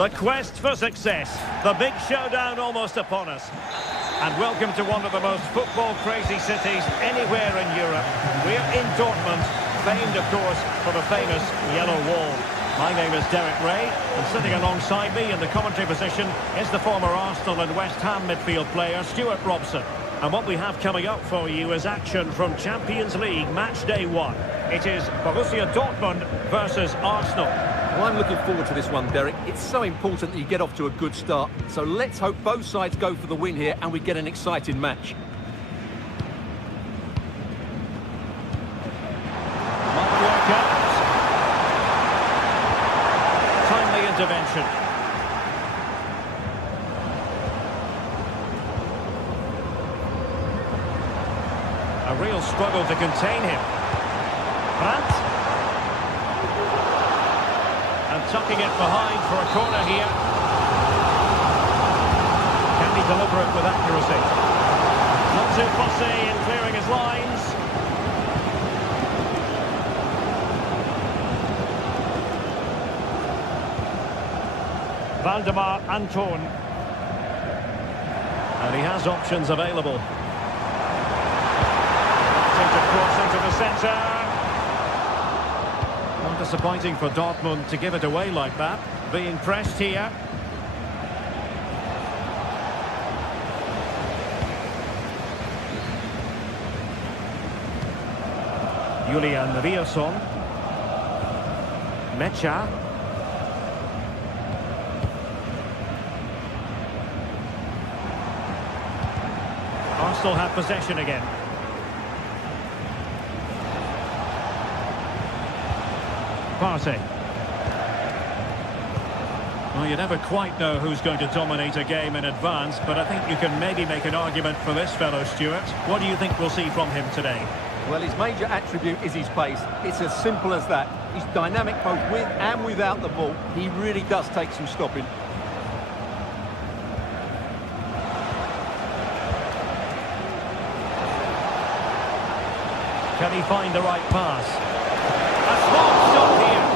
The quest for success. The big showdown almost upon us. And welcome to one of the most football-crazy cities anywhere in Europe. We're in Dortmund, famed, of course, for the famous Yellow Wall. My name is Derek Ray, and sitting alongside me in the commentary position is the former Arsenal and West Ham midfield player, Stuart Robson. And what we have coming up for you is action from Champions League match day 1. It is Borussia Dortmund versus Arsenal. Well, I'm looking forward to this one, Derek. It's so important that you get off to a good start. So let's hope both sides go for the win here and we get an exciting match. Might work out. Timely intervention. A real struggle to contain him. Brandt. And tucking it behind for a corner here. Can he deliver it with accuracy? Not too fussy in clearing his lines. Valdemar Anton. And he has options available. Seems to cross into the centre. Not disappointing for Dortmund to give it away like that. Being pressed here. Julian Rierson. Mecha. Arsenal have possession again. Partey. Well, you never quite know who's going to dominate a game in advance, but I think you can maybe make an argument for this fellow, Stuart. What do you think we'll see from him today? Well, his major attribute is his pace. It's as simple as that. He's dynamic both with and without the ball. He really does take some stopping. Can he find the right pass? A small shot here.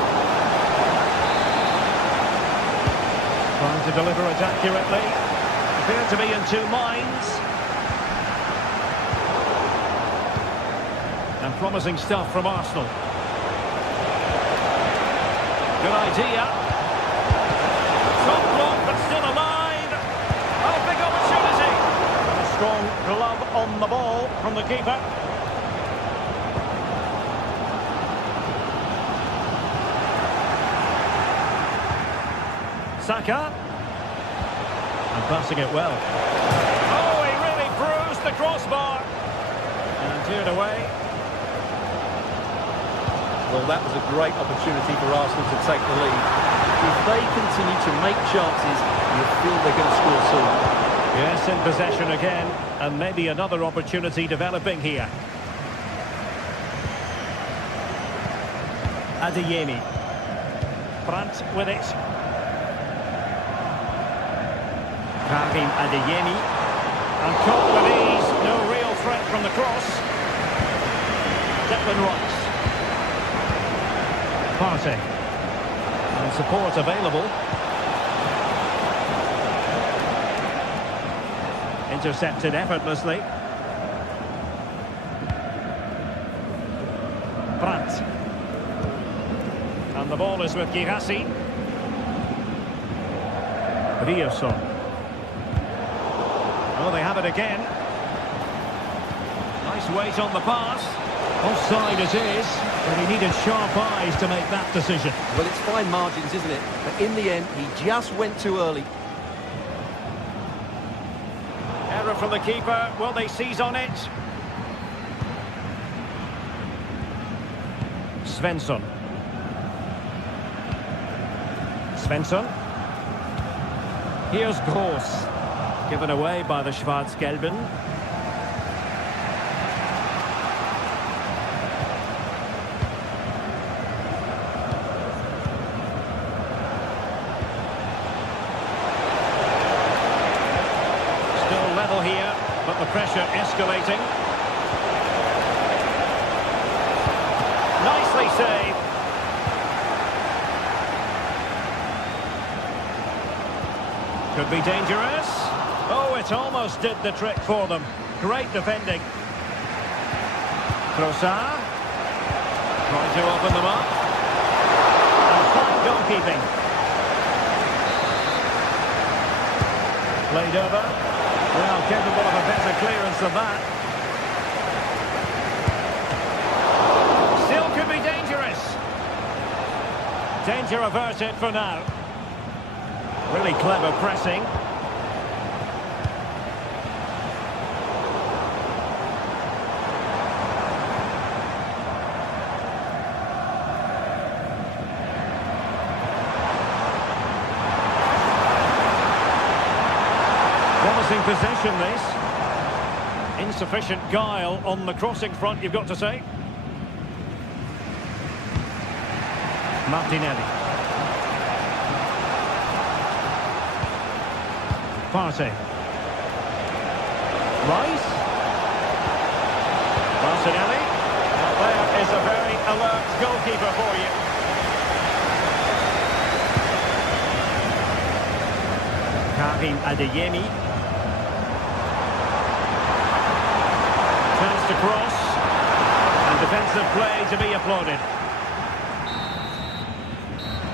Trying to deliver it accurately. Appear to be in two minds. And promising stuff from Arsenal. Good idea. Shot blocked, but still alive. Oh, big opportunity. And a strong glove on the ball from the keeper. Saka. And passing it well. Oh, he really bruised the crossbar. And cleared away. Well, that was a great opportunity for Arsenal to take the lead. If they continue to make chances, you feel they're going to score soon. Yes, in possession again. And maybe another opportunity developing here. Adeyemi. Brandt with it. Karim Adeyemi. And caught with ease. No real threat from the cross. Declan Rice. Partey. And support available. Intercepted effortlessly. Brandt. And the ball is with Girassi. Rierson. Oh, they have it again. Nice weight on the pass. Offside it is, but he needed sharp eyes to make that decision. Well, it's fine margins, isn't it? But in the end, he just went too early. Error from the keeper. Will they seize on it? Svensson. Svensson. Here's Gross. Given away by the Schwarz-Gelben. Still level here, but the pressure escalating. Nicely saved. Could be dangerous. Oh, it almost did the trick for them. Great defending. Trossard. Trying to open them up. And fine goalkeeping. Played over. Well, capable of a better clearance than that. Still could be dangerous. Danger averted for now. Really clever pressing. Promising possession, this. Insufficient guile on the crossing front, you've got to say. Martinelli. Partey. Rice. Martinelli. Well, there is a very alert goalkeeper for you. Karim Adeyemi. Chance to cross. And defensive play to be applauded.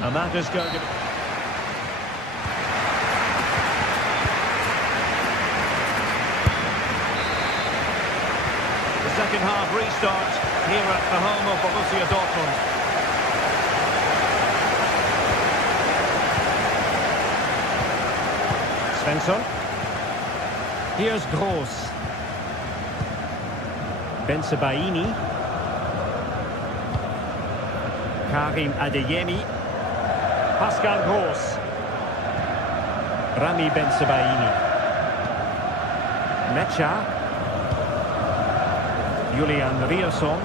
And that is going to be... The second half restart here at the home of Borussia Dortmund. Svensson. Here's Gross. Bensebaini. Karim Adeyemi. Pascal Gross. Rami Bensebaini. Mecha. Julian Rierson.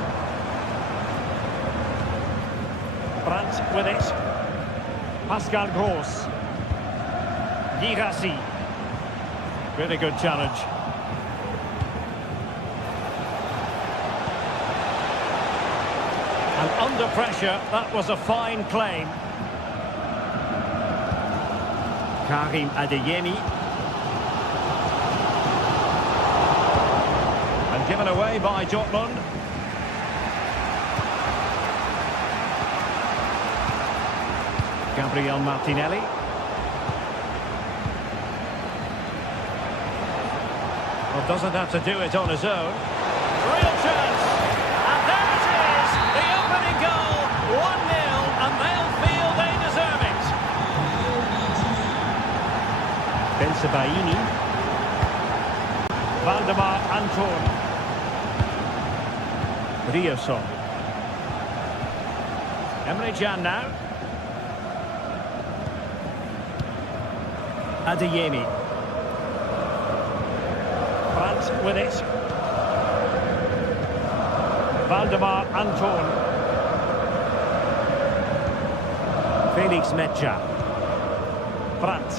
Brandt with it. Pascal Gross. Girassi. Really good challenge. And under pressure, that was a fine claim. Karim Adeyemi. And given away by Dortmund. Gabriel Martinelli. Well, doesn't have to do it on his own. Real chance! And there it is! The opening goal! 1-0, and they'll feel they deserve it. Bensebaini. Valdemar Anton. Rierson. Emre Can now. Adeyemi. Brandt with it. Valdemar Anton. Felix Mecha. Brandt.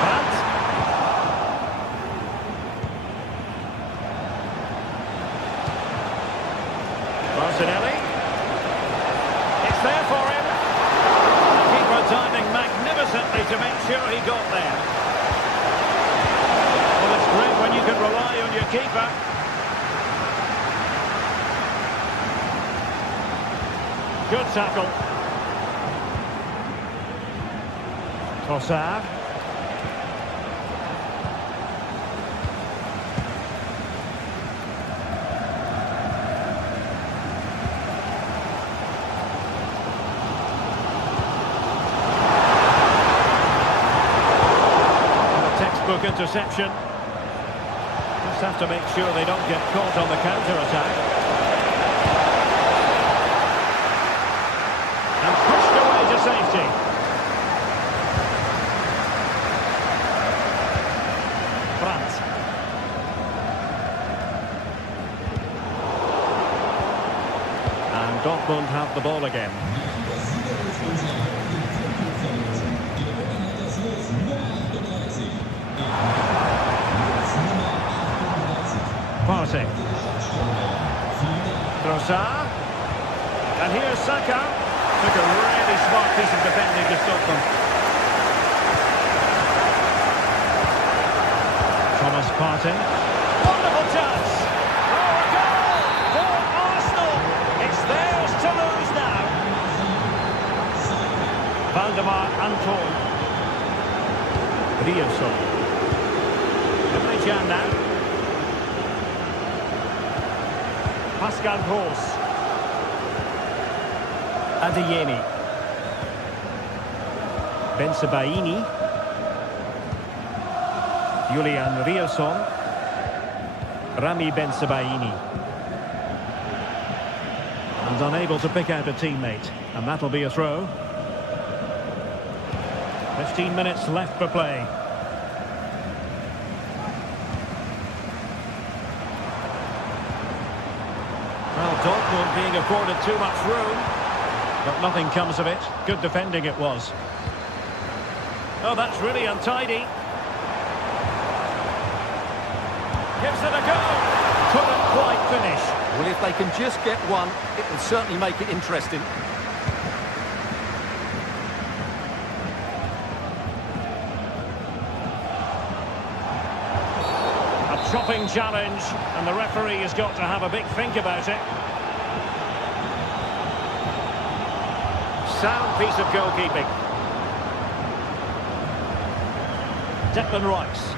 Brandt. Martinelli. It's there for him. The keeper timing magnificently to make sure he got there. Well, it's great when you can rely on your keeper. Good tackle. Trossard. Textbook interception. Just have to make sure they don't get caught on the counter-attack. And pushed away to safety. Brandt. And Dortmund have the ball again. Partey. Trossard. And here's Saka. Took a really smart piece of defending to stop them. Thomas Partey. Wonderful chance. Oh, a goal for Arsenal. It's theirs to lose now. Valdemar Anton. Rioson. Emre Can now. Pascal Gross. Adeyemi. Bensebaini. Julian Rioson. Rami Bensebaini. And unable to pick out a teammate. And that'll be a throw. 15 minutes left for play. Well, Dortmund being afforded too much room. But nothing comes of it. Good defending it was. Oh, that's really untidy. Gives it a go. Couldn't quite finish. Well, if they can just get one, it will certainly make it interesting. A chopping challenge, and the referee has got to have a big think about it. Sound piece of goalkeeping. Declan Rice.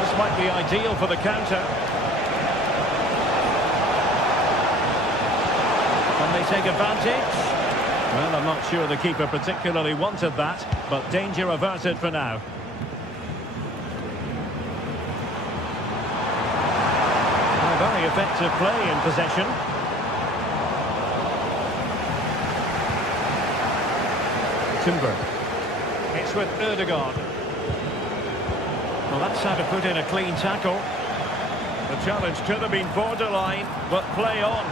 This might be ideal for the counter. Can they take advantage? Well, I'm not sure the keeper particularly wanted that, but danger averted for now. A very effective play in possession. Timber. It's with Ødegaard. Well, that's how to put in a clean tackle. The challenge could have been borderline, but play on.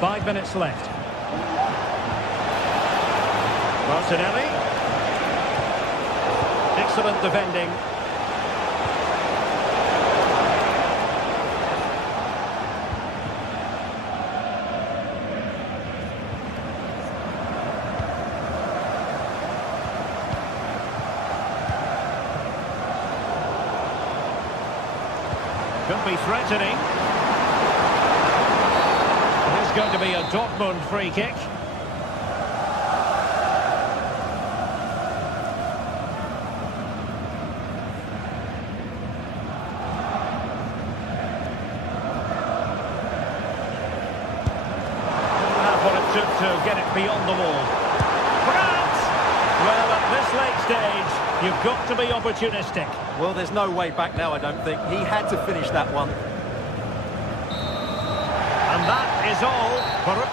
Five minutes left. Martinelli. Excellent defending. Could be threatening. It is going to be a Dortmund free kick. That's what it took to get it beyond the wall. France! Well, at this late stage, you've got to be opportunistic. Well, there's no way back now, I don't think. He had to finish that one. And that is all for...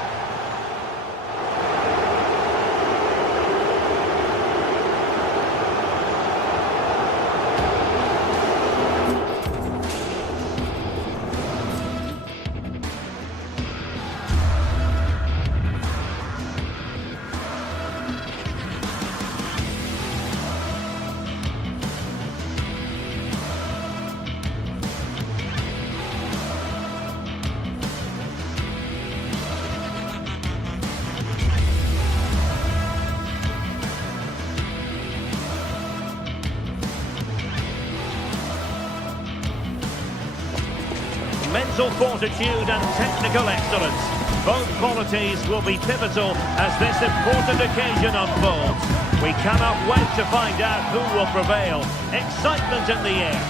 Mental fortitude and technical excellence. Both qualities will be pivotal as this important occasion unfolds. We cannot wait to find out who will prevail. Excitement in the air.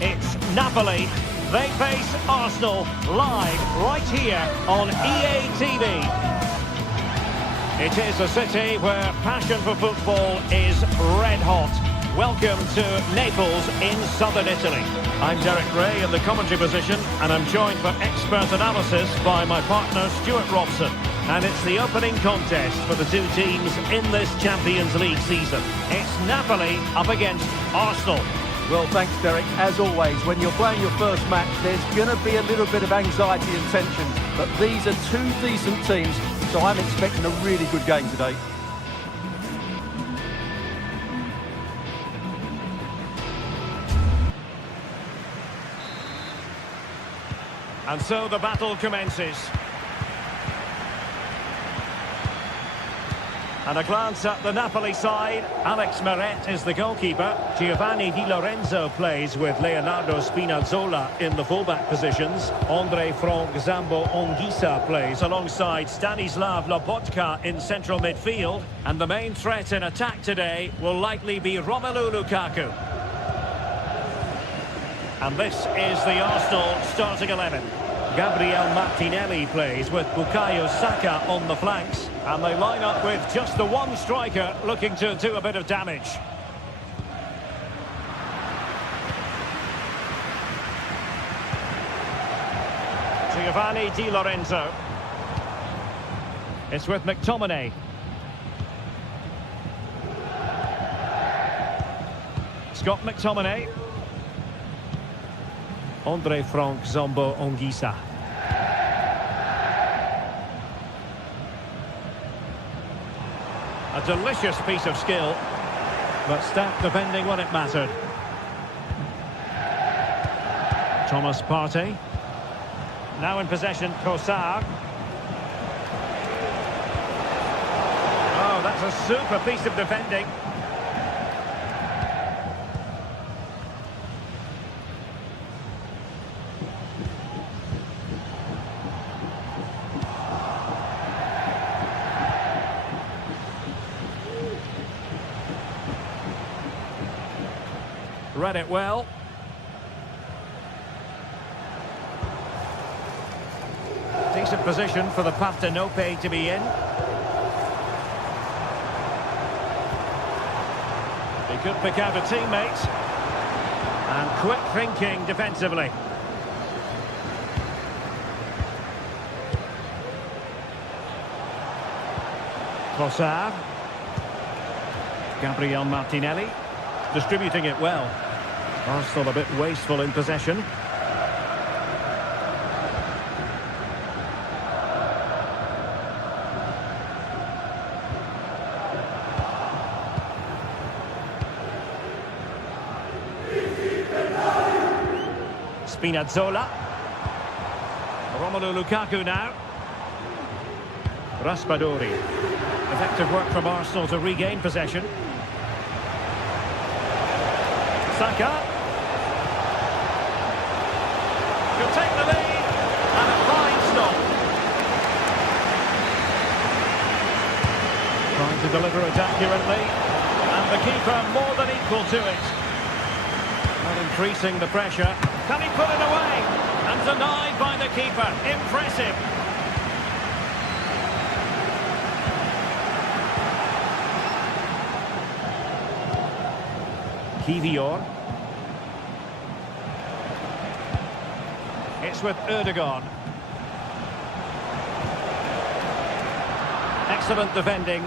It's Napoli. They face Arsenal live right here on EA TV. It is a city where passion for football is red hot. Welcome to Naples in southern Italy. I'm Derek Ray in the commentary position, and I'm joined for expert analysis by my partner Stuart Robson. And it's the opening contest for the two teams in this Champions League season. It's Napoli up against Arsenal. Well, thanks, Derek. As always, when you're playing your first match, there's going to be a little bit of anxiety and tension. But these are two decent teams, so I'm expecting a really good game today. And so the battle commences. And a glance at the Napoli side. Alex Meret is the goalkeeper. Giovanni Di Lorenzo plays with Leonardo Spinazzola in the fullback positions. Andre Frank Zambo Anguissa plays alongside Stanislav Lobotka in central midfield. And the main threat in attack today will likely be Romelu Lukaku. And this is the Arsenal starting 11. Gabriel Martinelli plays with Bukayo Saka on the flanks. And they line up with just the one striker looking to do a bit of damage. Giovanni Di Lorenzo. It's with McTominay. Scott McTominay. Andre Frank Zambo Anguissa. A delicious piece of skill, but stat defending when it mattered. Thomas Partey. Now in possession, Trossard. Oh, that's a super piece of defending. Read it well. Decent position for the Partenope to be in. He could pick out a teammate. And quick thinking defensively. Trossard. Gabriel Martinelli. Distributing it well. Arsenal a bit wasteful in possession. Spinazzola. Romelu Lukaku now. Raspadori. Effective work from Arsenal to regain possession. Saka. Could take the lead, and a fine stop. Trying to deliver it accurately, and the keeper more than equal to it. Not increasing the pressure. Can he put it away? And denied by the keeper. Impressive. Kivior. It's with Erdogan. Excellent defending.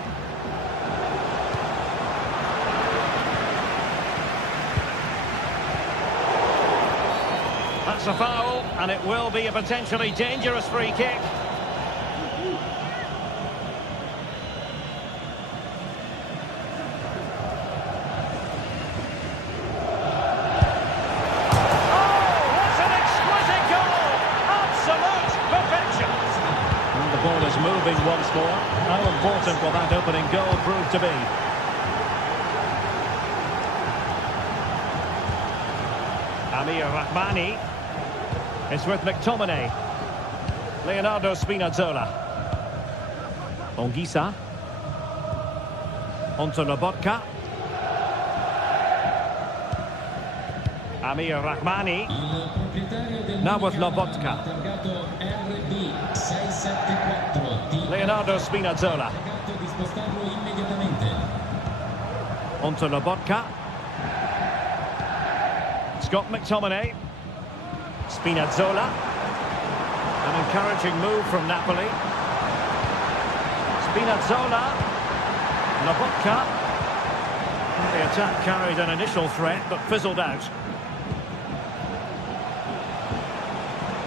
That's a foul, and it will be a potentially dangerous free kick. Moving once more. How important will that opening goal prove to be? Amir Rahmani. It's with McTominay. Leonardo Spinazzola. Anguissa. Onto Lobotka. Amir Rahmani. Now with Lobotka. Leonardo Spinazzola. Onto Lobotka. Scott McTominay. Spinazzola. An encouraging move from Napoli. Spinazzola. Lobotka. The attack carried an initial threat but fizzled out.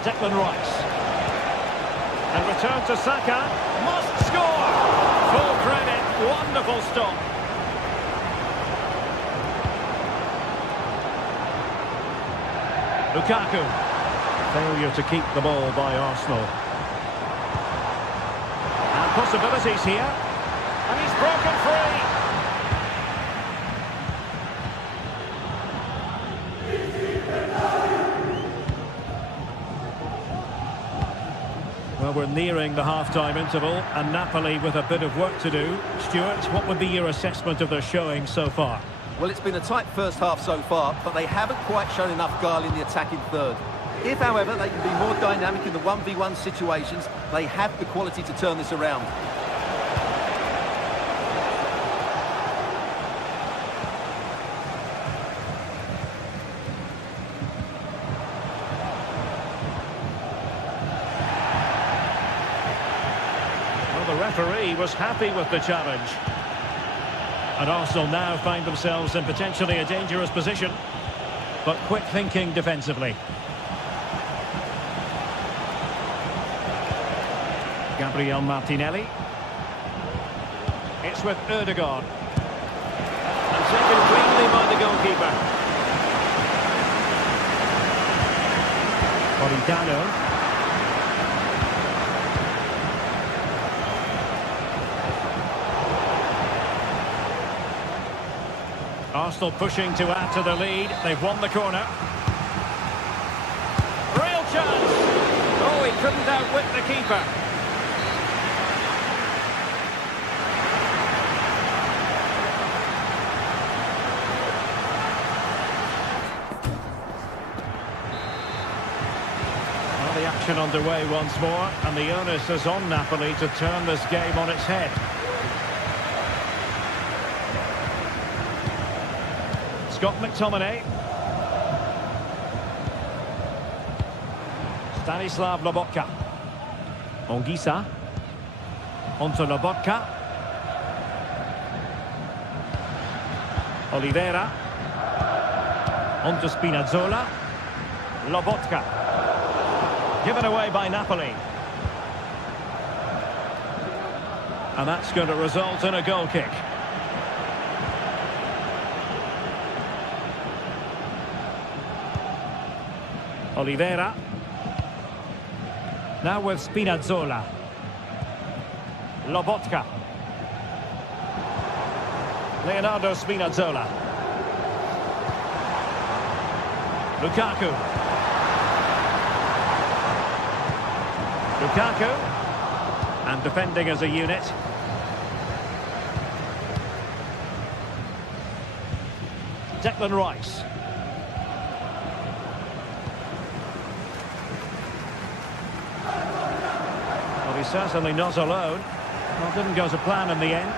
Declan Rice. And return to Saka. Must score! Full credit. Wonderful stop. Lukaku. Failure to keep the ball by Arsenal. And possibilities here. And he's broken free. Well, we're nearing the half-time interval, and Napoli with a bit of work to do. Stuart, what would be your assessment of their showing so far? Well, it's been a tight first half so far, but they haven't quite shown enough guile in the attacking third. If, however, they can be more dynamic in the 1v1 situations, they have the quality to turn this around. Well, the referee was happy with the challenge. And Arsenal now find themselves in potentially a dangerous position. But quick thinking defensively. Gabriel Martinelli. It's with Ødegaard. And taken cleanly by the goalkeeper. Politano. Arsenal pushing to add to the lead. They've won the corner. Real chance. Oh, he couldn't outwit the keeper. Well, the action underway once more, and the onus is on Napoli to turn this game on its head. Scott McTominay. Stanislav Lobotka. Ongisa. Onto Lobotka. Oliveira. Onto Spinazzola. Lobotka. Given away by Napoli. And that's going to result in a goal kick. Oliveira. Now with Spinazzola. Lobotka. Leonardo Spinazzola. Lukaku. Lukaku. And defending as a unit. Declan Rice. He's certainly not alone. Well, didn't go to plan in the end.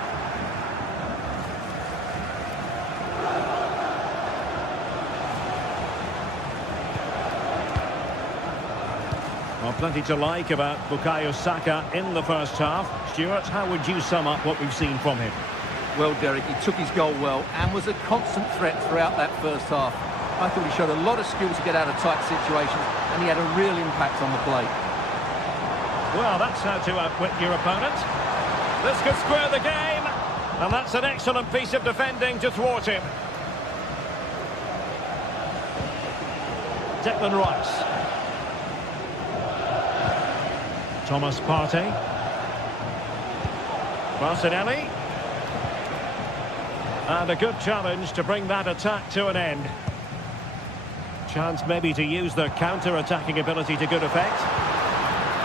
Well, plenty to like about Bukayo Saka in the first half. Stuart, how would you sum up what we've seen from him? Well, Derek, he took his goal well and was a constant threat throughout that first half. I thought he showed a lot of skill to get out of tight situations, and he had a real impact on the play. Well, that's how to outwit your opponent. This could square the game. And that's an excellent piece of defending to thwart him. Declan Rice. Thomas Partey. Martinelli. And a good challenge to bring that attack to an end. Chance maybe to use their counter-attacking ability to good effect.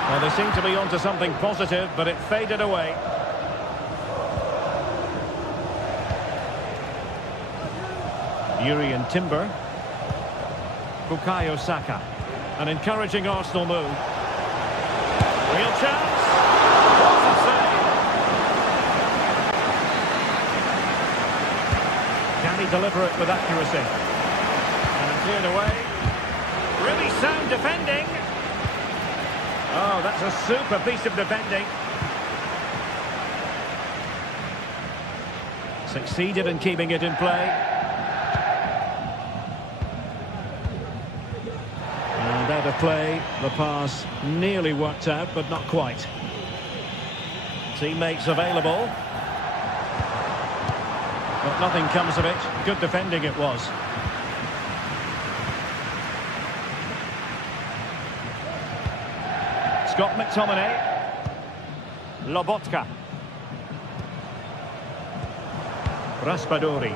Well, they seem to be onto something positive, but it faded away. Urian Timber. Bukayo Saka. An encouraging Arsenal move. Real chance. What a save. Can he deliver it with accuracy? And cleared away. Really sound defending. Oh, that's a super piece of defending. Succeeded in keeping it in play. And out of play, the pass nearly worked out, but not quite. Teammates available. But nothing comes of it. Good defending it was. Scott McTominay. Lobotka. Raspadori.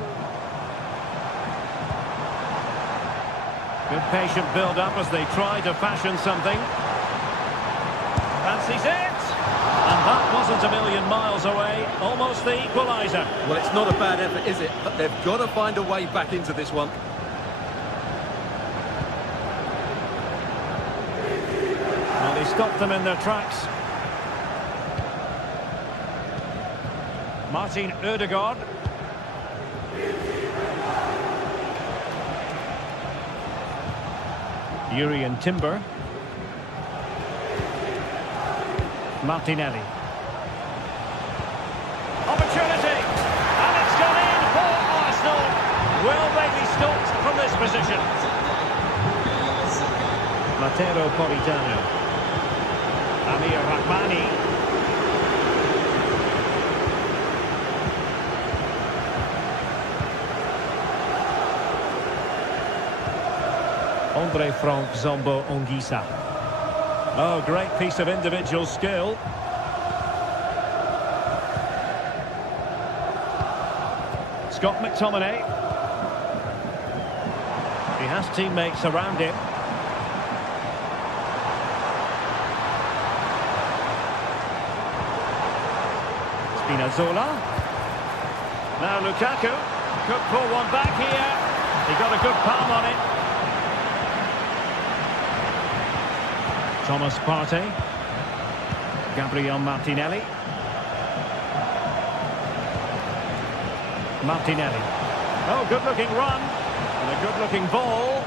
Good patient build-up as they try to fashion something. Fancies it! And that wasn't a million miles away. Almost the equaliser. Well, it's not a bad effort, is it? But they've got to find a way back into this one. Well, he stopped them in their tracks. Martin Ødegaard. Jurriën Timber. Martinelli. Opportunity! And it's gone in for Arsenal. Will they be stopped from this position? Matteo Politano. Amir Rahmani. Andre Frank Zombo Ongisa. Oh, great piece of individual skill. Scott McTominay. He has teammates around him. Spinazzola. Now Lukaku. Could pull one back here. He got a good palm on it. Thomas Partey. Gabriel Martinelli. Martinelli. Oh, good-looking run. And a good-looking ball.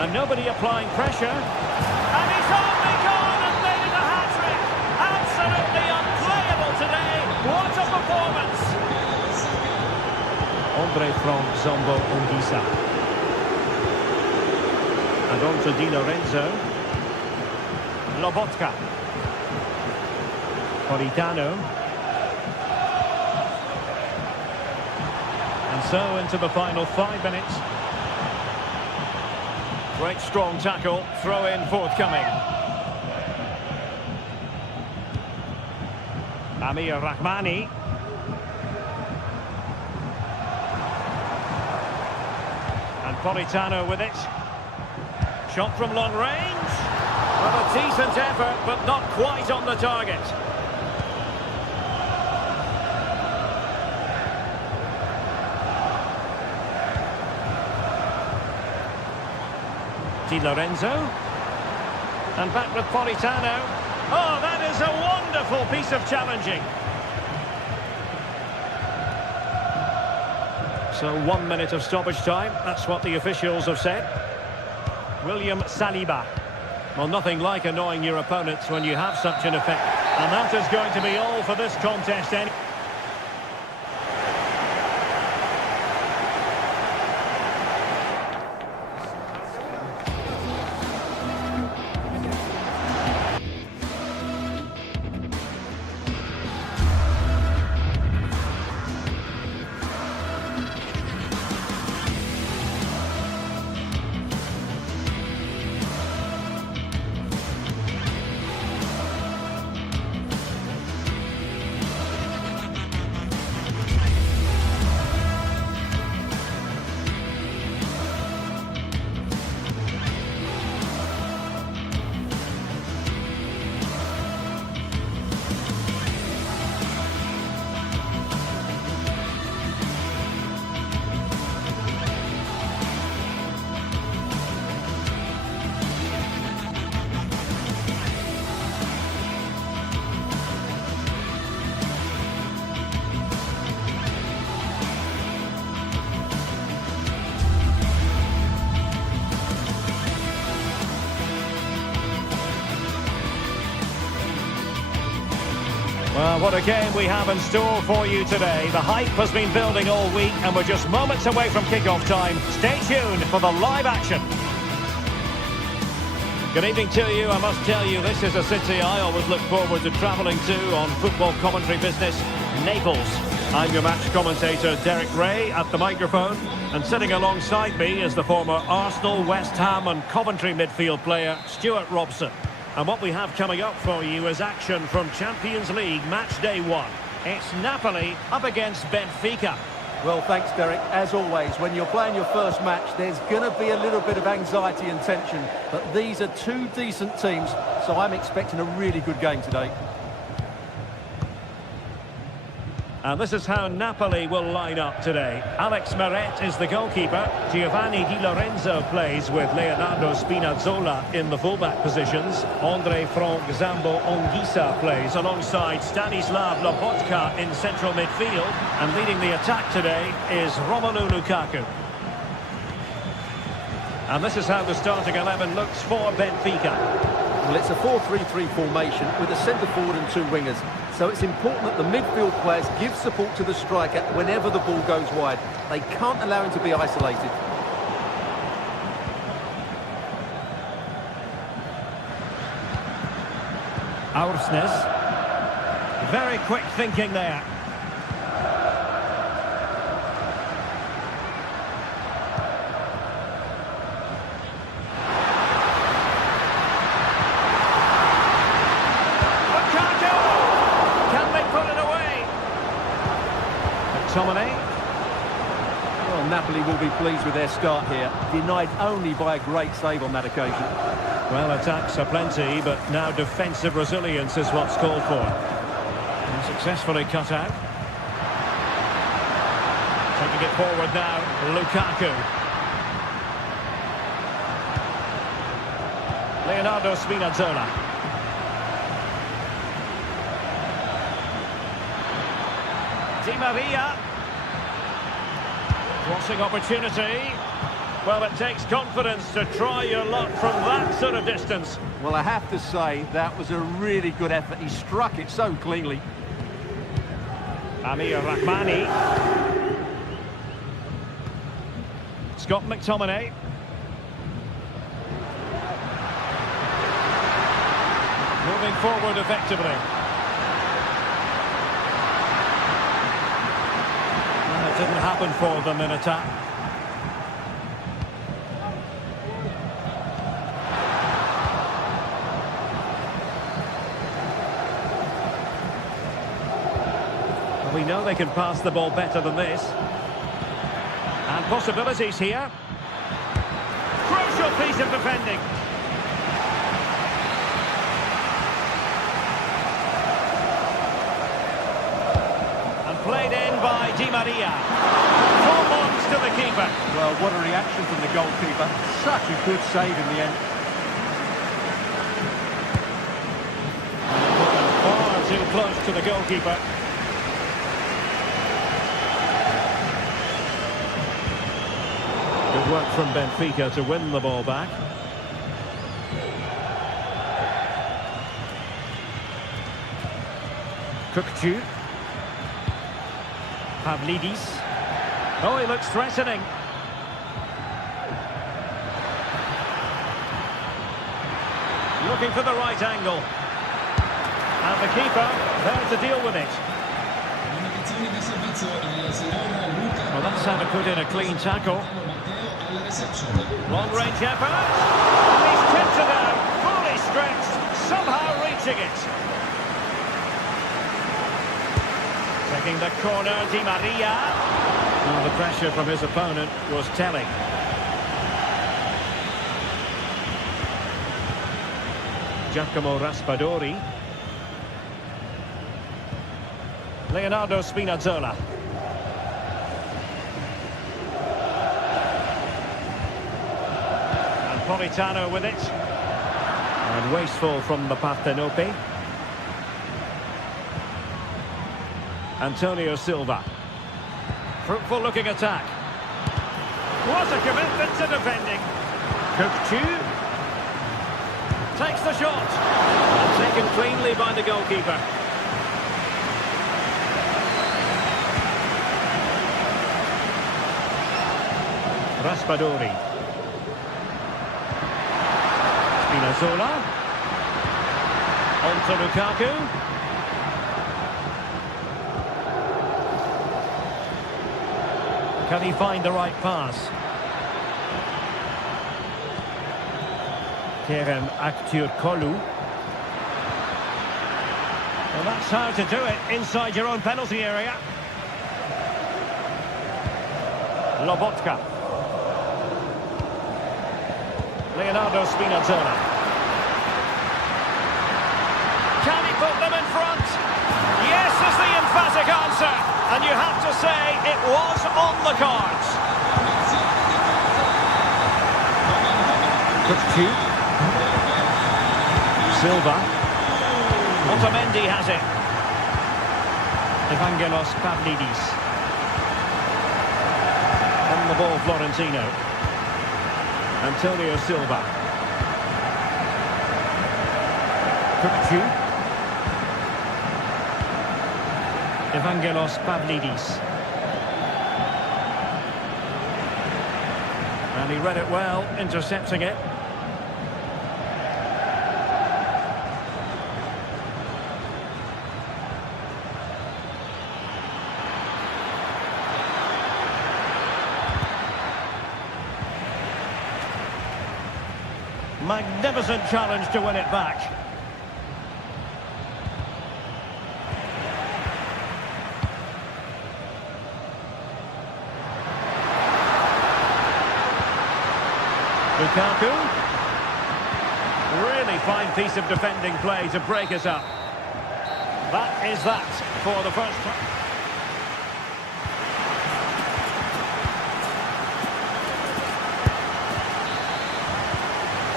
And nobody applying pressure. And he's only gone and made it a hat-trick. Absolutely unplayable today. What a performance. Andre Frank Zombo Ongisa. And on to Di Lorenzo. Lobotka. Politano. And so into the final 5 minutes. Great strong tackle, throw in forthcoming. Amir Rahmani. And Politano with it. Shot from long range. Well, a decent effort, but not quite on the target. Di Lorenzo. And back with Politano. Oh, that is a wonderful piece of challenging. So 1 minute of stoppage time. That's what the officials have said. William Saliba. Well, nothing like annoying your opponents when you have such an effect. And that is going to be all for this contest. Well, what a game we have in store for you today. The hype has been building all week and we're just moments away from kick-off time. Stay tuned for the live action. Good evening to you. I must tell you, this is a city I always look forward to travelling to on football commentary business, Naples. I'm your match commentator, Derek Ray, at the microphone. And sitting alongside me is the former Arsenal, West Ham and Coventry midfield player, Stuart Robson. And what we have coming up for you is action from Champions League match day 1. It's Napoli up against Benfica. Well, thanks, Derek. As always, when you're playing your first match, there's going to be a little bit of anxiety and tension. But these are two decent teams, so I'm expecting a really good game today. And this is how Napoli will line up today. Alex Meret is the goalkeeper. Giovanni Di Lorenzo plays with Leonardo Spinazzola in the fullback positions. Andre Frank Zambo Anguissa plays alongside Stanislav Lobotka in central midfield. And leading the attack today is Romelu Lukaku. And this is how the starting 11 looks for Benfica. Well, it's a 4-3-3 formation with a centre forward and two wingers. So it's important that the midfield players give support to the striker whenever the ball goes wide. They can't allow him to be isolated. Aursnes. Very quick thinking there. Well, Napoli will be pleased with their start here, denied only by a great save on that occasion. Well, attacks are plenty, but now defensive resilience is what's called for. And successfully cut out. Taking it forward now, Lukaku. Leonardo Spinazzola. Di Maria. Crossing opportunity. Well, it takes confidence to try your luck from that sort of distance. Well, I have to say, that was a really good effort. He struck it so cleanly. Amir Rahmani. Scott McTominay. Moving forward effectively. It didn't happen for them in attack. Well, we know they can pass the ball better than this. And possibilities here. Crucial piece of defending. Played in by Di Maria. Full bonds to the keeper. Well, what a reaction from the goalkeeper. Such a good save in the end. Far too close to the goalkeeper. Good work from Benfica to win the ball back. Kukçu. Pavlidis. Oh, he looks threatening. Looking for the right angle. And the keeper there to deal with it. Well, that's how to put in a clean tackle. Long-range effort. And he's tipped it out. Fully stretched. Somehow reaching it. Taking the corner, Di Maria. Well, the pressure from his opponent was telling. Giacomo Raspadori. Leonardo Spinazzola. And Politano with it. And wasteful from the Partenope. Antonio Silva. Fruitful looking attack. What a commitment to defending. Kukçu. Takes the shot. And taken cleanly by the goalkeeper. Raspadori. Spinazzola. On to Lukaku. Can he find the right pass? Kerem Aktürkoğlu. Well, that's how to do it inside your own penalty area. Lobotka. Leonardo Spinazzola. Can he put them in front? Yes is the emphatic answer. And you have to say it was on the cards. Silva. Otamendi has it. Evangelos Pavlidis. On the ball, Florentino. Antonio Silva. Evangelos Pavlidis. And he read it well, intercepting it. Magnificent challenge to win it back. Lukaku. Really fine piece of defending play to break us up. That is that for the first time.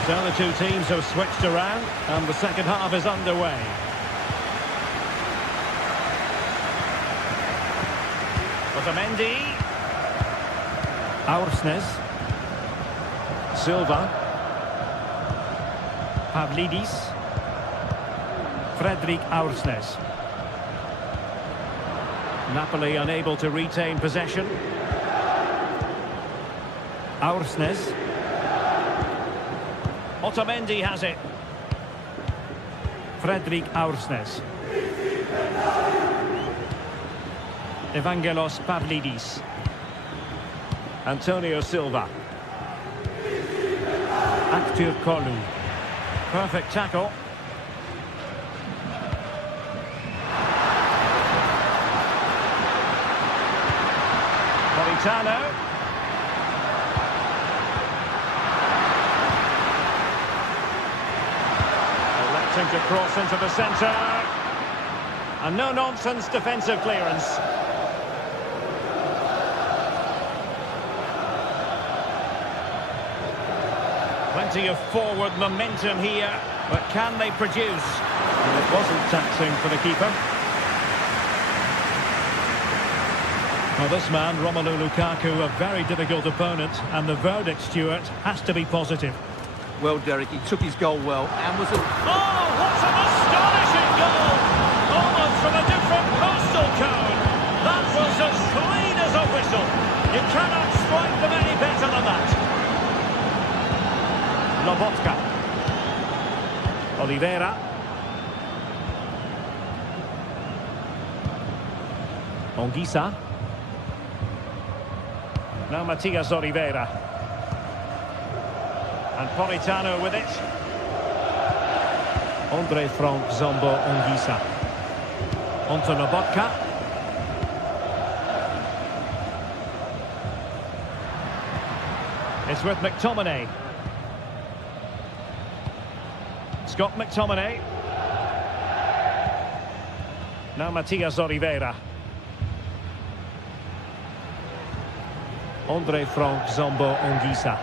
So the two teams have switched around and the second half is underway. Otamendi. Aursnes. Silva. Pavlidis. Fredrik Aursnes. Napoli unable to retain possession. Aursnes. Otamendi has it. Fredrik Aursnes. Evangelos Pavlidis. Antonio Silva. Aktur Kolu. Perfect tackle. Politano. Electing to cross into the centre. A no-nonsense defensive clearance. Plenty of forward momentum here, but can they produce? And it wasn't taxing for the keeper. Well, this man, Romelu Lukaku, a very difficult opponent, and the verdict, Stuart, has to be positive. Well, Derek, he took his goal well and was... Oh, what an astonishing goal! Almost from a different postal code. That was as clean as a whistle. You cannot strike them any better than that. Lobotka. Oliveira. Onguisa. Now Matias Oliveira. And Politano with it. Andre Frank Zombo Onguisa. Onto Lobotka. It's with McTominay. Scott McTominay. Now Matias Oliveira. Andre Frank Zombo Onguisa.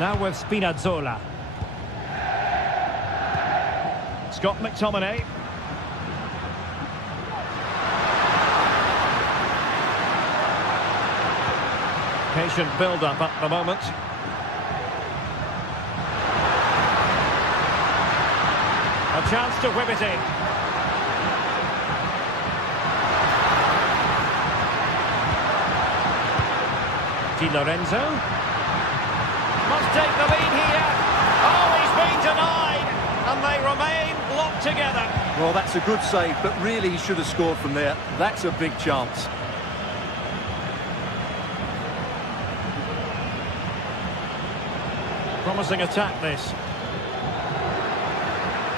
Now with Spinazzola. Scott McTominay. Patient build-up at the moment. A chance to whip it in. Di Lorenzo. Must take the lead here. Oh, he's been denied. And they remain locked together. Well, that's a good save, but really he should have scored from there. That's a big chance. Promising attack, this.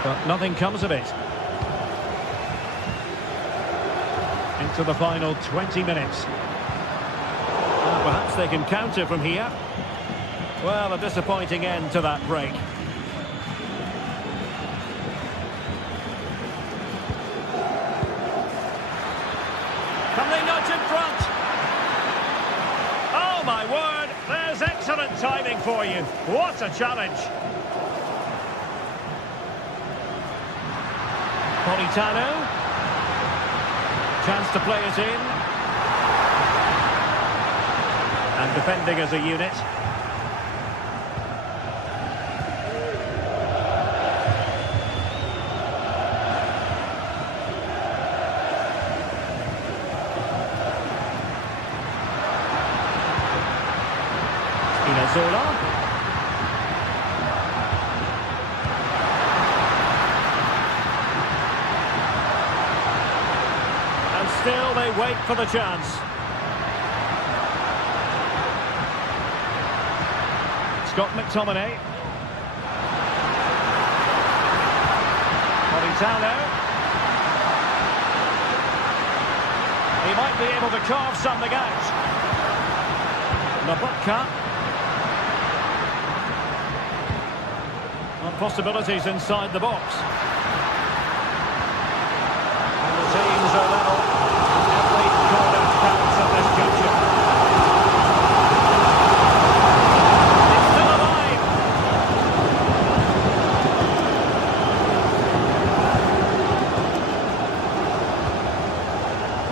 But nothing comes of it. Into the final 20 minutes. Perhaps they can counter from here. Well, a disappointing end to that break. Can they nudge in front? Oh my word, there's excellent timing for you. What a challenge. Politano. Chance to play it in. And defending as a unit. Spinazzola. And still they wait for the chance. Scott McTominay. Politano. He might be able to carve something out. Lobotka. Possibilities inside the box. And the teams are level. Every corner counts at this juncture. It's still alive.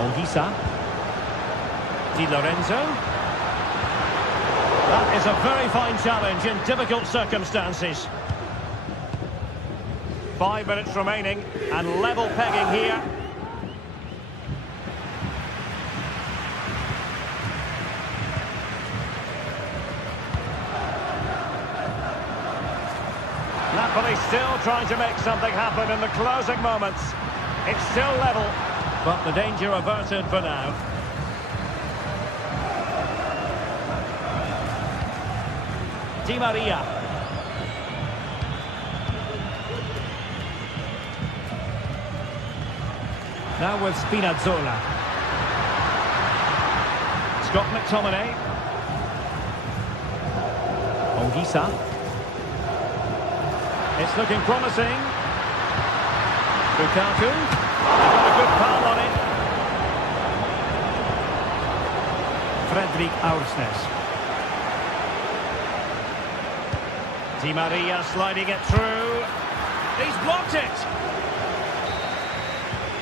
Olgisa. Di Lorenzo. That is a very fine challenge in difficult circumstances. 5 minutes remaining, and level pegging here. Napoli still trying to make something happen in the closing moments. It's still level, but the danger averted for now. Di Maria. Now with Spinazzola. Scott McTominay. Olgisa. It's looking promising. Lukaku. They've got a good foul on it. Fredrik Aursnes. Di Maria sliding it through. He's blocked it.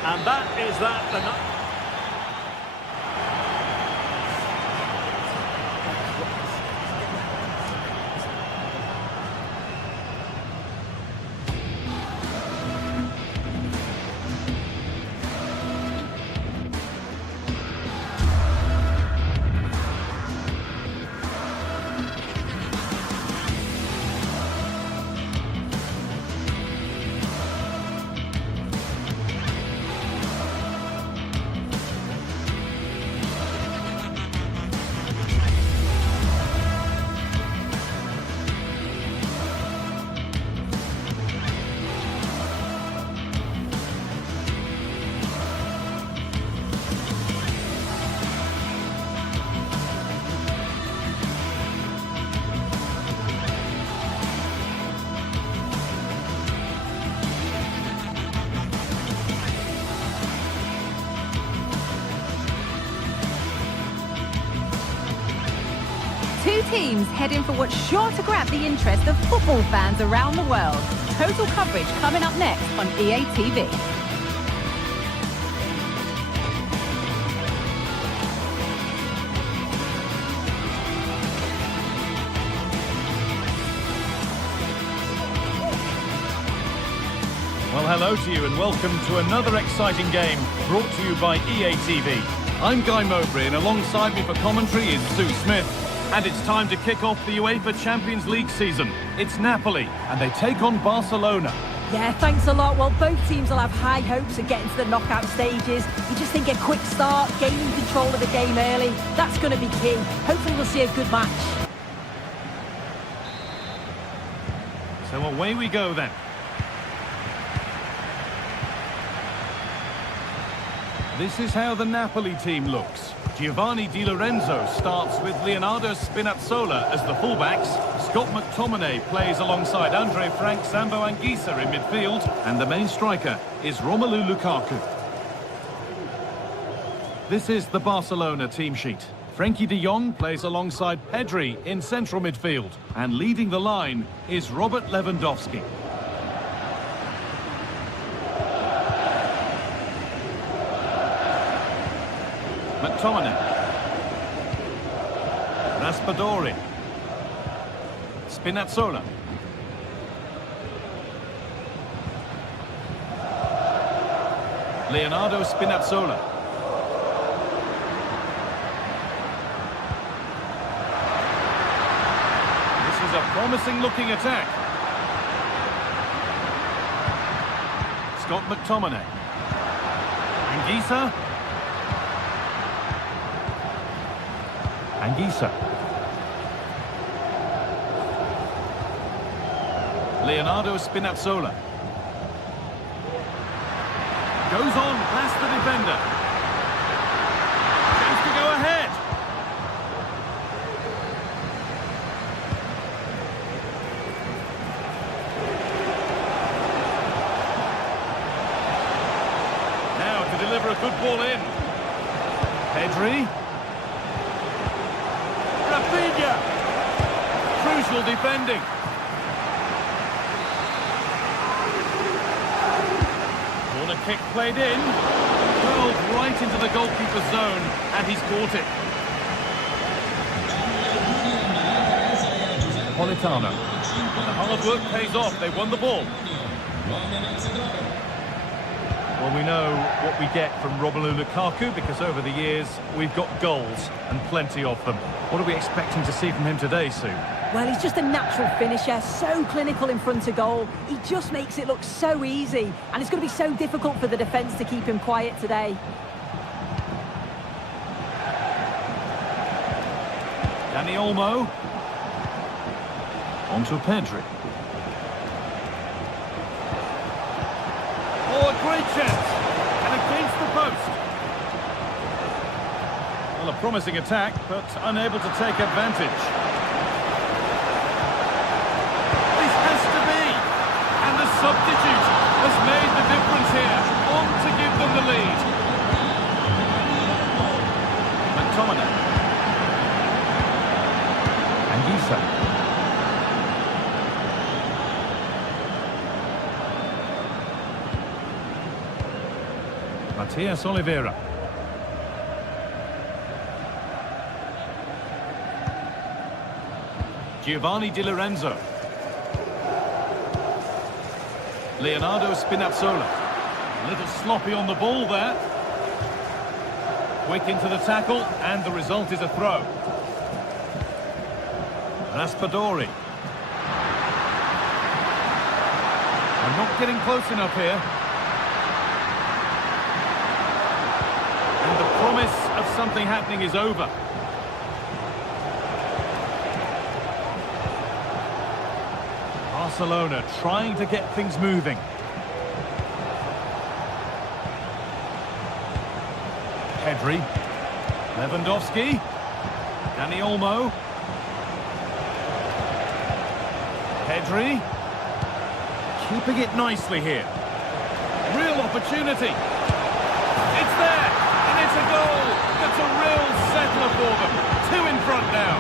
And that is that. Two teams heading for what's sure to grab the interest of football fans around the world. Total coverage coming up next on EA TV. Well, hello to you and welcome to another exciting game brought to you by EA TV. I'm Guy Mowbray and alongside me for commentary is Sue Smith. And it's time to kick off the UEFA Champions League season. It's Napoli and they take on Barcelona. Yeah, thanks a lot. Well, both teams will have high hopes of getting to the knockout stages. You just think a quick start, gaining control of the game early, that's going to be key. Hopefully we'll see a good match. So away we go then. This is how the Napoli team looks. Giovanni Di Lorenzo starts with Leonardo Spinazzola as the fullbacks. Scott McTominay plays alongside Andre Frank Sambo Anguissa in midfield. And the main striker is Romelu Lukaku. This is the Barcelona team sheet. Frenkie de Jong plays alongside Pedri in central midfield. And leading the line is Robert Lewandowski. McTominay. Raspadori. Spinazzola. Leonardo Spinazzola. This is a promising-looking attack. Scott McTominay. Anguissa. Anguissa. Leonardo Spinazzola. Goes on past the defender. Chance to go ahead. Now to deliver a good ball in. Pedri. Rafinha. Crucial defending. Corner kick played in. Curled right into the goalkeeper's zone, and he's caught it. Politano. The hard work pays off. They won the ball. Well, we know what we get from Romelu Lukaku because over the years we've got goals and plenty of them. What are we expecting to see from him today, Sue? Well, he's just a natural finisher, so clinical in front of goal. He just makes it look so easy, and it's going to be so difficult for the defence to keep him quiet today. Dani Olmo. On to Pedri. Oh, a great chance! And against the post. Well, a promising attack, but unable to take advantage. This has to be! And the substitute has made the difference here. On to give them the lead. McTominay. Anguissa. Matias Oliveira. Giovanni Di Lorenzo. Leonardo Spinazzola. A little sloppy on the ball there. Quick into the tackle, and the result is a throw. Raspadori. I'm not getting close enough here. And the promise of something happening is over. Barcelona trying to get things moving. Pedri. Lewandowski. Dani Olmo. Pedri. Keeping it nicely here. Real opportunity. It's there. It's a goal. That's a real settler for them. 2 in front now.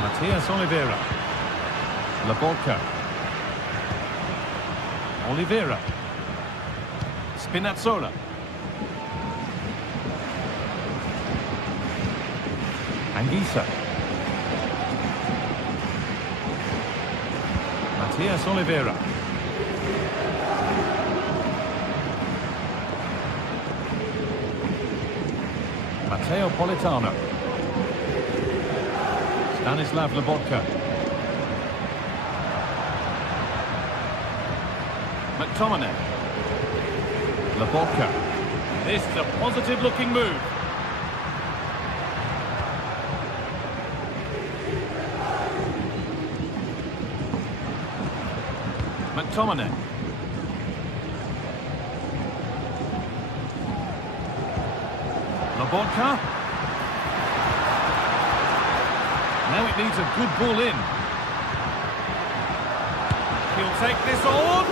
Matias Oliveira. Laborca. Oliveira. Spinazzola. Anguissa. Matias Oliveira. Matteo Politano. Stanislav Lobotka. McTominay. Lobotka. This is a positive-looking move. McTominay. Lobotka. Now it needs a good ball in. He'll take this on.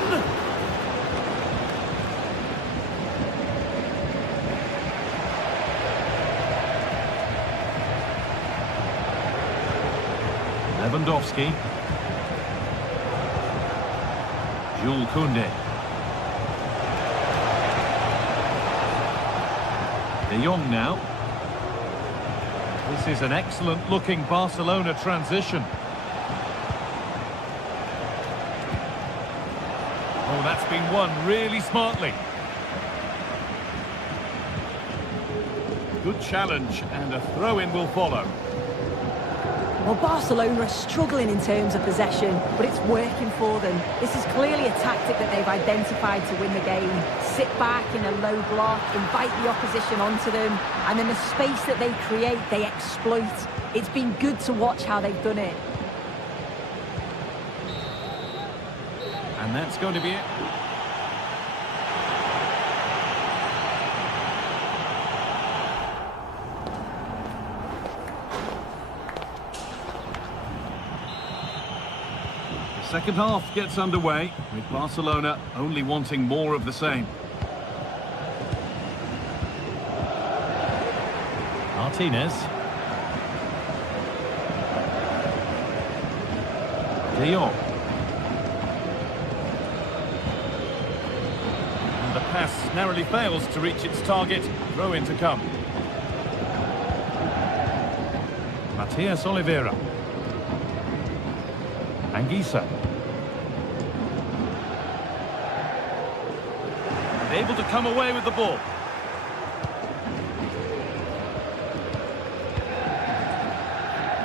Lewandowski. Jules Koundé. De Jong now. This is an excellent-looking Barcelona transition. Oh, that's been won really smartly. Good challenge, and a throw-in will follow. Well, Barcelona are struggling in terms of possession, but it's working for them. This is clearly a tactic that they've identified to win the game. Sit back in a low block, invite the opposition onto them, and then the space that they create, they exploit. It's been good to watch how they've done it. And that's going to be it. Second half gets underway, with Barcelona only wanting more of the same. Martinez. De Jong. And the pass narrowly fails to reach its target. Throw in to come. Matias Oliveira. Anguissa. Able to come away with the ball.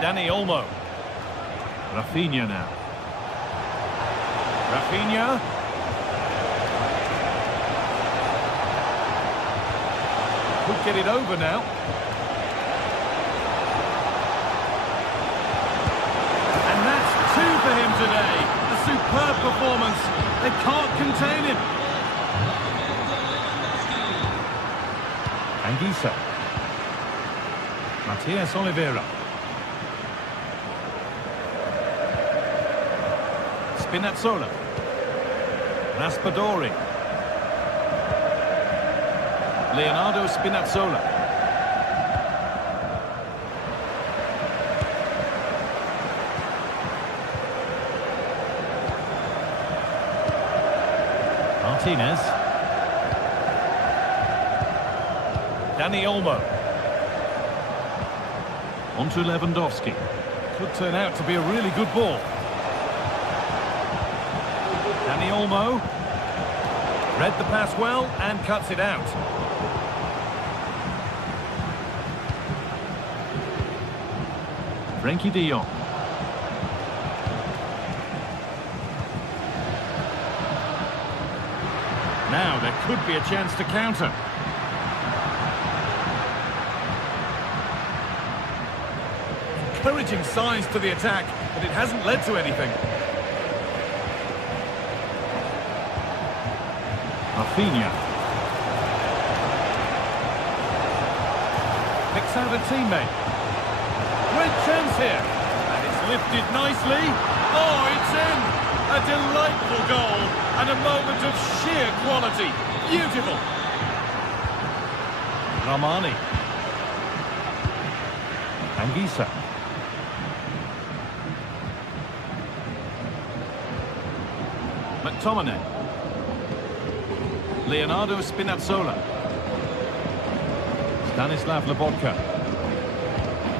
Dani Olmo. Rafinha now. Rafinha. Could get it over now. And that's two for him today. A superb performance. They can't contain him. Anguissa. Matias Oliveira. Spinazzola. Raspadori. Leonardo Spinazzola. Martinez. Dani Olmo. On to Lewandowski. Could turn out to be a really good ball. Dani Olmo. Read the pass well and cuts it out. Frenkie de Jong. Now there could be a chance to counter. Encouraging signs to the attack, but it hasn't led to anything. Rafinha. Picks out a teammate. Great chance here. And it's lifted nicely. Oh, it's in! A delightful goal and a moment of sheer quality. Beautiful. Ramani. Anguissa. McTominay. Leonardo Spinazzola. Stanislav Lobotka.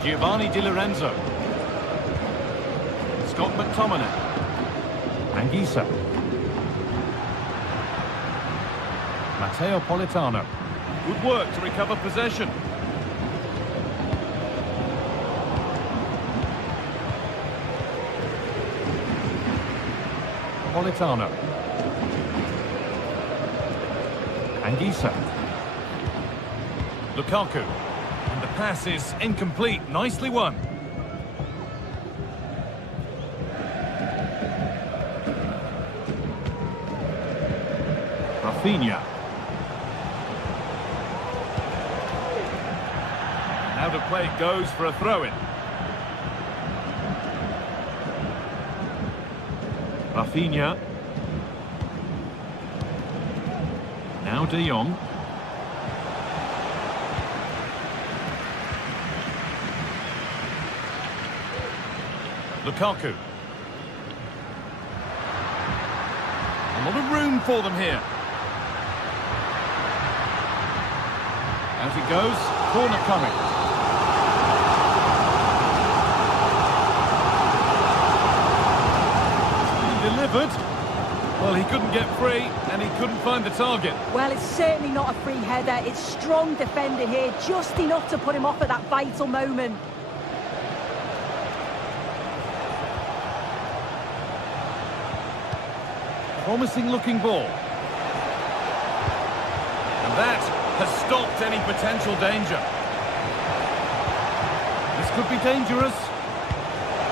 Giovanni Di Lorenzo. Scott McTominay. Anguissa. Matteo Politano. Good work to recover possession. Politano. Anguissa. Lukaku. And the pass is incomplete. Nicely won. Rafinha. play it goes for a throw-in. Rafinha. Now De Jong. Lukaku. A lot of room for them here. Out it goes. Corner coming. Delivered. Well, he couldn't get free and he couldn't find the target. Well, it's certainly not a free header. It's strong defender here, just enough to put him off at that vital moment. Promising looking ball. And that has stopped any potential danger. This could be dangerous.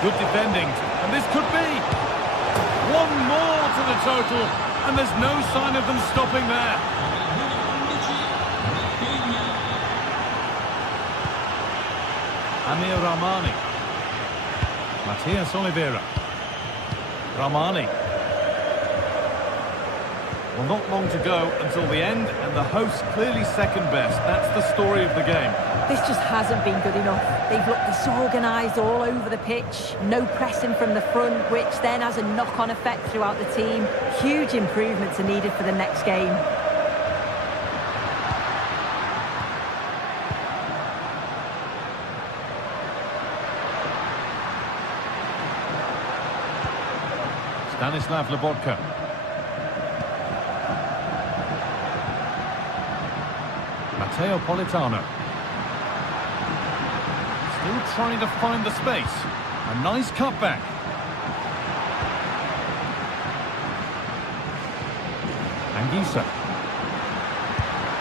Good defending. And this could be. One more to the total, and there's no sign of them stopping there. Amir Rahmani. Matias Oliveira. Rahmani. Well, not long to go until the end, and the hosts clearly second best. That's the story of the game. This just hasn't been good enough. They've looked disorganised all over the pitch. No pressing from the front, which then has a knock-on effect throughout the team. Huge improvements are needed for the next game. Stanislav Lobotka. Matteo Politano. Still trying to find the space. A nice cutback. Anguissa.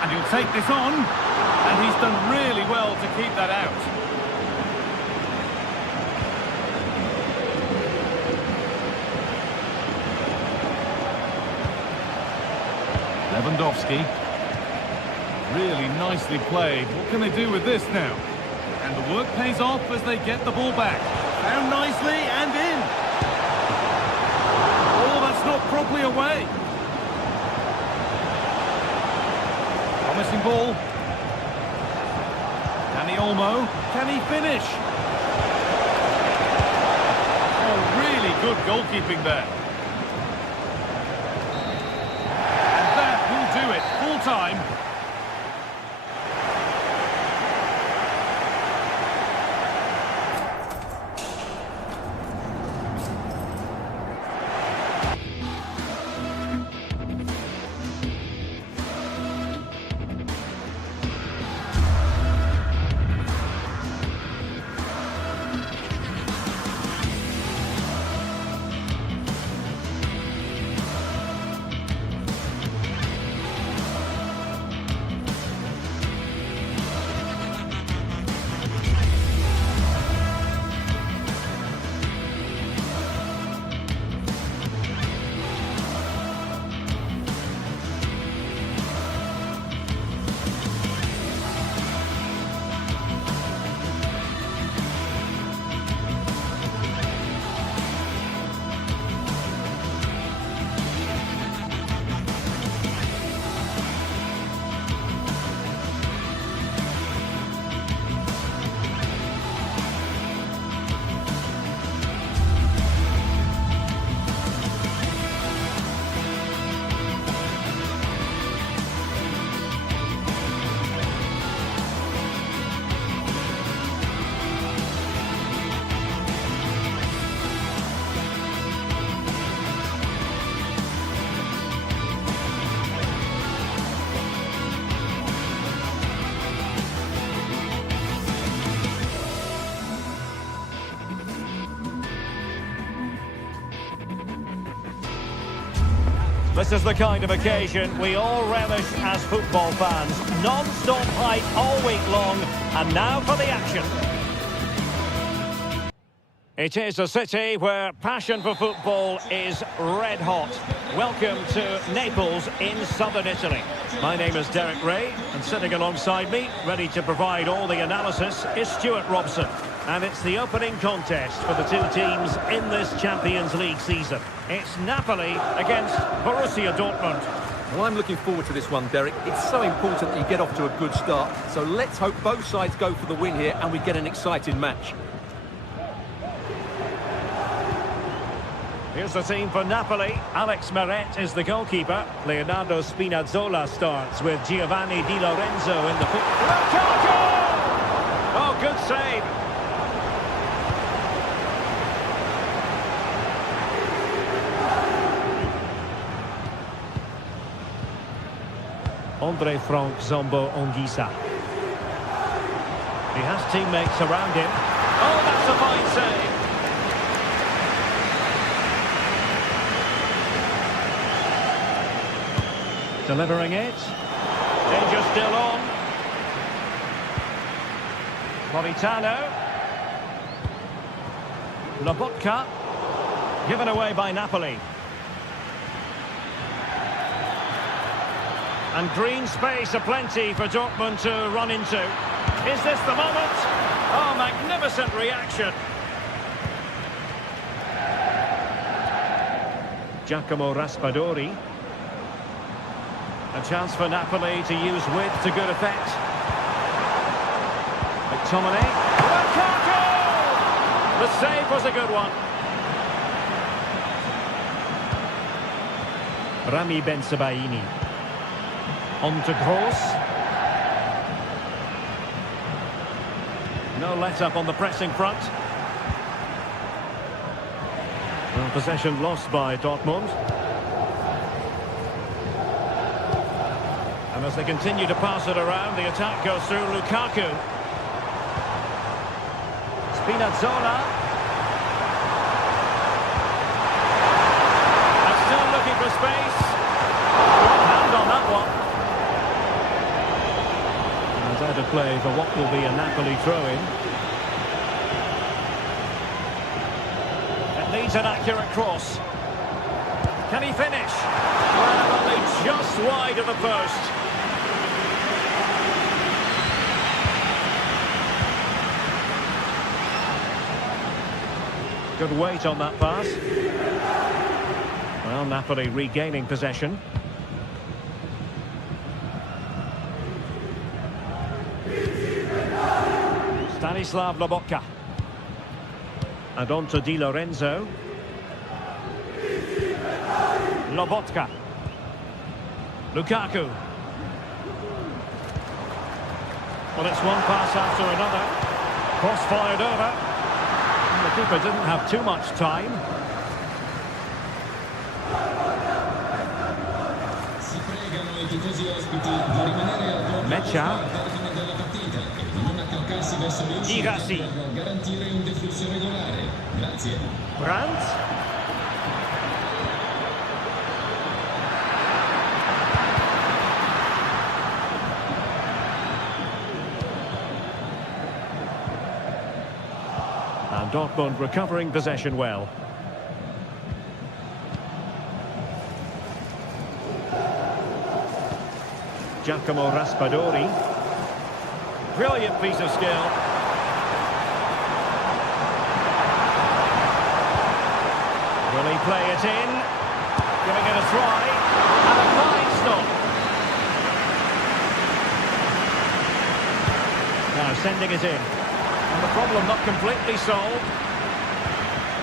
And he'll take this on. And he's done really well to keep that out. Lewandowski. Really nicely played. What can they do with this now? And the work pays off as they get the ball back. Found nicely and in. Oh, that's not properly away. Promising ball. Dani Olmo. Can he finish? Oh, really good goalkeeping there. And that will do it. Full time. This is the kind of occasion we all relish as football fans. Non-stop hype all week long, and now for the action. It is a city where passion for football is red hot. Welcome to Naples in southern Italy. My name is Derek Ray, and sitting alongside me, ready to provide all the analysis, is Stuart Robson. And it's the opening contest for the two teams in this Champions League season. It's Napoli against Borussia Dortmund. Well, I'm looking forward to this one, Derek. It's so important that you get off to a good start. So let's hope both sides go for the win here and we get an exciting match. Here's the team for Napoli. Alex Meret is the goalkeeper. Leonardo Spinazzola starts with Giovanni Di Lorenzo in the... Lukaku! Oh, good save. Andre Frank Zombo Ongisa. He has teammates around him. Oh, that's a fine save. Delivering it. Danger still on. Politano. Lobotka. Given away by Napoli. And green space aplenty for Dortmund to run into. Is this the moment? Oh, magnificent reaction. Giacomo Raspadori. A chance for Napoli to use width to good effect. McTominay. Lukaku! The save was a good one. Rami Bensebaini. On to Gross. No let-up on the pressing front. Well, possession lost by Dortmund. And as they continue to pass it around, the attack goes through Lukaku. Spinazzola. And still looking for space. Good hand on that one. And out of play for what will be a Napoli throw-in. It needs an accurate cross. Can he finish? Well, only just wide of the post. Good weight on that pass. Well, Napoli regaining possession. Stanislav Lobotka. And on to Di Lorenzo. Lobotka. Lukaku. Well, it's one pass after another. Cross fired over. The keeper didn't have too much time. Mecha. Girassi. Brandt. And Dortmund recovering possession well. Giacomo Raspadori. Brilliant piece of skill. Will he play it in? Giving it a try. And a fine stop. Now sending it in. And the problem not completely solved.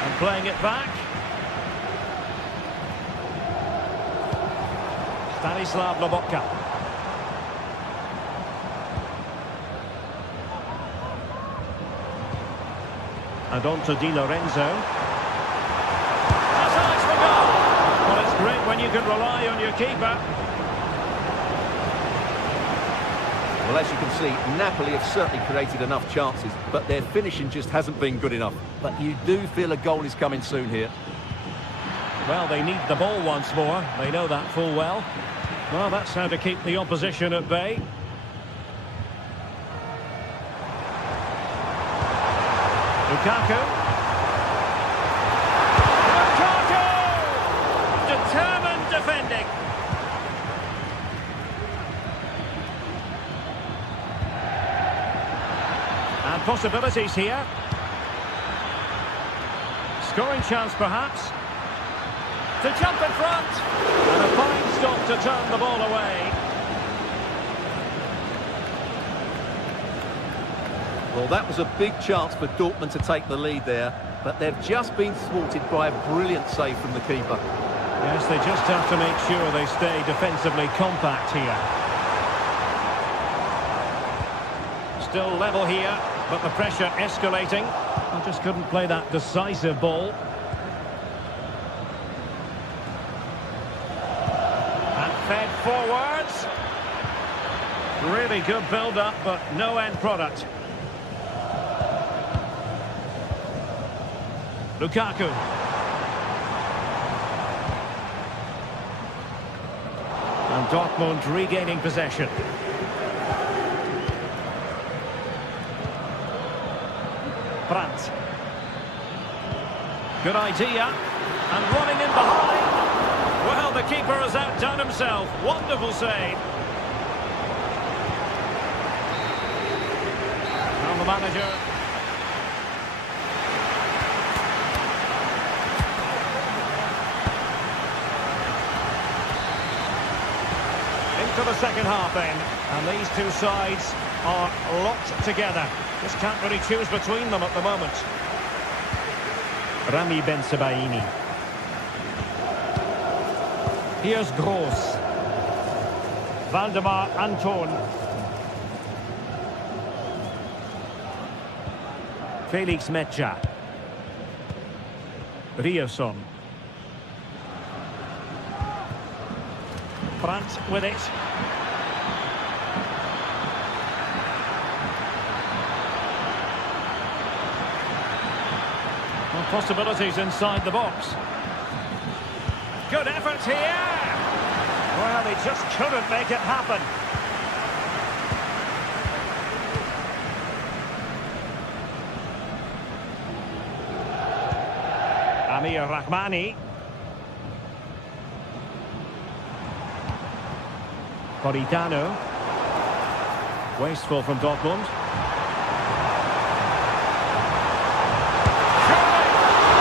And playing it back. Stanislav Lobotka. And on to Di Lorenzo. That's eyes for goal. Well, it's great when you can rely on your keeper. Well, as you can see, Napoli have certainly created enough chances, but their finishing just hasn't been good enough. But you do feel a goal is coming soon here. Well, they need the ball once more. They know that full well. Well, that's how to keep the opposition at bay. Lukaku. possibilities here. Scoring chance, perhaps. To jump in front. And a fine stop to turn the ball away. Well, that was a big chance for Dortmund to take the lead there, but they've just been thwarted by a brilliant save from the keeper. Yes, they just have to make sure they stay defensively compact here. Still level here, but the pressure escalating. I just couldn't play that decisive ball. And fed forwards. Really good build-up, but no end product. Lukaku. And Dortmund regaining possession. Brandt. Good idea. And running in behind. Well, the keeper has outdone himself. Wonderful save. Now the manager. Into the second half then, and these two sides are locked together. Just can't really choose between them at the moment. Rami Ben Sebaini. Here's Gross. Valdemar Anton. Felix Mecha. Rierson. Brandt with it. Well, possibilities inside the box. Good effort here. Well, they just couldn't make it happen. Amir Rahmani. Politano. Wasteful from Dortmund.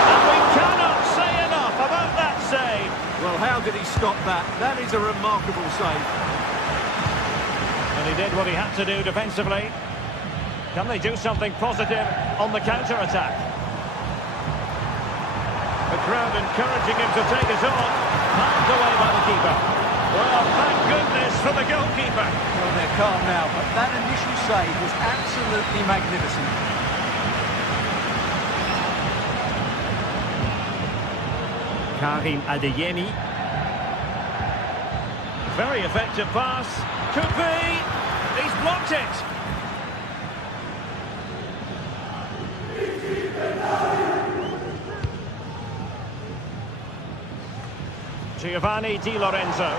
And we cannot say enough about that save. Well, how did he stop that? That is a remarkable save. And he did what he had to do defensively. Can they do something positive on the counter-attack? The crowd encouraging him to take it on. Palmed away by the keeper. Well, thank goodness for the goalkeeper. Well, they're calm now, but that initial save was absolutely magnificent. Karim Adeyemi. Very effective pass. Could be. He's blocked it. Giovanni Di Lorenzo.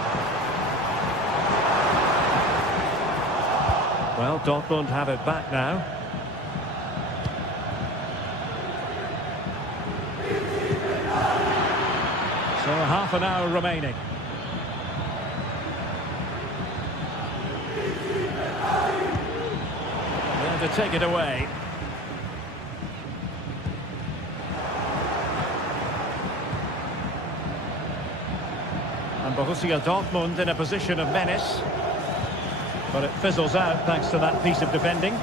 Well, Dortmund have it back now. So half an hour remaining. There to take it away. And Borussia Dortmund in a position of menace. But it fizzles out thanks to that piece of defending.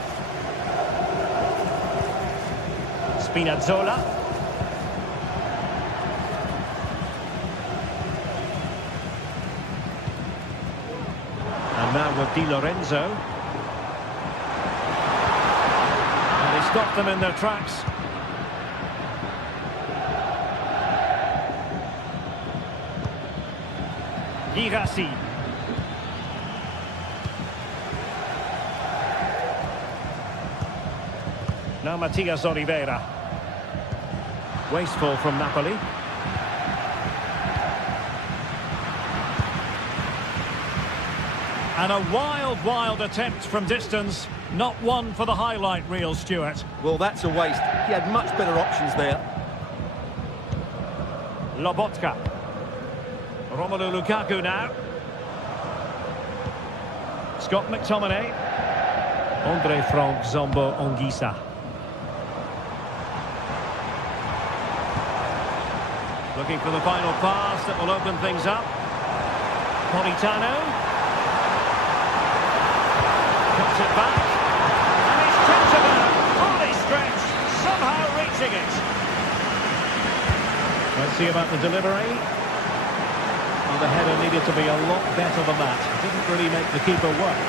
Spinazzola. And now with Di Lorenzo. And he stopped them in their tracks. Girassi. Now Matias Oliveira. Wasteful from Napoli. And a wild attempt from distance. Not one for the highlight reel, Stuart. Well, that's a waste. He had much better options there. Lobotka. Romelu Lukaku now. Scott McTominay. Andre Frank Zombo Ongisa. Looking for the final pass that will open things up. Politano. Cuts it back. And he's kept it out. Fully stretched. Somehow reaching it. Let's see about the delivery. Well, the header needed to be a lot better than that. Didn't really make the keeper work.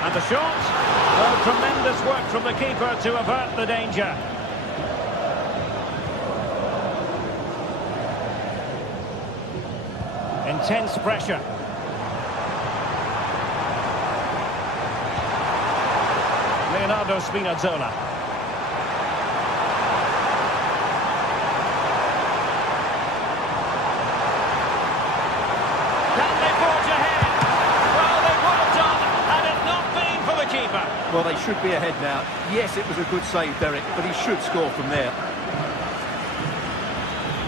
And the shot. Well, tremendous work from the keeper to avert the danger. Intense pressure. Leonardo Spinazzola. Can they forge ahead? Well, they would have done had it not been for the keeper. Well, they should be ahead now. Yes, it was a good save, Derek, but he should score from there.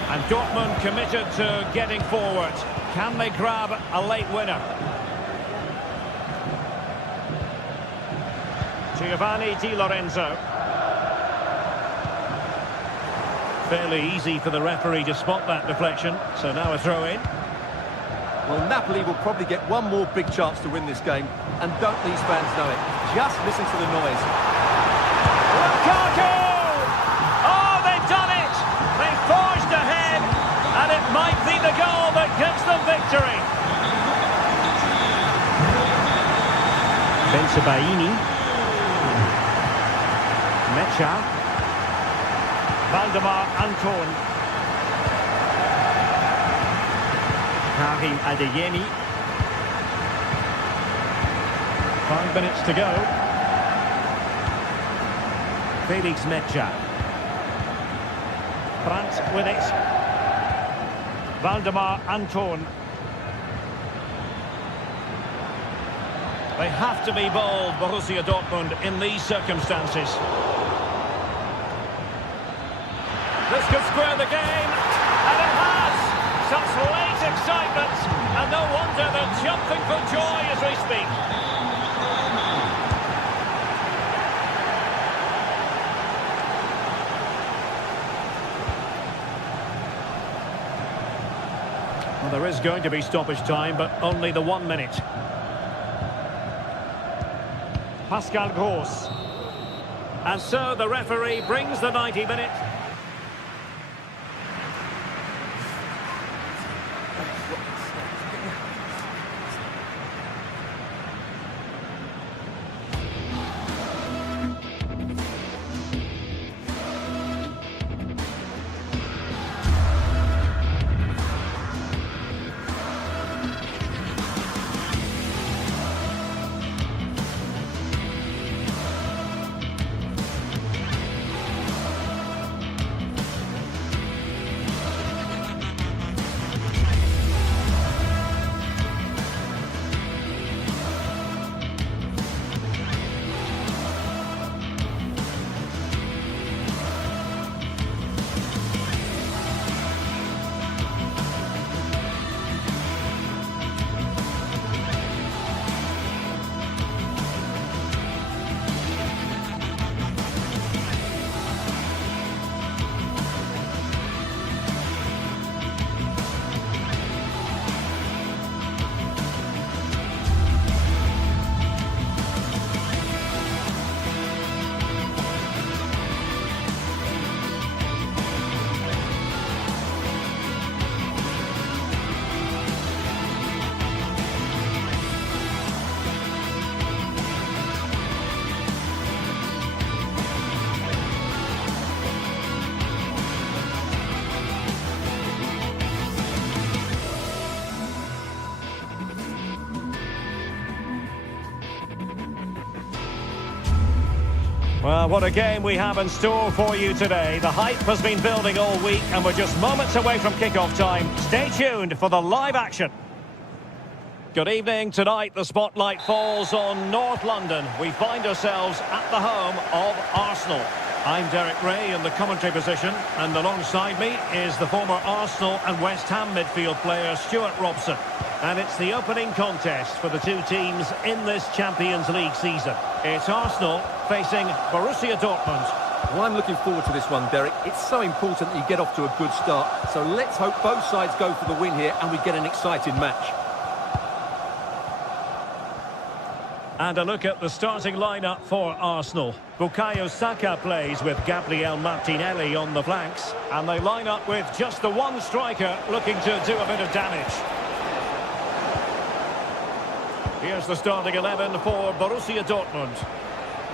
And Dortmund committed to getting forward. Can they grab a late winner? Giovanni Di Lorenzo. Fairly easy for the referee to spot that deflection. So now a throw in. Well, Napoli will probably get one more big chance to win this game. And don't these fans know it? Just listen to the noise. Lukaku! Oh, they've done it! They've forged ahead, and it might be the goal that gives them victory. Bensebaini. Mecha. Valdemar Anton. Karim Adeyemi. 5 minutes to go. Felix Mecha. Brandt with it. Valdemar Anton. They have to be bold, Borussia Dortmund, in these circumstances. This could square the game, and it has! Such late excitement, and no wonder they're jumping for joy as we speak. Well, there is going to be stoppage time, but only the 1 minute. Pascal Gross. And so the referee brings the 90 minutes. Well, what a game we have in store for you today. The hype has been building all week and we're just moments away from kick-off time. Stay tuned for the live action. Good evening. Tonight the spotlight falls on North London. We find ourselves at the home of Arsenal. I'm Derek Ray in the commentary position, and alongside me is the former Arsenal and West Ham midfield player Stuart Robson. And it's the opening contest for the two teams in this Champions League season. It's Arsenal facing Borussia Dortmund. Well, I'm looking forward to this one, Derek. It's so important that you get off to a good start. So let's hope both sides go for the win here and we get an exciting match. And a look at the starting lineup for Arsenal. Bukayo Saka plays with Gabriel Martinelli on the flanks. And they line up with just the one striker looking to do a bit of damage. Here's the starting 11 for Borussia Dortmund.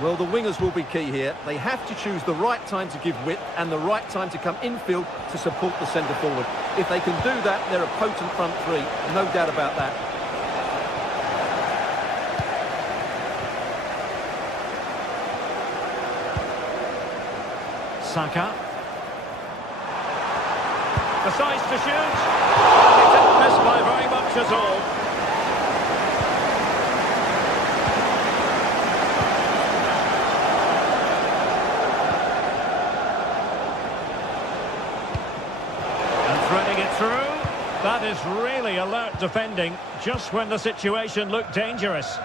Well, the wingers will be key here. They have to choose the right time to give width and the right time to come infield to support the centre-forward. If they can do that, they're a potent front three. No doubt about that. Saka. Decides to shoot. Well, he didn't miss by very much at all. And threading it through. That is really alert defending, just when the situation looked dangerous.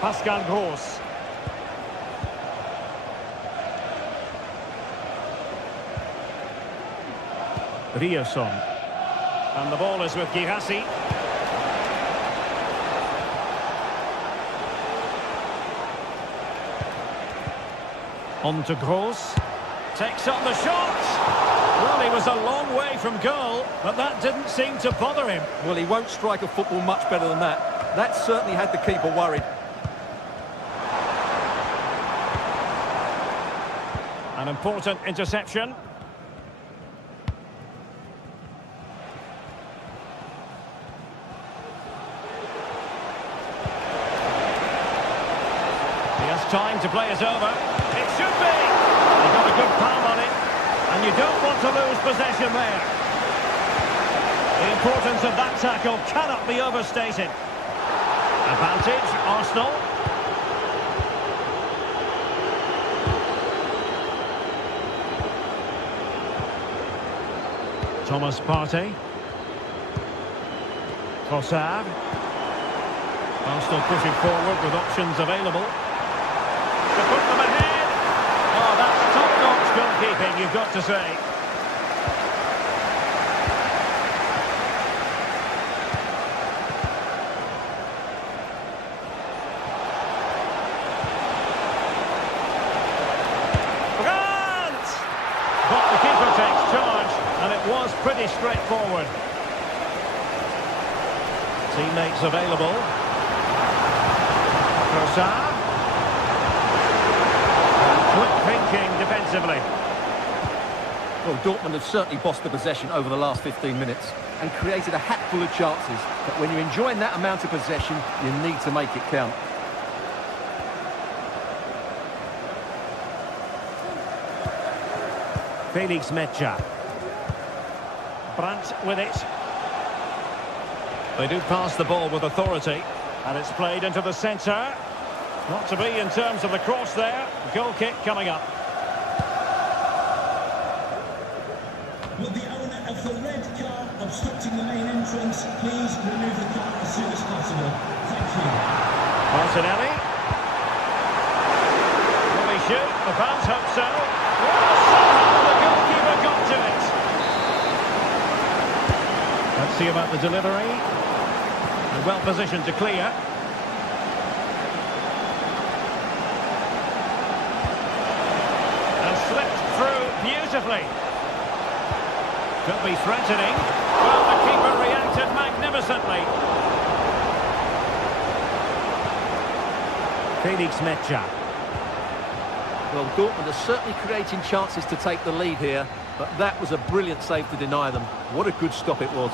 Pascal Gross. Rierson. And the ball is with Girassi. On to Gross. Takes up the shot. Well, he was a long way from goal, but that didn't seem to bother him. Well, he won't strike a football much better than that. That certainly had the keeper worried. An important interception. He has time to play it over. It should be. He got a good palm on it. And you don't want to lose possession there. The importance of that tackle cannot be overstated. Advantage, Arsenal. Thomas Partey. Trossard. Arsenal pushing forward with options available. To put them ahead. Oh, that's top-notch goalkeeping, you've got to say. Grant! But the keeper takes charge. And it was pretty straightforward. Teammates available. Trossard. Quick thinking defensively. Well, Dortmund have certainly bossed the possession over the last 15 minutes and created a hatful of chances. But when you're enjoying that amount of possession, you need to make it count. Felix Mecha. Brandt with it. They do pass the ball with authority. And it's played into the centre. Not to be in terms of the cross there. Goal kick coming up. Will the owner of the red car obstructing the main entrance please remove the car as soon as possible? Thank you. Martinelli. Will he shoot? The fans hope so. Well, somehow the goalkeeper got to it. Let's see about the delivery. And well positioned to clear. And slipped through beautifully. Could be threatening. Well, the keeper reacted magnificently. Felix Mecha. Well, Dortmund are certainly creating chances to take the lead here, but that was a brilliant save to deny them. What a good stop it was.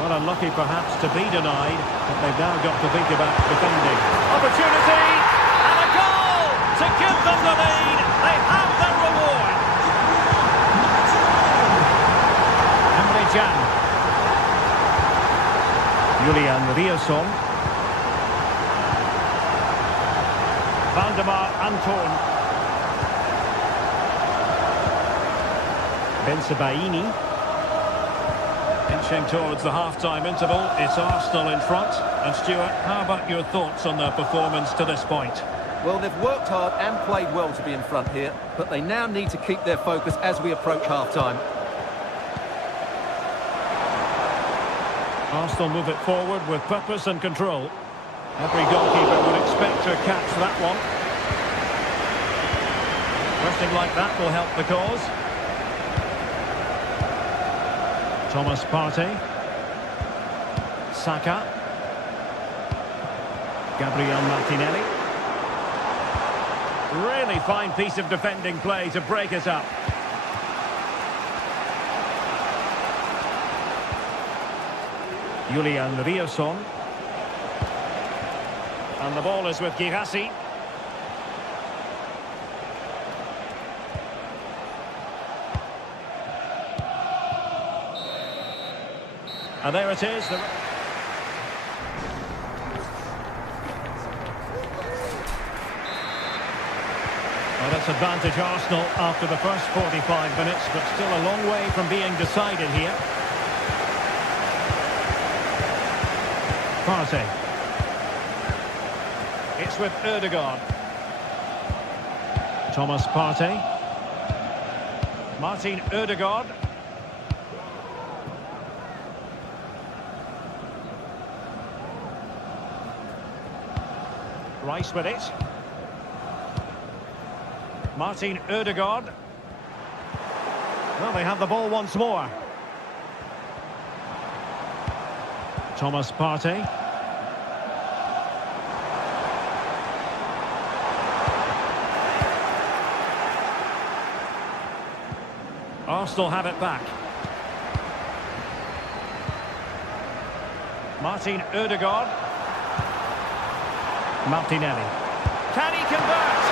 Well, unlucky perhaps to be denied, but they've now got to think about defending. Opportunity! And a goal to give them the lead. They have their reward. Emre Can. Julian Riosson. Valdemar Anton. Bensebaini. Inching towards the half-time interval, it's Arsenal in front. And Stuart, how about your thoughts on their performance to this point? Well, they've worked hard and played well to be in front here, but they now need to keep their focus as we approach half-time. Arsenal move it forward with purpose and control. Every goalkeeper would expect to catch that one. Pressing like that will help the cause. Thomas Partey. Saka. Gabriel Martinelli. Really fine piece of defending play to break us up. Julian Riosson. And the ball is with Girassi. And there it is. Well, that's advantage Arsenal after the first 45 minutes, but still a long way from being decided here. Partey. It's with Ødegaard. Thomas Partey. Martin Ødegaard. Rice with it. Martin Ødegaard. Well, they have the ball once more. Thomas Partey. Arsenal have it back. Martin Ødegaard. Martinelli. Can he convert?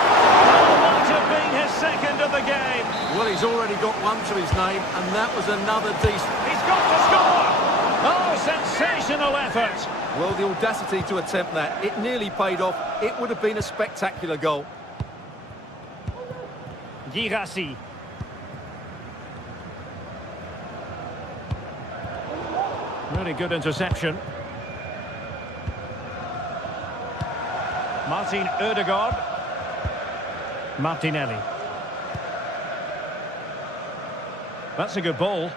That might have been his second of the game. Well, he's already got one to his name, and that was another decent... He's got to score! Oh, sensational effort! Well, the audacity to attempt that, it nearly paid off. It would have been a spectacular goal. Girassi. Really good interception. Martin Ødegaard. Martinelli. That's a good ball.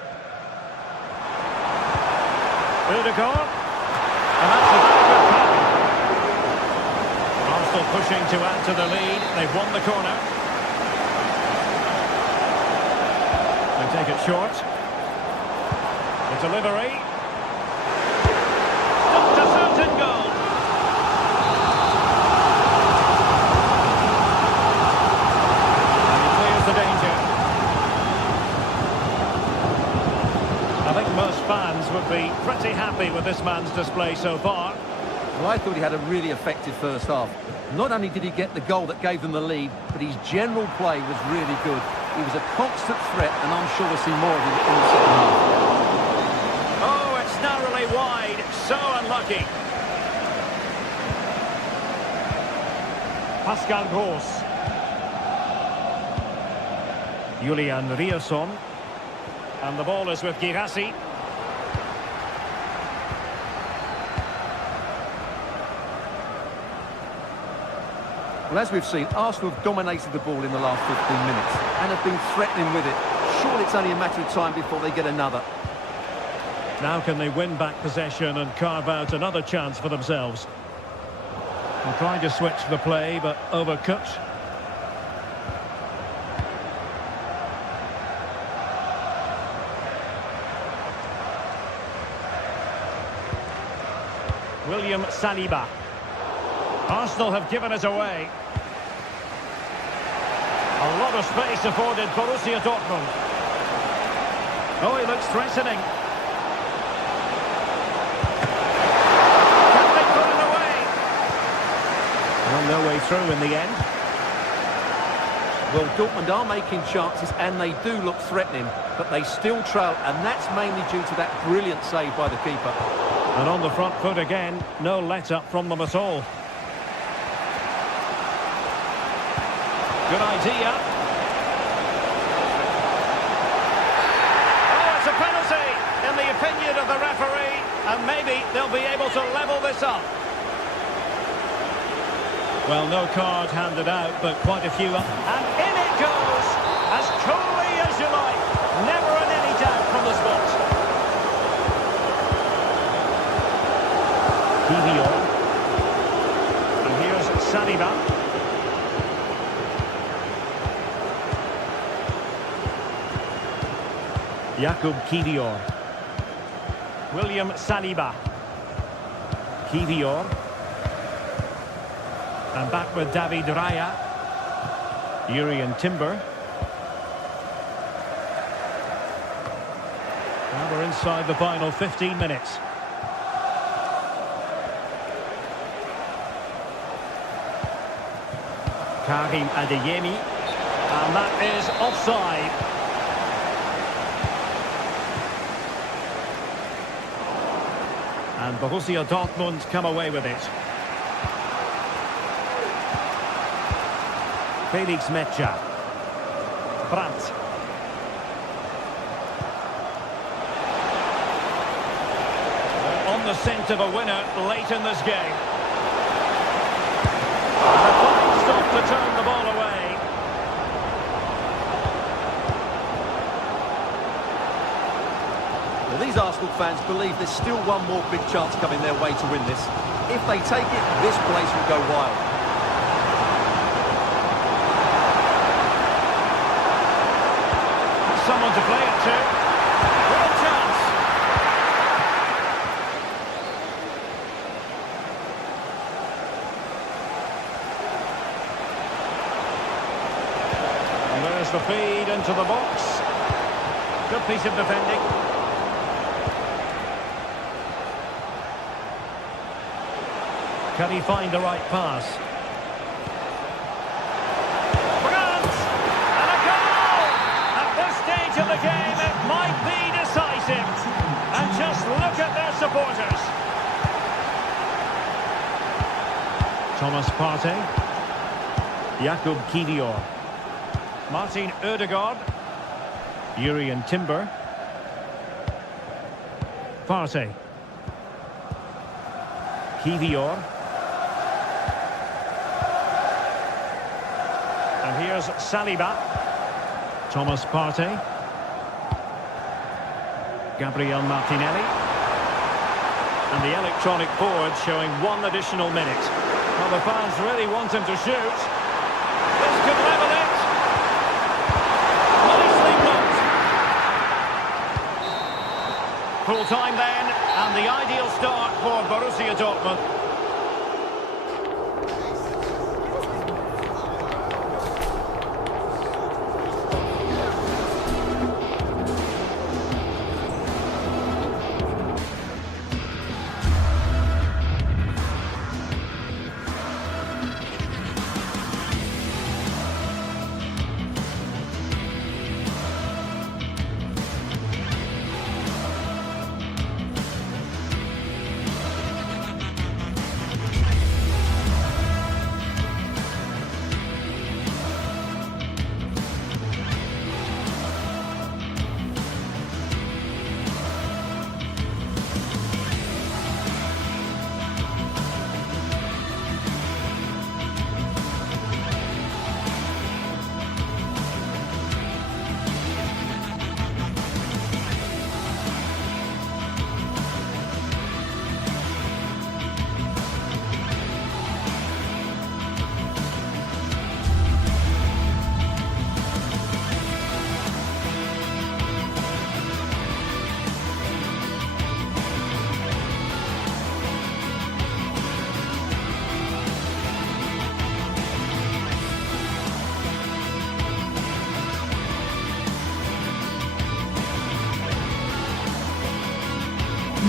Ødegaard. And that's a very good pass. Arsenal pushing to add to the lead. They've won the corner. They take it short. The delivery. Not a certain goal. And he clears the danger. I think most fans would be pretty happy with this man's display so far. Well, I thought he had a really effective first half. Not only did he get the goal that gave them the lead, but his general play was really good. He was a constant threat, and I'm sure we'll see more of him in the second half. Oh, it's narrowly wide. So unlucky. Pascal Gross. Julian Riosson. And the ball is with Girassi. Well, as we've seen, Arsenal have dominated the ball in the last 15 minutes and have been threatening with it. Surely it's only a matter of time before they get another. Now can they win back possession and carve out another chance for themselves? They're trying to switch the play, but overcooked. William Saliba. Arsenal have given it away. A lot of space afforded Borussia Dortmund. Oh, he looks threatening. Can they put it away? Well, no way through in the end. Well, Dortmund are making chances and they do look threatening, but they still trail, and that's mainly due to that brilliant save by the keeper. And on the front foot again, no let-up from them at all. Good idea. Oh, it's a penalty, in the opinion of the referee, and maybe they'll be able to level this up. Well, no card handed out, but quite a few up. And in it goes, as coolly as you like. Never in any doubt from the spot. Kivior. And here's Saliba. Jakub Kivior. William Saliba. Kivior. And back with David Raya. Jurrien Timber. Now we're inside the final 15 minutes. Karim Adeyemi. And that is offside. And Borussia Dortmund come away with it. Felix Metscher. Brandt. On the scent of a winner late in this game. And a fine stop to turn the ball away. Well, these Arsenal fans believe there's still one more big chance coming their way to win this. If they take it, this place will go wild. Someone to play it to. Real chance. And there's the feed into the box. Good piece of defending. Can he find the right pass? Of the game, it might be decisive. And just look at their supporters. Thomas Partey. Jakub Kivior. Martin Ødegaard. Jurrien Timber. Partey. Kivior. And here's Saliba. Thomas Partey. Gabriel Martinelli. And the electronic board showing one additional minute. Well, the fans really want him to shoot. This could level it. Nicely blocked. Full time then, and the ideal start for Borussia Dortmund.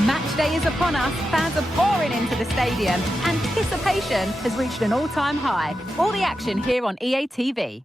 Match day is upon us. Fans are pouring into the stadium. Anticipation has reached an all-time high. All the action here on EA TV.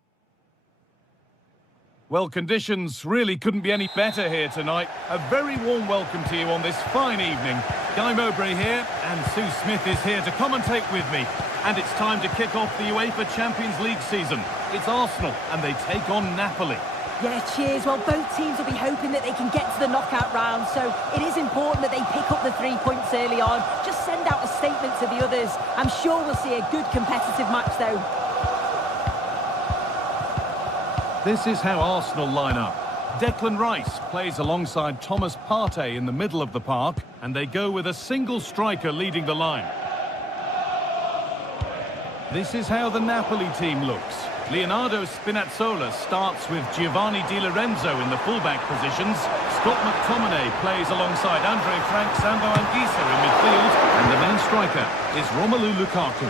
Well, conditions really couldn't be any better here tonight. A very warm welcome to you on this fine evening. Guy Mowbray here, and Sue Smith is here to commentate with me. And it's time to kick off the UEFA Champions League season. It's Arsenal, and they take on Napoli. Yeah, cheers. Well, both teams will be hoping that they can get to the knockout round, so it is important that they pick up the 3 points early on. Just send out a statement to the others. I'm sure we'll see a good competitive match, though. This is how Arsenal line up. Declan Rice plays alongside Thomas Partey in the middle of the park, and they go with a single striker leading the line. This is how the Napoli team looks. Leonardo Spinazzola starts with Giovanni Di Lorenzo in the fullback positions. Scott McTominay plays alongside Andre Frank, Sambo Anguissa in midfield, and the main striker is Romelu Lukaku.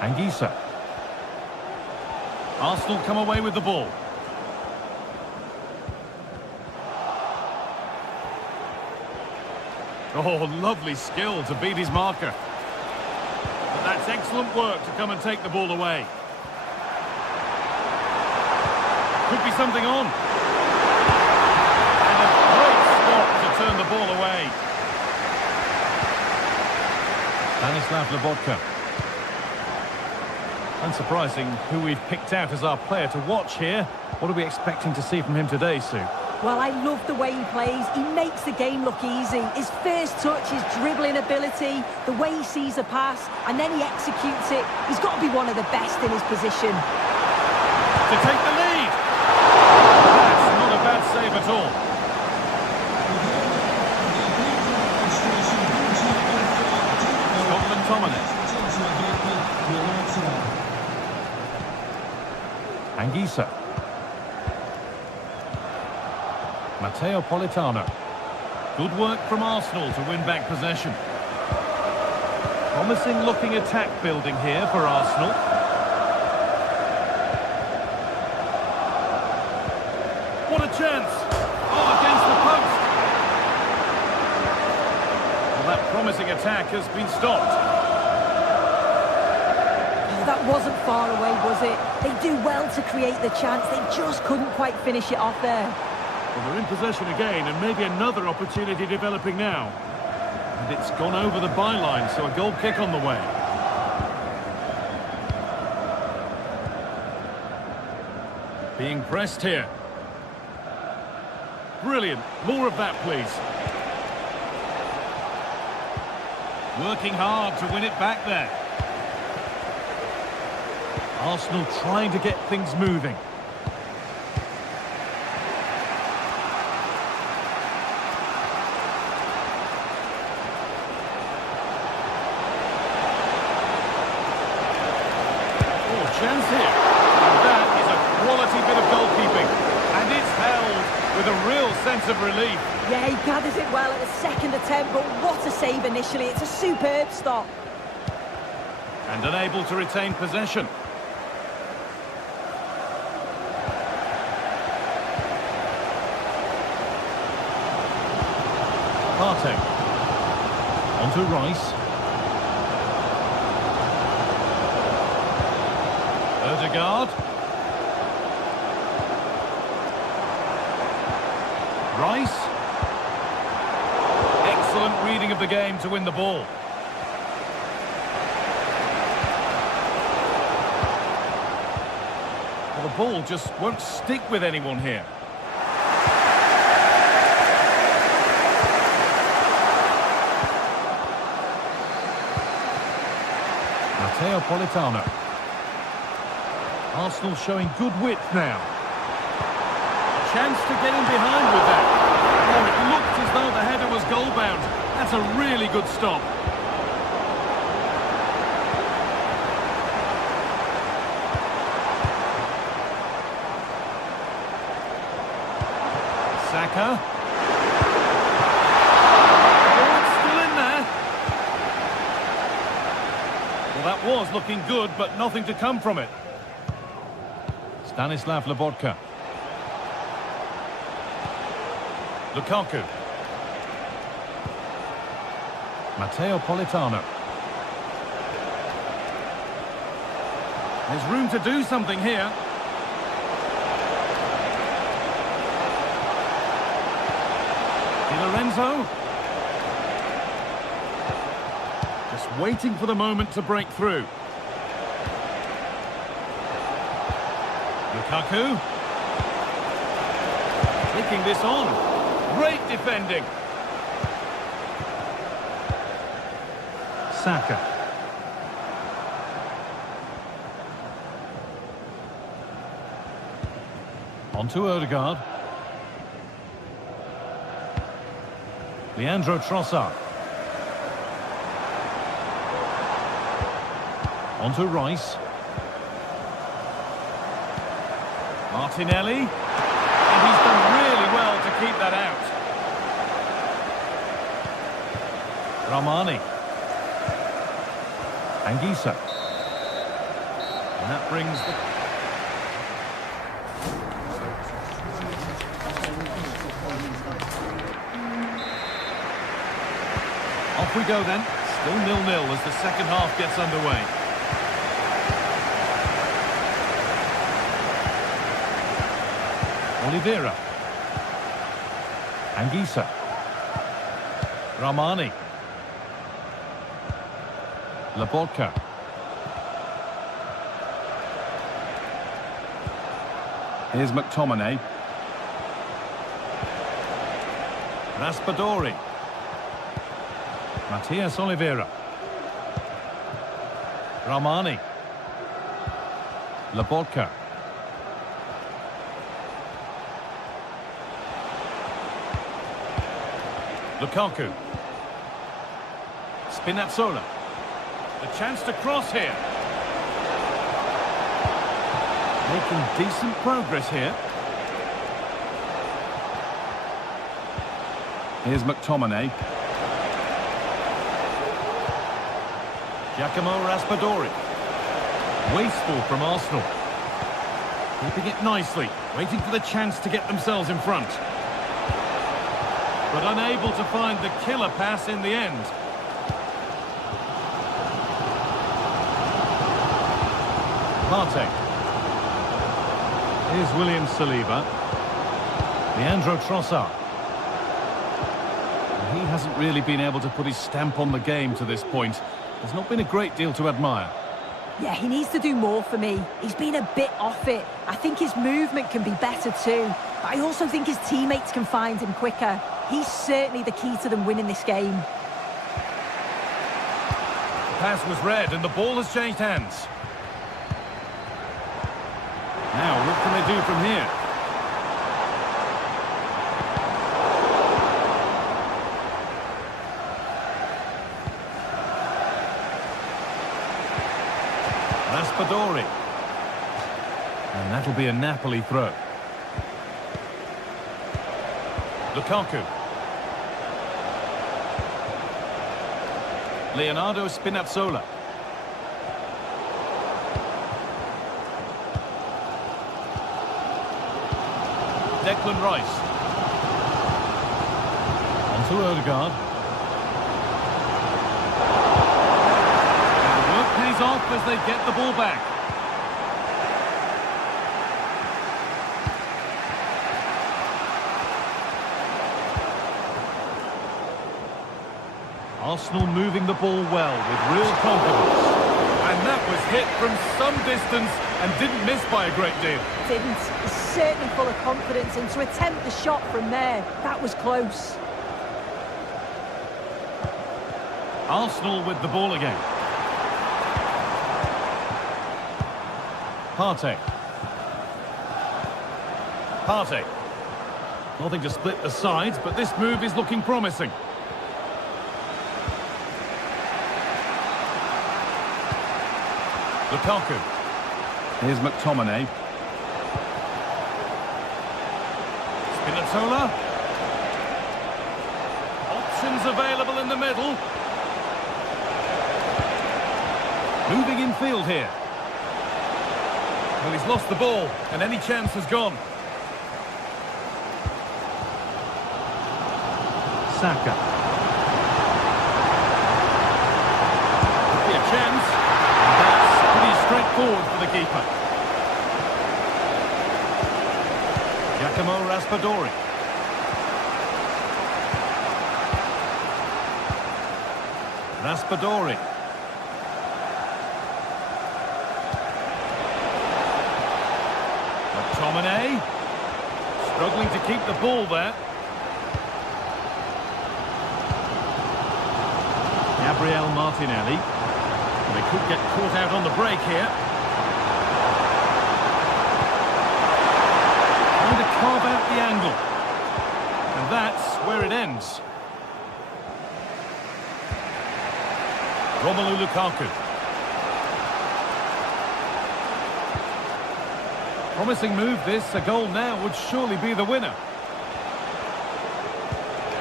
Anguissa. Arsenal come away with the ball. Oh, lovely skill to beat his marker. But that's excellent work to come and take the ball away. Could be something on. And a great stop to turn the ball away. Stanislav Lobotka. Unsurprising who we've picked out as our player to watch here. What are we expecting to see from him today, Sue? Well, I love the way he plays. He makes the game look easy. His first touch, his dribbling ability, the way he sees a pass, and then he executes it. He's got to be one of the best in his position. To take the lead! That's not a bad save at all. Scott McTominay. Anguissa. Matteo Politano. Good work from Arsenal to win back possession. Promising looking attack building here for Arsenal. What a chance! Oh, against the post! Well, that promising attack has been stopped. That wasn't far away, was it? They do well to create the chance. They just couldn't quite finish it off there. Well, they're in possession again, and maybe another opportunity developing now. And it's gone over the byline, so a goal kick on the way. Being pressed here. Brilliant. More of that, please. Working hard to win it back there. Arsenal trying to get things moving. Oh, chance here. And that is a quality bit of goalkeeping. And it's held with a real sense of relief. Yeah, he gathers it well at the second attempt, but what a save initially. It's a superb stop. And unable to retain possession. Partey. On to Rice. Odegaard. Rice. Excellent reading of the game to win the ball. Well, the ball just won't stick with anyone here. Matteo Politano. Arsenal showing good width now. Chance to get in behind with that. Oh, it looked as though the header was goal-bound. That's a really good stop. Saka. Oh, it's still in there. Well, that was looking good, but nothing to come from it. Stanislav Lobotka. Lukaku. Matteo Politano. There's room to do something here. Di Lorenzo. Just waiting for the moment to break through. Lukaku. Taking this on. Great defending. Saka. On to Odegaard. Leandro Trossard. On to Rice. Martinelli. And he's done really well to keep that out. Ramani. Anguissa. And that brings the... Off we go then. Still 0-0 as the second half gets underway. Oliveira. Anguissa. Ramani. Laborca. Here's McTominay. Raspadori. Matias Oliveira. Ramani. Laborca. Lukaku. Spinazzola. The chance to cross here. Making decent progress here. Here's McTominay. Giacomo Raspadori. Wasteful from Arsenal. Keeping it nicely, waiting for the chance to get themselves in front. But unable to find the killer pass in the end. Partey. Here's William Saliba. Leandro Trossard. He hasn't really been able to put his stamp on the game to this point. There's not been a great deal to admire. Yeah, he needs to do more for me. He's been a bit off it. I think his movement can be better too. But I also think his teammates can find him quicker. He's certainly the key to them winning this game. The pass was read and the ball has changed hands. Now, what can they do from here? Raspadori. And that'll be a Napoli throw. Lukaku. Leonardo Spinazzola. Declan Rice. On to Odegaard. And the work pays off as they get the ball back. Arsenal moving the ball well with real confidence. And that was hit from some distance and didn't miss by a great deal. Didn't. He's certainly full of confidence, and to attempt the shot from there, that was close. Arsenal with the ball again. Partey. Partey. Nothing to split the sides, but this move is looking promising. Lukaku. Here's McTominay. Spinazzola. Options available in the middle. Moving in field here. Well, he's lost the ball, and any chance has gone. Saka. Could be a chance. And that's pretty straightforward for the keeper. Giacomo Raspadori. Raspadori. McTominay. Struggling to keep the ball there. Gabriel Martinelli. They could get caught out on the break here. Trying to carve out the angle. And that's where it ends. Romelu Lukaku. Promising move this. A goal now would surely be the winner.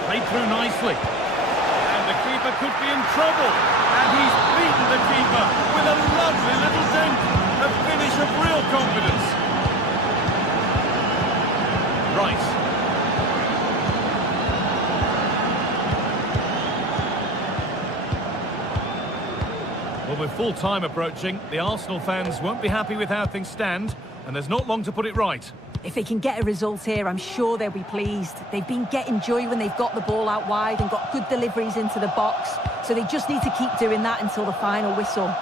Played through nicely. And the keeper could be in trouble. And he's beaten the keeper with a lovely little dink. A finish of real confidence. Right. Well, with full time approaching, the Arsenal fans won't be happy with how things stand, and there's not long to put it right. If they can get a result here, I'm sure they'll be pleased. They've been getting joy when they've got the ball out wide and got good deliveries into the box, so they just need to keep doing that until the final whistle.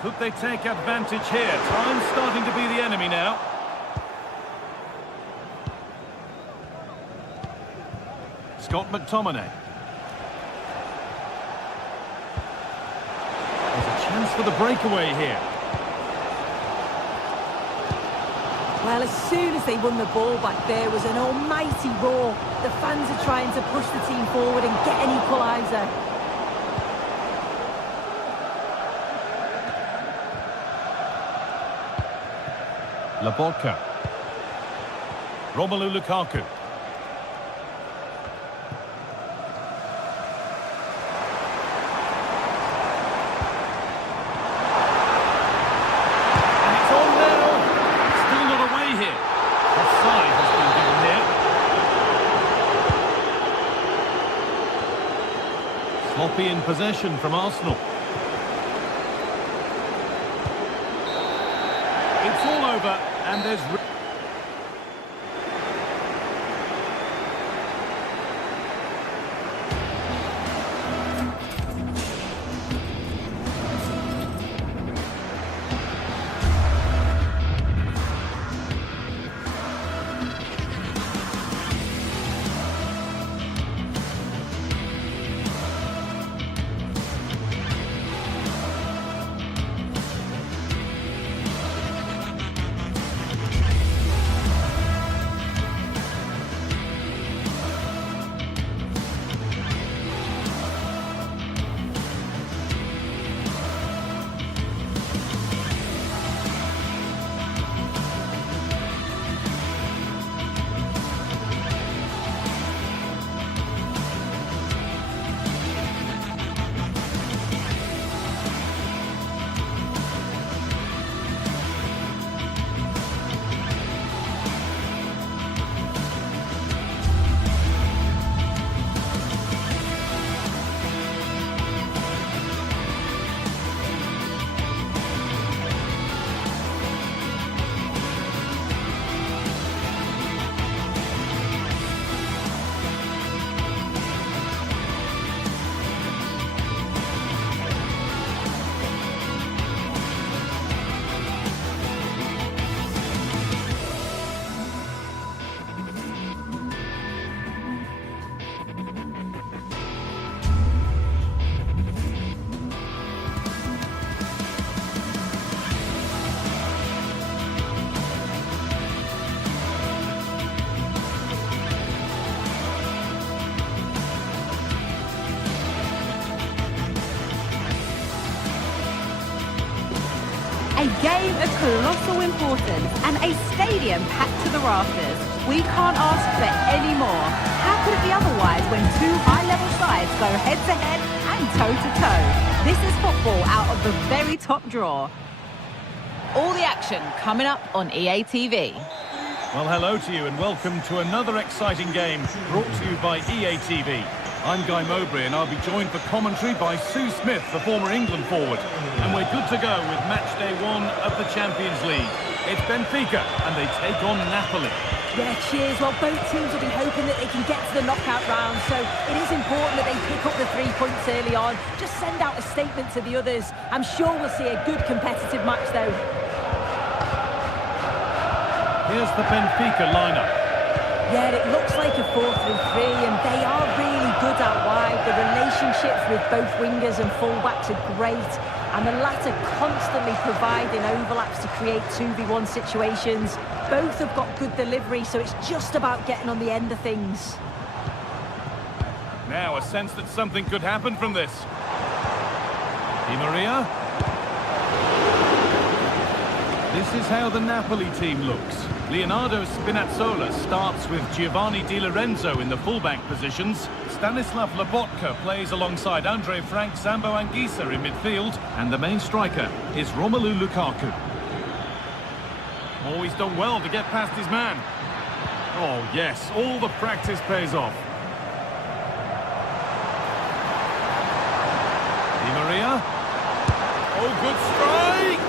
Could they take advantage here? Time's starting to be the enemy now. Scott McTominay. There's a chance for the breakaway here. Well, as soon as they won the ball back, there was an almighty roar. The fans are trying to push the team forward and get an equaliser. Laborca. Romelu Lukaku. And it's on now. Still not away here. Offside has been given here. Sloppy in possession from Arsenal. It's all over, and there's... A game of colossal importance and a stadium packed to the rafters. We can't ask for any more. How could it be otherwise when two high-level sides go head-to-head and toe-to-toe? This is football out of the very top drawer. All the action coming up on EA TV. Well, hello to you and welcome to another exciting game brought to you by EA TV. I'm Guy Mowbray and I'll be joined for commentary by Sue Smith, the former England forward. And we're good to go with match day 1 of the Champions League. It's Benfica and they take on Napoli. Yeah, cheers. Well, both teams will be hoping that they can get to the knockout round, so it is important that they pick up the 3 points early on. Just send out a statement to the others. I'm sure we'll see a good competitive match, though. Here's the Benfica lineup. Yeah, it looks like a 4-3-3, and they are really good out wide. The relationships with both wingers and fullbacks are great, and the latter constantly providing overlaps to create 2v1 situations. Both have got good delivery, so it's just about getting on the end of things. Now a sense that something could happen from this. Di Maria. This is how the Napoli team looks. Leonardo Spinazzola starts with Giovanni Di Lorenzo in the fullback positions. Stanislav Lobotka plays alongside Andre Frank Zambo Anguissa in midfield. And the main striker is Romelu Lukaku. Oh, he's done well to get past his man. Oh, yes, all the practice pays off. Di Maria. Oh, good strike!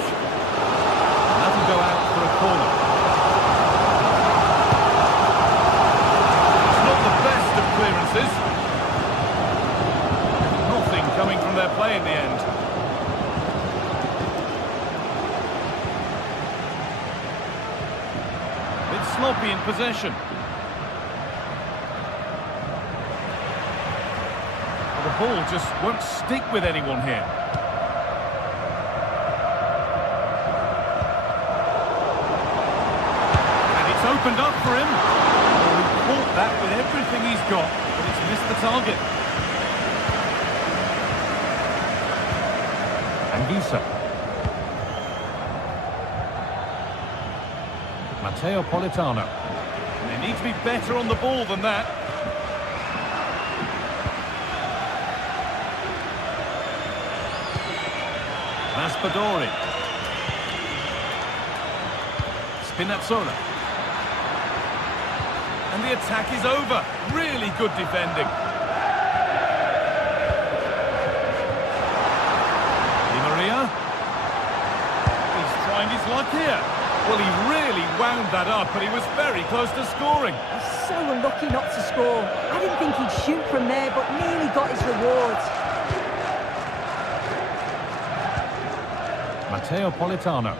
And that'll go out for a corner. It's not the best of clearances. Nothing coming from their play in the end. Sloppy in possession. The ball just won't stick with anyone here. And it's opened up for him. Oh, he caught that with everything he's got, but it's missed the target. Anguissa. Matteo Politano. They need to be better on the ball than that. Raspadori. Spinazzola. And the attack is over. Really good defending. Di Maria. He's trying his luck here. Well, he really wound that up, but he was very close to scoring. He's so unlucky not to score. I didn't think he'd shoot from there, but nearly got his reward. Matteo Politano.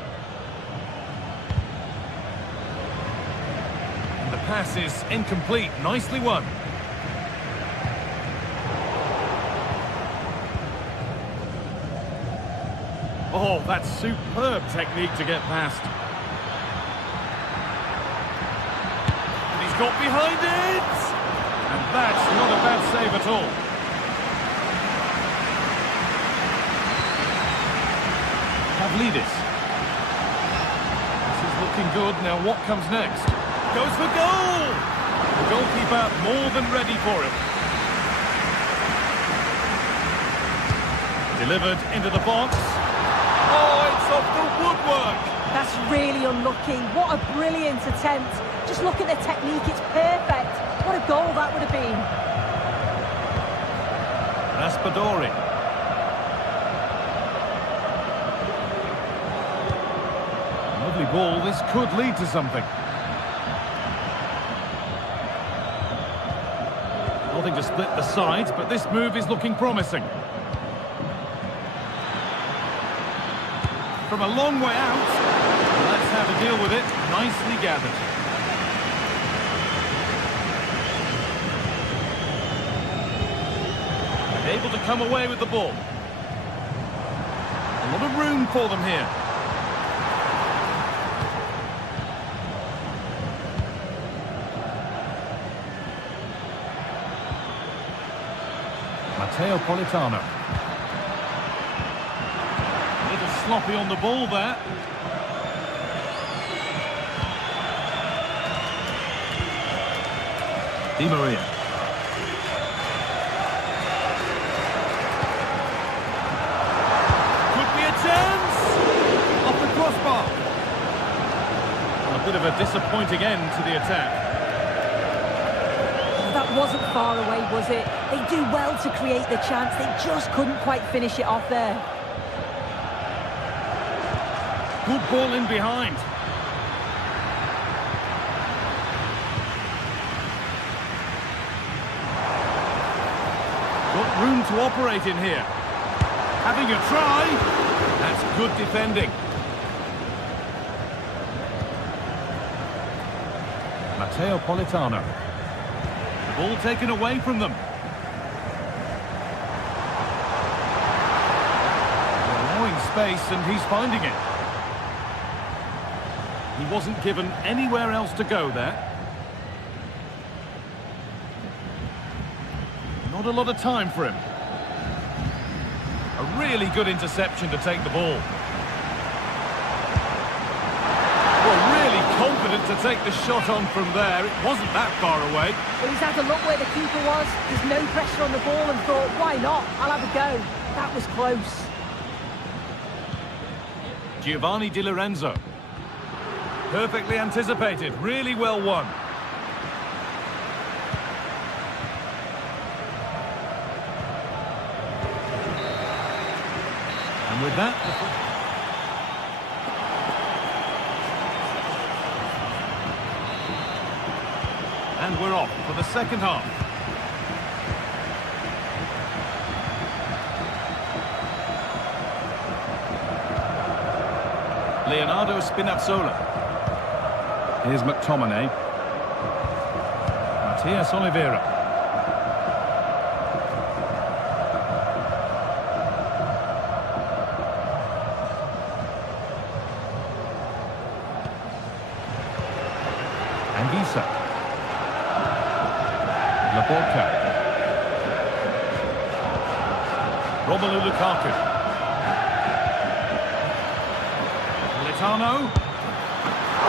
And the pass is incomplete. Nicely won. Oh, that's superb technique to get past. Got behind it! And that's not a bad save at all. Pavlidis. This is looking good. Now what comes next? Goes for goal! The goalkeeper more than ready for it. Delivered into the box. Oh, it's off the woodwork! That's really unlucky. What a brilliant attempt. Just look at the technique, it's perfect. What a goal that would have been. Raspadori. Lovely ball, this could lead to something. Nothing to split the sides, but this move is looking promising. From a long way out, let's have a deal with it. Nicely gathered. Able to come away with the ball. A lot of room for them here. Matteo Politano. A little sloppy on the ball there. Di Maria. bit of a disappointing end to the attack. That wasn't far away, was it? They do well to create the chance. They just couldn't quite finish it off there. Good ball in behind. Got room to operate in here. Having a try. That's good defending. Matteo Politano. The ball taken away from them. They're allowing space and he's finding it. He wasn't given anywhere else to go there. Not a lot of time for him. A really good interception to take the ball. Well, really confident to take the shot on from there. It wasn't that far away. Well, he's had a look where the keeper was. There's no pressure on the ball and thought, why not? I'll have a go. That was close. Giovanni Di Lorenzo. Perfectly anticipated. Really well won. And with that... And we're off for the second half. Leonardo Spinazzola. Here's McTominay. Matias Oliveira. Anguissa. Laporta. Romelu Lukaku. Politano.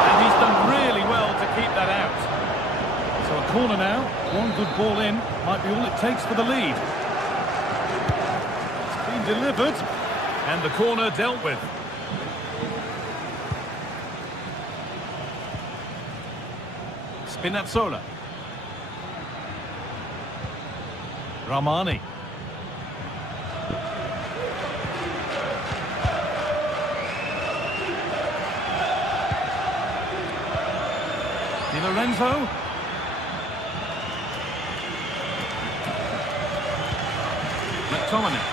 And he's done really well to keep that out. So a corner now. One good ball in. Might be all it takes for the lead. It's been delivered. And the corner dealt with. Spinazzola. Ramani. Di Lorenzo. McTominay.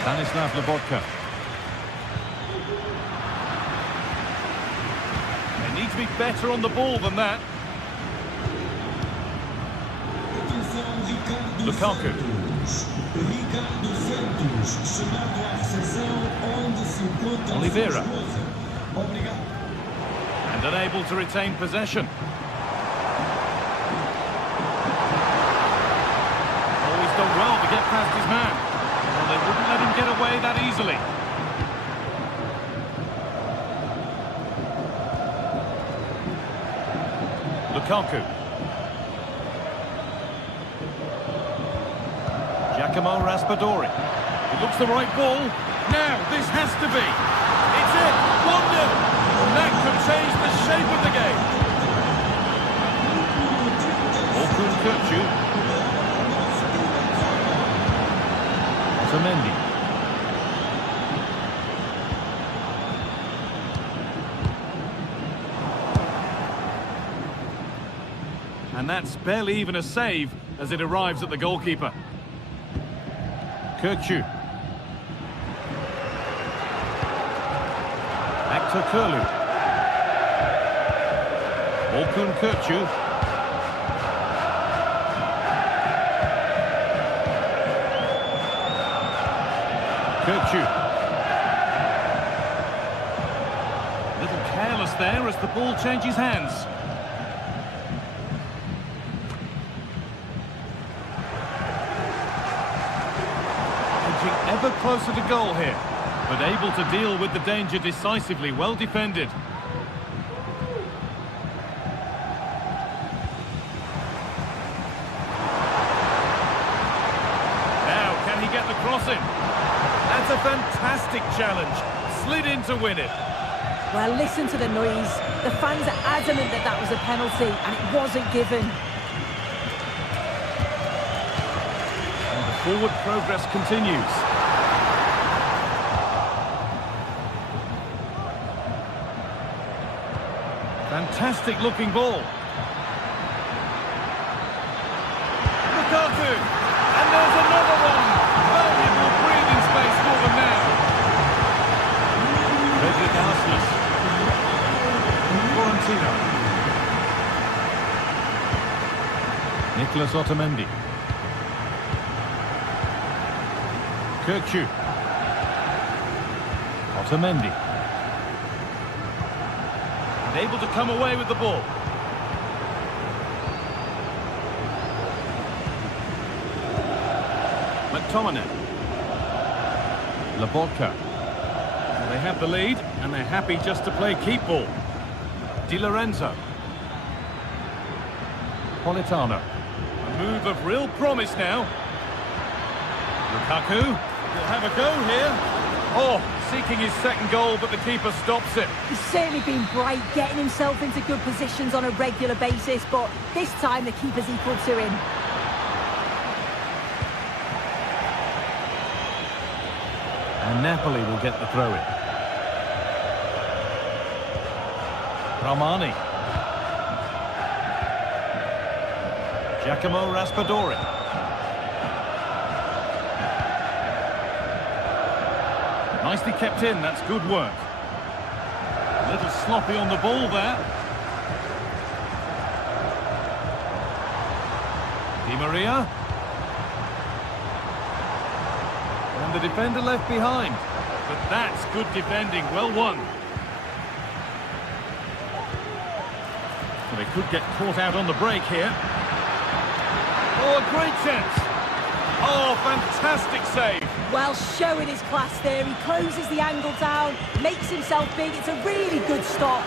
Stanislav Lobotka. They need to be better on the ball than that. Lukaku. Oliveira. And unable to retain possession. Always done well to get past his man. Well, they wouldn't let him get away that easily. Lukaku. Giacomo Raspadori. It looks the right ball. Now, this has to be. It's it. 1-0. That could change the shape of the game. Orkun Kürtçü. Otamendi. And that's barely even a save as it arrives at the goalkeeper. Kürtçü. Actor Kurlu. Orkun Kürtçü. Kürtçü. A little careless there as the ball changes hands. Edging ever closer to goal here, but able to deal with the danger decisively. Well defended. Now, can he get the cross in? That's a fantastic challenge. Slid in to win it. Well, listen to the noise. The fans are adamant that that was a penalty, and it wasn't given. And the forward progress continues. Fantastic looking ball. Lukaku! And there's another one! Valuable breathing space for them now. Frederick Arsenal. Florentino. Nicolas Otamendi. Kirkju. Otamendi. And able to come away with the ball. McTominay. Lobotka. They have the lead, and they're happy just to play keep ball. Di Lorenzo. Politano. A move of real promise now. Lukaku will have a go here. Oh, seeking his second goal, but the keeper stops it. He's certainly been bright, getting himself into good positions on a regular basis, but this time the keeper's equal to him. And Napoli will get the throw-in. Ramani. Giacomo Raspadori. Nicely kept in, that's good work. A little sloppy on the ball there. Di Maria. And the defender left behind. But that's good defending, well won. Well, they could get caught out on the break here. Oh, a great chance. Oh, fantastic save. Well, showing his class there. He closes the angle down, makes himself big. It's a really good stop.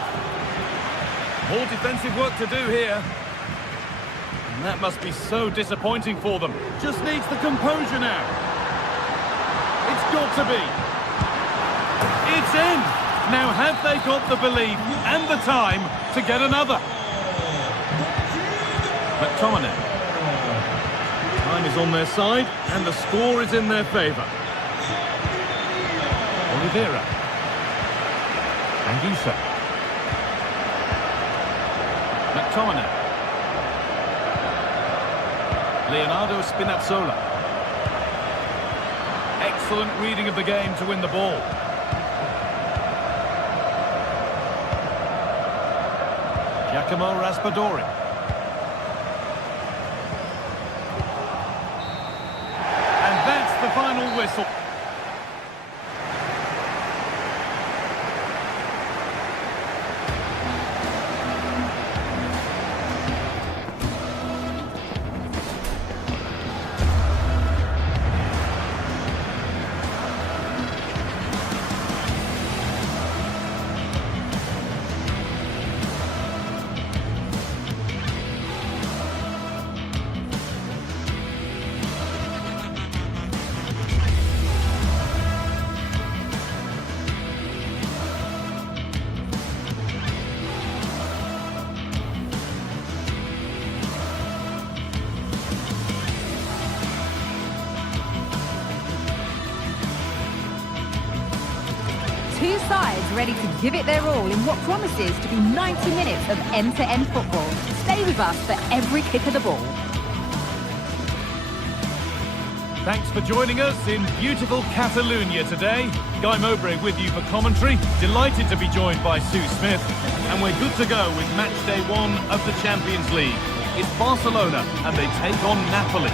More defensive work to do here. And that must be so disappointing for them. Just needs the composure now. It's got to be. It's in. Now have they got the belief and the time to get another? McTominay. Time is on their side and the score is in their favour. Oliveira. Anguissa. McTominay. Leonardo Spinazzola. Excellent reading of the game to win the ball. Giacomo Raspadori. And that's the final whistle. Two sides ready to give it their all in what promises to be 90 minutes of end-to-end football. Stay with us for every kick of the ball. Thanks for joining us in beautiful Catalonia today. Guy Mowbray with you for commentary. Delighted to be joined by Sue Smith. And we're good to go with match day 1 of the Champions League. It's Barcelona and they take on Napoli.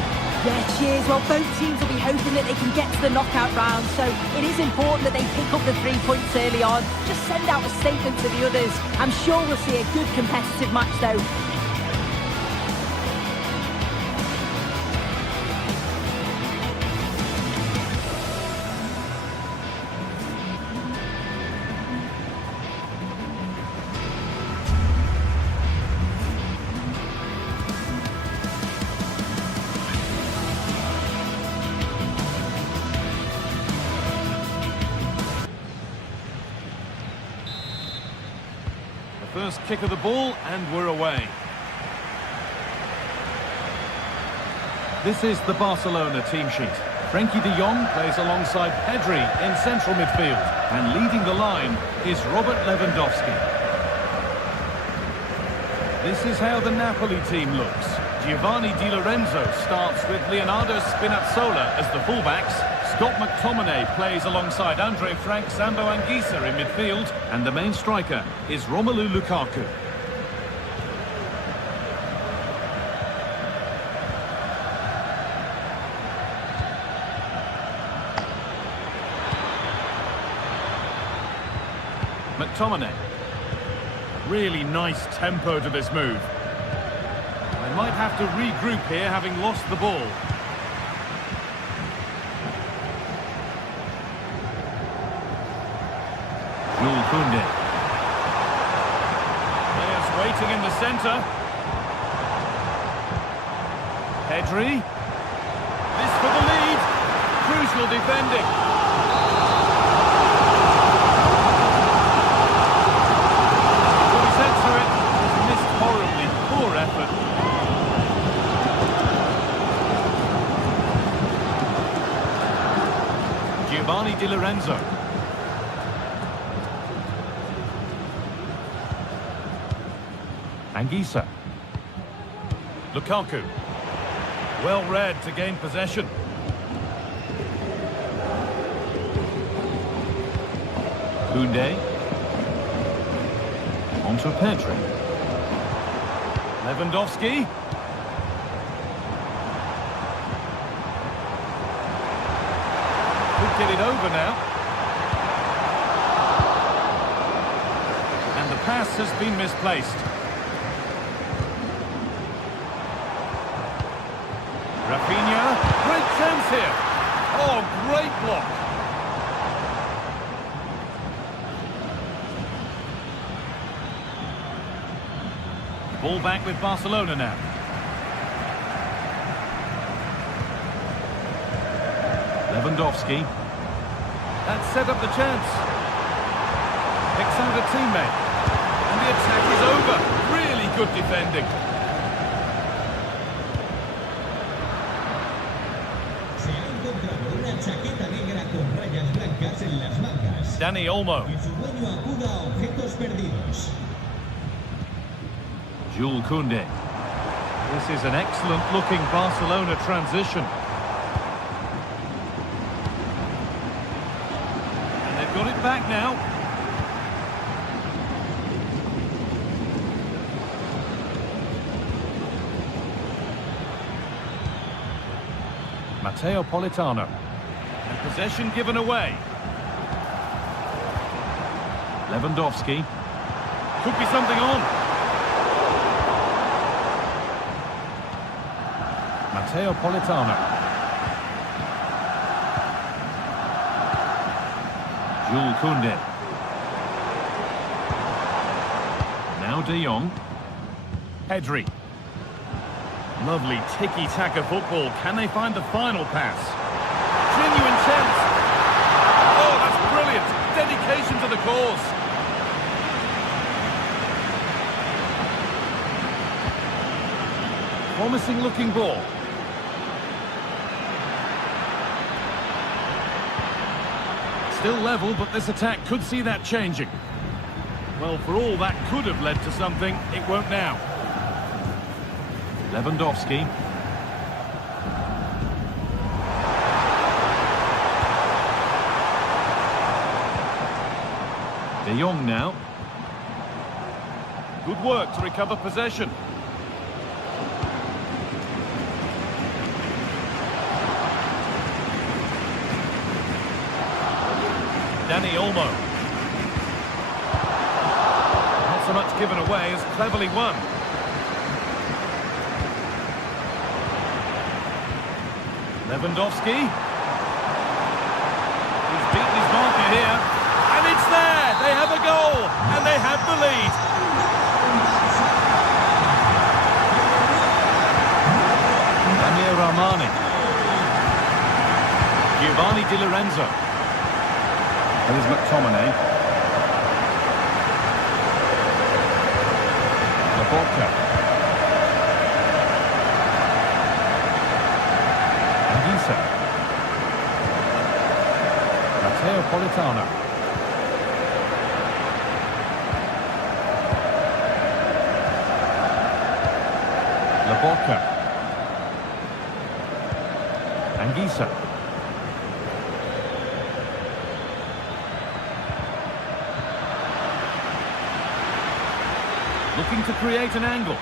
Yeah, cheers. Well, both teams will be hoping that they can get to the knockout round, so it is important that they pick up the 3 points early on. Just send out a statement to the others. I'm sure we'll see a good competitive match, though. first kick of the ball, and we're away. This is the Barcelona team sheet. Frenkie de Jong plays alongside Pedri in central midfield. And leading the line is Robert Lewandowski. This is how the Napoli team looks. Giovanni Di Lorenzo starts with Leonardo Spinazzola as the fullbacks. Scott McTominay plays alongside Andre Frank Sambo Anguissa in midfield. And the main striker is Romelu Lukaku. McTominay. Really nice tempo to this move. They might have to regroup here, having lost the ball. Jules Koundé. Players waiting in the centre. Pedri. This for the lead. Crucial defending. Giovanni Di Lorenzo. Anguissa. Lukaku. Well read to gain possession. Koundé. Onto Pedri. Lewandowski. Could get it over now. And the pass has been misplaced. Rafinha. Great chance here. Oh, great block. Ball back with Barcelona now. Lewandowski. That set up the chance. Picks out a teammate. And the attack is over. Really good defending. Se ha encontrado una chaqueta negra con rayas blancas en las mangas. Dani Olmo. Y su dueño acuda a objetos perdidos. Jules Koundé. This is an excellent-looking Barcelona transition. And they've got it back now. Matteo Politano. And possession given away. Lewandowski. Could be something on. Matteo Politano. Jules Koundé. Now De Jong. Pedri. Lovely tiki-taka football. Can they find the final pass? Genuine chance. Oh, that's brilliant. Dedication to the cause. Promising looking ball. Still level, but this attack could see that changing. Well, for all that could have led to something, it won't now. Lewandowski. De Jong now. Good work to recover possession. Dani Olmo. Not so much given away as cleverly won. Lewandowski. He's beaten his marker here. And it's there! They have a goal! And they have the lead! Amir Rahmani. Giovanni Di Lorenzo. There's McTominay. Laporta. Anguissa. Matteo Politano. Laporta. Anguissa. Looking to create an angle.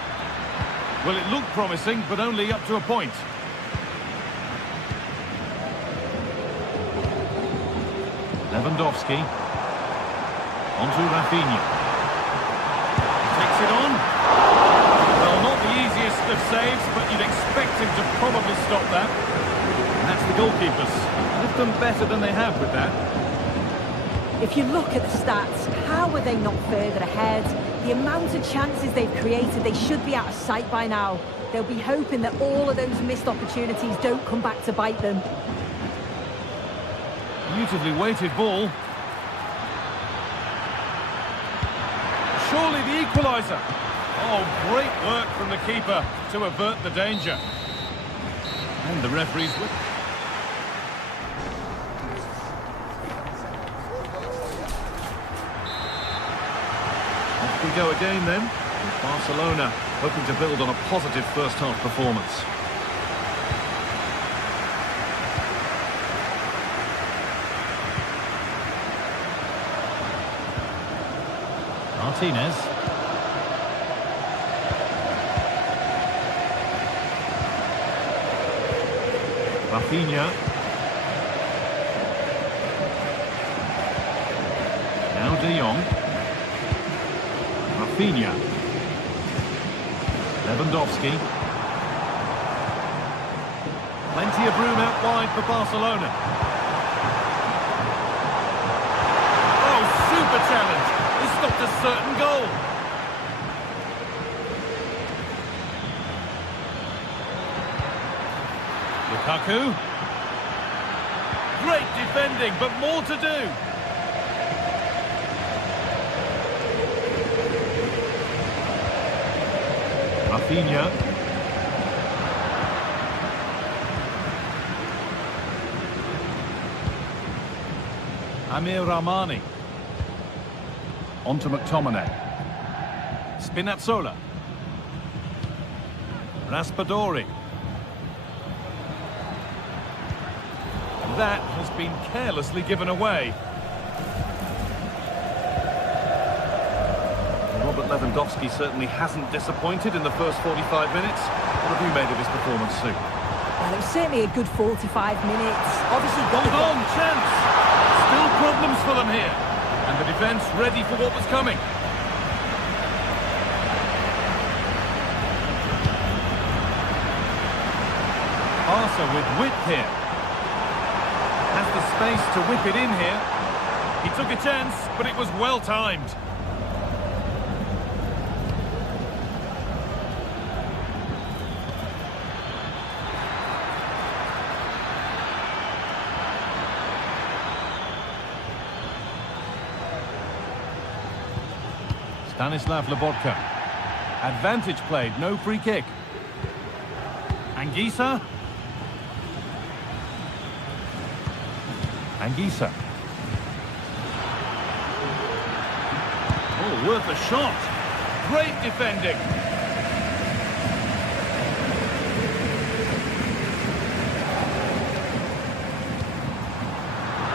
Well, it looked promising, but only up to a point. Lewandowski. Onto Rafinha. Takes it on. Well, not the easiest of saves, but you'd expect him to probably stop that. And that's the goalkeepers. They've done better than they have with that. If you look at the stats, how are they not further ahead? The amount of chances they've created, they should be out of sight by now. They'll be hoping that all of those missed opportunities don't come back to bite them. Beautifully weighted ball. Surely the equaliser. Oh, great work from the keeper to avert the danger. And the referee's with. Off we go again then. With Barcelona hoping to build on a positive first half performance. Martinez. Rafinha. Now De Jong. Rafinha. Lewandowski. Plenty of room out wide for Barcelona. Oh, super challenge. He stopped a certain goal. Lukaku. Great defending, but more to do. Rafinha. Amir Rahmani. On to McTominay. Spinazzola. Raspadori. That has been carelessly given away. Robert Lewandowski certainly hasn't disappointed in the first 45 minutes. What have you made of his performance, Sue? Well, it was certainly a good 45 minutes. Obviously got Hold on, chance! Still problems for them here. And the defence ready for what was coming. Barca with width here. Has the space to whip it in here. He took a chance, but it was well timed. Stanislav Lobotka. Advantage played, no free kick. Anguissa. Anguissa. Oh, worth a shot. Great defending.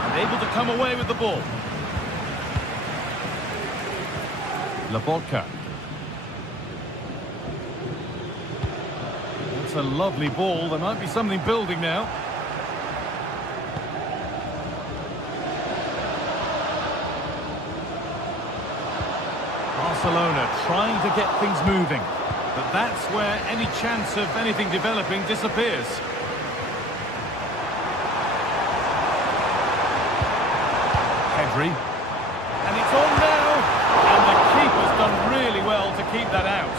And able to come away with the ball. Laporta. That's a lovely ball. There might be something building now. Barcelona trying to get things moving. But that's where any chance of anything developing disappears. Pedri. And it's on now. And the keeper's done really well to keep that out.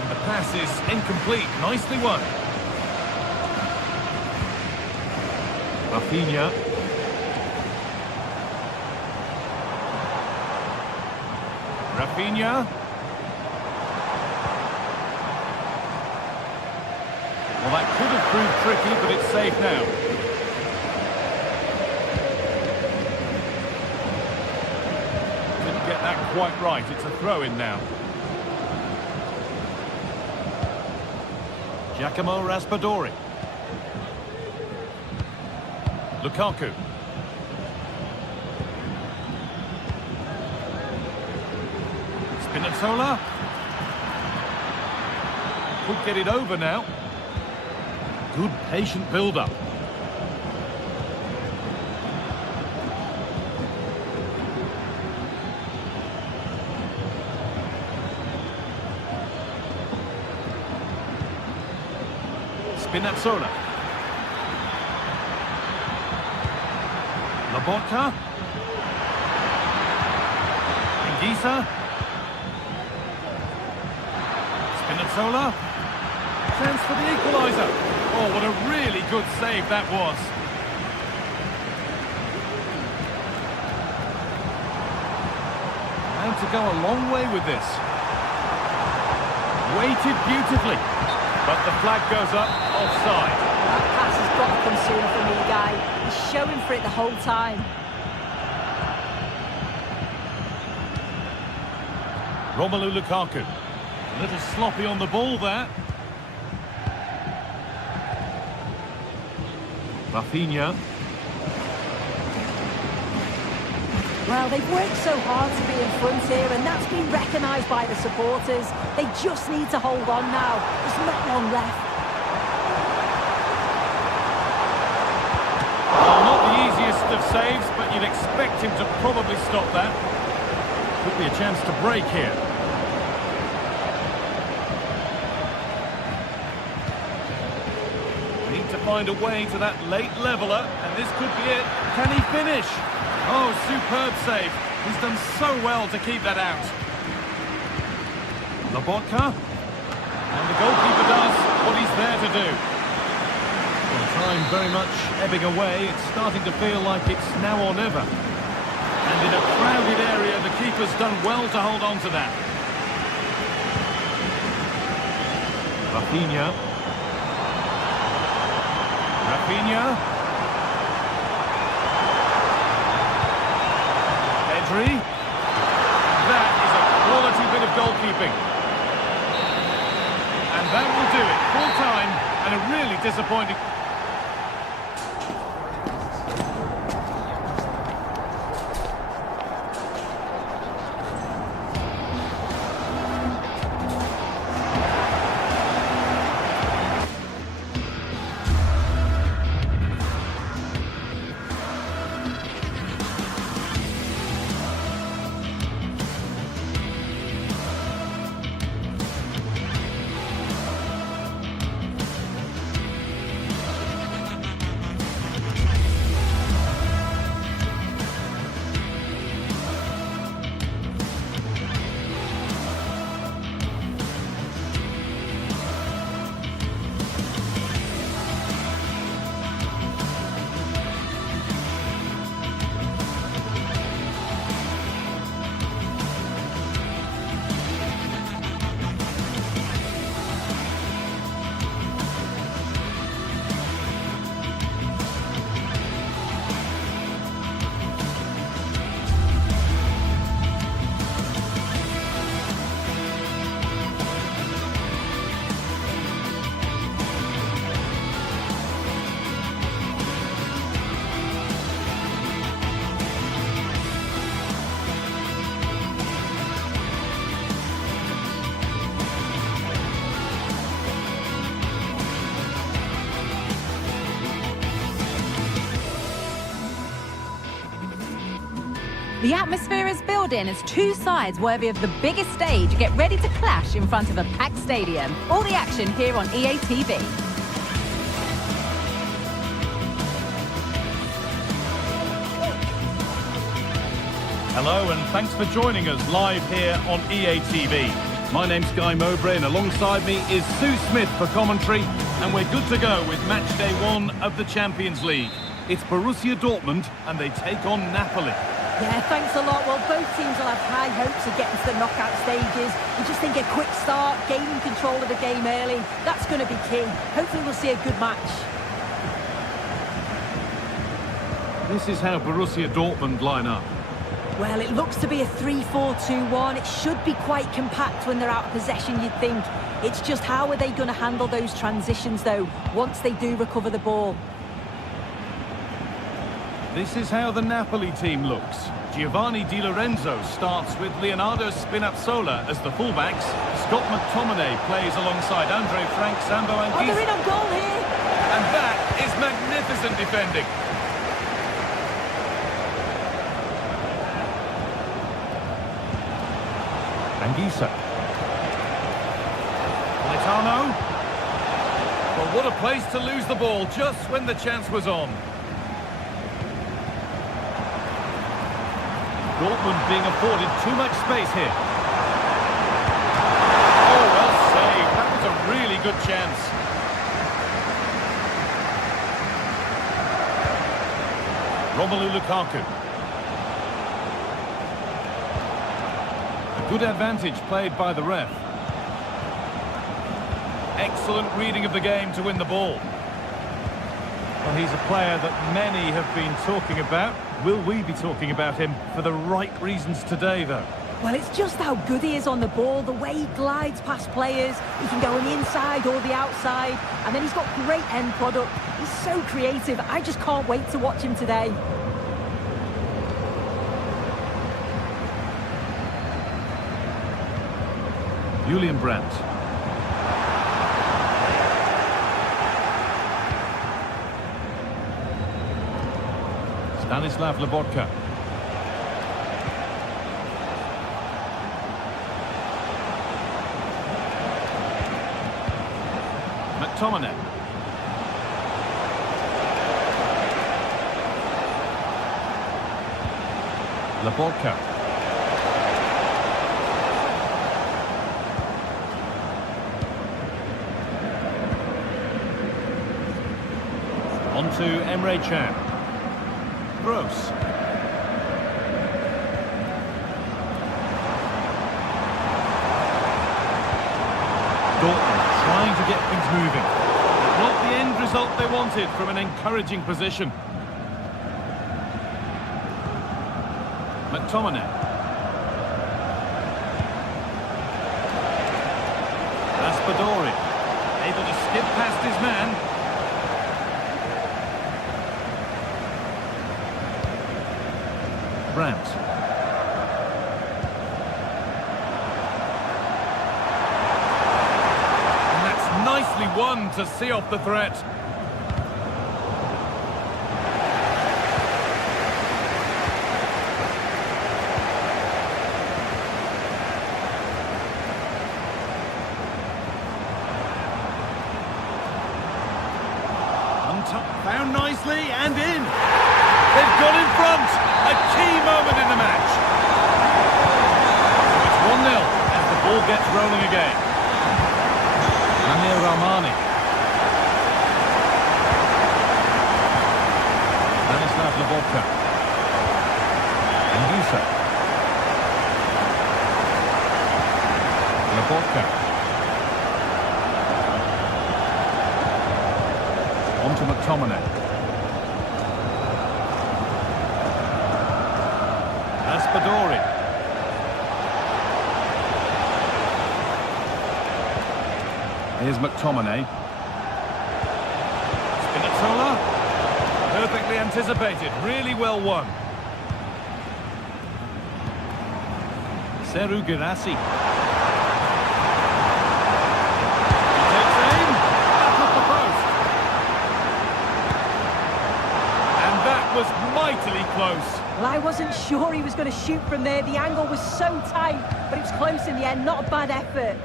And the pass is incomplete. Nicely won. Rafinha. Rafinha. Well, that could have proved tricky, but it's safe now. Didn't get that quite right. It's a throw-in now. Giacomo Raspadori. Lukaku. Spinazzola. Could get it over now. Good patient build-up. Spinazzola. Lobotka. Ingisa. Spinazzola. Chance for the equaliser. Oh, what a really good save that was. How to go a long way with this. Weighted beautifully. But the flag goes up, offside. That pass has got to come soon for me, Guy. He's showing for it the whole time. Romelu Lukaku. A little sloppy on the ball there. Rafinha. Well, they've worked so hard to be in front here, and that's been recognised by the supporters. They just need to hold on now. There's not long left. Well, not the easiest of saves, but you'd expect him to probably stop that. Could be a chance to break here. Need to find a way to that late leveller, and this could be it. Can he finish? Oh, superb save. He's done so well to keep that out. Lobotka. And the goalkeeper does what he's there to do. Well, time very much ebbing away. It's starting to feel like it's now or never. And in a crowded area, the keeper's done well to hold on to that. Rafinha. Rafinha. Pedri. That is a quality bit of goalkeeping. And that will do it. Full time and a really disappointing... The atmosphere is building as two sides worthy of the biggest stage get ready to clash in front of a packed stadium. All the action here on EA TV. Hello and thanks for joining us live here on EA TV. My name's Guy Mowbray and alongside me is Sue Smith for commentary, and we're good to go with match day 1 of the Champions League. It's Borussia Dortmund and they take on Napoli. Yeah, thanks a lot. Well, both teams will have high hopes of getting to the knockout stages. You just think a quick start, gaining control of the game early, that's going to be key. Hopefully we'll see a good match. This is how Borussia Dortmund line up. Well, it looks to be a 3-4-2-1. It should be quite compact when they're out of possession, you'd think. It's just how are they going to handle those transitions, though, once they do recover the ball? This is how the Napoli team looks. Giovanni Di Lorenzo starts with Leonardo Spinazzola as the fullbacks. Scott McTominay plays alongside Andre Frank, Sambo and Oh, they're in on goal here! And that is magnificent defending. Anguissa. Politano. Well, what a place to lose the ball just when the chance was on. Dortmund being afforded too much space here. Oh, well saved. That was a really good chance. Romelu Lukaku. A good advantage played by the ref. Excellent reading of the game to win the ball. Well, he's a player that many have been talking about. Will we be talking about him for the right reasons today, though? Well, it's just how good he is on the ball, the way he glides past players. He can go on the inside or the outside, and then he's got great end product. He's so creative. I just can't wait to watch him today. Julian Brandt. Stanislav Lobotka. McTominay. Lobotka. On to Emre Can. Gross. Dortmund trying to get things moving. Not the end result they wanted from an encouraging position. McTominay. Raspadori. Able to skip past his man. Brandt. And that's nicely won to see off the threat. Found nicely and in. They've gone in front. A key moment in the match. So it's 1-0 as the ball gets rolling again. Amir Rahmani. Stanislav Lobotka. Anguissa. Lobotka. On to McTominay. Raspadori. Here's McTominay. Spinazzola. Perfectly anticipated. Really well won. Seru Girassi. He takes aim. Back off the post. And that was mightily close. Well, I wasn't sure he was going to shoot from there. The angle was so tight, but it was close in the end. Not a bad effort.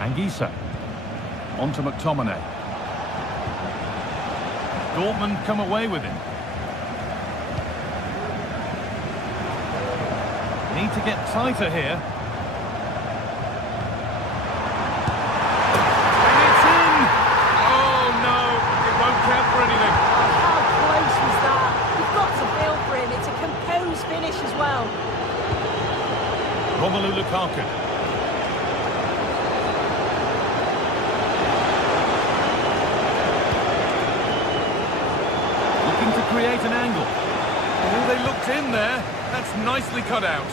Anguissa. On to McTominay. Dortmund come away with it. Need to get tighter here. And it's in! at an angle. Oh, they looked in there. That's nicely cut out.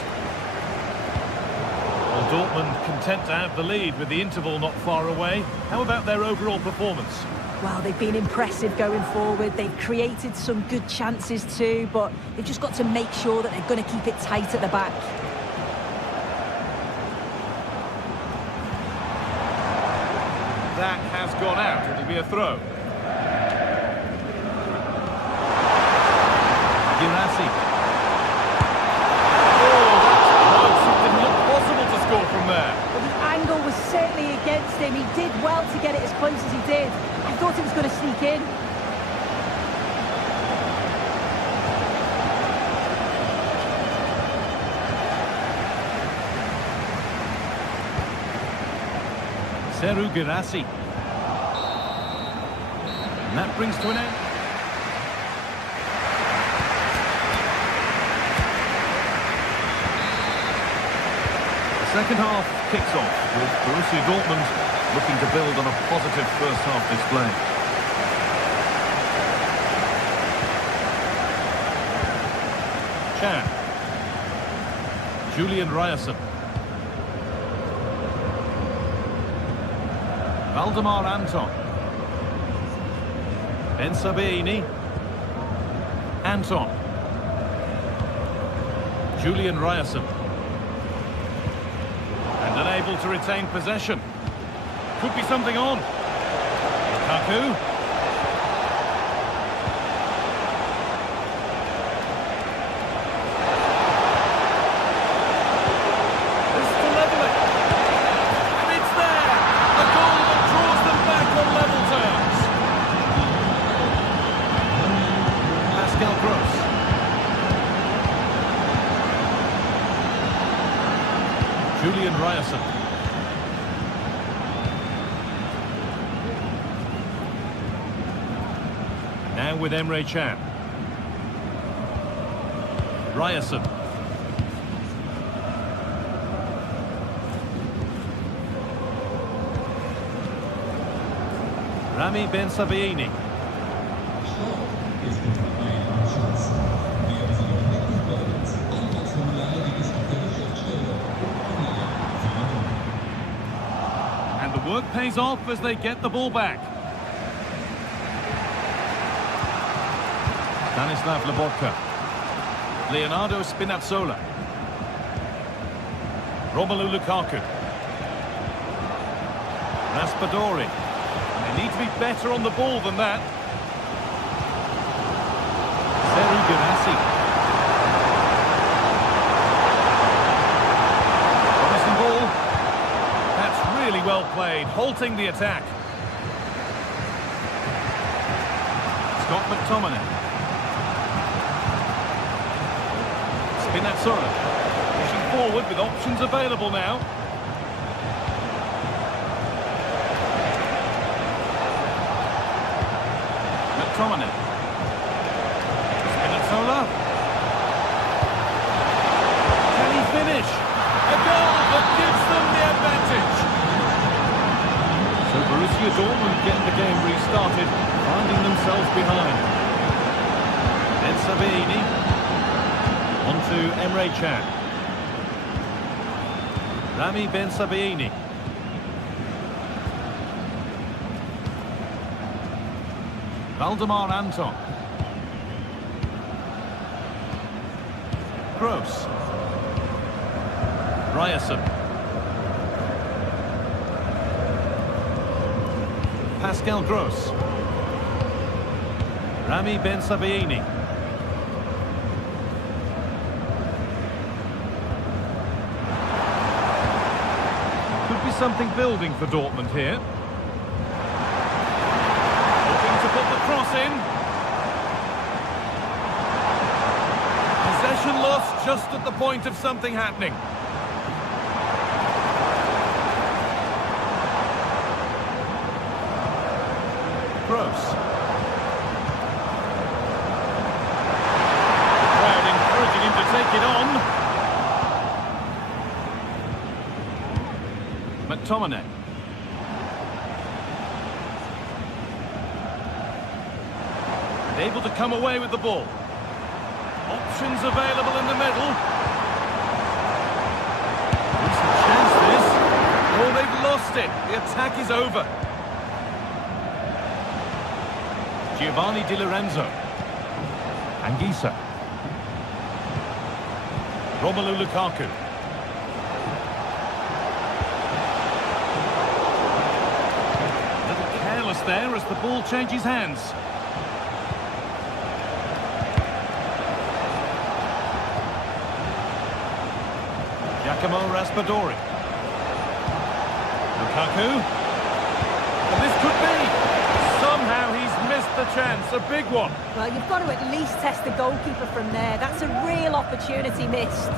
Well, Dortmund content to have the lead with the interval not far away. How about their overall performance? Well, they've been impressive going forward. They've created some good chances too, but they've just got to make sure that they're going to keep it tight at the back. That has gone out. It'll be a throw. Girassi. Oh, that's close. It didn't look possible to score from there. But the angle was certainly against him. He did well to get it as close as he did. I thought it was going to sneak in. Seru Girassi. And that brings to an end. The second half kicks off with Borussia Dortmund looking to build on a positive first half display. Chan. Julian Ryerson. Valdemar Anton. Ben Sabiini. Anton. Julian Ryerson. And unable to retain possession. Could be something on. Lukaku. This to level it. And it's there. A goal that draws them back on level terms. Pascal Gross. Julian Ryerson. Now with Emre Can. Ryerson. Rami Ben Sabiini. And the work pays off as they get the ball back. Stanislav Lobotka. Leonardo Spinazzola. Romelu Lukaku. Raspadori. They need to be better on the ball than that. Seru Girassi. Promising ball. That's really well played, halting the attack. Scott McTominay. Spinazzola. Pushing forward with options available now. McTominay. Spinazzola. Can he finish? A goal that gives them the advantage. So Borussia Dortmund getting the game restarted, finding themselves behind. Ben Sabiini. On to Emre Can. Rami Ben Sabiini. Valdemar Anton. Gross. Ryerson. Pascal Gross. Rami Ben Sabiini. Could be something building for Dortmund here. Looking to put the cross in. Possession lost just at the point of something happening. Gross. The crowd encouraging him to take it on. McTominay. And able to come away with the ball. Options available in the middle. Decent chance this. Oh, they've lost it. The attack is over. Giovanni Di Lorenzo. Anguissa. Romelu Lukaku. A little careless there as the ball changes hands. Giacomo Raspadori. Lukaku. And this could be. Somehow he's missed the chance. A big one. Well, you've got to at least test the goalkeeper from there. That's a real opportunity missed.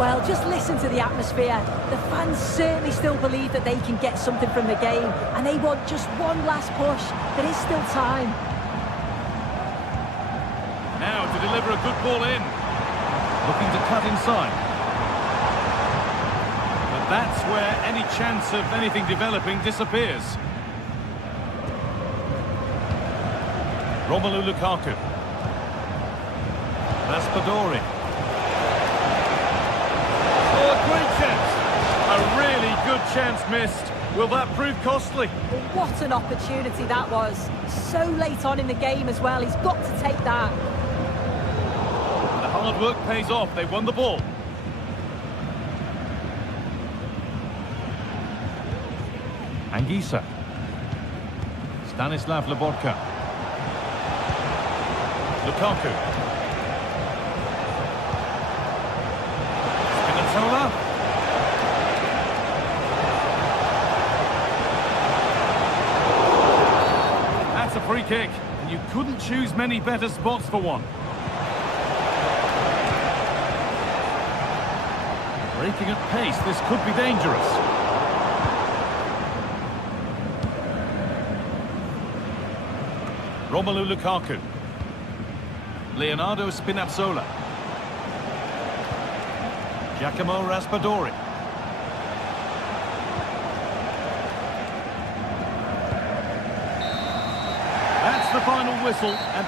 Well, just listen to the atmosphere. The fans certainly still believe that they can get something from the game, and they want just one last push. There is still time. Now to deliver a good ball in. Looking to cut inside. But that's where any chance of anything developing disappears. Romelu Lukaku. Raspadori. Oh, a great chance. A really good chance missed. Will that prove costly? Well, what an opportunity that was. So late on in the game as well. He's got to take that. The hard work pays off. They won the ball. Anguissa. Stanislav Lobotka. Lukaku. Spinazzola. That's a free kick, and you couldn't choose many better spots for one. Breaking at pace, this could be dangerous. Romelu Lukaku. Leonardo Spinazzola. Giacomo Raspadori. That's the final whistle, and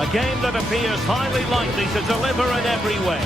A game that appears highly likely to deliver in every way.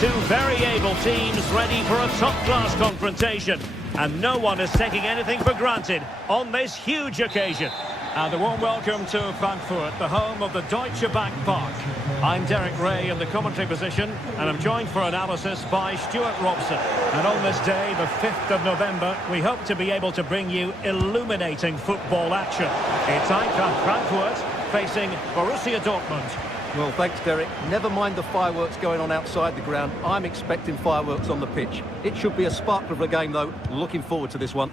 Two very able teams ready for a top-class confrontation. And no one is taking anything for granted on this huge occasion. And a warm welcome to Frankfurt, the home of the Deutsche Bank Park. I'm Derek Ray in the commentary position, and I'm joined for analysis by Stuart Robson. And on this day, the 5th of November, we hope to be able to bring you illuminating football action. It's Eintracht Frankfurt facing Borussia Dortmund. Well, thanks, Derek. Never mind the fireworks going on outside the ground. I'm expecting fireworks on the pitch. It should be a sparkler of a game, though. Looking forward to this one.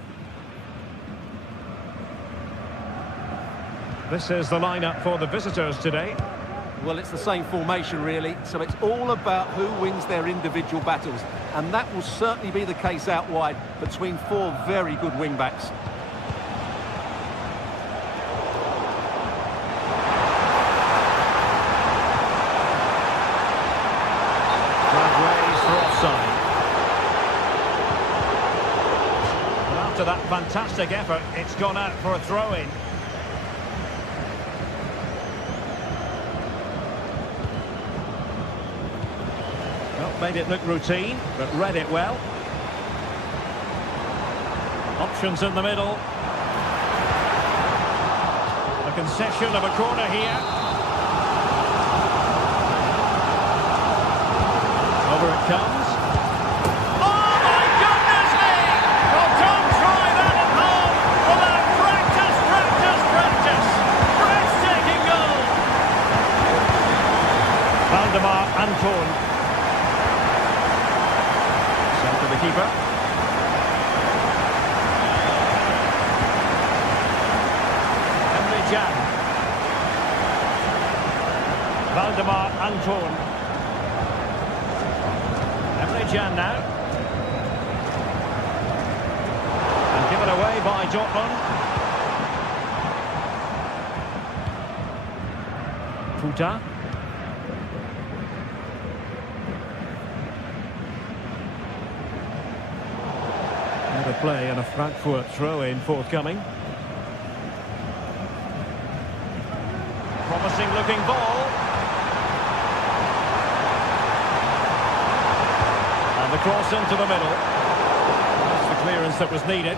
This is the lineup for the visitors today. Well, it's the same formation, really, so it's all about who wins their individual battles. And that will certainly be the case out wide between four very good wing-backs. For offside. But after that fantastic effort, it's gone out for a throw-in. Well, made it look routine, but read it well. Options in the middle. A concession of a corner here. Over it comes. Oh my goodness me! Well, don't try that at home without practice, practice, practice. Breathtaking goal. Valdemar Anton. Sent to the keeper. Emre Can. Valdemar Anton. Can now. And given away by Dortmund. Puta. Another play and a Frankfurt throw-in forthcoming. Promising looking ball. The cross into the middle. That's the clearance that was needed.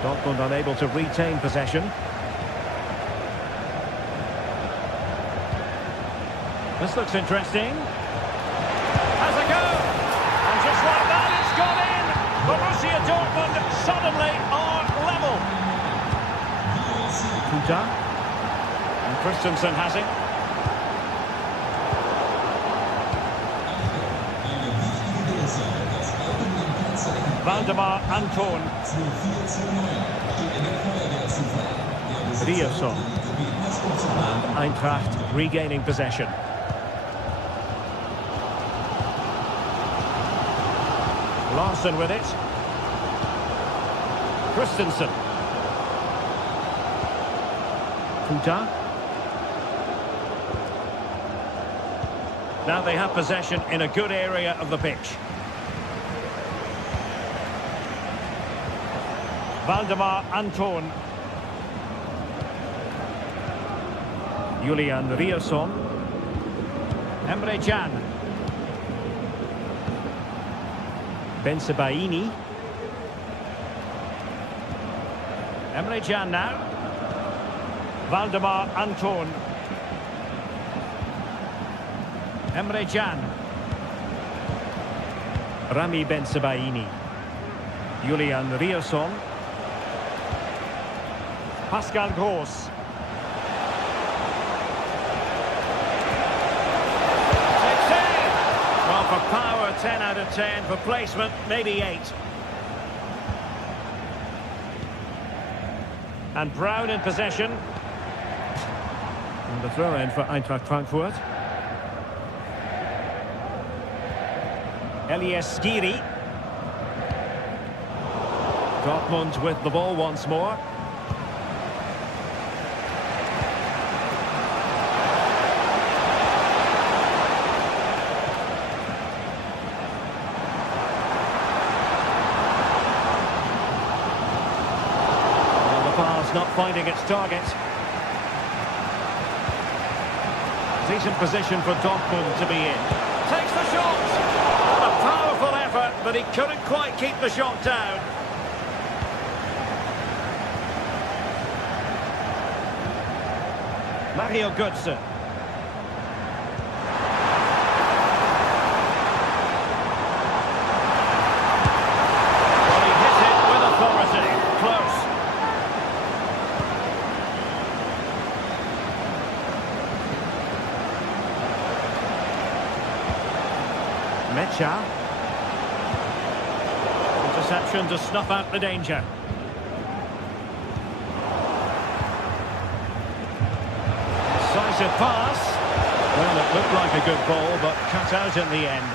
Dortmund unable to retain possession. This looks interesting. Has a go! And just like that, it's gone in! Borussia Dortmund suddenly are level. Puta. And Christensen has it. Valdemar Anton. Rioson. And Eintracht regaining possession. Larson with it. Christensen. Puta. Now they have possession in a good area of the pitch. Valdemar Anton. Julian Rioson. Emre Can. Bensebaini. Emre Can now. Valdemar Anton. Emre Can. Rami Bensebaini. Julian Rioson. Pascal Gross. Takes it! Well, for power, 10 out of 10. For placement, maybe 8. And Brown in possession. And the throw-in for Eintracht Frankfurt. Elias Skiri. Dortmund with the ball once more. Not finding its target. Decent position for Dortmund to be in. Takes the shot! What a powerful effort, but he couldn't quite keep the shot down. Mario Götze. Well, he hit it with authority. Close. Mecha. Interception to snuff out the danger. Decisive pass. Well, it looked like a good ball, but cut out in the end.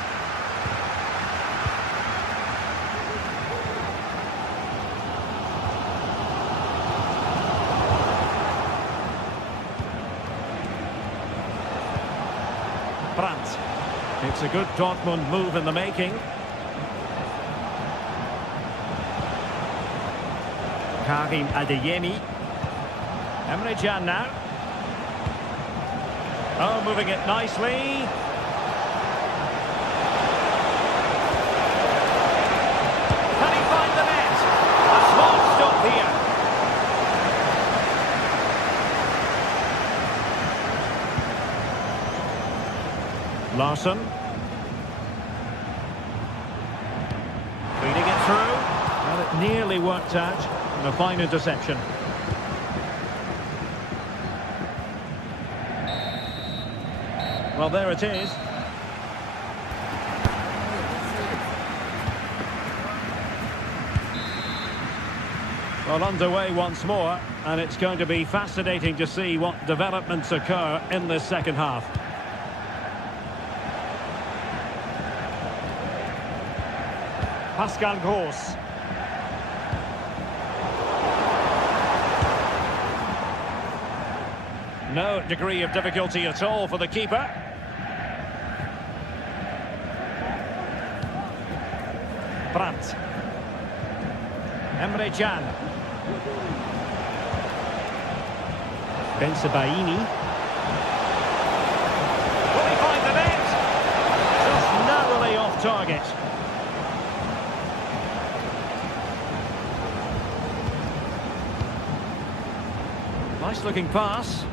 Brandt. It's a good Dortmund move in the making. Karim Adeyemi. Emre Can now. Oh, moving it nicely. Can he find the net? A small stop here. Larsson. Feeding it through. Well, it nearly worked out. And a fine interception. Well, there it is. Well, underway once more, and it's going to be fascinating to see what developments occur in this second half. Pascal Gross. No degree of difficulty at all for the keeper. Brandt. Emre Can. Bensebaini. Will he find the net? Just narrowly off target. Nice looking pass.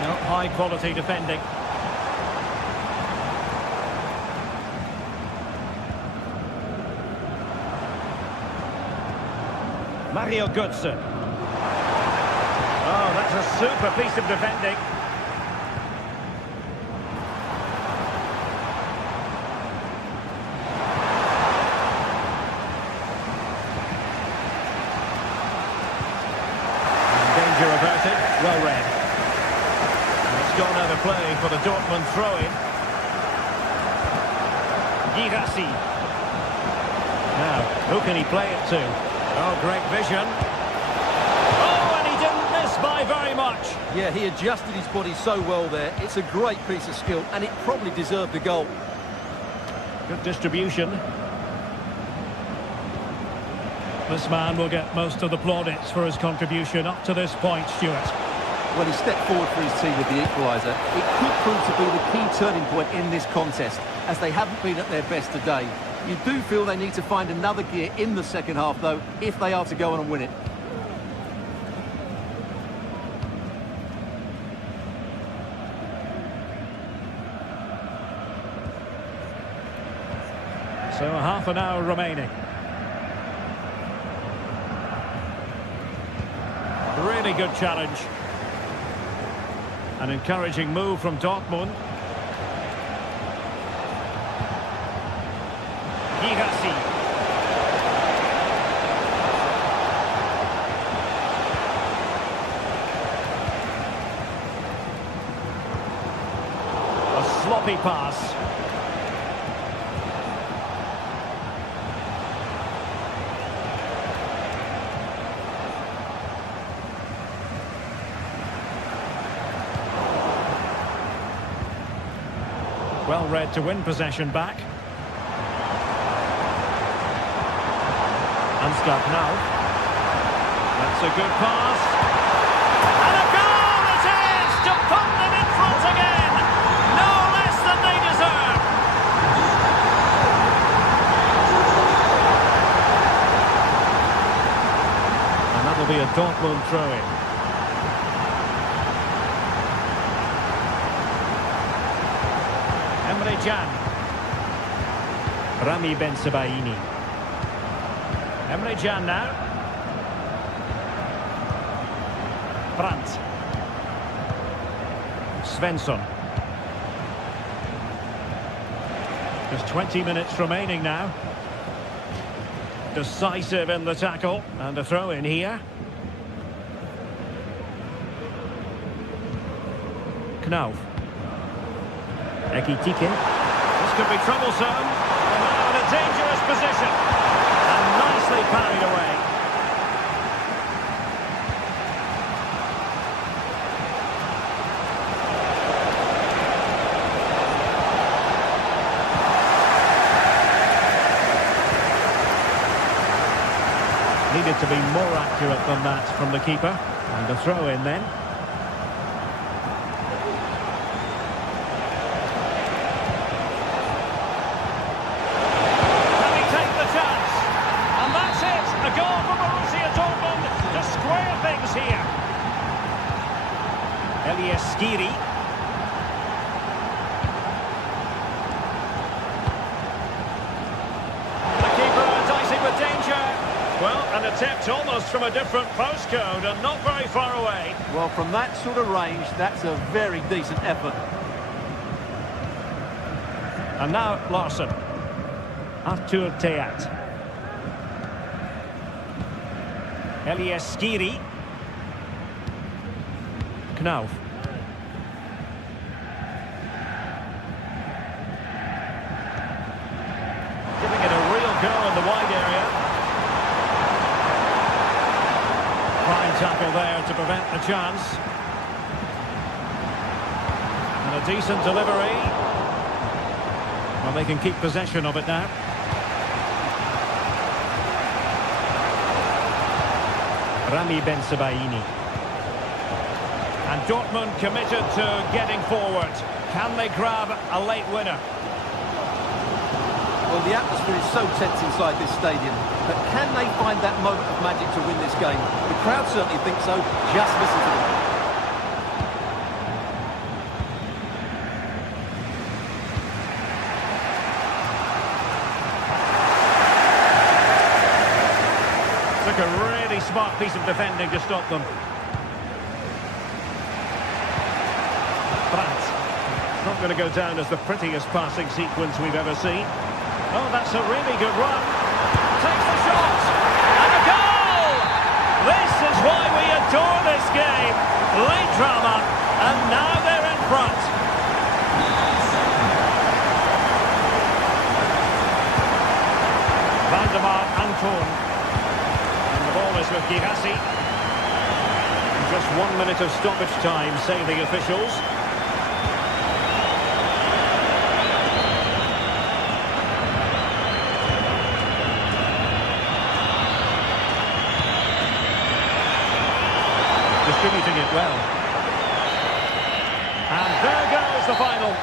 No, high quality defending. Mario Götze. Oh, that's a super piece of defending. Danger averted, well read. And it's gone out of play for the Dortmund throw-in. Girassi. Now, who can he play it to? Oh, great vision. Oh, and he didn't miss by very much. Yeah, he adjusted his body so well there. It's a great piece of skill, and it probably deserved the goal. Good distribution. This man will get most of the plaudits for his contribution up to this point, Stuart. When he stepped forward for his team with the equaliser, it could prove to be the key turning point in this contest, as they haven't been at their best today. You do feel they need to find another gear in the second half, though, if they are to go on and win it. So half an hour remaining. Really good challenge. An encouraging move from Dortmund. Girassi. A sloppy pass. Well read to win possession back. Ansgar now. That's a good pass. And a goal it is to put them in front again. No less than they deserve. Dortmund throw-in. Emre Can. Rami Ben-Sebaini. Emre Can now. Brandt. Svensson. There's 20 minutes remaining now. Decisive in the tackle, and a throw in here. Knauf. Ekitike. This could be troublesome. Now in a dangerous position. And nicely parried away. Needed to be more accurate than that from the keeper. And a throw in then. Can he take the chance? And that's it. A goal for Borussia Dortmund to square things here. Elias Skiri. The keeper dicing with danger. Well, an attempt almost from a different postcode and not very far away. Well, from that sort of range, that's a very decent effort. And now Larson. Artur Teat. Elias Skiri. Knauf. Giving it a real go in the wide area. Fine tackle there to prevent the chance. And a decent delivery. Well, they can keep possession of it now. Rami Ben-Sebaini. And Dortmund committed to getting forward. Can they grab a late winner? Well, the atmosphere is so tense inside this stadium, but can they find that moment of magic to win this game? The crowd certainly think so. Just listen to them. Took a really smart piece of defending to stop them. Brandt. Not going to go down as the prettiest passing sequence we've ever seen. Oh, that's a really good run. Takes the shot. And a goal! This is why we adore this game. Late drama. And now they're in front. Valdemar Anton. And the ball is with Girassi. Just 1 minute of stoppage time, say the officials. Distributing it well. And there goes the final.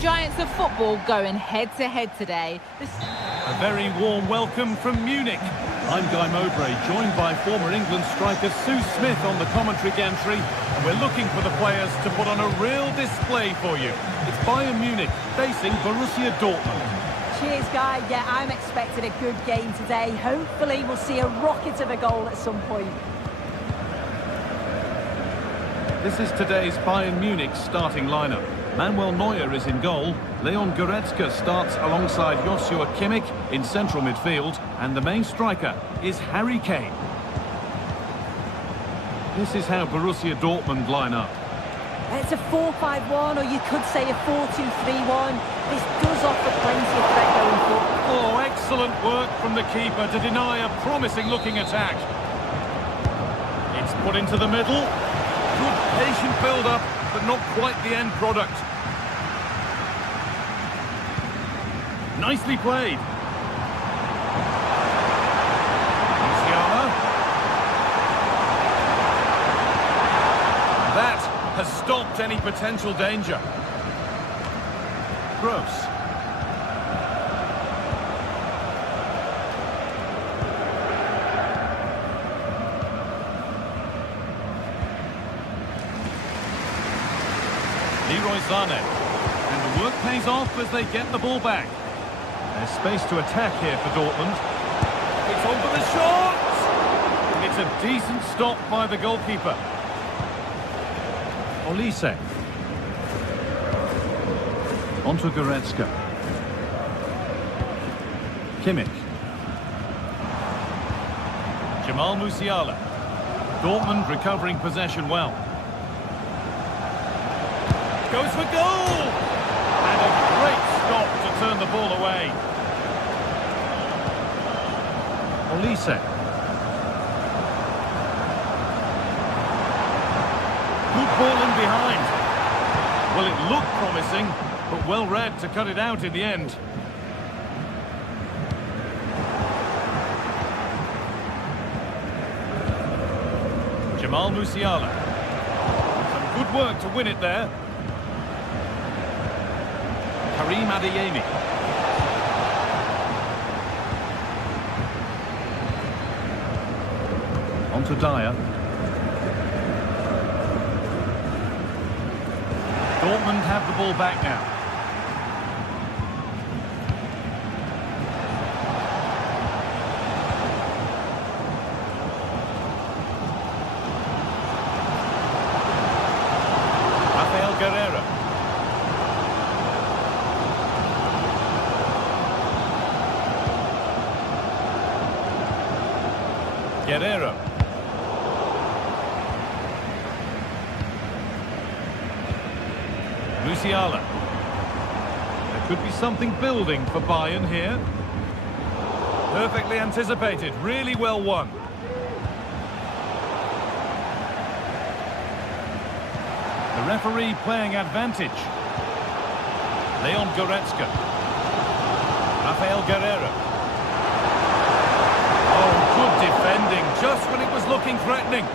giants of football going head-to-head today. A very warm welcome from Munich. I'm Guy Mowbray, joined by former England striker Sue Smith on the commentary gantry, and we're looking for the players to put on a real display for you. It's Bayern Munich facing Borussia Dortmund. Cheers, Guy. Yeah, I'm expecting a good game today. Hopefully we'll see a rocket of a goal at some point. This is today's Bayern Munich starting lineup. Manuel Neuer is in goal. Leon Goretzka starts alongside Joshua Kimmich in central midfield. And the main striker is Harry Kane. This is how Borussia Dortmund line up. It's a 4-5-1, or you could say a 4-2-3-1. This does offer plenty of threat going forward. Oh, excellent work from the keeper to deny a promising-looking attack. It's put into the middle. Good patient build-up, but not quite the end product. Nicely played. Musiala. That has stopped any potential danger. Gross. Leroy Sané. And the work pays off as they get the ball back. There's space to attack here for Dortmund. It's on for the shot! It's a decent stop by the goalkeeper. Olise. On to Goretzka. Kimmich. Jamal Musiala. Dortmund recovering possession well. Goes for goal! And a great stop to turn the ball away. Olise. Good ball in behind. Well, it looked promising, but well read to cut it out in the end. Jamal Musiala. Some good work to win it there. Karim Adeyemi. On to Dyer. Dortmund have the ball back now. Rafael Guerreiro. Guerreiro. Musiala. There could be something building for Bayern here. Perfectly anticipated, really well won. The referee playing advantage. Leon Goretzka. Rafael Guerreiro. Oh, good defending, just when it was looking threatening.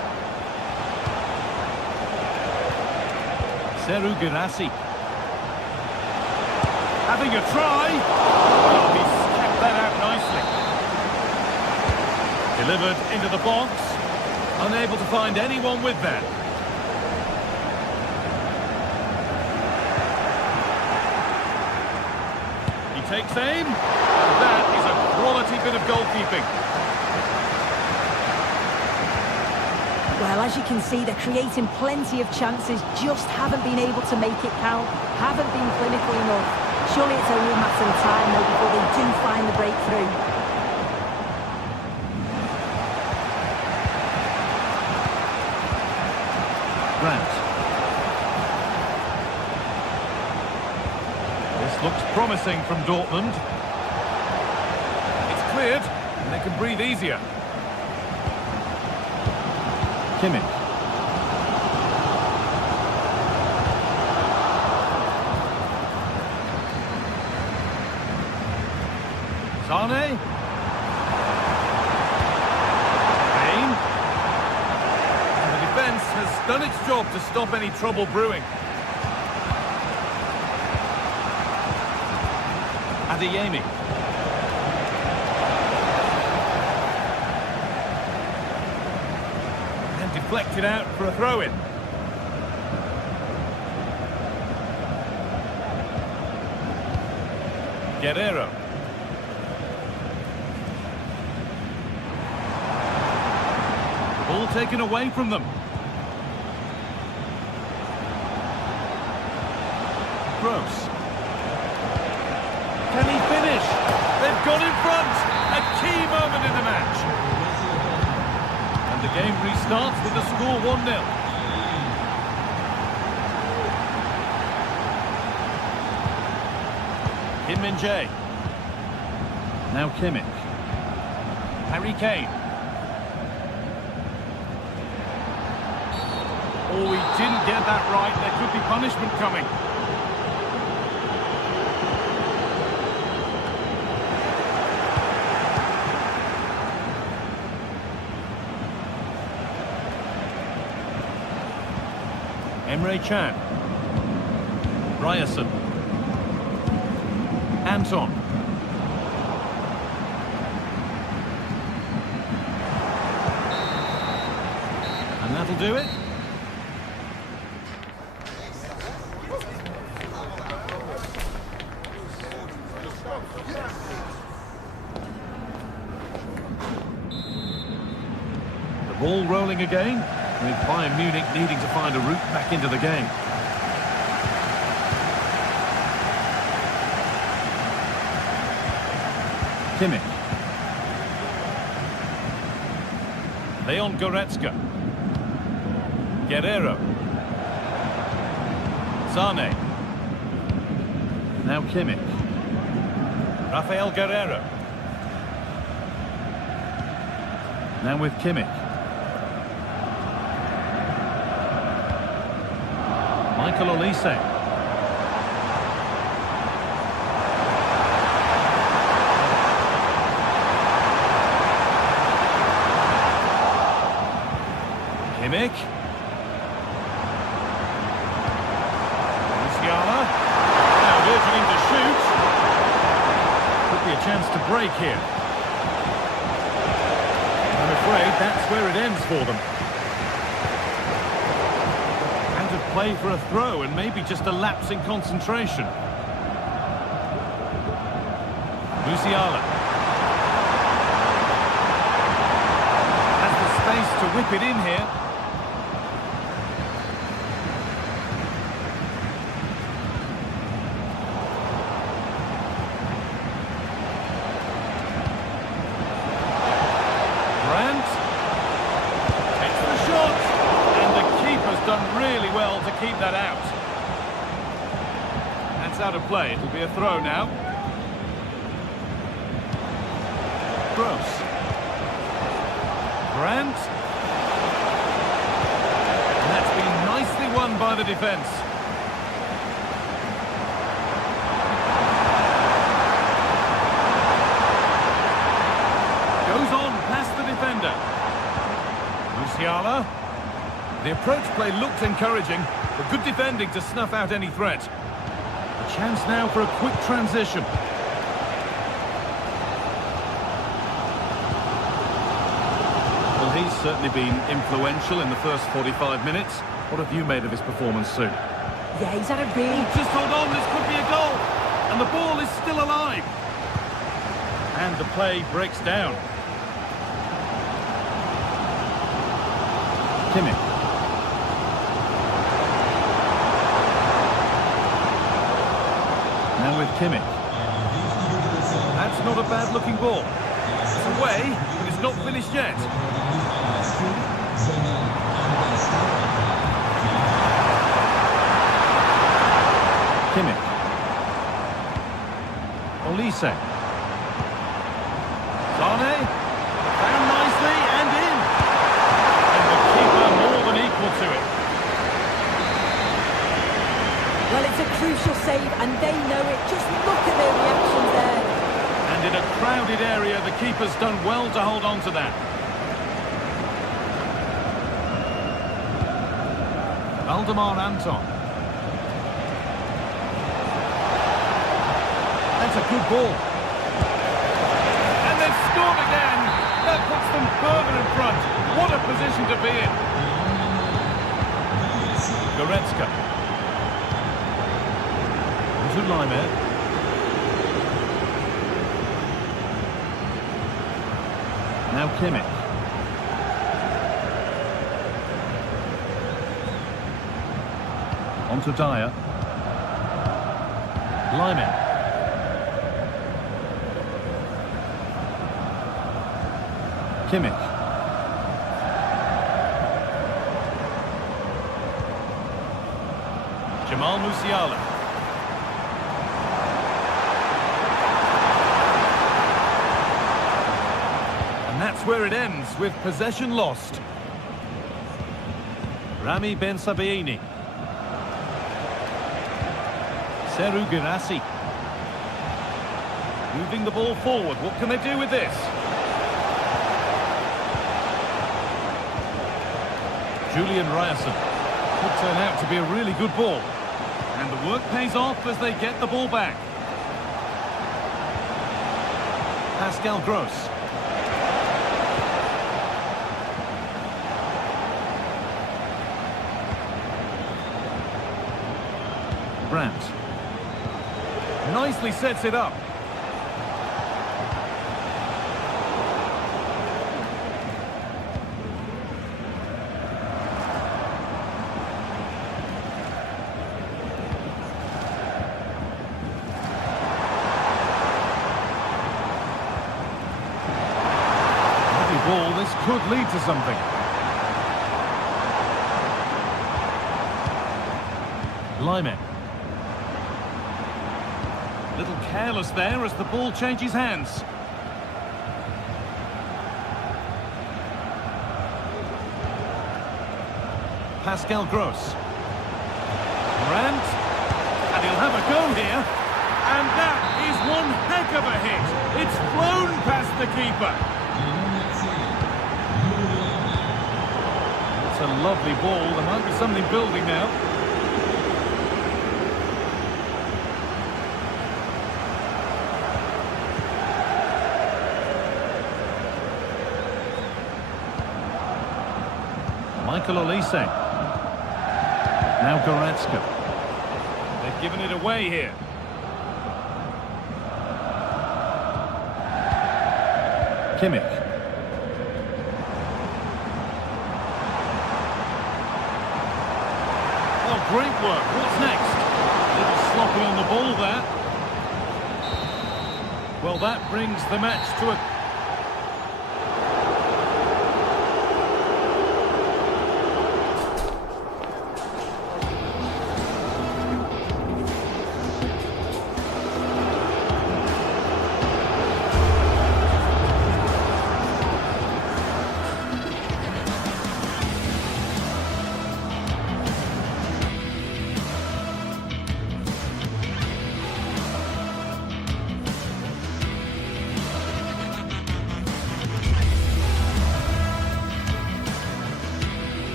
Seru Girassi. Having a try. Well, he's kept that out nicely. Delivered into the box. Unable to find anyone with that. He takes aim. And that is a quality bit of goalkeeping. Well, as you can see, they're creating plenty of chances, just haven't been able to make it count, haven't been clinical enough. Surely it's only a matter of time, though, before they do find the breakthrough. Grant. This looks promising from Dortmund. It's cleared, and they can breathe easier. Kimmich. Sané. Kane. And the defence has done its job to stop any trouble brewing. Adeyemi. And deflected out for a throw-in. Guerrero. Ball taken away from them. Gross. Can he finish? They've got in front. A key moment in the match. And the game restarts with the score 1-0. Kim Min-jae. Now Kimmich. Harry Kane. Oh, he didn't get that right. There could be punishment coming. Emre Can. Ryerson. Anton. And that'll do it. The ball rolling again, with Bayern Munich needing to find a route back into the game. Kimmich. Leon Goretzka. Guerrero. Sane. Now Kimmich. Rafael Guerrero. Now with Kimmich. Michael Olise. Kimmich. Musiala. Now urging him to shoot. Could be a chance to break here. I'm afraid that's where it ends for them. Out of play for a throw and maybe just a lapse in concentration. Musiala. Has the space to whip it in here. Really well to keep that out. That's out of play. It'll be a throw now. Gross. Brandt. And that's been nicely won by the defence. Goes on past the defender. Musiala. The approach play looked encouraging, but good defending to snuff out any threat. A chance now for a quick transition. Well, he's certainly been influential in the first 45 minutes. What have you made of his performance, Sue? Yeah, he's had a really... Oh, just hold on, this could be a goal. And the ball is still alive. And the play breaks down. Kimmich. Now with Kimmich. That's not a bad-looking ball. It's away, but it's not finished yet. Kimmich. Olise. Sane. Found nicely and in. And the keeper more than equal to it. Well, it's a crucial save, and they know it. Just look at their reactions there. And in a crowded area, the keeper's done well to hold on to that. Valdemar Anton. And That's a good ball. And they've scored again. That puts them further in front. What a position to be in. Goretzka. To Laimer. Now Kimmich. On to Dyer. Laimer. Kimmich. Jamal Musiala. And that's where it ends, with possession lost. Rami Ben Sabaini. Seru Girassi. Moving the ball forward. What can they do with this? Julian Ryerson. Could turn out to be a really good ball. And the work pays off as they get the ball back. Pascal Gross. Brandt. Nicely sets it up. Heavy ball, this could lead to something. Laimer. Little careless there as the ball changes hands. Pascal Gross. Brandt. And he'll have a go here. And that is one heck of a hit. It's flown past the keeper. It's a lovely ball. There might be something building now. Michael Olise. Now Goretzka. They've given it away here. Kimmich. Oh, great work. What's next? A little sloppy on the ball there. Well, that brings the match to a...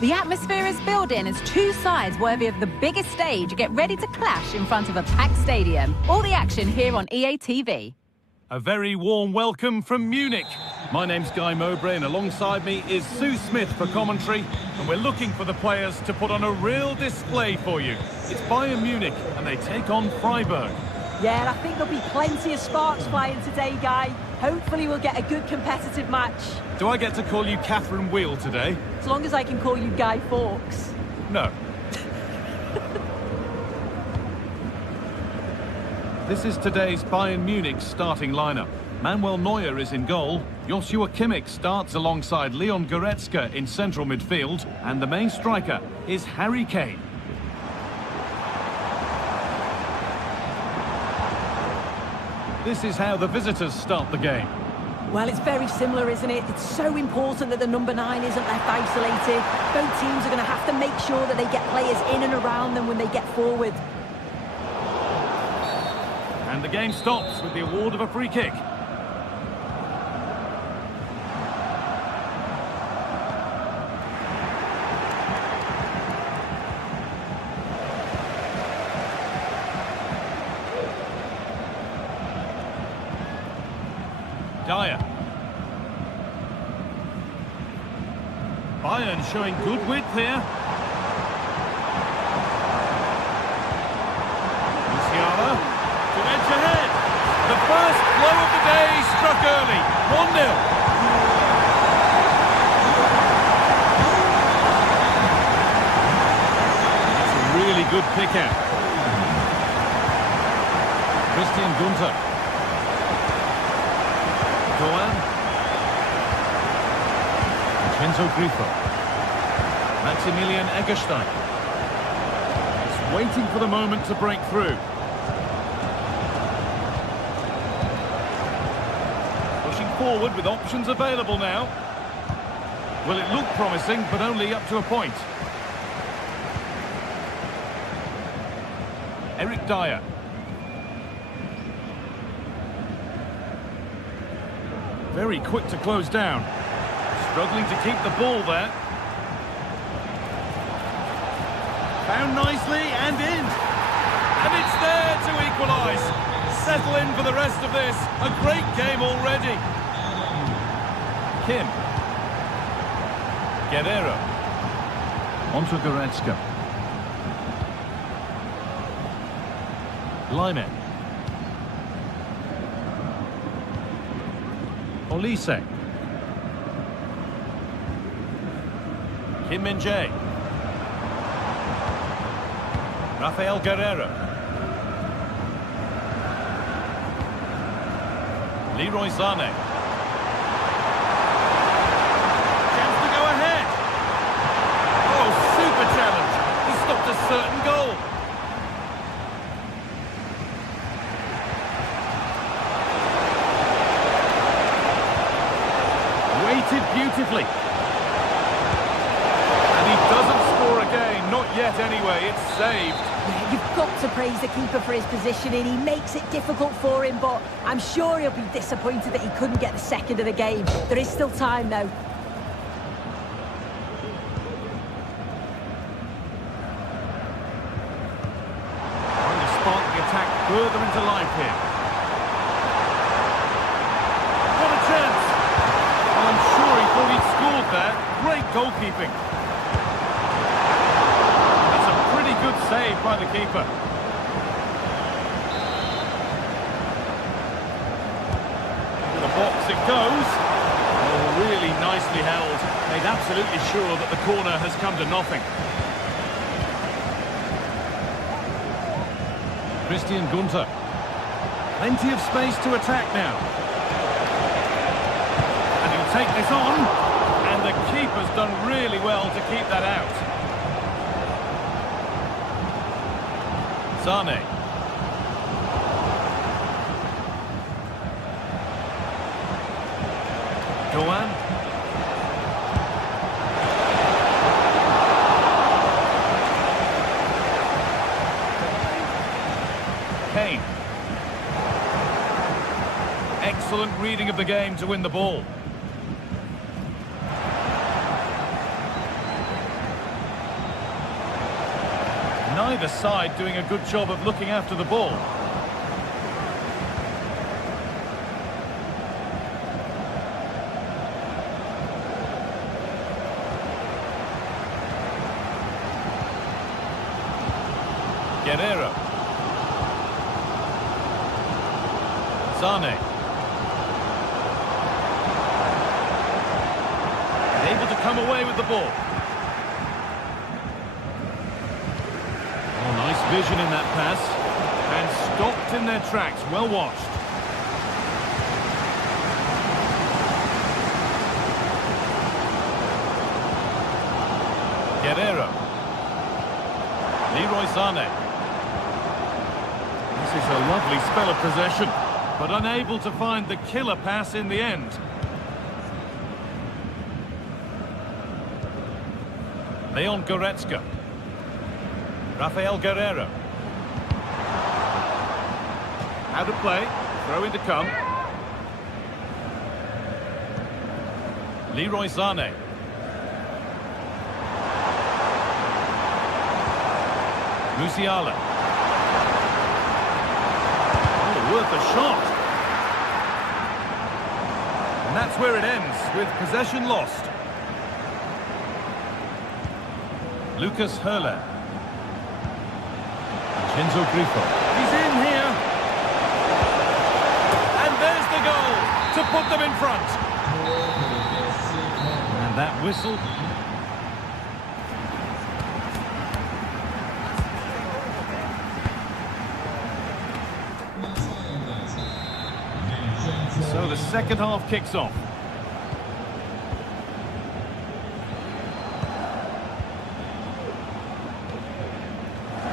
The atmosphere is building as two sides worthy of the biggest stage get ready to clash in front of a packed stadium. All the action here on EA TV. A very warm welcome from Munich. My name's Guy Mowbray and alongside me is Sue Smith for commentary, and we're looking for the players to put on a real display for you. It's Bayern Munich and they take on Freiburg. Yeah, I think there'll be plenty of sparks flying today, Guy. Hopefully we'll get a good competitive match. Do I get to call you Catherine Wheel today? As long as I can call you Guy Fawkes. No. This is today's Bayern Munich starting lineup. Manuel Neuer is in goal. Joshua Kimmich starts alongside Leon Goretzka in central midfield. And the main striker is Harry Kane. This is how the visitors start the game. Well, it's very similar, isn't it? It's so important that the number 9 isn't left isolated. Both teams are going to have to make sure that they get players in and around them when they get forward. And the game stops with the award of a free kick. Dyer. Bayern showing good width here. Musiala to edge ahead. The first blow of the day struck early. 1-0. It's a really good pick out. Christian Gunter. Goan. Vincenzo Grifo. Maximilian Eggestein. It's waiting for the moment to break through. Pushing forward with options available now. Well, it looked promising, but only up to a point. Eric Dyer. Very quick to close down. Struggling to keep the ball there. Found nicely and in. And it's there to equalise. Settle in for the rest of this. A great game already. Kim. Guerrero. Onto Goretzka. Lyman. Olise. Kim Min-jae. Rafael Guerrero. Leroy Sané. Chance to go ahead. Oh, super challenge. He stopped a certain goal. Waited beautifully. And he doesn't score again. Not yet anyway. It's saved. Yeah, you've got to praise the keeper for his positioning. He makes it difficult for him, but I'm sure he'll be disappointed that he couldn't get the second of the game. There is still time, though. Trying to spark the attack further into life here. What a chance! Well, I'm sure he thought he'd scored there. Great goalkeeping. That's a pretty good save by the keeper. To the box it goes. Oh, really nicely held. Made absolutely sure that the corner has come to nothing. Christian Gunter. Plenty of space to attack now. And he'll take this on. And the keeper's done really well to keep that out. Sané. Goan. Kane. Excellent reading of the game to win the ball. Neither side doing a good job of looking after the ball. Guerrero. Sané. come away with the ball. Oh, nice vision in that pass. And stopped in their tracks. Well watched. Guerrero. Leroy Sané. This is a lovely spell of possession, but unable to find the killer pass in the end. Leon Goretzka. Rafael Guerrero. How to play. Throw in to come. Leroy Sané. Musiala. Oh, worth a shot. And that's where it ends, with possession lost. Lucas Höhler. Vincenzo Grifo. He's in here. And there's the goal to put them in front. And that whistle. So the second half kicks off.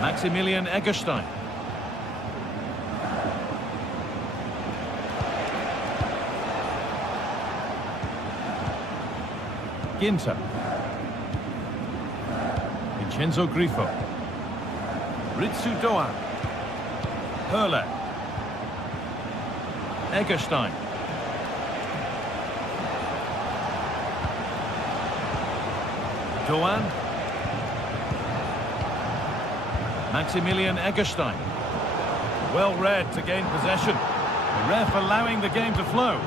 Maximilian Eggestein. Ginter. Vincenzo Grifo. Ritsu Doan. Höhler. Eggestein. Doan. Maximilian Eggestein. Well read to gain possession. The ref allowing the game to flow.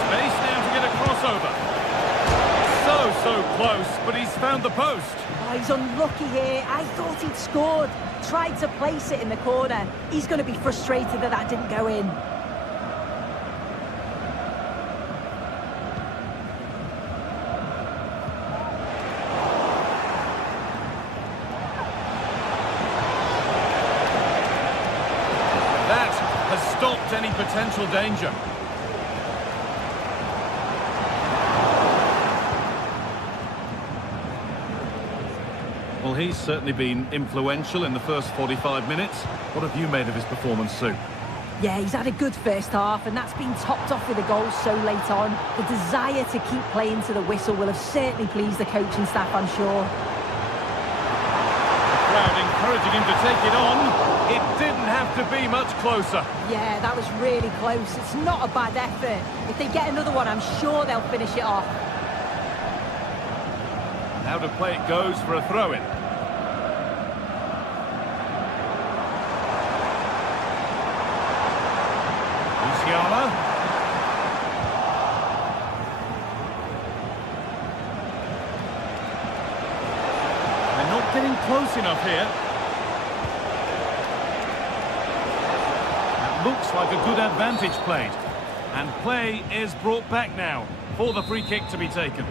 Space now to get a crossover. So close, but he's found the post. Oh, he's unlucky here. I thought he'd scored. Tried to place it in the corner. He's going to be frustrated that didn't go in. That has stopped any potential danger. Well, he's certainly been influential in the first 45 minutes. What have you made of his performance, Sue? Yeah, he's had a good first half, and that's been topped off with a goal so late on. The desire to keep playing to the whistle will have certainly pleased the coaching staff, I'm sure. The crowd encouraging him to take it on. It didn't have to be much closer. Yeah, that was really close. It's not a bad effort. If they get another one, I'm sure they'll finish it off. How to play it goes for a throw-in. Musiala. They're not getting close enough here. That looks like a good advantage played. And play is brought back now for the free kick to be taken.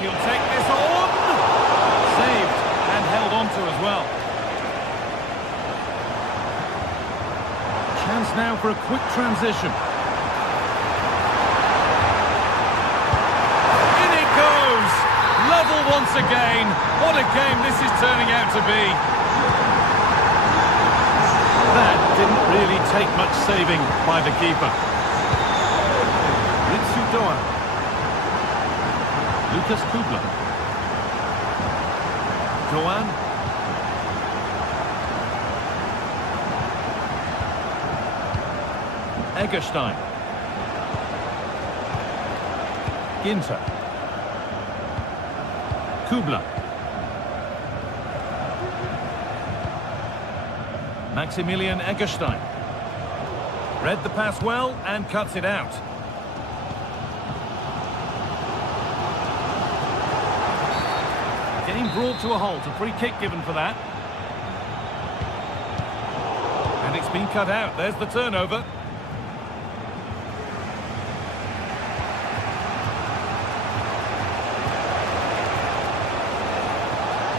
He'll take this on. Saved and held onto as well. Chance now for a quick transition. In it goes. Level once again. What a game this is turning out to be. That didn't really take much saving by the keeper. Ritsu Doan. Lucas Kubler. Doan. Eggestein. Ginter. Kubler. Maximilian Eggestein. Read the pass well and cuts it out. Getting brought to a halt, a free kick given for that. And it's been cut out, there's the turnover.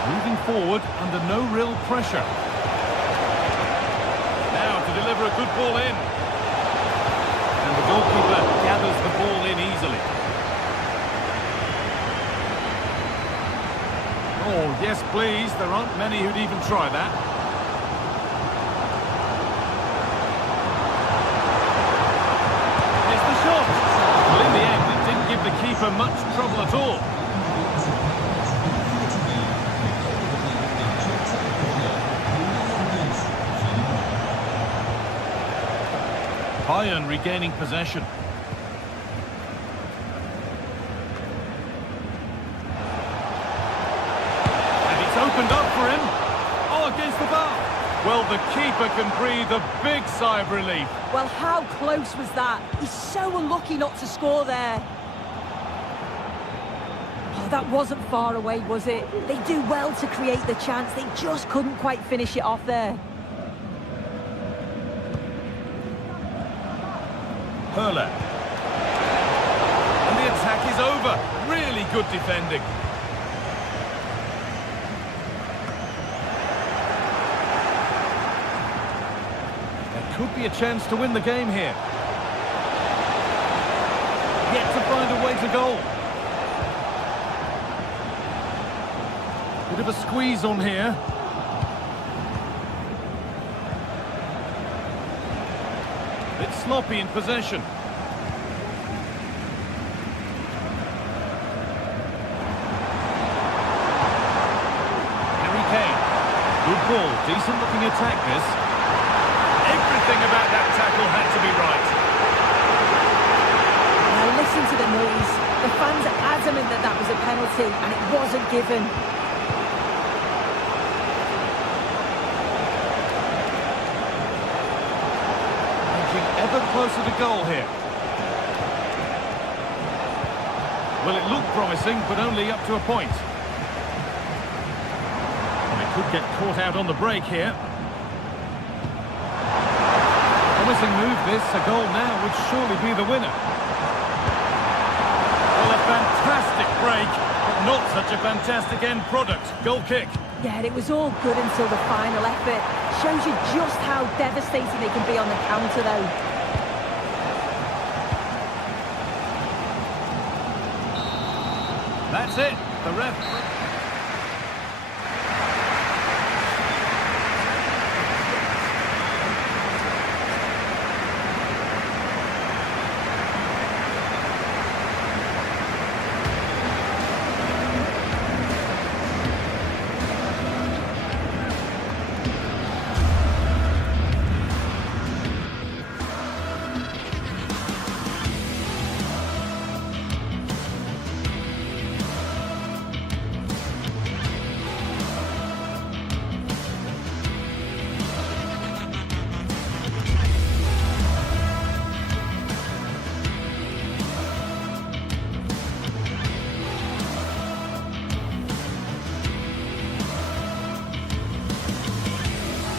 Moving forward under no real pressure. Now to deliver a good ball in. And the goalkeeper gathers the ball in easily. Oh, yes, please. There aren't many who'd even try that. It's the shot. Well, in the end, it didn't give the keeper much trouble at all. Bayern regaining possession. Opened up for him. Oh, against the bar. Well, the keeper can breathe a big sigh of relief. Well, how close was that? He's so unlucky not to score there. Oh, that wasn't far away, was it? They do well to create the chance. They just couldn't quite finish it off there. Hurler. And the attack is over. Really good defending. Could be a chance to win the game here. Yet to find a way to goal. Bit of a squeeze on here. Bit sloppy in possession. Harry Kane. Good ball. Decent looking attack this. Everything about that tackle had to be right. Now listen to the noise. The fans are adamant that that was a penalty and it wasn't given. Edging ever closer to goal here. Well, it looked promising, but only up to a point. And it could get caught out on the break here. Promising move this, a goal now would surely be the winner. Well, a fantastic break, but not such a fantastic end product. Goal kick. Yeah, it was all good until the final effort. Shows you just how devastating they can be on the counter, though. That's it. The ref.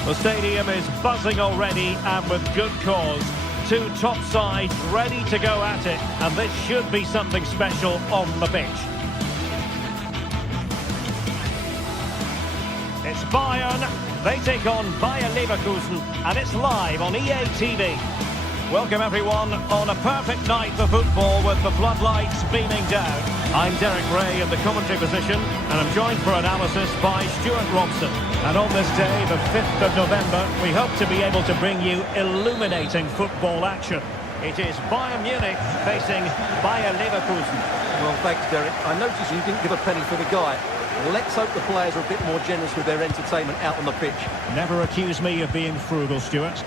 The stadium is buzzing already, and with good cause. Two top sides ready to go at it, and this should be something special on the pitch. It's Bayern. They take on Bayer Leverkusen, and it's live on EA TV. Welcome everyone on a perfect night for football with the floodlights beaming down. I'm Derek Ray in the commentary position, and I'm joined for analysis by Stuart Robson. And on this day, the 5th of November, we hope to be able to bring you illuminating football action. It is Bayern Munich facing Bayer Leverkusen. Well, thanks, Derek. I noticed you didn't give a penny for the guy. Let's hope the players are a bit more generous with their entertainment out on the pitch. Never accuse me of being frugal, Stuart.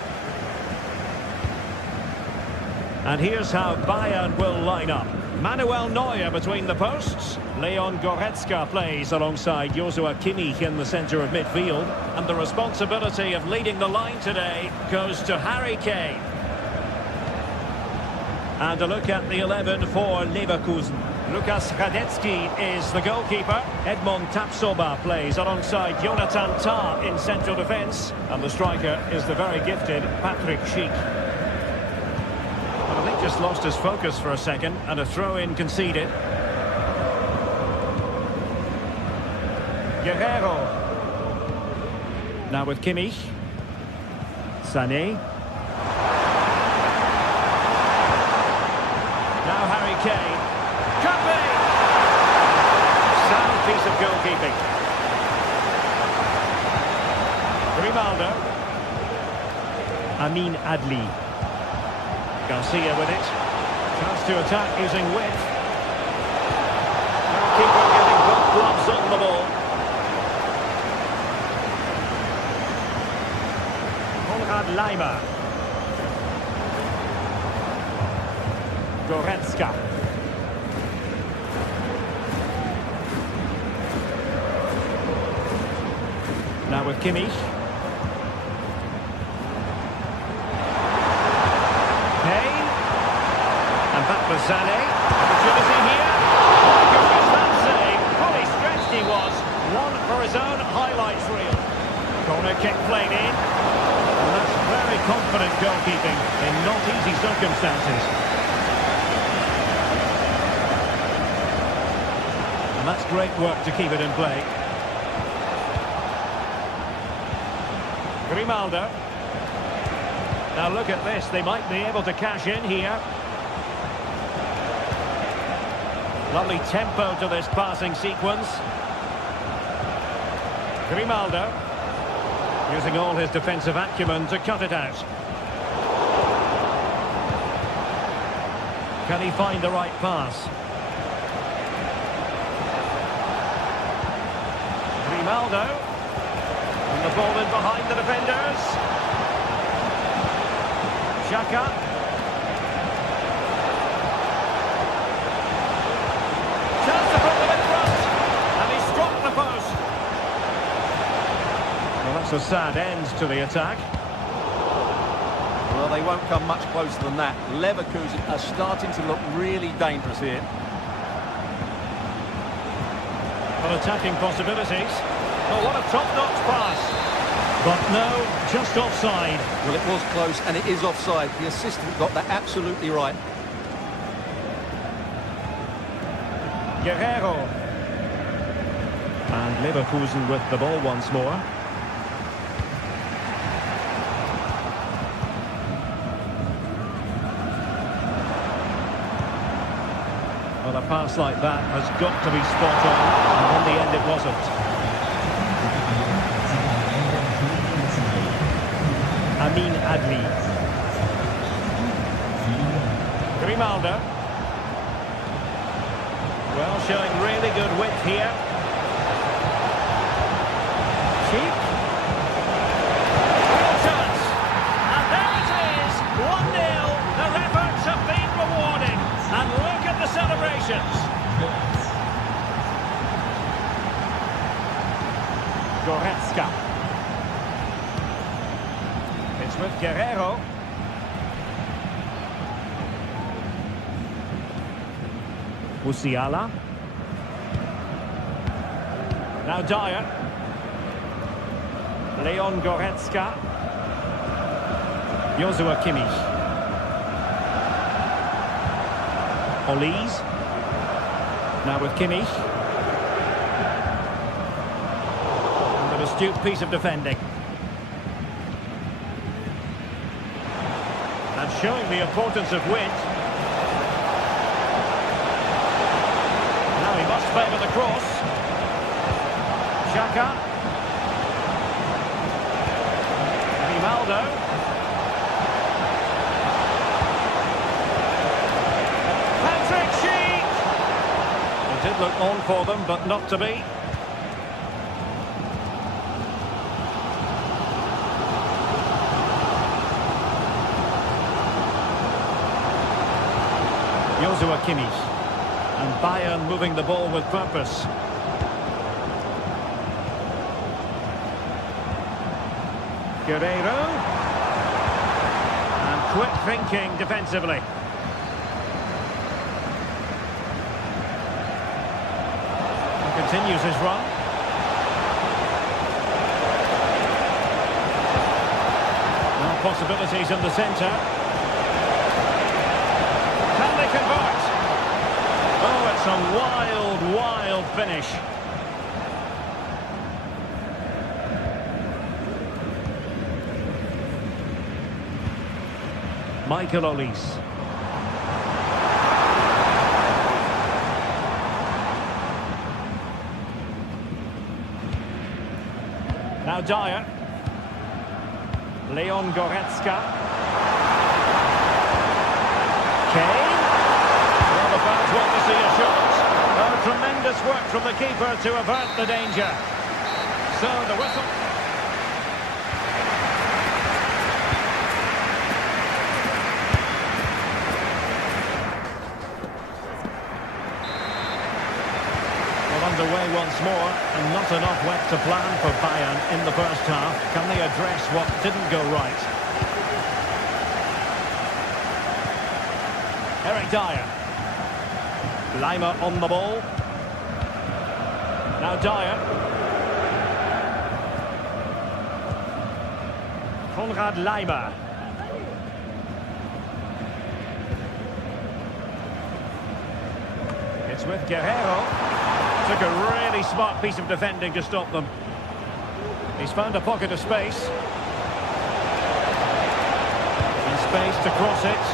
And here's how Bayern will line up. Manuel Neuer between the posts. Leon Goretzka plays alongside Joshua Kimmich in the centre of midfield. And the responsibility of leading the line today goes to Harry Kane. And a look at the 11 for Leverkusen. Lukas Radetzky is the goalkeeper. Edmond Tapsoba plays alongside Jonathan Tah in central defence. And the striker is the very gifted Patrick Schick. But I think just lost his focus for a second, and a throw-in conceded. Guerrero. Now with Kimmich. Sané. Now Harry Kane. Could be! Sound piece of goalkeeping. Grimaldo. Amin Adli. Garcia with it. Chance to attack using width. Keeper getting both gloves on the ball. Konrad Laimer. Goretzka. Now with Kimmich. Kane. And back for Sané. Opportunity here. Oh, goodness, that save. Fully stretched he was. One for his own highlights reel. Corner kick played in. And that's very confident goalkeeping in not easy circumstances. And that's great work to keep it in play. Grimaldo. Now look at this, they might be able to cash in here. Lovely tempo to this passing sequence. Grimaldo. Using all his defensive acumen to cut it out. Can he find the right pass? Grimaldo. And the ball in behind the defenders. Xhaka. Chance to put them in front. And he struck the post. Well, that's a sad end to the attack. Well, they won't come much closer than that. Leverkusen are starting to look really dangerous here. Well, attacking possibilities. Oh, what a top-notch pass. But no, just offside. Well, it was close, and it is offside. The assistant got that absolutely right. Guerrero. And Leverkusen with the ball once more. Well, a pass like that has got to be spot on, and in the end it wasn't. Amin Adli. Grimaldo. Well, showing really good width here. Cheek. Real chance. And there it is. 1-0. Their efforts have been rewarded. And look at the celebrations. Goretzka. It's with Guerrero. Musiala. Now Dyer. Leon Goretzka. Joshua Kimmich. Olise. Now with Kimmich. And an astute piece of defending. And showing the importance of width. Now he must favour the cross. Xhaka. Grimaldo. Patrick Schick. It did look on for them, but not to be. Joshua Kimmich. And Bayern moving the ball with purpose. Guerreiro. And quick thinking defensively. And continues his run. Now possibilities in the centre. Can they convert? Oh, it's a wild, wild finish. Michael Olise. Now Dyer. Leon Goretzka. Kane. Well, the fans want to see a shot. Oh, tremendous work from the keeper to avert the danger. So the whistle. Underway once more, and not enough left to plan for Bayern in the first half. Can they address what didn't go right? Eric Dyer. Leimer on the ball. Now Dyer. Konrad Leimer. It's with Guerreiro. Took a really smart piece of defending to stop them. He's found a pocket of space. And space to cross it.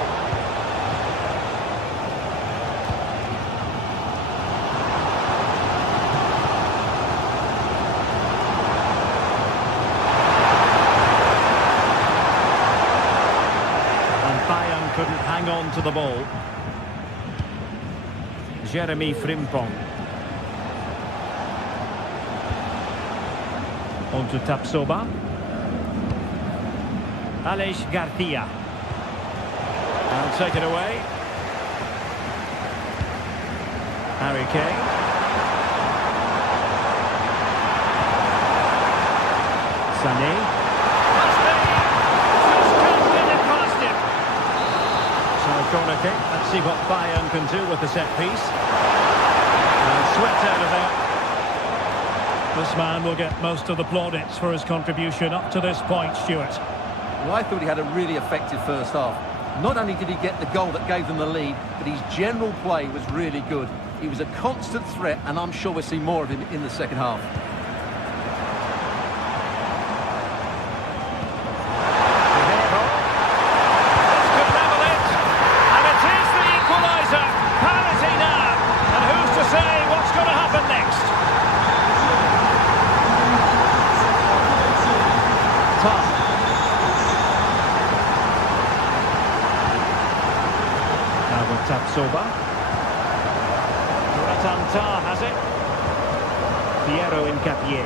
And Bayern couldn't hang on to the ball. Jeremy Frimpong. On to Tapsoba. Aleix Garcia. And take it away. Harry Kane. Sané. Just can't get it past him. So corner kick. Let's see what Bayern can do with the set piece. And swept out of there. This man will get most of the plaudits for his contribution up to this point, Stuart. Well, I thought he had a really effective first half. Not only did he get the goal that gave them the lead, but his general play was really good. He was a constant threat, and I'm sure we'll see more of him in the second half. This could level it, and it is the equaliser. Parity now, and who's to say what's going to happen next? Now with Tapsoba. Ratanta has it. Piero Incapié.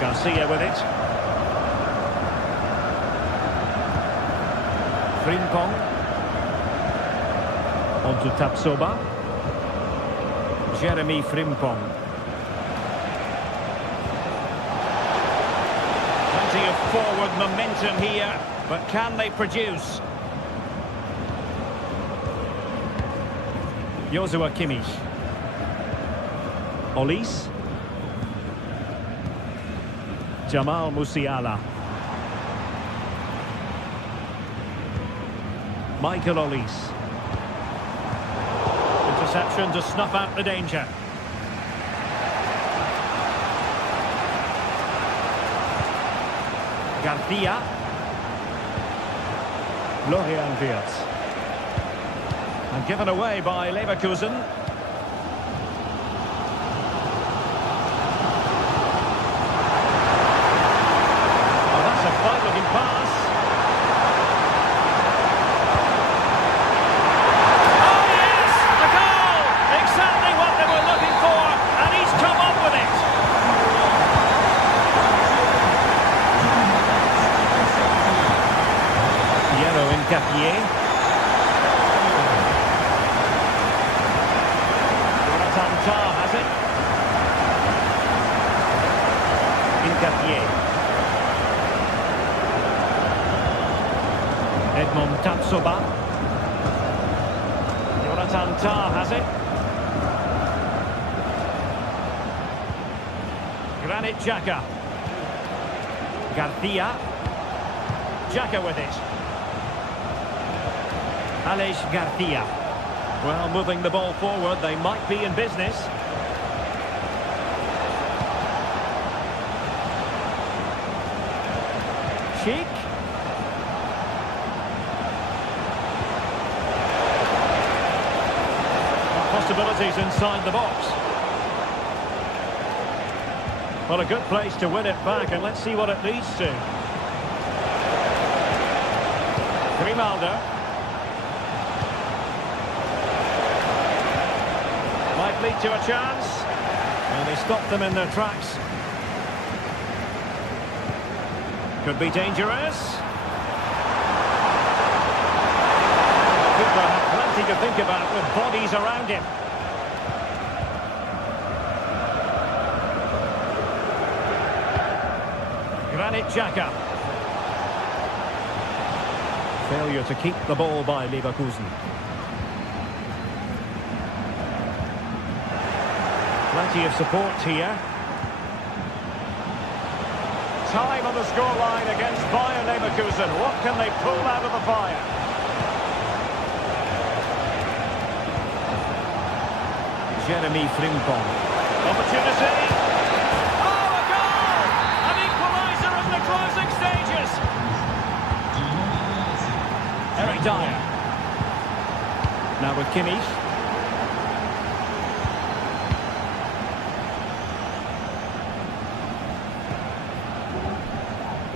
Garcia with it. Frimpong. On to Tapsoba. Jeremy Frimpong. Plenty of forward momentum here, but can they produce? Joshua Kimmich. Olise. Jamal Musiala. Michael Olise. Interception to snuff out the danger. Garcia. Florian Wirtz. And given away by Leverkusen. Oh, that's a fine-looking pass. Oh, yes! A goal! Exactly what they were looking for, and he's come up with it. Piero Incapié. Soba. Jonathan Tah has it. Granit Xhaka. Garcia. Xhaka with it. Aleix Garcia. Well, moving the ball forward, they might be in business. Cheek. Possibilities inside the box. Well, a good place to win it back, and let's see what it leads to. Grimaldo. Might lead to a chance. And they stop them in their tracks. Could be dangerous. Cooper had plenty to think about with bodies around him. Granit Xhaka. Failure to keep the ball by Leverkusen. Plenty of support here. Time on the scoreline against Bayern Leverkusen. What can they pull out of the fire? Jeremy Frimpong. Opportunity. Oh, a goal! An equaliser in the closing stages. Eric Dyer. Now with Kimmich.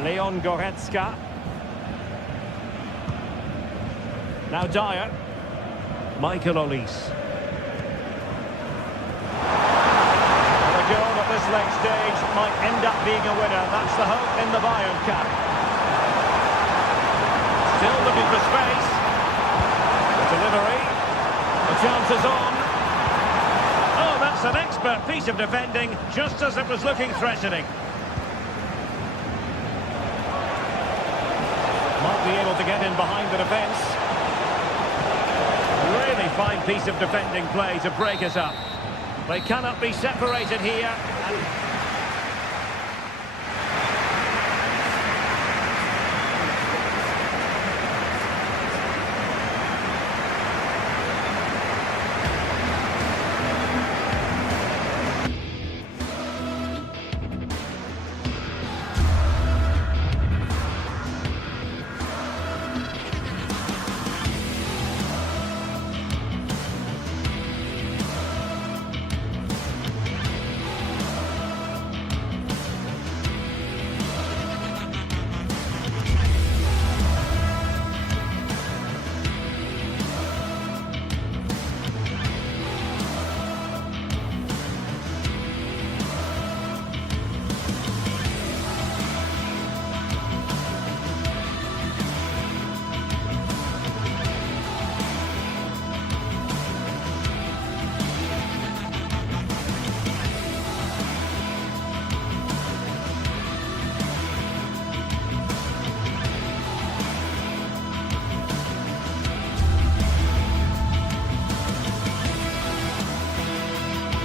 Leon Goretzka. Now Dyer. Michael Olise. The goal at this late stage might end up being a winner. That's the hope in the Bayern camp. Still looking for space. The delivery. The chance is on. Oh, that's an expert piece of defending, just as it was looking threatening. Might be able to get in behind the defence. Really fine piece of defending play to break us up. They cannot be separated here.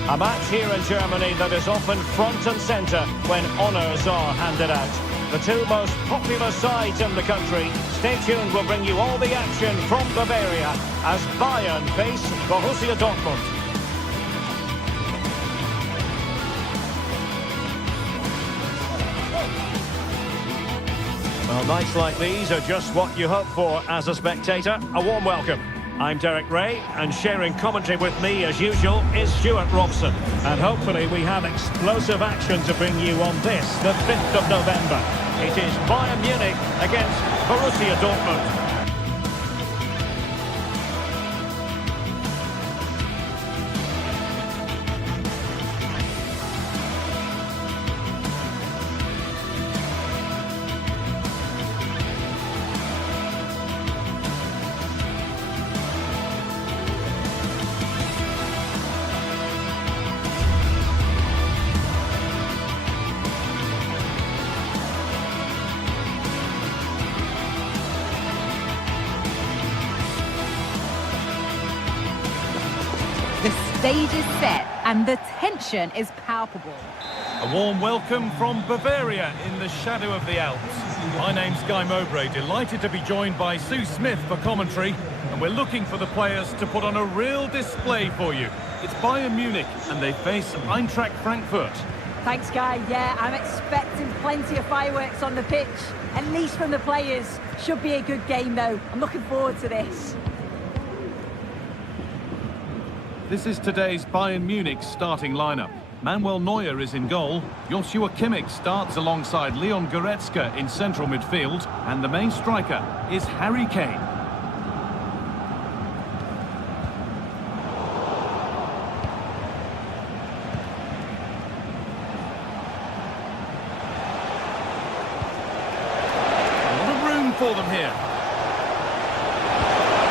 A match here in Germany that is often front and centre when honours are handed out. The two most popular sides in the country. Stay tuned, we'll bring you all the action from Bavaria as Bayern face Borussia Dortmund. Well, nights like these are just what you hope for as a spectator. A warm welcome. I'm Derek Ray, and sharing commentary with me, as usual, is Stuart Robson. And hopefully we have explosive action to bring you on this, the 5th of November. It is Bayern Munich against Borussia Dortmund. stage is set and the tension is palpable. A warm welcome from Bavaria in the shadow of the Alps. My name's Guy Mowbray, delighted to be joined by Sue Smith for commentary, and we're looking for the players to put on a real display for you. It's Bayern Munich and they face Eintracht Frankfurt. Thanks, Guy. Yeah, I'm expecting plenty of fireworks on the pitch, at least from the players. Should be a good game, though. I'm looking forward to this. This is today's Bayern Munich starting lineup. Manuel Neuer is in goal. Joshua Kimmich starts alongside Leon Goretzka in central midfield. And the main striker is Harry Kane. A lot of room for them here.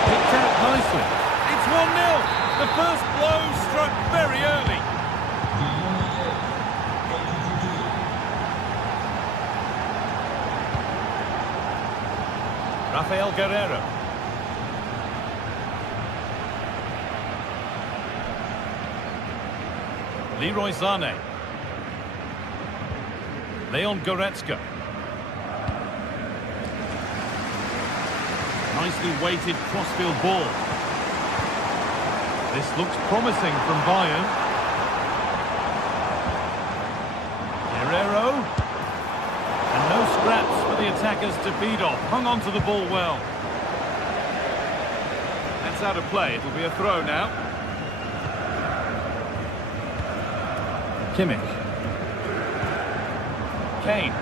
Picked out nicely. It's 1-0. The first blow struck very early. Rafael Guerreiro. Leroy Sané. Leon Goretzka. Nicely weighted crossfield ball. This looks promising from Bayern. Guerreiro. And no scraps for the attackers to feed off. Hung on to the ball well. That's out of play. It'll be a throw now. Kimmich. Kane.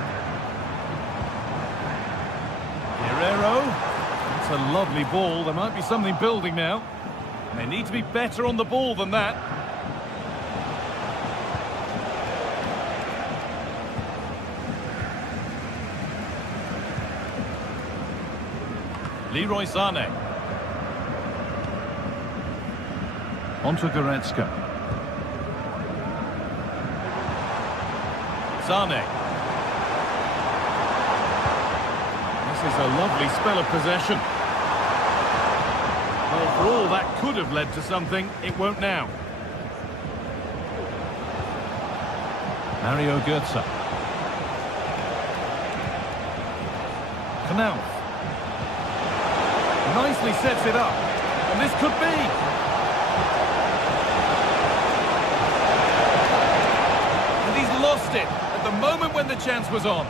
Guerreiro. That's a lovely ball. There might be something building now. They need to be better on the ball than that. Leroy Sané. Onto Goretzka. Sané. This is a lovely spell of possession. Well, for all that could have led to something, it won't now. Mario Götze. Knauf. Nicely sets it up. And this could be. And he's lost it at the moment when the chance was on.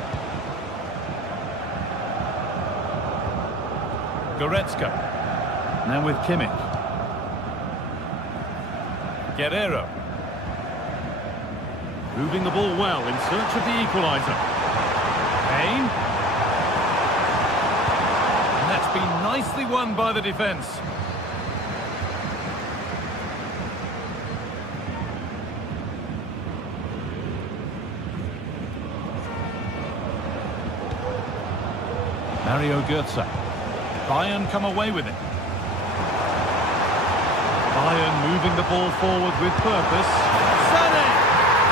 Goretzka. Now with Kimmich. Guerreiro. Moving the ball well in search of the equaliser. Kane. And that's been nicely won by the defence. Mario Götze. Bayern come away with it. Bayern moving the ball forward with purpose. Sané!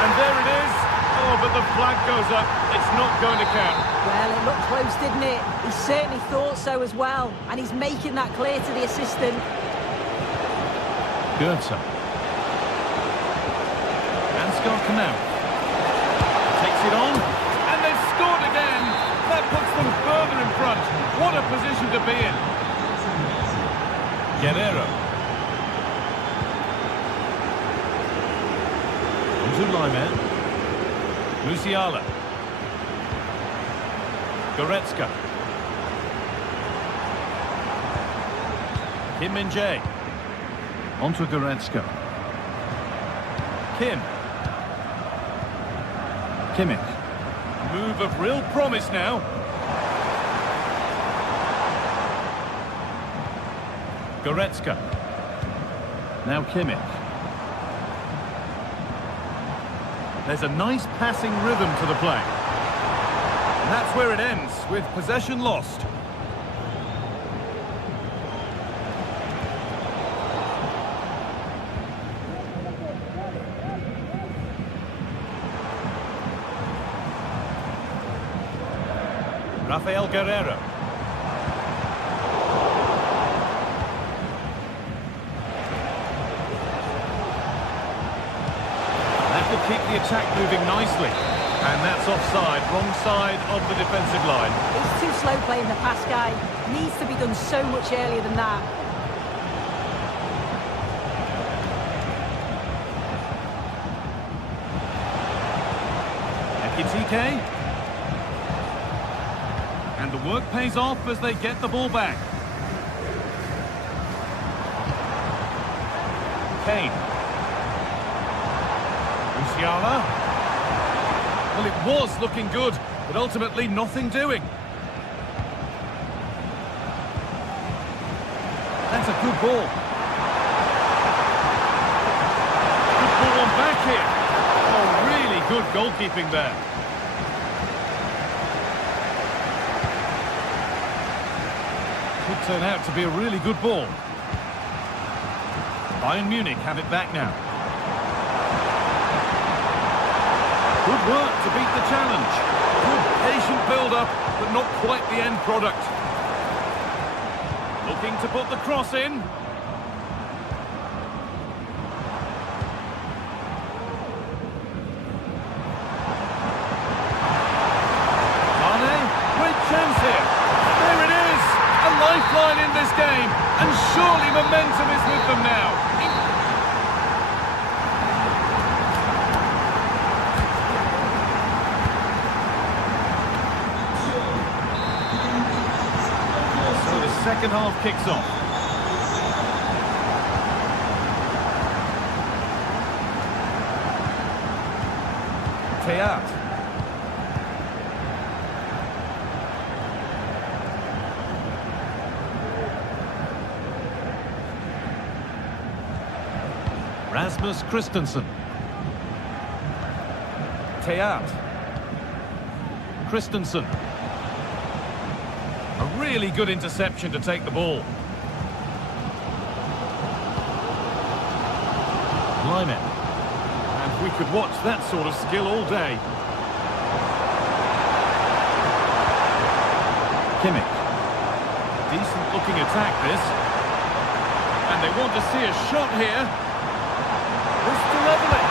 And there it is. Oh, but the flag goes up. It's not going to count. Well, it looked close, didn't it? He certainly thought so as well. And he's making that clear to the assistant. Götze. Ansgar Knauf. Takes it on. And they've scored again. That puts them further in front. What a position to be in. Guerreiro. Zulaiman. Musiala. Goretzka. Kim Min-jae. Onto Goretzka. Kim. Kimmich. Move of real promise now. Goretzka. Now Kimmich. There's a nice passing rhythm to the play. And that's where it ends, with possession lost. Rafael Guerreiro. keep the attack moving nicely. And that's offside, wrong side of the defensive line. He's too slow playing the pass, guy. Needs to be done so much earlier than that. Ekitike. And the work pays off as they get the ball back. Kane. Musiala. Well, it was looking good, but ultimately nothing doing. That's a good ball. Good ball on back here. Oh, really good goalkeeping there. Could turn out to be a really good ball. Bayern Munich have it back now. Good work to beat the challenge. Good patient build-up, but not quite the end product. Looking to put the cross in. Mane, great chance here. There it is, a lifeline in this game, and surely momentum is with them now. Second half kicks off. Teat. Rasmus Christensen. Teat. Christensen. A really good interception to take the ball. Lyman. And we could watch that sort of skill all day. Kimmich. Decent looking attack this. And they want to see a shot here. This to level it.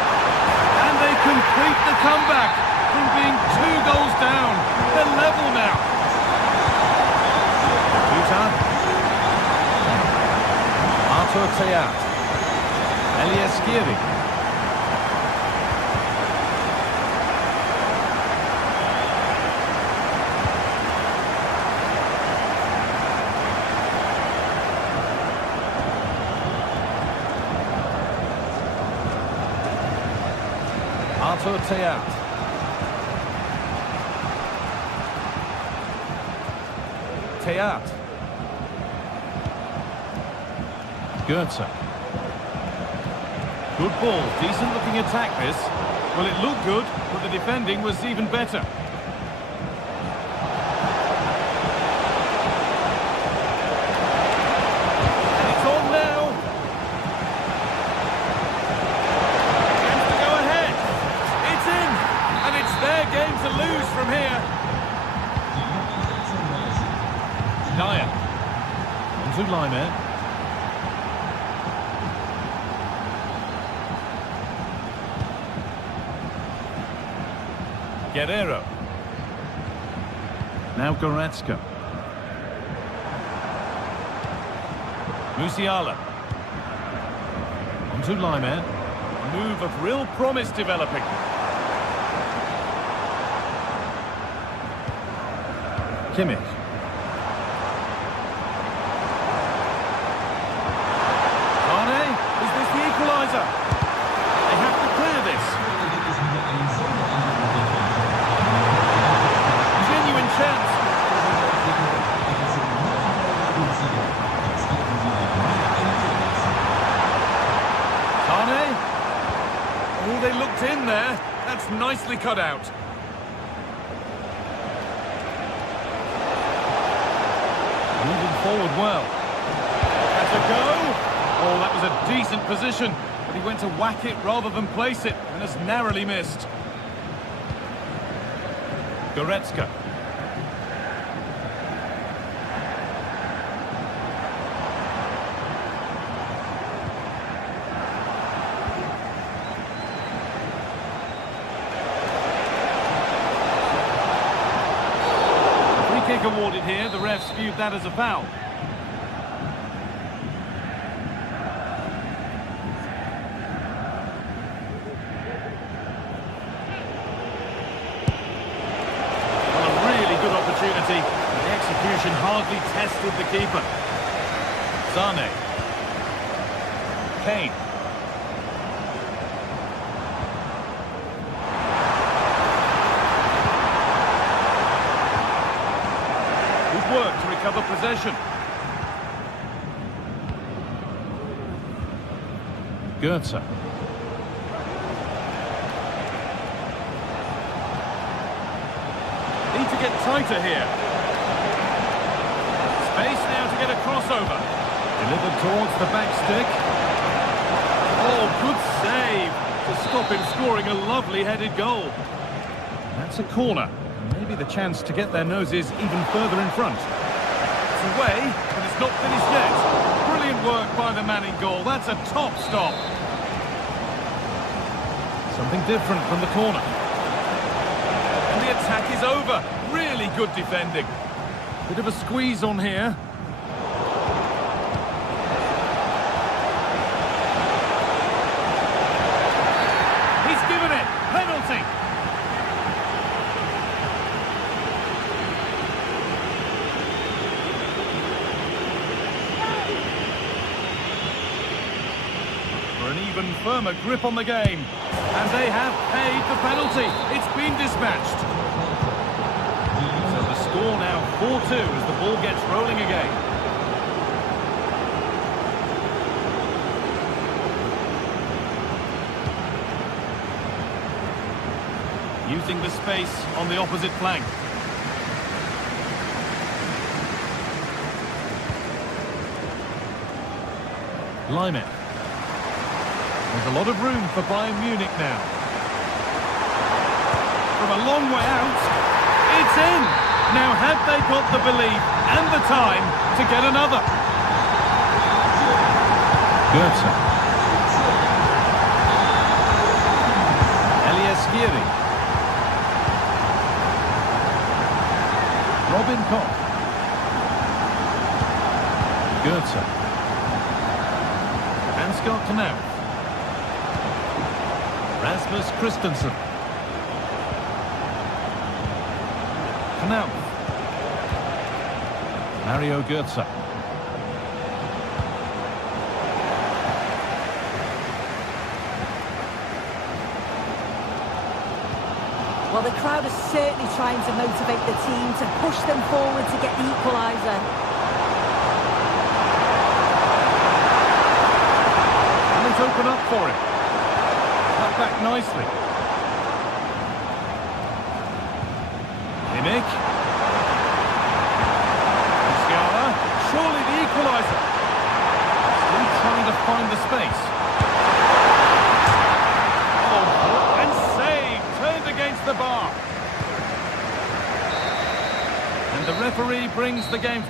And they complete the comeback from being 2 goals down. They're level now. Arthur Teat. Elias Skiri. Arthur Teat. Teat. Goetze. Good ball, decent looking attack this. Well, it looked good, but the defending was even better. And it's on now. Chance to go ahead. It's in, and it's their game to lose from here. Dyer. On to Lyman. Guerrero. Now Goretzka. Musiala. On to Lyman. A move of real promise developing. Kimmich. Mane, is this the equaliser? They have to clear this. Genuine chance. Mane. Oh, they looked in there. That's nicely cut out. Moving forward well. That's a go. Oh, that was a decent position, but he went to whack it rather than place it, and has narrowly missed. Goretzka. kick awarded here. The refs viewed that as a foul. Well, a really good opportunity. The execution hardly tested the keeper. Sane. Kane. Good work to recover possession. Goetze. Need to get tighter here. Space now to get a crossover. Delivered towards the back stick. Oh, good save to stop him scoring a lovely headed goal. That's a corner. Maybe the chance to get their noses even further in front. It's away, but it's not finished yet. Brilliant work by the man in goal. That's a top stop. Something different from the corner. And the attack is over. Really good defending. Bit of a squeeze on here. He's given it. Penalty. For an even firmer grip on the game. And they have paid the penalty. It's been dispatched. So the score now 4-2 as the ball gets rolling again. Using the space on the opposite flank. Leimer. There's a lot of room for Bayern Munich now. From a long way out, it's in! Now have they got the belief and the time to get another? Goetze. Eliaskiri. Robin Koch. Goetze. Ansgar Knauf. Rasmus Christensen. Knauf. Mario Goetze. Well, the crowd is certainly trying to motivate the team to push them forward to get the equaliser. And it's open up for him. Cut back nicely. Kimmich. Musiala. Surely the equaliser. Still trying to find the space. Oh, and saved. Turned against the bar. And the referee brings the game.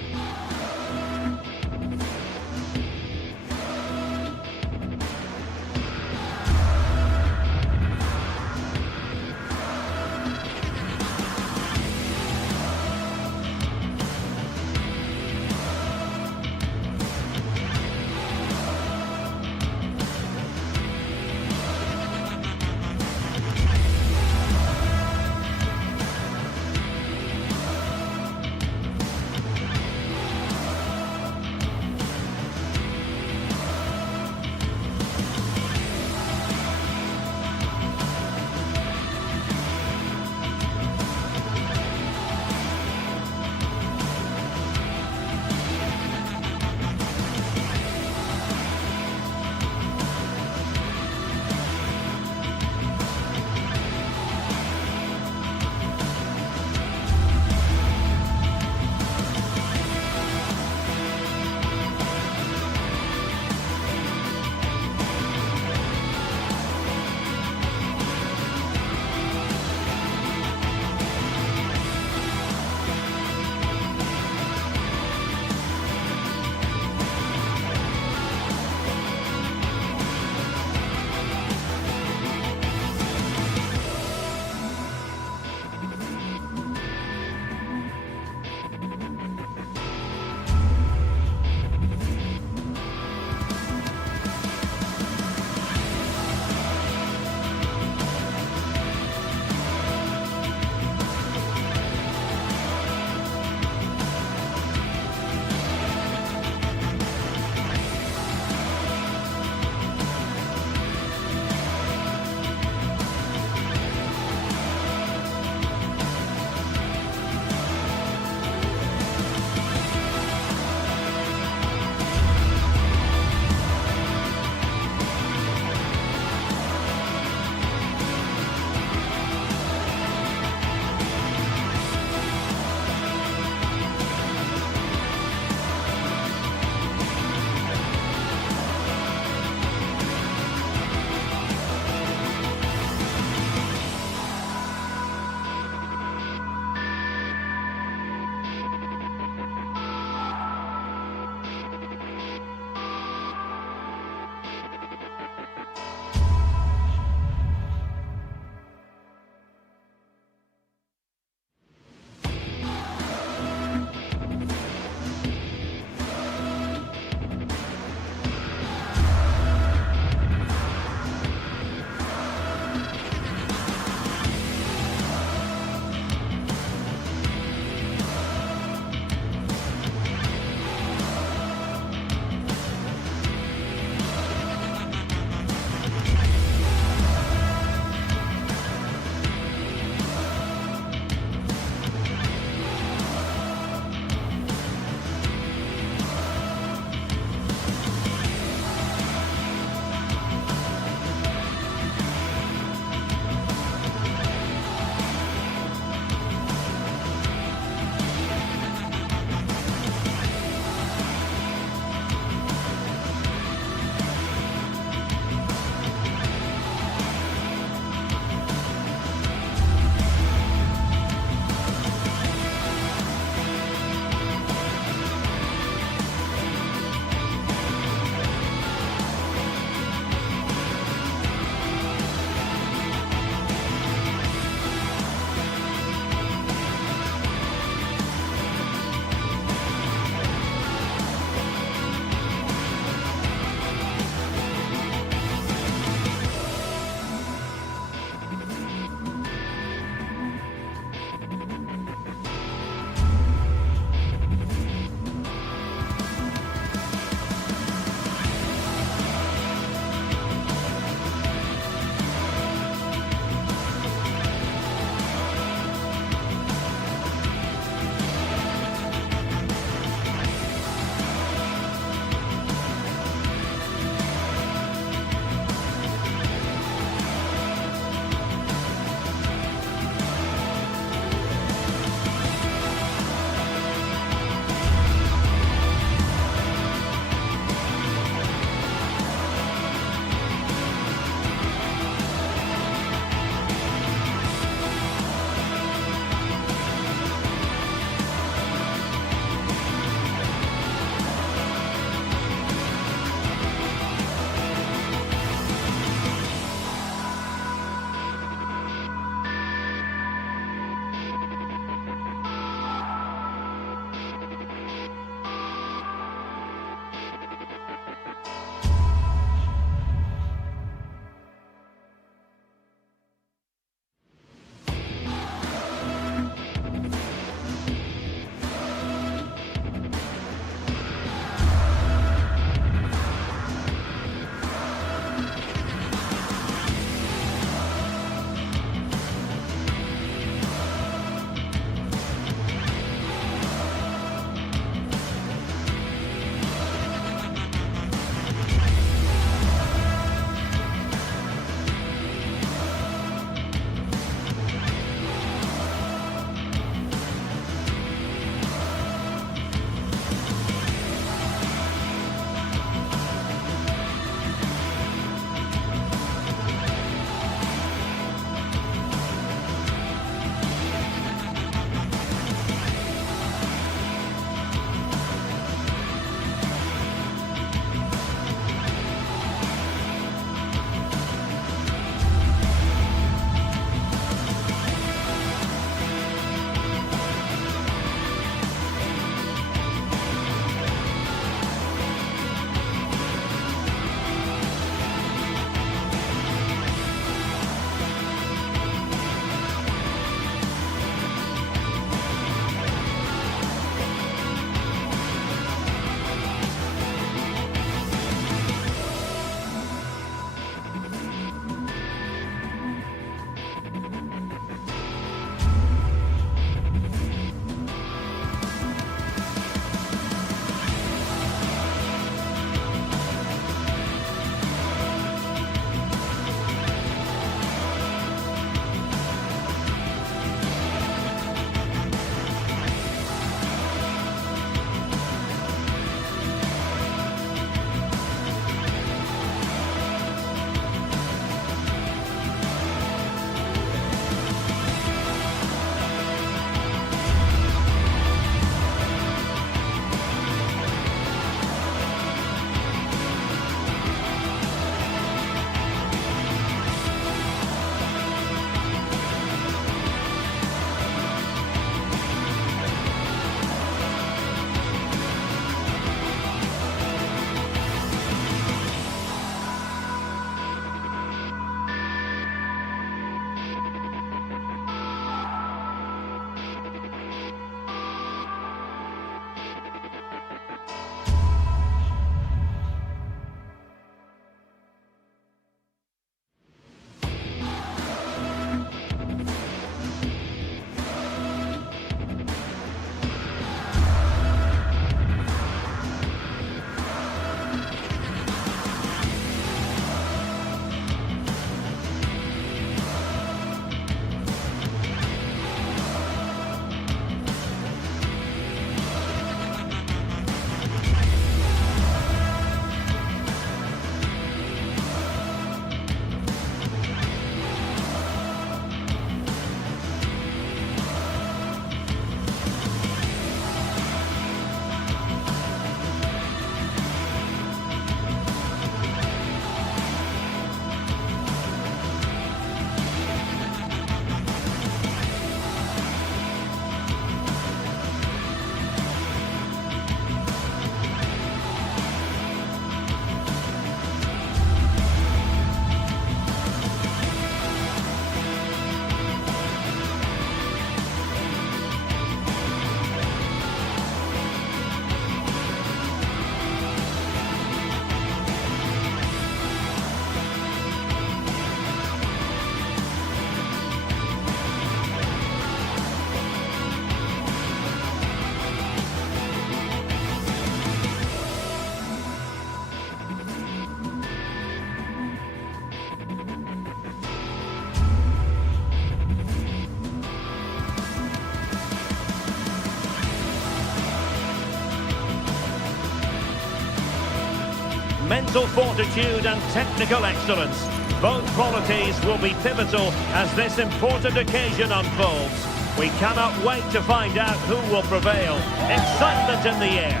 mental fortitude and technical excellence. Both qualities will be pivotal as this important occasion unfolds. We cannot wait to find out who will prevail. Excitement in the air.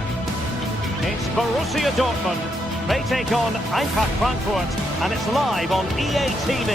It's Borussia Dortmund. They take on Eintracht Frankfurt, and it's live on EA TV.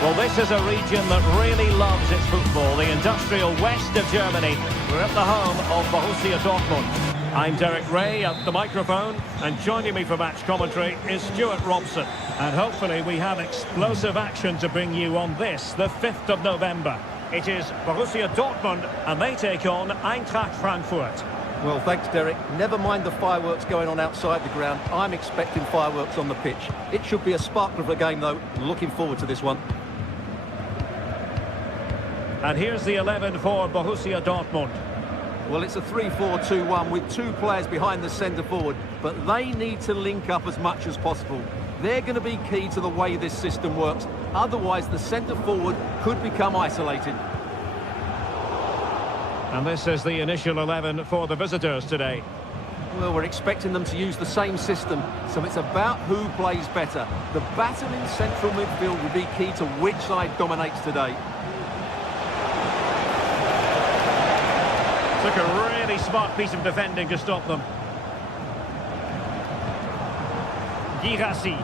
Well, this is a region that really loves its football, the industrial west of Germany. We're at the home of Borussia Dortmund. I'm Derek Ray at the microphone, and joining me for match commentary is Stuart Robson. And hopefully we have explosive action to bring you on this, the 5th of November. It is Borussia Dortmund, and they take on Eintracht Frankfurt. Well, thanks, Derek. Never mind the fireworks going on outside the ground. I'm expecting fireworks on the pitch. It should be a sparkler of a game, though. Looking forward to this one. And here's the 11 for Borussia Dortmund. Well, it's a 3-4-2-1 with two players behind the centre-forward, but they need to link up as much as possible. They're going to be key to the way this system works. Otherwise, the centre-forward could become isolated. And this is the initial 11 for the visitors today. Well, we're expecting them to use the same system, so it's about who plays better. The battle in central midfield will be key to which side dominates today. Took a really smart piece of defending to stop them. Girassi.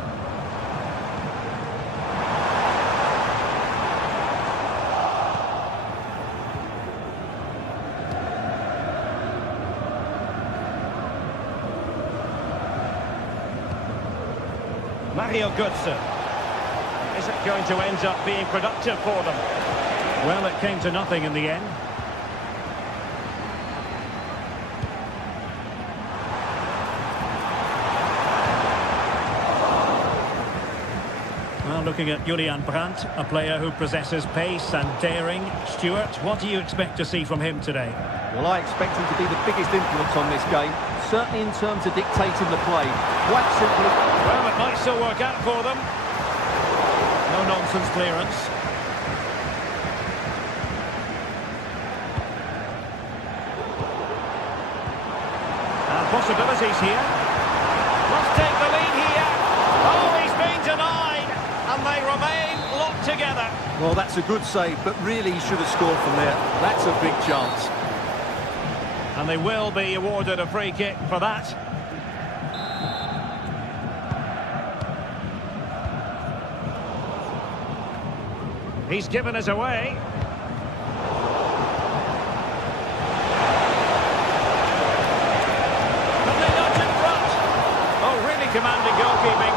Mario Götze. Is it going to end up being productive for them? Well, it came to nothing in the end. Well, looking at Julian Brandt, a player who possesses pace and daring. Stuart, what do you expect to see from him today? Well, I expect him to be the biggest influence on this game, certainly in terms of dictating the play. Quite simply... Well, it might still work out for them. No-nonsense clearance. And possibilities here. Must take the lead here. Oh, he's been denied. And they remain locked together. Well, that's a good save, but really he should have scored from there. That's a big chance. And they will be awarded a free kick for that. He's given us away. Can they nudge in front? Oh, really commanding goalkeeping.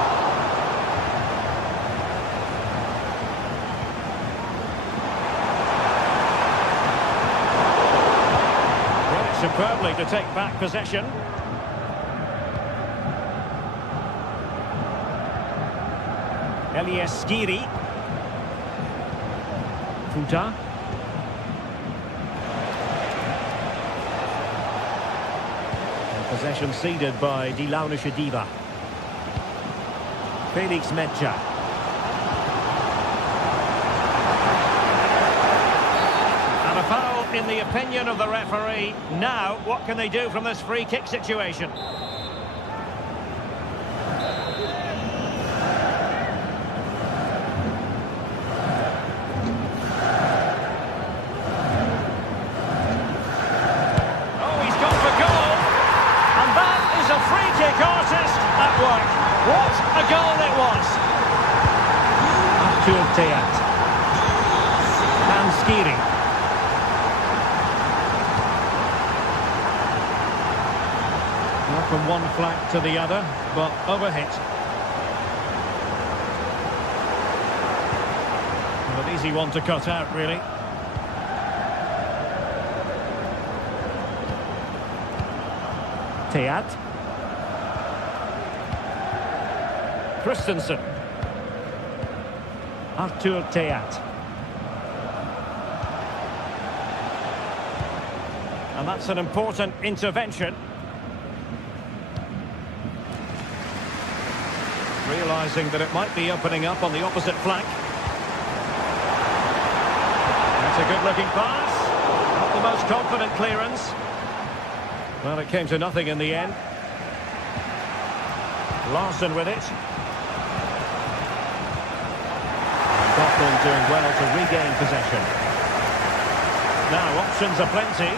Superbly to take back possession. Elias Skiri. Futa. Possession ceded by Die Launische Diva. Felix Metscher. And a foul in the opinion of the referee. Now, what can they do from this free kick situation? Oh, he's gone for goal. And that is a free kick artist at work. What a goal it was. Artur Teat. And Skiri. From one flank to the other, but overhit. Well, an easy one to cut out, really. Teat. Christensen. Artur Teat. And that's an important intervention. Realising that it might be opening up on the opposite flank. That's a good-looking pass. Not the most confident clearance. Well, it came to nothing in the end. Larson with it. Dortmund doing well to regain possession. Now options are plenty.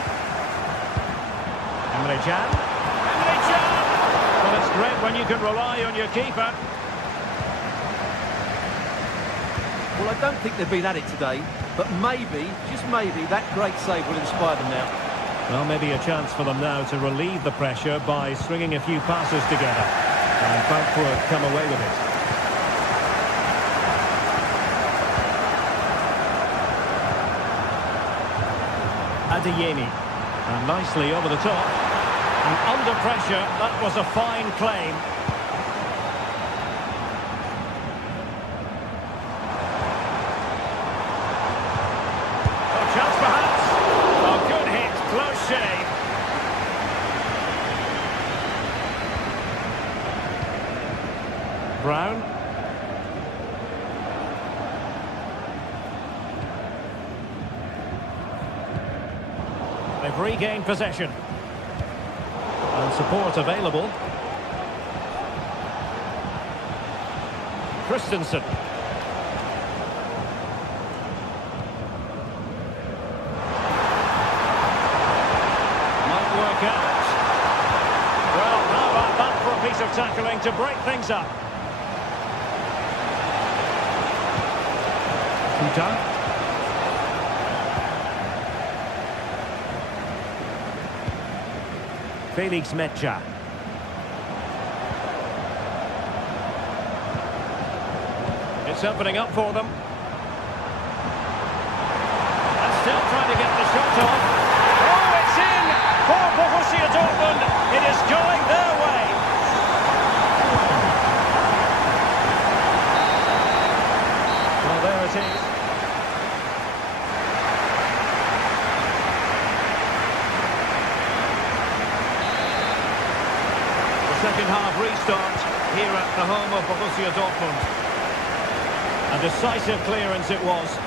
Emre Can. Emre Can! Well, it's great when you can rely on your keeper. Well, I don't think they've been at it today, but maybe, just maybe, that great save will inspire them now. Well, maybe a chance for them now to relieve the pressure by stringing a few passes together. And Frankfurt come away with it. Adeyemi. And nicely over the top. And under pressure, that was a fine claim. A chance perhaps. A good hit, close shave. Brown. They've regained possession. And support available. Christensen. Might work out. Well, how about that for a piece of tackling to break things up? Kuta. Felix Mecha. It's opening up for them. And still trying to get the shot off. Oh, it's in for Borussia Dortmund. It is going their way. Well, there it is. Second half restart here at the home of Borussia Dortmund. A decisive clearance it was.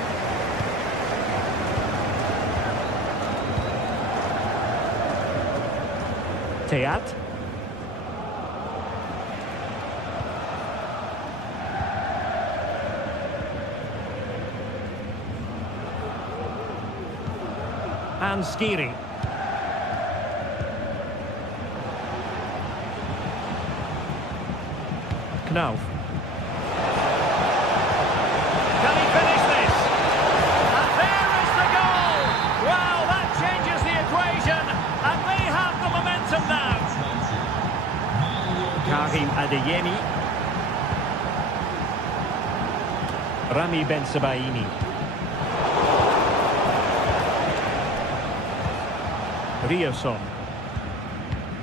Teat. And Skiri. Knauf. Can he finish this? And there is the goal! Well, that changes the equation, and they have the momentum now. Karim Adeyemi. Rami Ben-Sebaini. Rioson.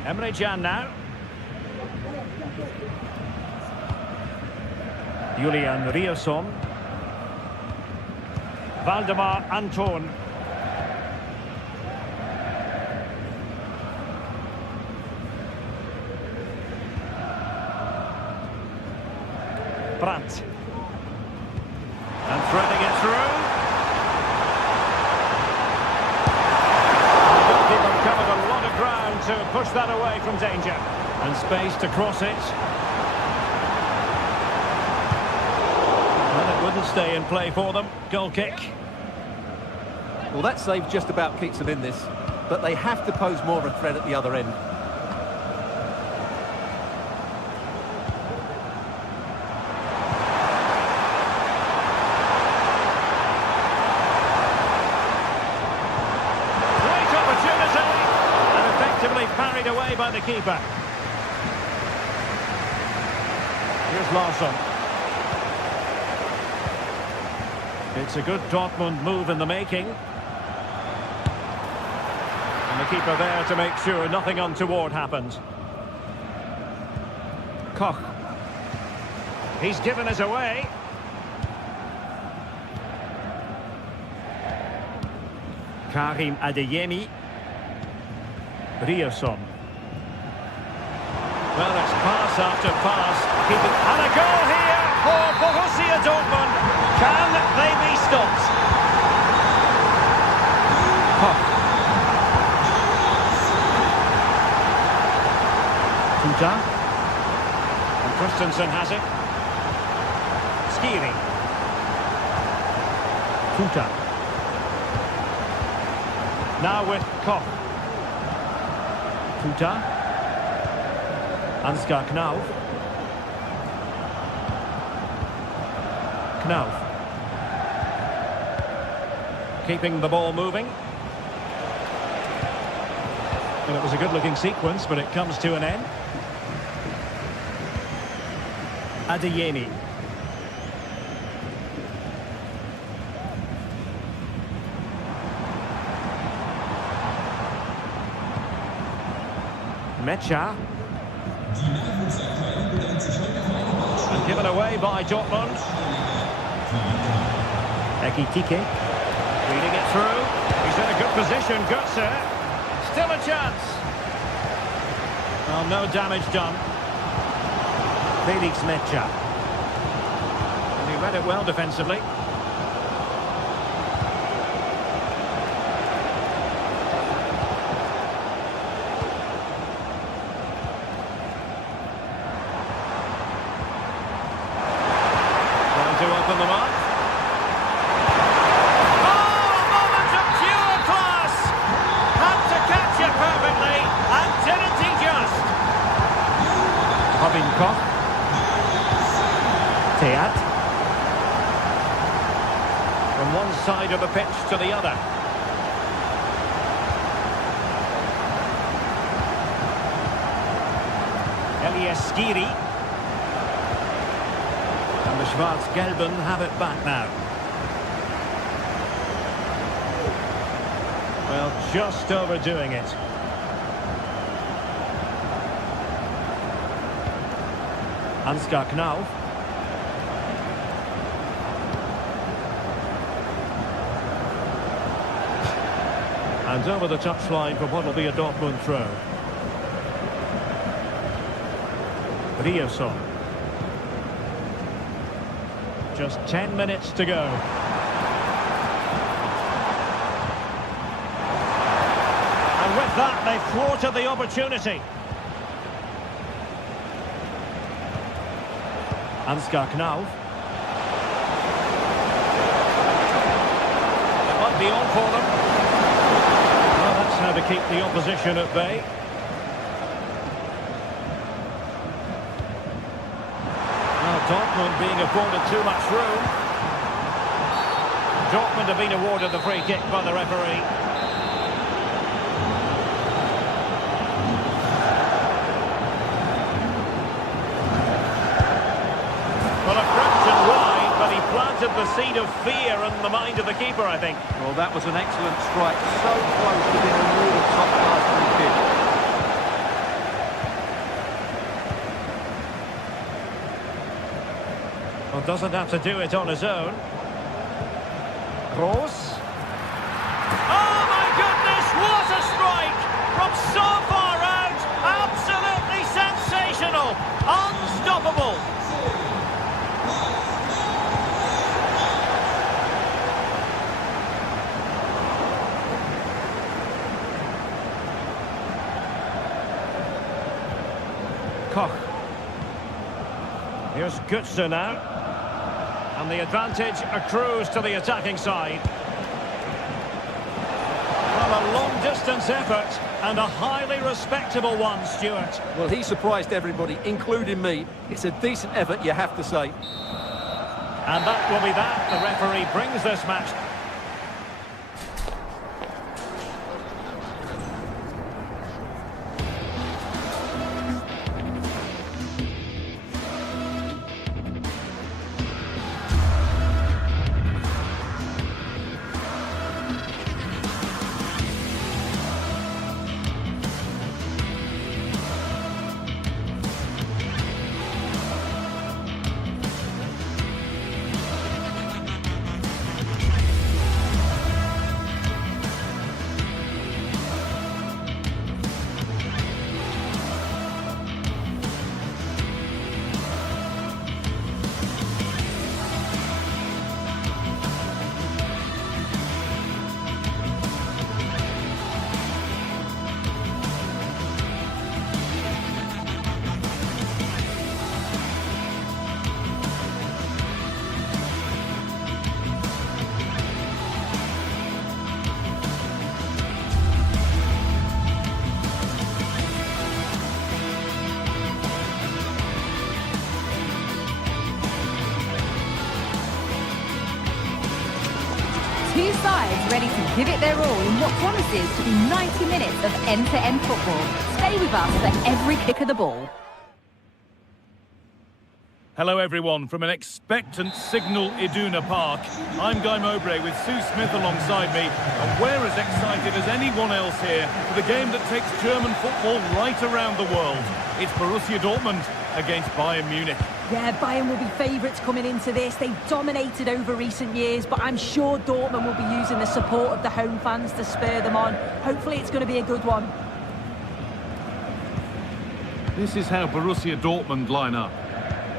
Emre Can now. Julian Rioson. Valdemar Anton. Brandt. And threading it through. The goalkeeper covered a lot of ground to push that away from danger. And space to cross it. Wouldn't stay in play for them. Goal kick. Well, that save just about keeps them in this, but they have to pose more of a threat at the other end. Great opportunity, and effectively parried away by the keeper. Here's Larson. It's a good Dortmund move in the making. And the keeper there to make sure nothing untoward happens. Koch. He's given us away. Karim Adeyemi. Rioson. Well, it's pass after pass. And a goal here for Borussia Dortmund. Can they be stopped? Kuta. And Christensen has it. Skiri. Kuta. Now with Koch. Kuta. Ansgar Knauf. Knauf. Keeping the ball moving. And it was a good-looking sequence, but it comes to an end. Adeyemi. Mecha. And given away by Dortmund. Ekitike. Reading it through. He's in a good position, Götze. Still a chance. Well, no damage done. Felix Mecha. And he read it well defensively. Trying to open them up. Koch. Teat. From one side of the pitch to the other. Elias Skiri. And the Schwarz-Gelben have it back now. Well, just overdoing it. Ansgar Knauf. And over the touchline for what will be a Dortmund throw. Ryerson. Just 10 minutes to go. And with that, they thwarted the opportunity. Ansgar Knauf. That might be on for them. Well, that's how to keep the opposition at bay. Well, Dortmund being afforded too much room. Dortmund have been awarded the free kick by the referee. Planted the seed of fear in the mind of the keeper, I think. Well, that was an excellent strike. So close to being a really top-class free kick. Well, doesn't have to do it on his own. Kroos. Oh, my goodness, what a strike! From so far out, absolutely sensational! Unstoppable! Koch. Here's Götze now. And the advantage accrues to the attacking side. Well, a long-distance effort and a highly respectable one, Stuart. Well, he surprised everybody, including me. It's a decent effort, you have to say. And that will be that. The referee brings this match. Two sides ready to give it their all in what promises to be 90 minutes of end-to-end football. Stay with us for every kick of the ball. Hello everyone from an expectant Signal Iduna Park. I'm Guy Mowbray with Sue Smith alongside me, and we're as excited as anyone else here for the game that takes German football right around the world. It's Borussia Dortmund against Bayern Munich. Yeah, Bayern will be favourites coming into this. They've dominated over recent years, but I'm sure Dortmund will be using the support of the home fans to spur them on. Hopefully it's going to be a good one. This is how Borussia Dortmund line up.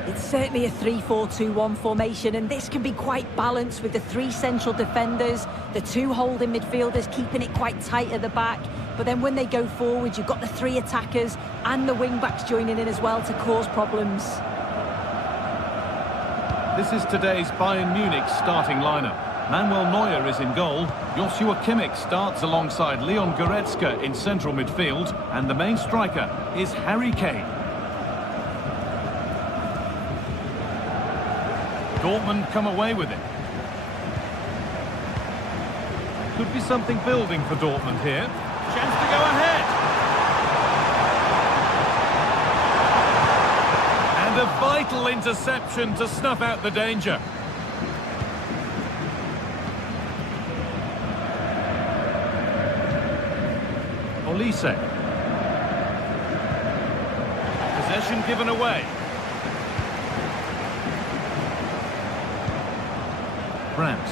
It's certainly a 3-4-2-1 formation, and this can be quite balanced with the three central defenders, the two holding midfielders keeping it quite tight at the back. But then when they go forward, you've got the three attackers and the wing-backs joining in as well to cause problems. This is today's Bayern Munich starting lineup. Manuel Neuer is in goal. Joshua Kimmich starts alongside Leon Goretzka in central midfield, and the main striker is Harry Kane. Dortmund come away with it. Could be something building for Dortmund here. Chance to go ahead. And a vital interception to snuff out the danger. Olise. Possession given away. Brandt.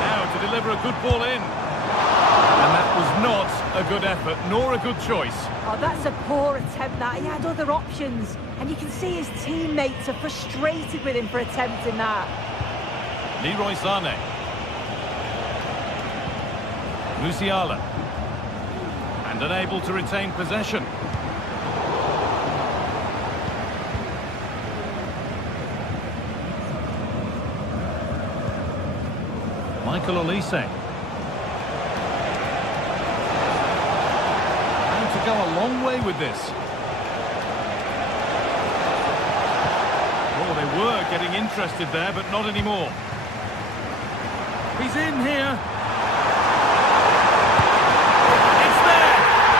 Now to deliver a good ball in. And that was not a good effort, nor a good choice. Oh, that's a poor attempt, that. He had other options. And you can see his teammates are frustrated with him for attempting that. Leroy Sané. Musiala. And unable to retain possession. Michael Olise. And to go a long way with this. Oh, they were getting interested there, but not anymore. He's in here. It's there.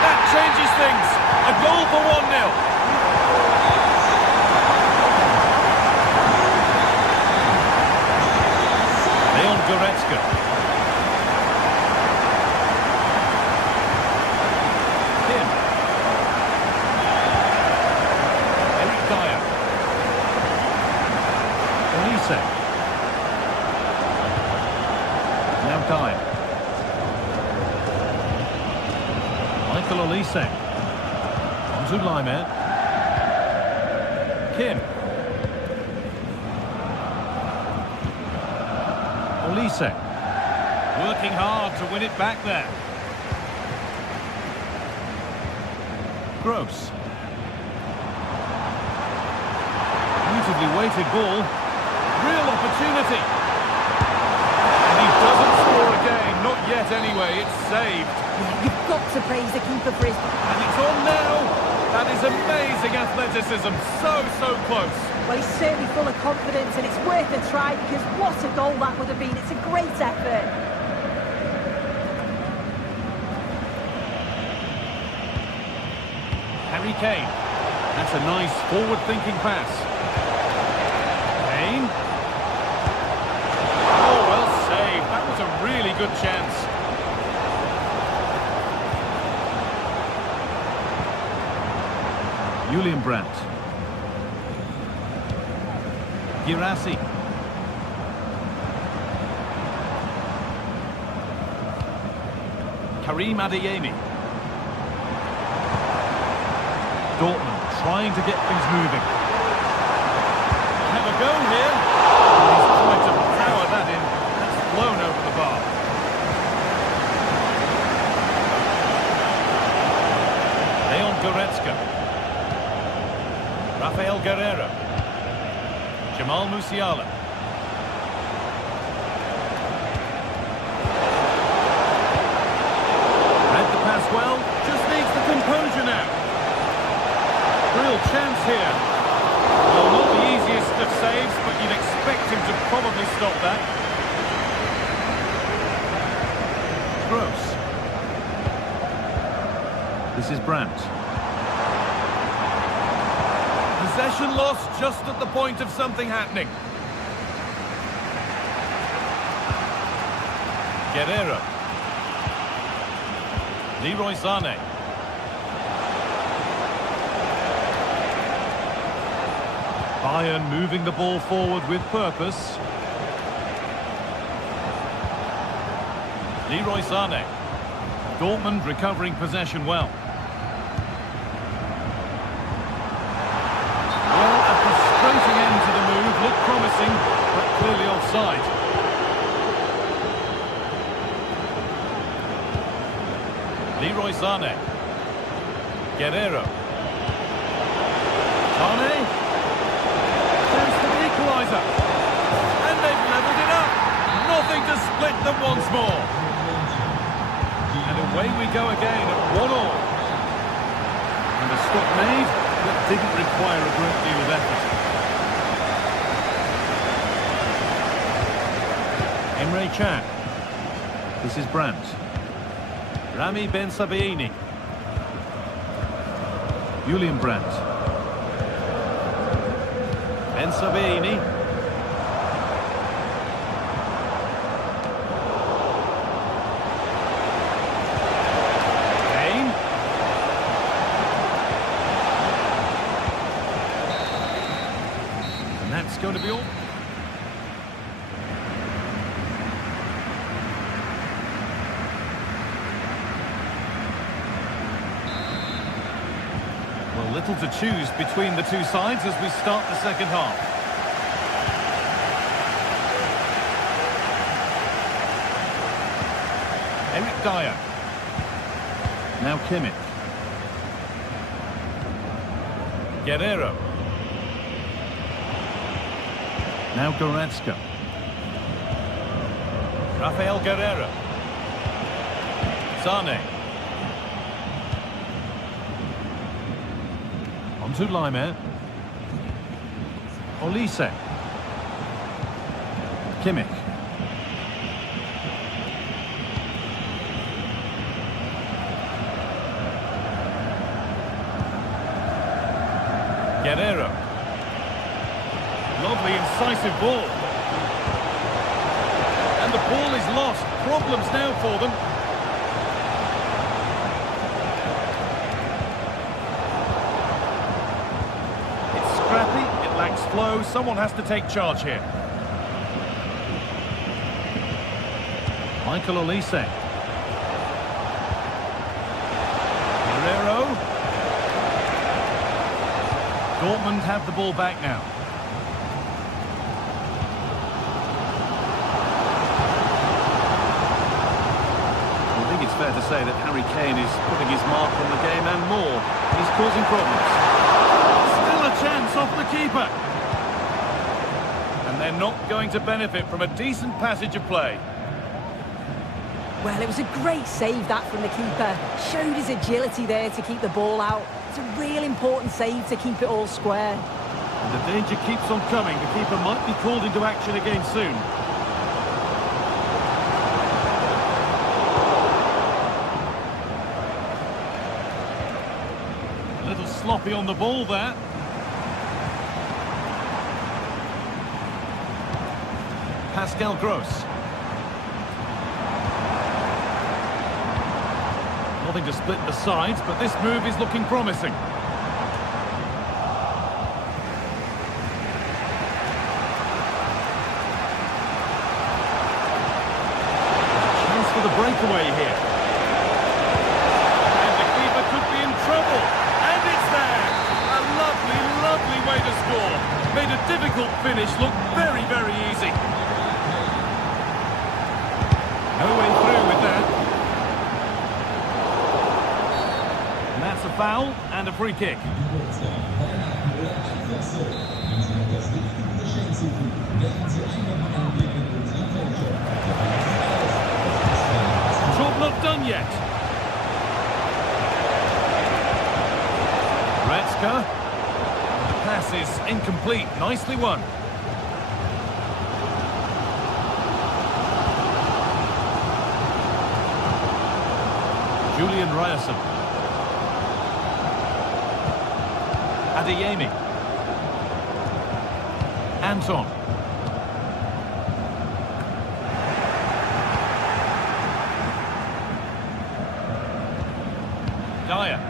That changes things. A goal for 1-0. Goretzka. Kim. Eric Dyer. Olise. Now Dyer. Michael Olise. On to Laimer. Kim. Olise. Working hard to win it back there. Gross. Beautifully weighted ball. Real opportunity. And he doesn't score again. Not yet anyway. It's saved. Yeah, you've got to praise the keeper for his... And it's on now. That is amazing athleticism. So close. Well, he's certainly full of confidence, and it's worth a try, because what a goal that would have been. It's a great effort. Harry Kane. That's a nice forward-thinking pass. Kane. Oh, well saved. That was a really good chance. Julian Brandt. Girassi. Karim Adeyemi. Dortmund trying to get things moving. Have a go here. He's trying to power that in. That's flown over the bar. Leon Goretzka. Rafael Guerreiro. Jamal Musiala. Read the pass well, just needs the composure now. Real chance here. Well, not the easiest of saves, but you'd expect him to probably stop that. Gross. This is Brandt. Possession lost just at the point of something happening. Guerrero. Leroy Sané. Bayern moving the ball forward with purpose. Leroy Sané. Dortmund recovering possession well. Well, a frustrating end to the move. Looked promising, but clearly offside. Leroy Sané. Guerrero. Sané. Chance for the equaliser. And they've levelled it up. Nothing to split them once more. And away we go again at 1-1. And a stop made that didn't require a great deal of effort. Emre Can. This is Brandt. Rami Ben Sabaini. Julian Brandt. Ben Sabaini. Kane. And that's going to be all. Little to choose between the two sides as we start the second half. Eric Dyer. Now Kimmich. Guerrero. Now Goretzka. Rafael Guerrero. Sané. To Laimer. Olise. Kimmich. Guerrero. Lovely incisive ball. And the ball is lost. Problems now for them. Flow. Someone has to take charge here. Michael Olise. Guerrero. Dortmund have the ball back now. I think it's fair to say that Harry Kane is putting his mark on the game and more. He's causing problems. Still a chance off the keeper. They're not going to benefit from a decent passage of play. Well, it was a great save that from the keeper. Showed his agility there to keep the ball out. It's a real important save to keep it all square. And the danger keeps on coming. The keeper might be called into action again soon. A little sloppy on the ball there. Pascal Gross. Nothing to split the sides, but this move is looking promising. Chance for the breakaway here. And the keeper could be in trouble. And it's there. A lovely, lovely way to score. Made a difficult finish look very, very easy. No way through with that. And that's a foul and a free kick. Job not done yet. Goretzka. The pass is incomplete. Nicely won. Julian Ryerson. Adeyemi. Anton. Dyer.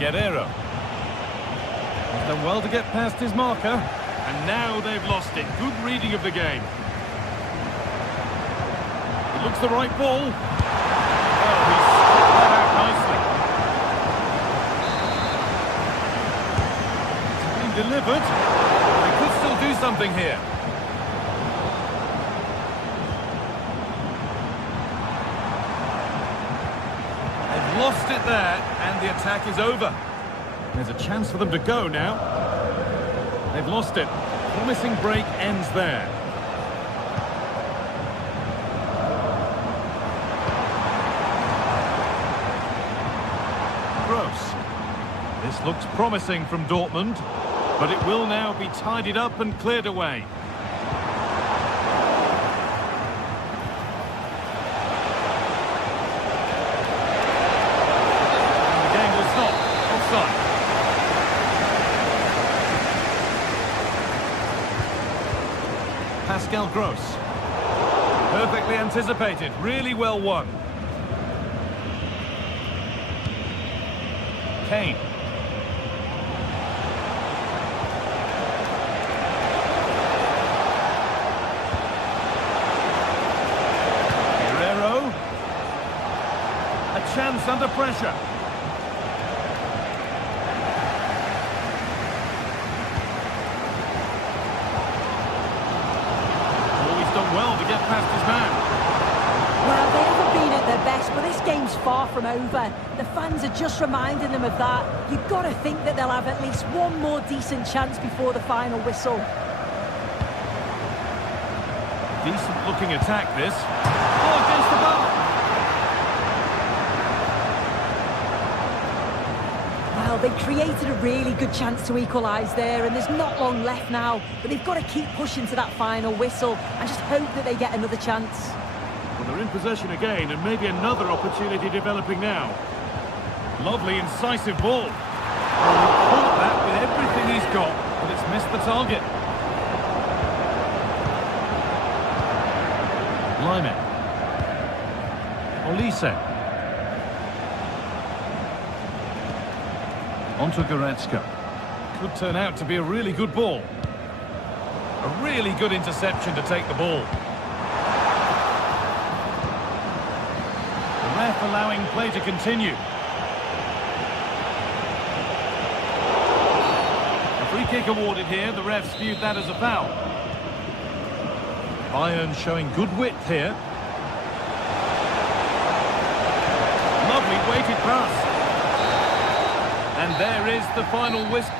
Guerrero. He's done well to get past his marker. And now they've lost it. Good reading of the game. It looks the right ball. Oh, he struck that out nicely. It's been delivered. They could still do something here. They've lost it there, and the attack is over. There's a chance for them to go now. They've lost it. Promising break ends there. Gross. This looks promising from Dortmund, but it will now be tidied up and cleared away. And the game will stop. Offside. Pascal Gross. Perfectly anticipated, really well won. Kane. Guerrero. A chance under pressure. Well to get past his man. Well, they haven't been at their best, but this game's far from over. The fans are just reminding them of that. You've got to think that they'll have at least one more decent chance before the final whistle. Decent looking attack this. Oh, against the bar. Well, they created a really good chance to equalise there, and there's not long left now, but they've got to keep pushing to that final whistle and just hope that they get another chance. Well, they're in possession again, and maybe another opportunity developing now. Lovely, incisive ball. Oh, he caught that with everything he's got, but it's missed the target. Lyman. Olise. On to Goretzka. Could turn out to be a really good ball. A really good interception to take the ball. The ref allowing play to continue. A free kick awarded here. The refs viewed that as a foul. Bayern showing good width here. Lovely weighted pass. And there is the final whistle.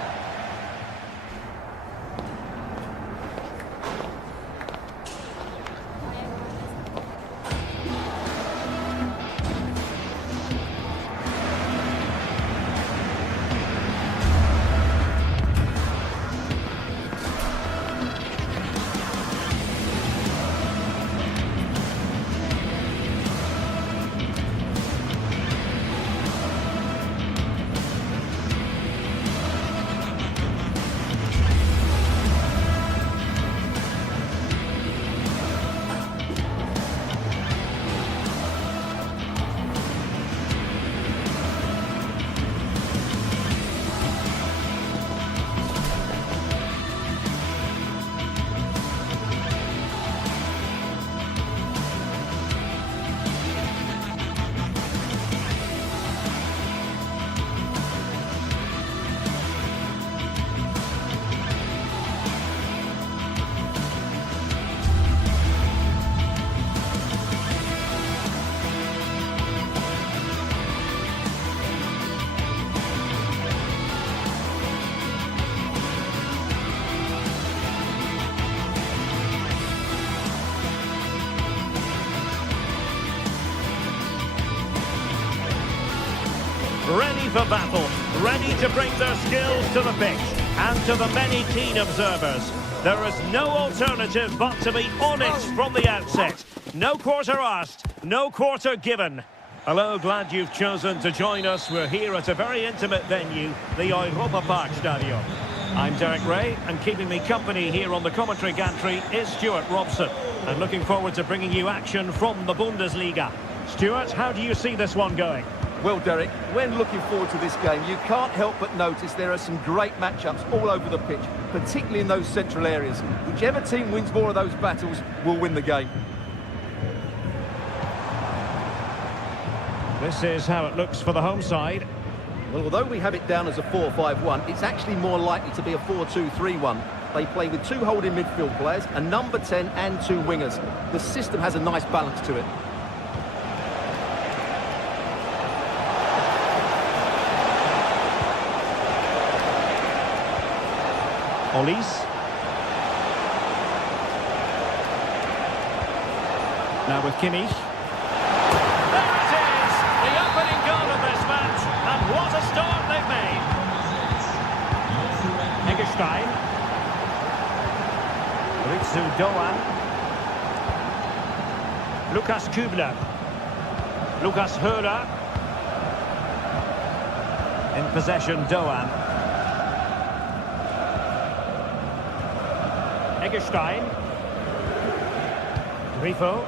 Ready for battle, ready to bring their skills to the pitch, and to the many keen observers, There is no alternative but to be on it from the outset. No quarter asked, no quarter given. Hello, glad you've chosen to join us. We're here at a very intimate venue, the Europa Park Stadium. I'm Derek Ray, and keeping me company here on the commentary gantry is Stuart Robson. And looking forward to bringing you action from the Bundesliga. Stuart, how do you see this one going? Well, Derek, when looking forward to this game, you can't help but notice there are some great matchups all over the pitch, particularly in those central areas. Whichever team wins more of those battles will win the game. This is how it looks for the home side. Well, although we have it down as a 4-5-1, it's actually more likely to be a 4-2-3-1. They play with 2 holding midfield players, a number 10 and 2 wingers. The system has a nice balance to it. Olise. Now with Kimmich. There it is! The opening goal of this match. And what a start they've made. Eggestein. Ritsu Doan. Lukas Kübler. Lukas Höhler. In possession, Doan. Eggestein. Grifo.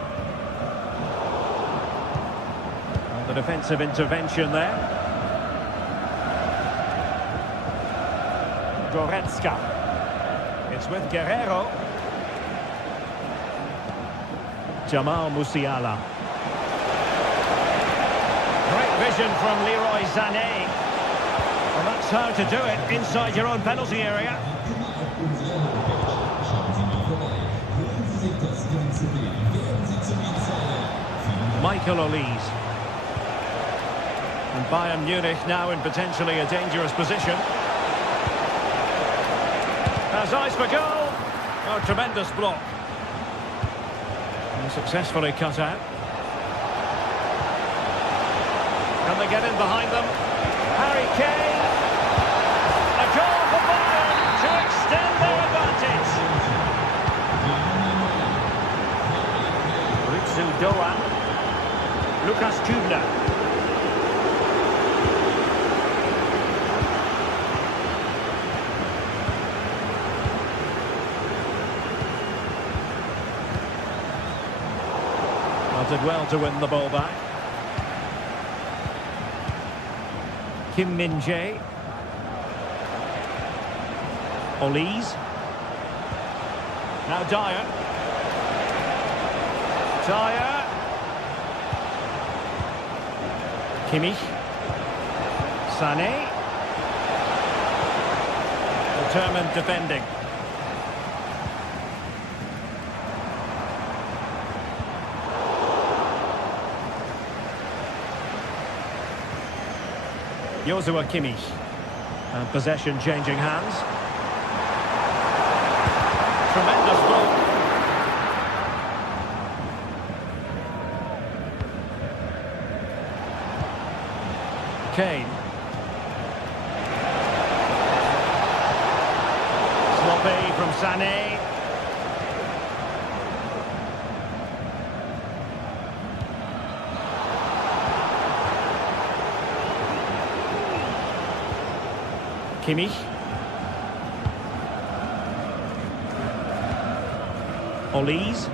The defensive intervention there. Goretzka. It's with Guerrero. Jamal Musiala. Great vision from Leroy Sané. Well, that's how to do it inside your own penalty area. Michael Olise. And Bayern Munich now in potentially a dangerous position. Has eyes for goal. Oh, tremendous block. And successfully cut out. Can they get in behind them? Harry Kane. A goal for Bayern to extend their advantage. Ritsu Doan. Lukas Kübler. Did well to win the ball back. Kim Min-jae. Olise. Now Dyer. Dyer. Kimmich. Sané. Determined defending. Joshua Kimmich. And possession changing hands. Tremendous goal. Kane. Sloppy from Sané. Kimmich. Olise.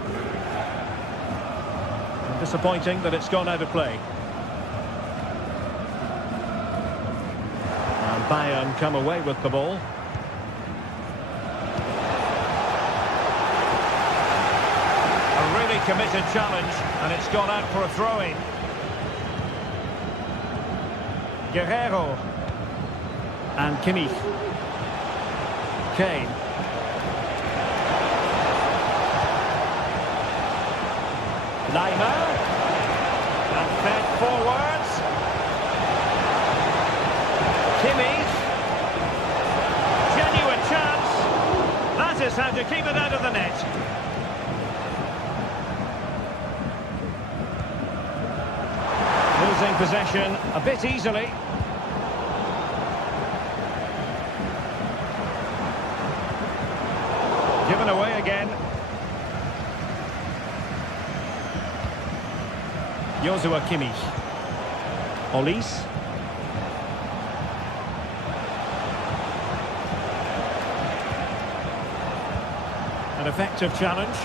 Disappointing that it's gone out of play. And Bayern come away with the ball. A really committed challenge, and it's gone out for a throw-in. Guerrero. And Kimmich. Kane. Leimer. And fed forwards. Kimmich. Genuine chance. That is how to keep it out of the net. Losing possession a bit easily. Given away again. Joshua Kimmich. Olise. An effective challenge.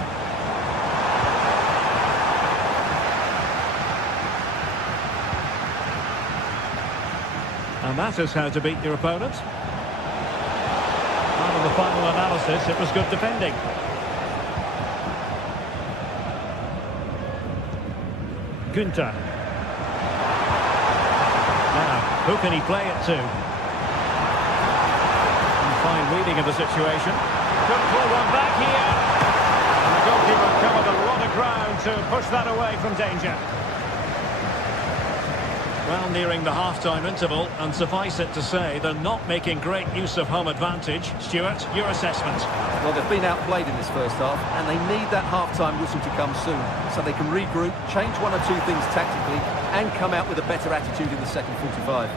And that is how to beat your opponent. And in the final analysis, it was good defending. Günther. Now, who can he play it to? And fine reading of the situation. Could pull one back here. And the goalkeeper covered a lot of ground to push that away from danger. Well, nearing the half-time interval, and suffice it to say, they're not making great use of home advantage. Stuart, your assessment? Well, they've been outplayed in this first half, and they need that half-time whistle to come soon, so they can regroup, change one or two things tactically, and come out with a better attitude in the second 45.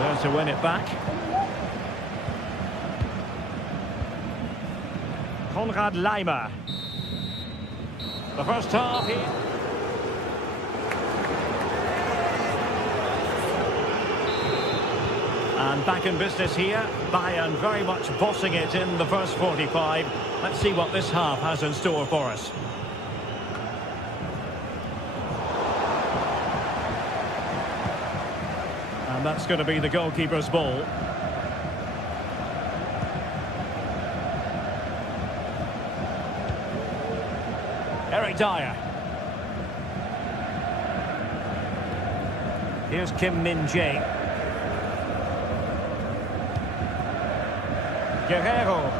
There to win it back. Konrad Laimer. The first half here. And back in business here. Bayern very much bossing it in the first 45. Let's see what this half has in store for us. And that's going to be the goalkeeper's ball. Eric Dyer. Here's Kim Min-jae. Guerrero.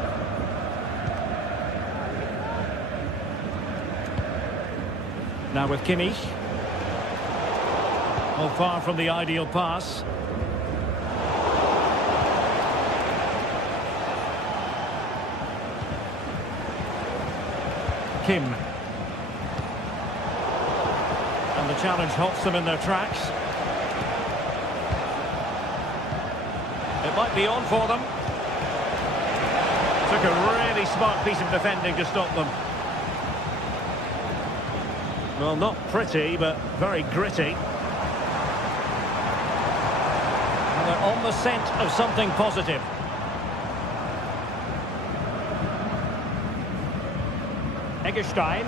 Now with Kimmich. Well, far from the ideal pass. Kim. And the challenge halts them in their tracks. It might be on for them. Took a really smart piece of defending to stop them. Well, not pretty, but very gritty. And they're on the scent of something positive. Eggestein.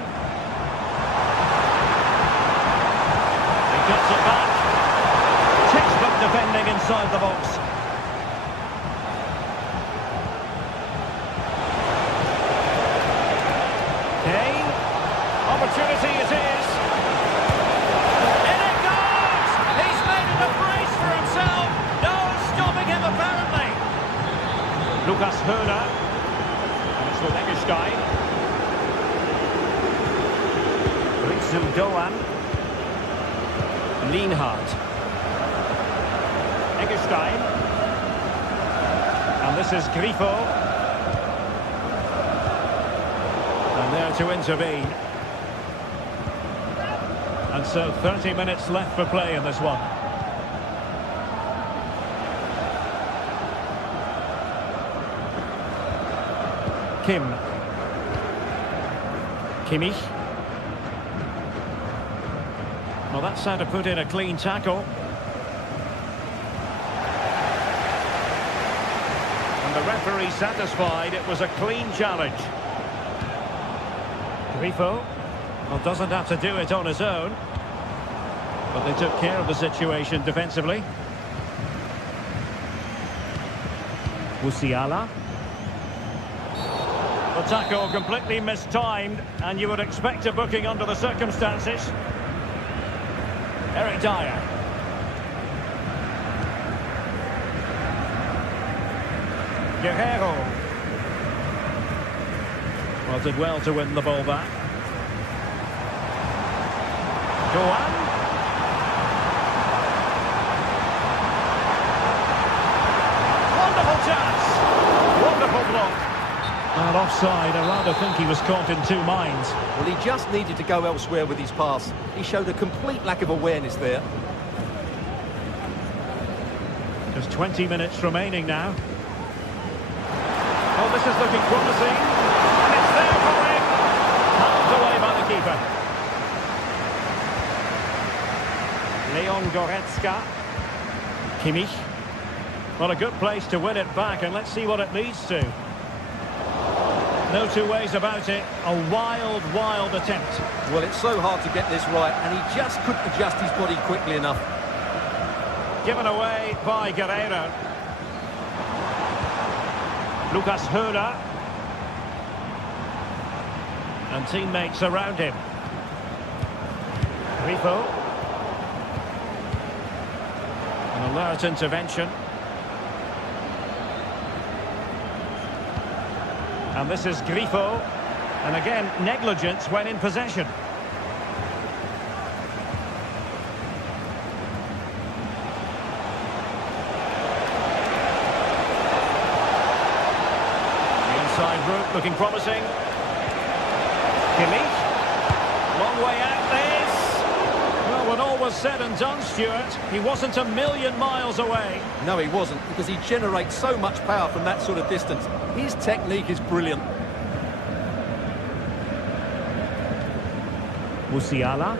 He cuts it back. Textbook defending inside the box. Kane. Opportunity it is. In it goes! He's made it a brace for himself. No stopping him apparently. Lucas Höhner. And it's with Eggestein. Doan. Lienhardt. Eggestein. And this is Grifo. And there to intervene. And so 30 minutes left for play in this one. Kim. Kimmich. Well, that's how to put in a clean tackle. And the referee satisfied it was a clean challenge. Grifo, well, doesn't have to do it on his own. But they took care of the situation defensively. Musiala. The tackle completely mistimed, and you would expect a booking under the circumstances. Eric Dyer. Guerrero. Well, did well to win the ball back. Doan. Wonderful chance. Wonderful block. And offside, I rather think he was caught in two minds. Well, he just needed to go elsewhere with his pass. He showed a complete lack of awareness there. There's 20 minutes remaining now. Oh, this is looking promising. And it's there for him. Held away by the keeper. Leon Goretzka. Kimmich. Well, a good place to win it back, and let's see what it leads to. No two ways about it. A wild, wild attempt. Well, it's so hard to get this right, and he just couldn't adjust his body quickly enough. Given away by Guerreiro. Lucas Höler. And teammates around him. Grifo. An alert intervention. And this is Grifo. And again, negligence when in possession. The inside route looking promising. Kimmich. Long way out this. Well, when all was said and done, Stuart, he wasn't a million miles away. No, he wasn't, because he generates so much power from that sort of distance. His technique is brilliant. Musiala.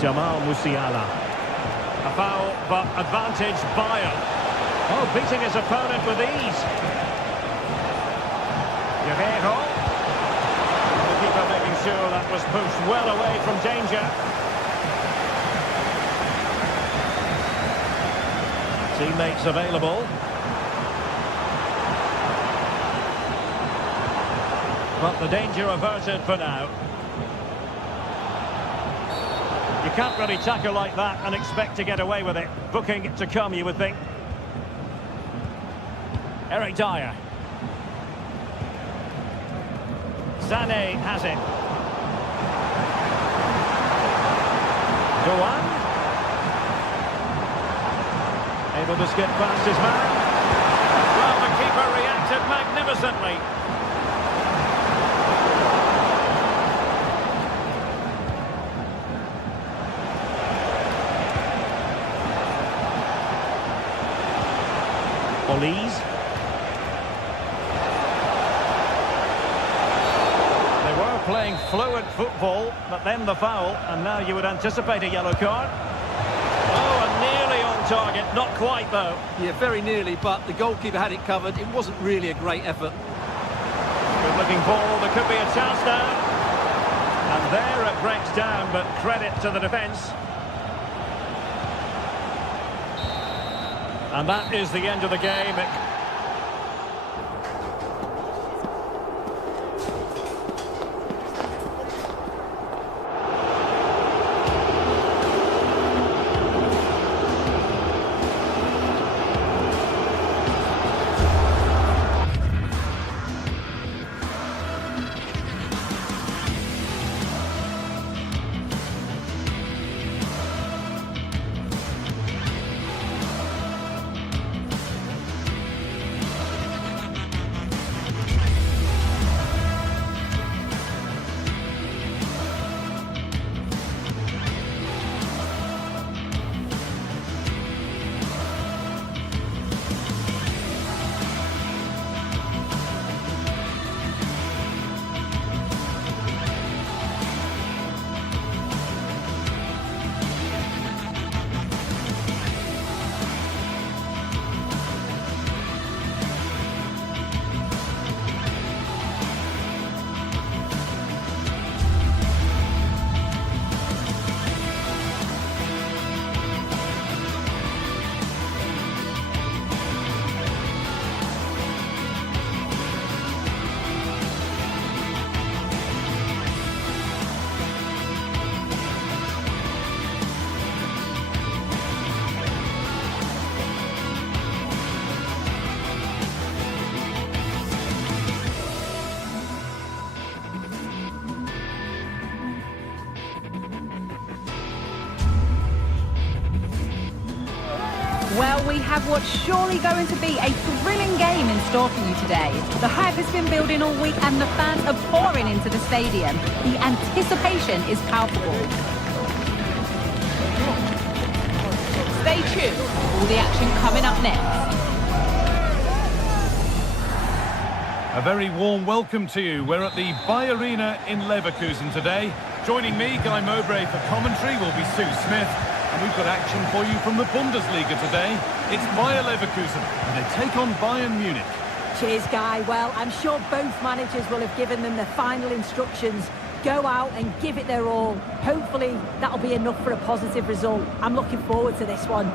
Jamal Musiala. A foul, but advantage Bayern. Oh, beating his opponent with ease. Guerreiro. The keeper making sure that was pushed well away from danger. Teammates available. But the danger averted for now. You can't really tackle like that and expect to get away with it. Booking to come, you would think. Eric Dyer. Sané has it. Doan. Able to skip past his man. Well, the keeper reacted magnificently. Olise. They were playing fluent football, but then the foul, and now you would anticipate a yellow card. Oh, and nearly on target, not quite though. Yeah, very nearly, but the goalkeeper had it covered. It wasn't really a great effort. Good looking ball, there could be a chance now. And there it breaks down, but credit to the defence. And that is the end of the game. Well, we have what's surely going to be a thrilling game in store for you today. The hype has been building all week and the fans are pouring into the stadium. The anticipation is palpable. Stay tuned for all the action coming up next. A very warm welcome to you. We're at the Bay Arena in Leverkusen today. Joining me, Guy Mowbray, for commentary will be Sue Smith. And we've got action for you from the Bundesliga today. It's Bayer Leverkusen, and they take on Bayern Munich. Cheers, Guy. Well, I'm sure both managers will have given them the final instructions. Go out and give it their all. Hopefully, that'll be enough for a positive result. I'm looking forward to this one.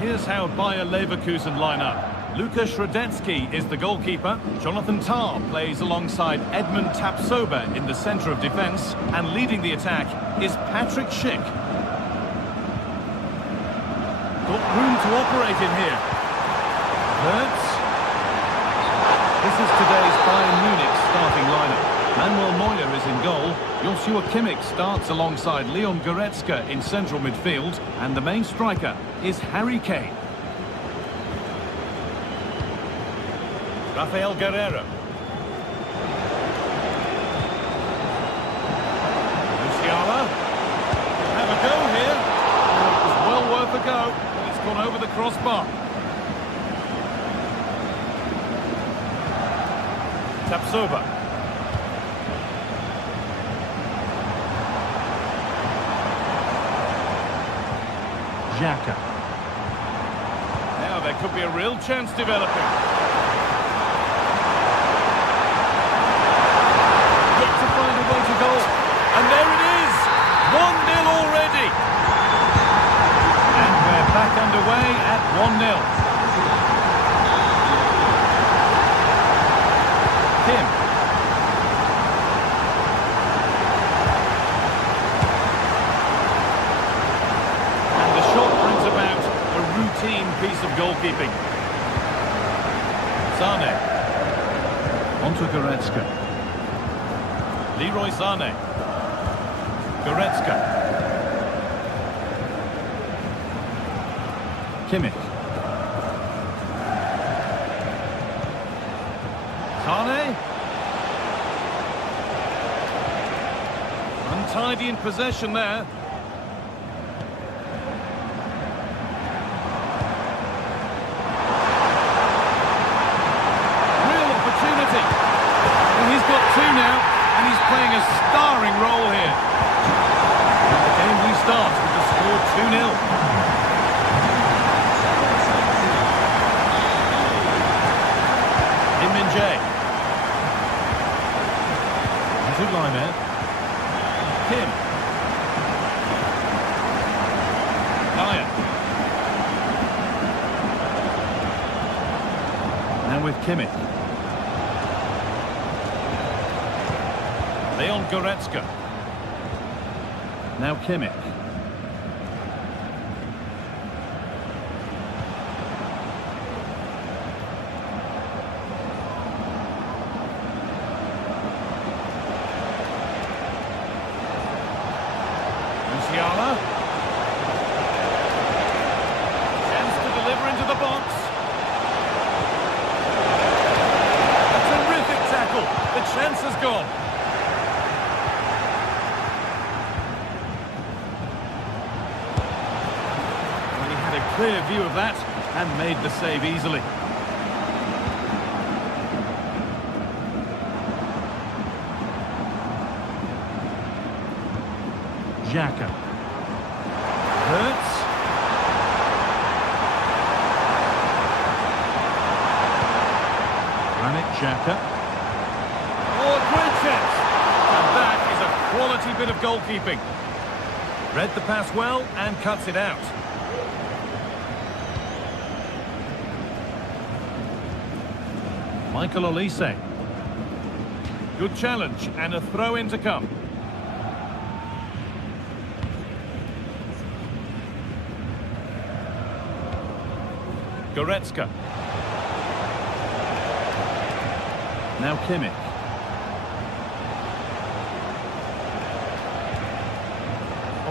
Here's how Bayer Leverkusen line up. Lukas Radetzky is the goalkeeper. Jonathan Tah plays alongside Edmund Tapsoba in the centre of defence. And leading the attack is Patrick Schick. Got room to operate in here. Hertz. This is today's Bayern Munich starting lineup. Manuel Neuer is in goal. Joshua Kimmich starts alongside Leon Goretzka in central midfield. And the main striker is Harry Kane. Rafael Guerreiro. Musiala. Have a go here. It was well worth a go, but it's gone over the crossbar. Tapsoba. Xhaka. Now there could be a real chance developing. Yet to find a way to goal. And there it is! 1-0 already. And we're back underway at 1-0. Kim. And the shot brings about a routine piece of goalkeeping. Sane. Onto Goretzka. Leroy Sane. Goretzka. Kimmich. Sane. Untidy in possession there. Real opportunity. And he's got two now, and he's playing a starring role here. And the game restarts with the score 2-0. Good line there. Kim. Dyer. And with Kimmich. Leon Goretzka. Now Kimmich. Musiala. Chance to deliver into the box. A terrific tackle. The chance has gone. Well, he had a clear view of that and made the save easily. Xhaka. Hertz. Granit Xhaka. Oh, a great chance! And that is a quality bit of goalkeeping. Read the pass well and cuts it out. Michael Olise. Good challenge and a throw-in to come. Goretzka. Now Kimmich.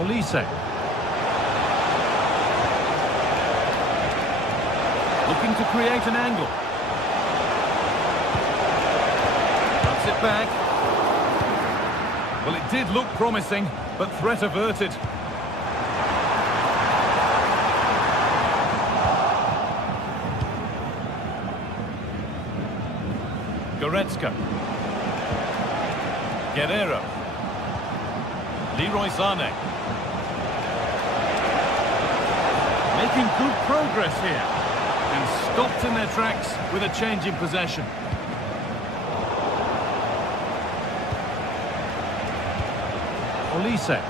Olise. Looking to create an angle. Cuts it back. Well, it did look promising, but threat averted. Goretzka. Guerrero. Leroy Sané. Making good progress here. And stopped in their tracks with a change in possession. Olise.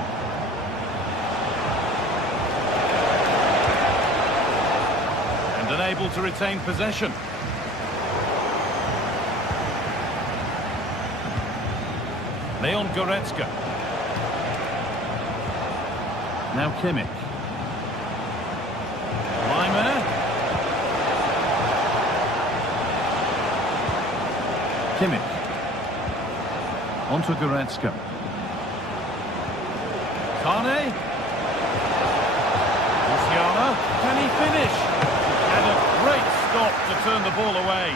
And unable to retain possession. Leon Goretzka. Now Kimmich. Leimer. Kimmich. Onto Goretzka. Sané. Luciano. Can he finish? And a great stop to turn the ball away.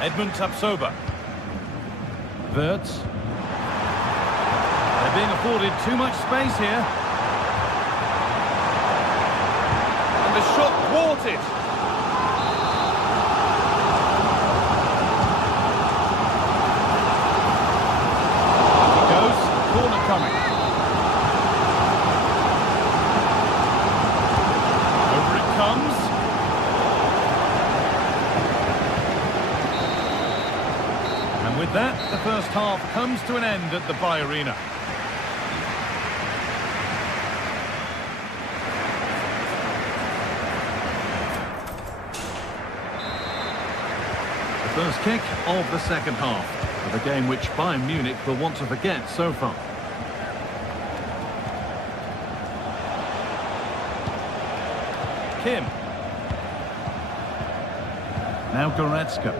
Edmund Tapsoba. Wirtz. They're being afforded too much space here. And the shot thwarted. Up he goes. Corner coming. Over it comes. And with that, the first half comes to an end at the Bay Arena. The first kick of the second half, of a game which Bayern Munich will want to forget so far. Kim. Now Goretzka.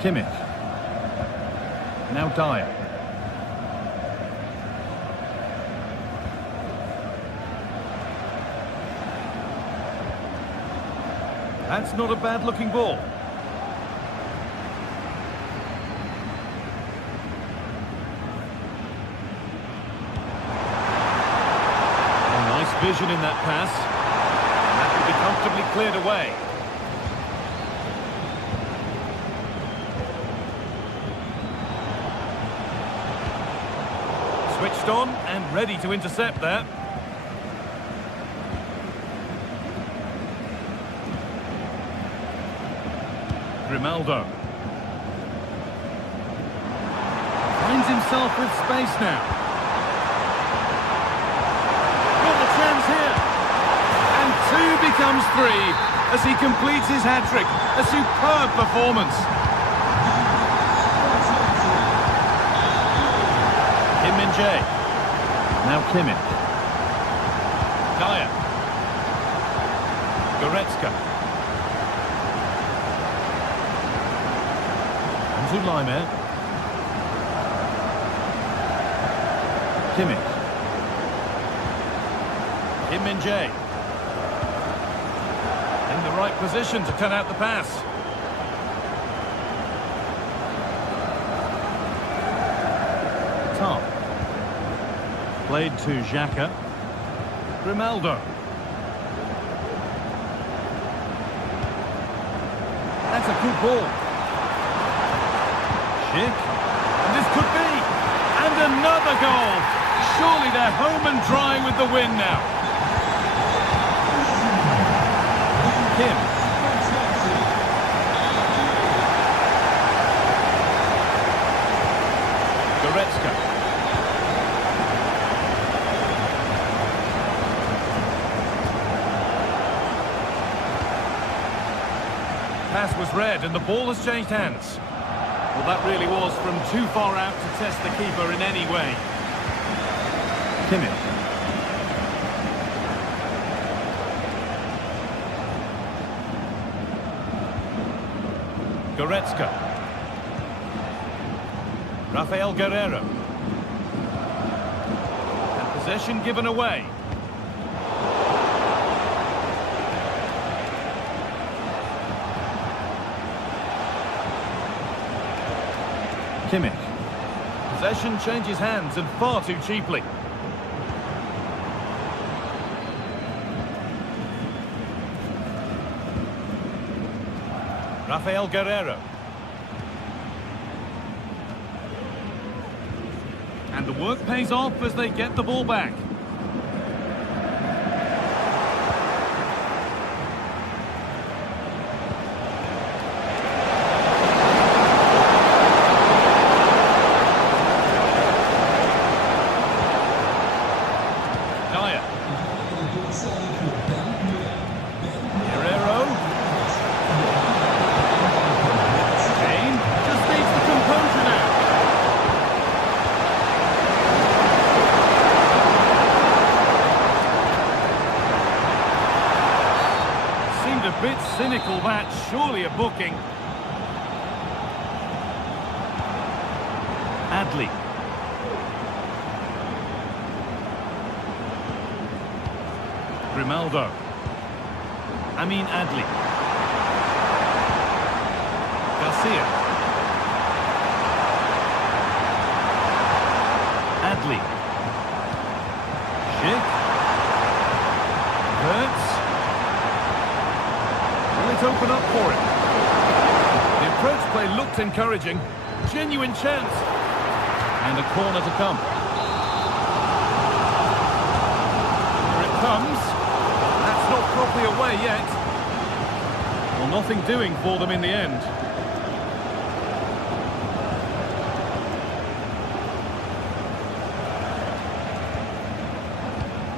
Kimmich. Now Dyer. That's not a bad-looking ball. A nice vision in that pass. That will be comfortably cleared away. Switched on and ready to intercept that. Grimaldo. Finds himself with space now. Got the chance here. And 2 becomes 3 as he completes his hat-trick. A superb performance. Kim Min-jae. Now Kimmich. Dyer. Goretzka. To Leimer. Kimmich. Kim Min-jae. In the right position to turn out the pass. Top. Played to Xhaka. Grimaldo. That's a good ball. And this could be, and another goal. Surely they're home and dry with the win now. Kim. Goretzka. Pass was read and the ball has changed hands. Well, that really was from too far out to test the keeper in any way. Kimmich. Goretzka. Rafael Guerrero. And possession given away. Kimmich. Possession changes hands and far too cheaply. Rafael Guerreiro. And the work pays off as they get the ball back. A bit cynical, that. Surely a booking. Adli. Grimaldo. Adli. Garcia. Adli. Schick. Hurts. Open up for it. The approach play looked encouraging. Genuine chance. And a corner to come. Here it comes. That's not properly away yet. Well, nothing doing for them in the end.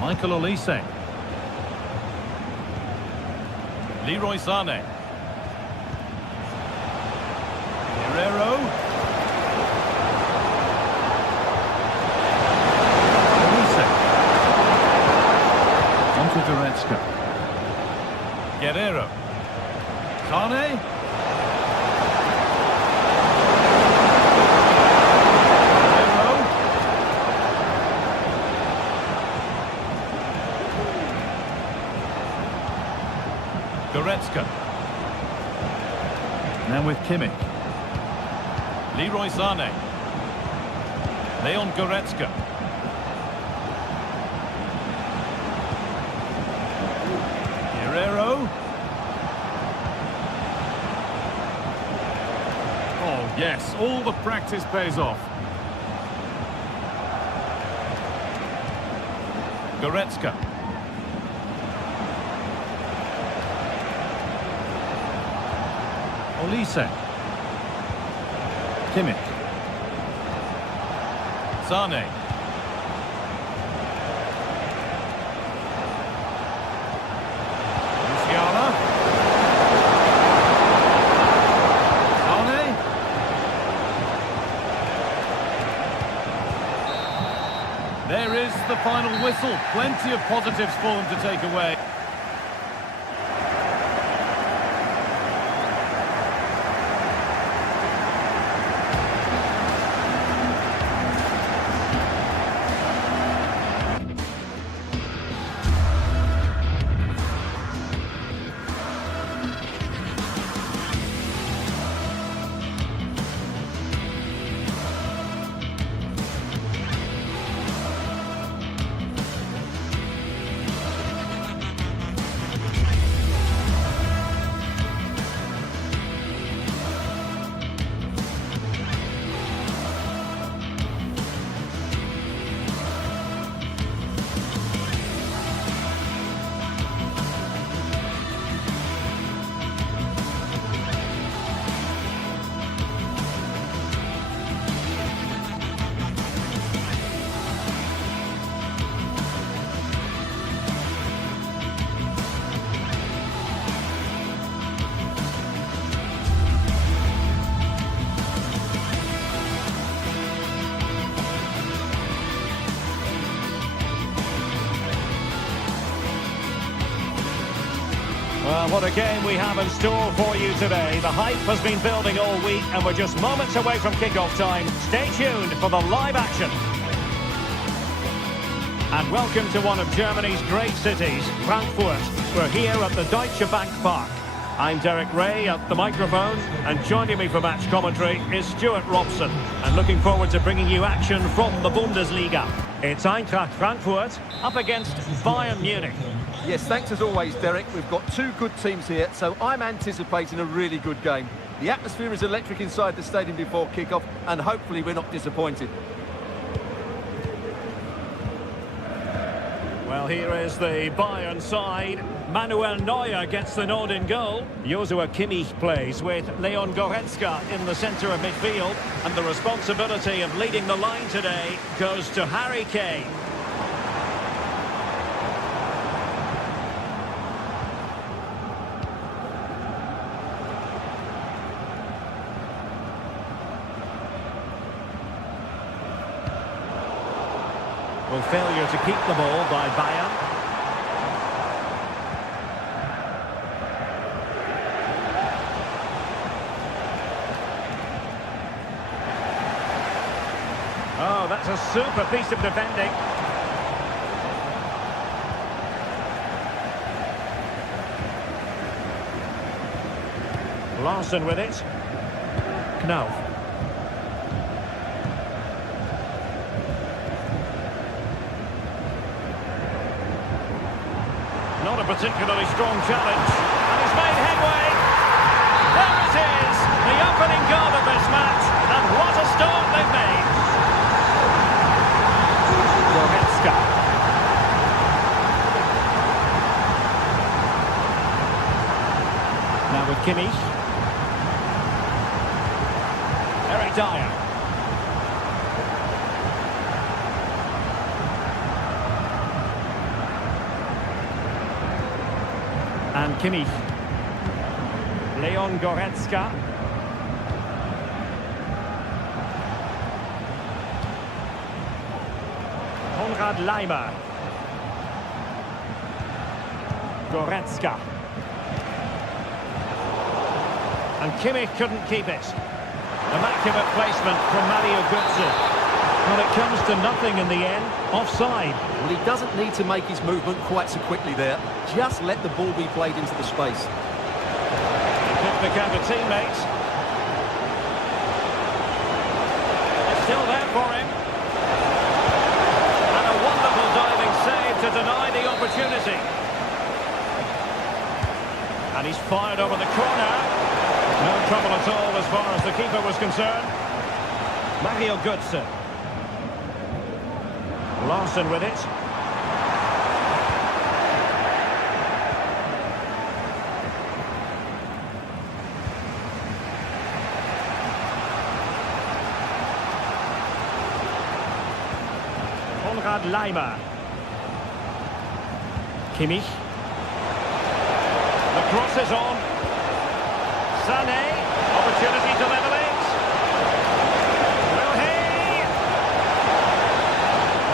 Michael Olise. Leroy Sané. Guerreiro. Olise. On to Goretzka. Guerreiro. Sané. Guerreiro. Goretzka. Now with Kimmich. Leroy Sané. Leon Goretzka. Guerreiro. Oh, yes, all the practice pays off. Goretzka. Olise. Kimmich. Sané. Luciana. Sané. There is the final whistle. Plenty of positives for them to take away. Well, what a game we have in store for you today. The hype has been building all week and we're just moments away from kick-off time. Stay tuned for the live action. And welcome to one of Germany's great cities, Frankfurt. We're here at the Deutsche Bank Park. I'm Derek Ray at the microphone, and joining me for match commentary is Stuart Robson. And looking forward to bringing you action from the Bundesliga. It's Eintracht Frankfurt up against Bayern Munich. Yes, thanks as always, Derek. We've got two good teams here, so I'm anticipating a really good game. The atmosphere is electric inside the stadium before kick-off, and hopefully we're not disappointed. Well, here is the Bayern side. Manuel Neuer gets the nod in goal. Joshua Kimmich plays with Leon Goretzka in the centre of midfield. And the responsibility of leading the line today goes to Harry Kane. Well, failure to keep the ball by Bayern. Oh, that's a super piece of defending. Larson with it. Knauf. Not a particularly strong challenge. And he's made headway. There it is. The opening goal of this match. And what a start they've made. Goretzka. Now with Kimmich. Eric Dyer. And Kimmich. Leon Goretzka. Konrad Laimer. Goretzka. And Kimmich couldn't keep it. Immaculate placement from Mario Götze. Well, it comes to nothing in the end. Offside. Well, he doesn't need to make his movement quite so quickly there. Just let the ball be played into the space. He could become a teammate. It's still there for him. And a wonderful diving save to deny the opportunity. And he's fired over the corner. No trouble at all as far as the keeper was concerned. Mario Götze. Larson with it. Konrad Laimer. Kimmich. The cross is on. Sané. Opportunity to level it. Will he?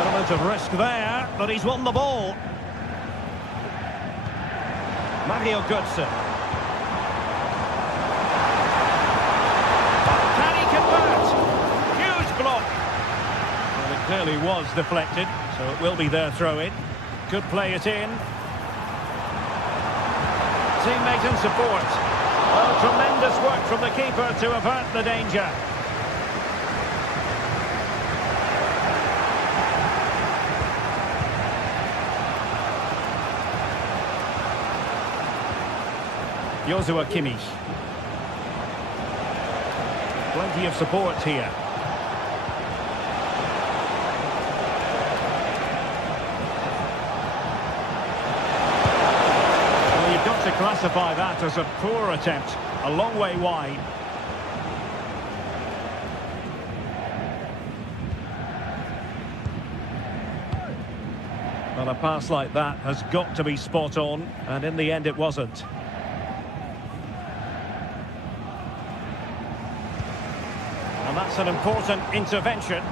Element of risk there, but he's won the ball. Mario Götze. Can he convert? Huge block. Well, it clearly was deflected, so it will be their throw-in. Could play it in. Teammate and support. Oh, tremendous work from the keeper to avert the danger. Joshua Kimmich. Plenty of support here. Well, you've got to classify that as a poor attempt. A long way wide. Well, a pass like that has got to be spot on, and in the end it wasn't. And that's an important intervention.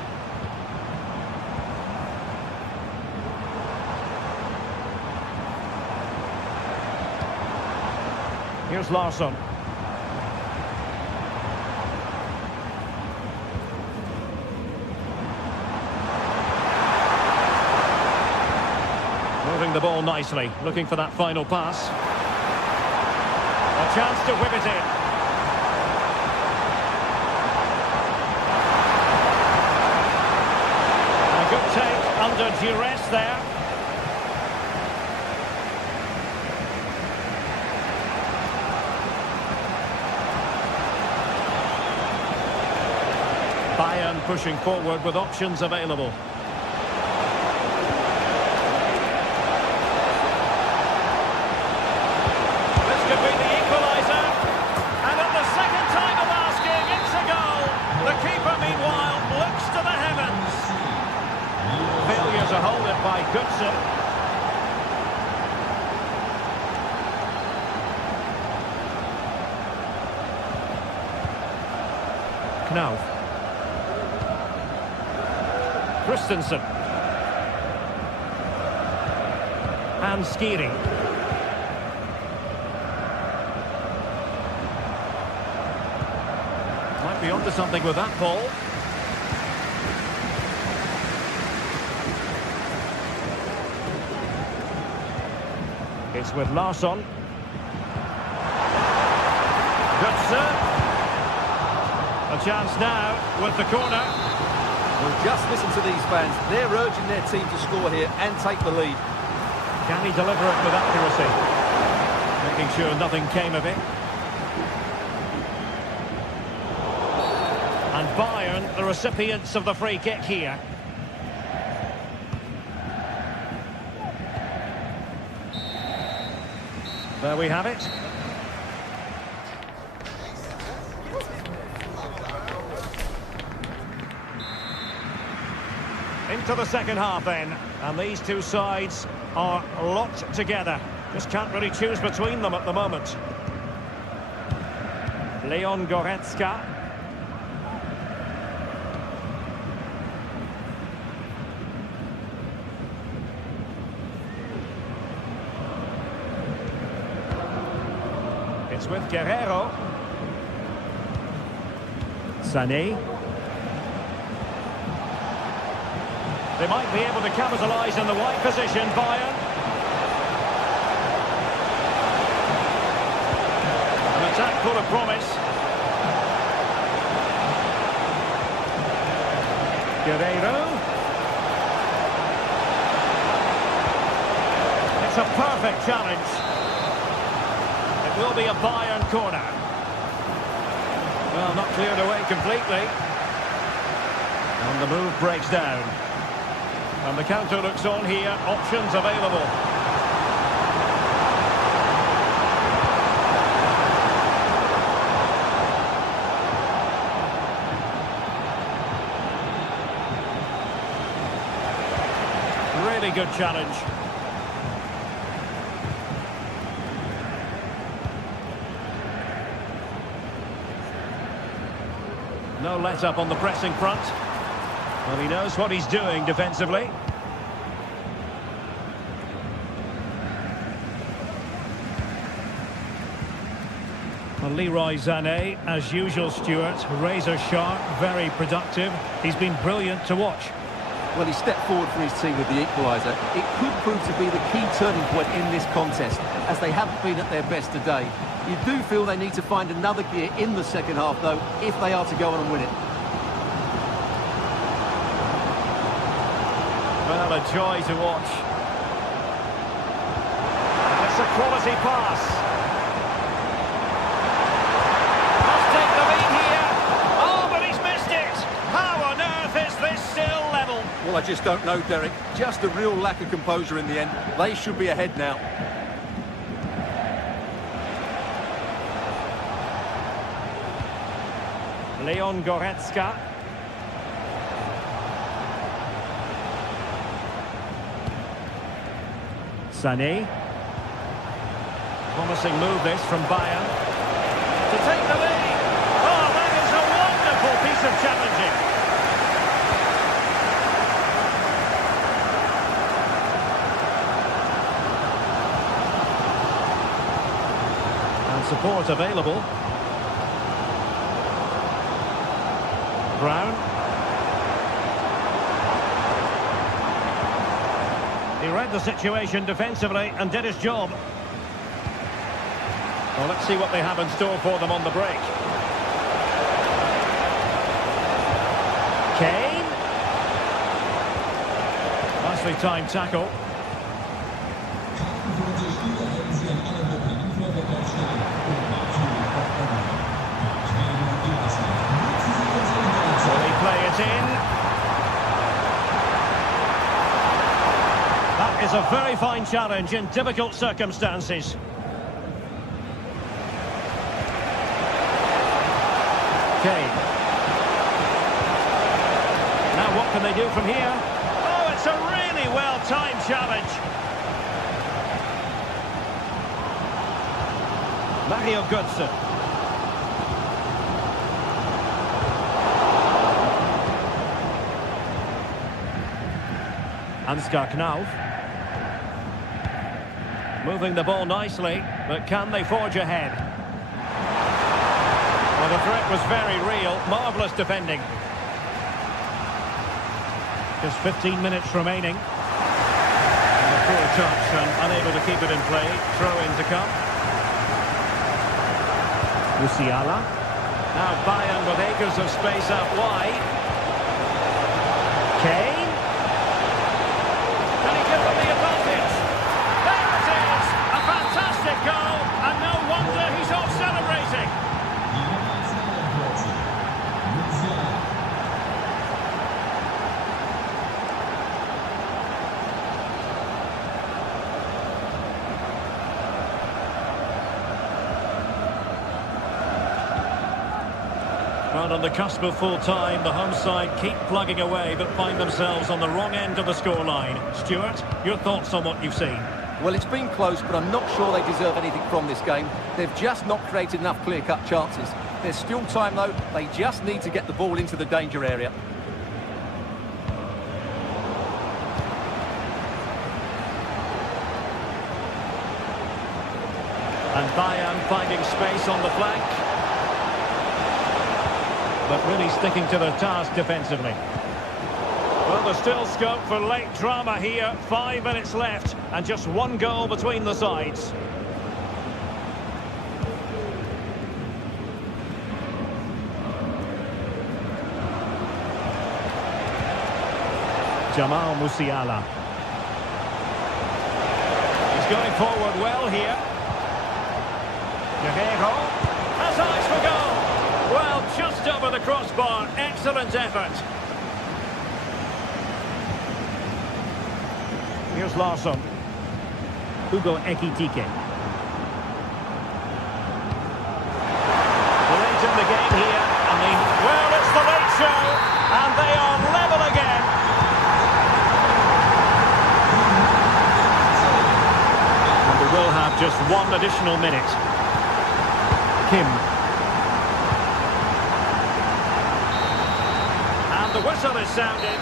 Here's Larsson. Moving the ball nicely, looking for that final pass. A chance to whip it in. A good take under duress there. pushing forward with options available. This could be the equaliser. And at the second time of asking, it's a goal. The keeper, meanwhile, looks to the heavens. Failure to hold it by Goodson. Now, Christensen and Skiri. Might be onto something with that ball. It's with Larsson. Goodson. A chance now with the corner. Well, just listen to these fans. They're urging their team to score here and take the lead. Can he deliver it with accuracy? Making sure nothing came of it. And Bayern, the recipients of the free kick here. There we have it. Into the second half then, and these two sides are locked together. Just can't really choose between them at the moment. Leon Goretzka. It's with Guerrero. Sané. They might be able to capitalise in the wide position, Bayern. An attack full of promise. Guerrero. It's a perfect challenge. It will be a Bayern corner. Well, not cleared away completely. And the move breaks down. And the counter looks on here, options available. Really good challenge. No let up on the pressing front. Well, he knows what he's doing defensively. Well, Leroy Sané, as usual, Stuart, razor sharp, very productive. He's been brilliant to watch. Well, he stepped forward for his team with the equaliser. It could prove to be the key turning point in this contest, as they haven't been at their best today. You do feel they need to find another gear in the second half, though, if they are to go on and win it. Well, a joy to watch. It's a quality pass. Must take the lead here. Oh, but he's missed it. How on earth is this still level? Well, I just don't know, Derek. Just a real lack of composure in the end. They should be ahead now. Leon Goretzka. Sané. Promising move this from Bayern. To take the lead. Oh, that is a wonderful piece of challenging. And support available. Brown. He read the situation defensively and did his job. Well, let's see what they have in store for them on the break. Kane. Nicely timed tackle. Will he play it in? Very fine challenge in difficult circumstances. Kane. Now what can they do from here? Oh, it's a really well-timed challenge. Mario Götze. Ansgar Knauf. Moving the ball nicely, but can they forge ahead? Well, the threat was very real. Marvellous defending. Just 15 minutes remaining. And a poor touch and unable to keep it in play. Throw in to come. Musiala. Now Bayern with acres of space out wide. Kane. Can he give them the advantage? There it is! A fantastic goal, and no wonder he's off celebrating. Well, on the cusp of full time, the home side keep plugging away but find themselves on the wrong end of the scoreline. Stuart, your thoughts on what you've seen? Well, it's been close, but I'm not sure they deserve anything from this game. They've just not created enough clear-cut chances. There's still time, though. They just need to get the ball into the danger area. And Bayern finding space on the flank, but really sticking to their task defensively. Well, there's still scope for late drama here. 5 minutes left, and just one goal between the sides. Jamal Musiala. He's going forward well here. Guerrero has eyes for goal. Well, just over the crossbar. Excellent effort. Here's Larsson. Hugo Ekitike. Late in the game here. Well, it's the late show. And they are level again. And we will have just one additional minute. Kim. And the whistle is sounded.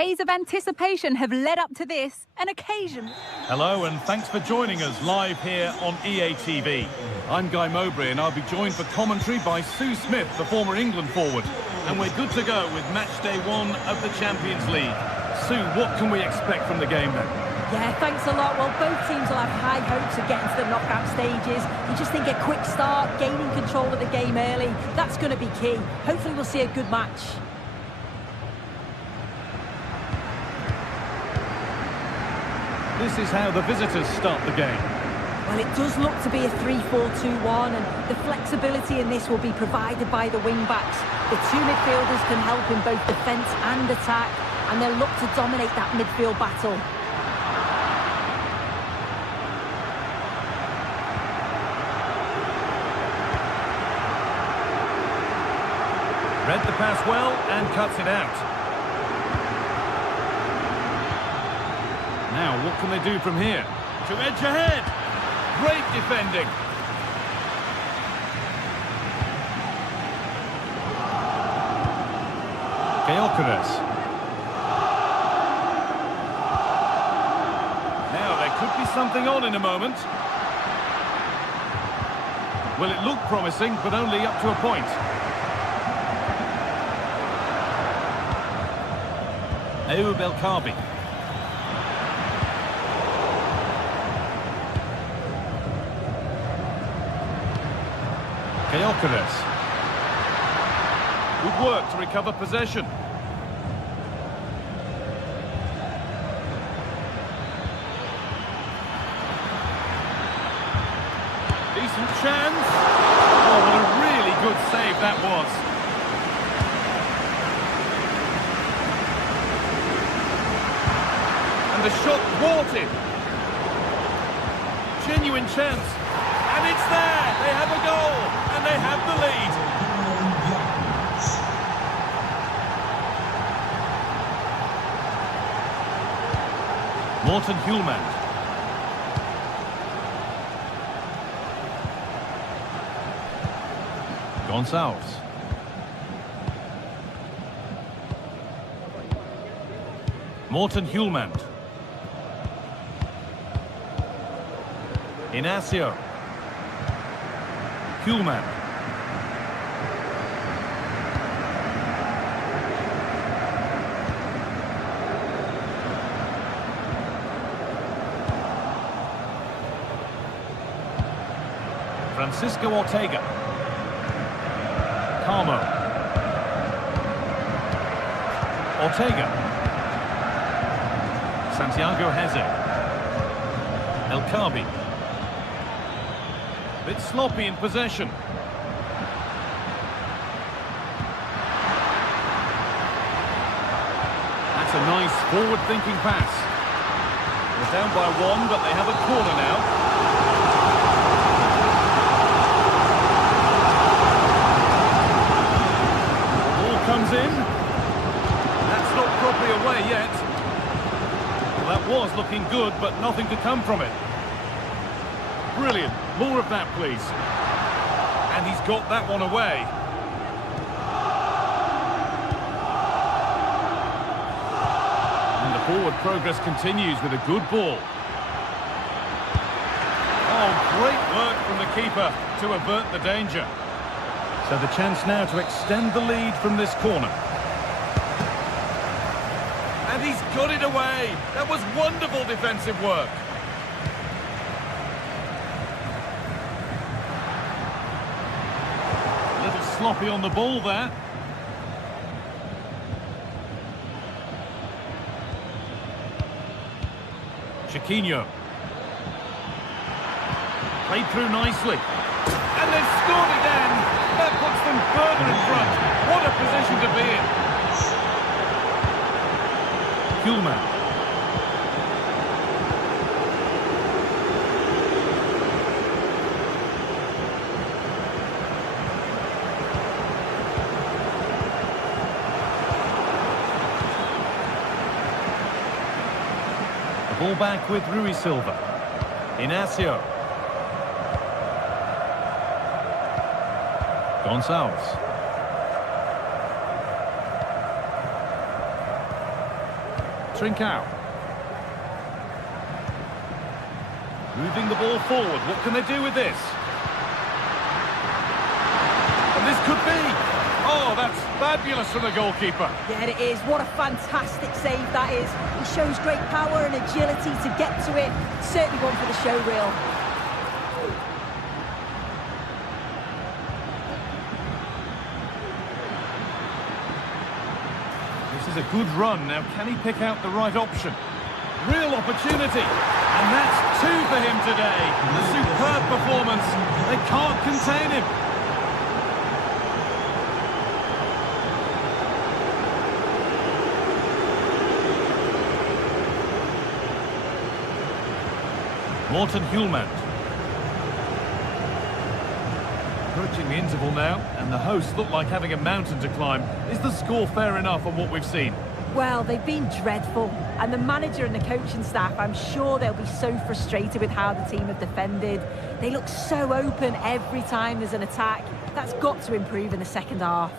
Days of anticipation have led up to this, an occasion. Hello and thanks for joining us live here on EA TV. I'm Guy Mowbray and I'll be joined for commentary by Sue Smith, the former England forward. And we're good to go with match day 1 of the Champions League. Sue, what can we expect from the game then? Yeah, thanks a lot. Well, both teams will have high hopes of getting to the knockout stages. You just think a quick start, gaining control of the game early, that's going to be key. Hopefully we'll see a good match. This is how the visitors start the game. Well, it does look to be a 3-4-2-1, and the flexibility in this will be provided by the wing-backs. The two midfielders can help in both defence and attack, and they'll look to dominate that midfield battle. Read the pass well and cuts it out. Now, what can they do from here? To edge ahead. Great defending. Gyökeres. Now, there could be something on in a moment. Well, it looked promising, but only up to a point. Belkabi. Gyökeres. Good work to recover possession. Decent chance. Oh, what a really good save that was. And the shot thwarted. Genuine chance. And it's there. They have a goal. And they have the lead. Morten Hjulmand. Gonçalves. Morten Hjulmand. Inacio. Hjulmand. Francisco Ortega. Carmo. Ortega. Santiago Heze. El-Kabi. Bit sloppy in possession. That's a nice forward-thinking pass. They're down by 1, but they have a corner now. Ball comes in. That's not properly away yet. Well, that was looking good, but nothing to come from it. Brilliant. More of that, please. And he's got that one away. And the forward progress continues with a good ball. Oh, great work from the keeper to avert the danger. So the chance now to extend the lead from this corner. And he's got it away. That was wonderful defensive work. Sloppy on the ball there. Chiquinho. Played through nicely. And they've scored again. That puts them further in front. What a position to be in. Hjulmand. Ball back with Rui Silva. Inacio. Gonçalves. Trincao. Moving the ball forward. What can they do with this? And this could be... Oh, that's fabulous from the goalkeeper. Yeah, it is. What a fantastic save that is. He shows great power and agility to get to it. Certainly one for the show reel. This is a good run. Now, can he pick out the right option? Real opportunity. And that's two for him today. A superb performance. They can't contain him. Morten Hjulmand. Approaching the interval now, and the hosts look like having a mountain to climb. Is the score fair enough on what we've seen? Well, they've been dreadful. And the manager and the coaching staff, I'm sure they'll be so frustrated with how the team have defended. They look so open every time there's an attack. That's got to improve in the second half.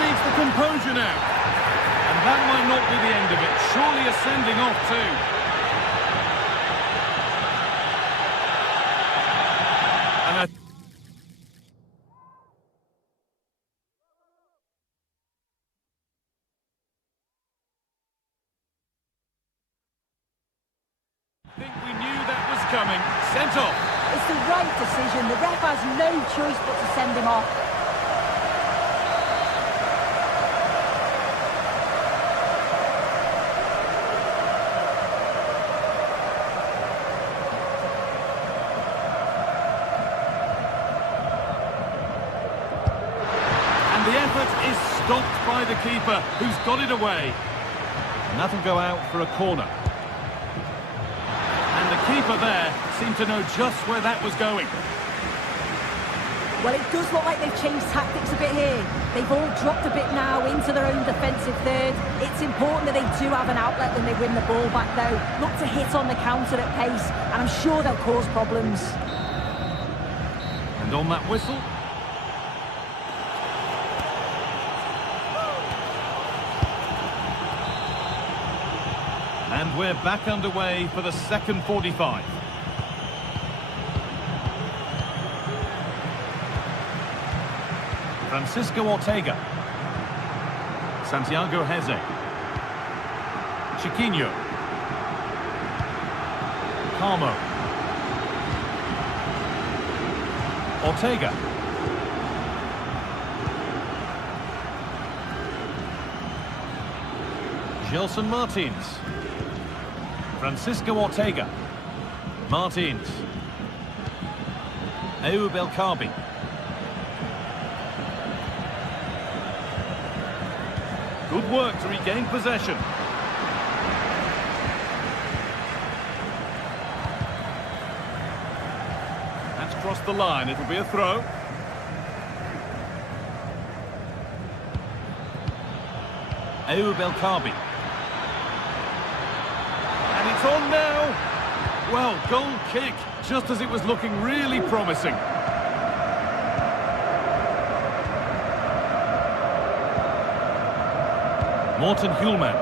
Needs the composure now. And that might not be the end of it. Surely a sending off too. And I think we knew that was coming. Sent off. It's the right decision. The ref has no choice but to send him off. The effort is stopped by the keeper, who's got it away. And that'll go out for a corner. And the keeper there seemed to know just where that was going. Well, it does look like they've changed tactics a bit here. They've all dropped a bit now into their own defensive third. It's important that they do have an outlet when they win the ball back, though. Not to hit on the counter at pace, and I'm sure they'll cause problems. And on that whistle... And we're back underway for the second 45. Francisco Ortega. Santiago Heze. Chiquinho. Carmo. Ortega. Gelson Martins. Francisco Ortega. Martins. Ayoub El Kaabi. Good work to regain possession. That's crossed the line. It'll be a throw. Ayoub El Kaabi. It's on now. Well, goal kick, just as it was looking really promising. Morten Hjulmand.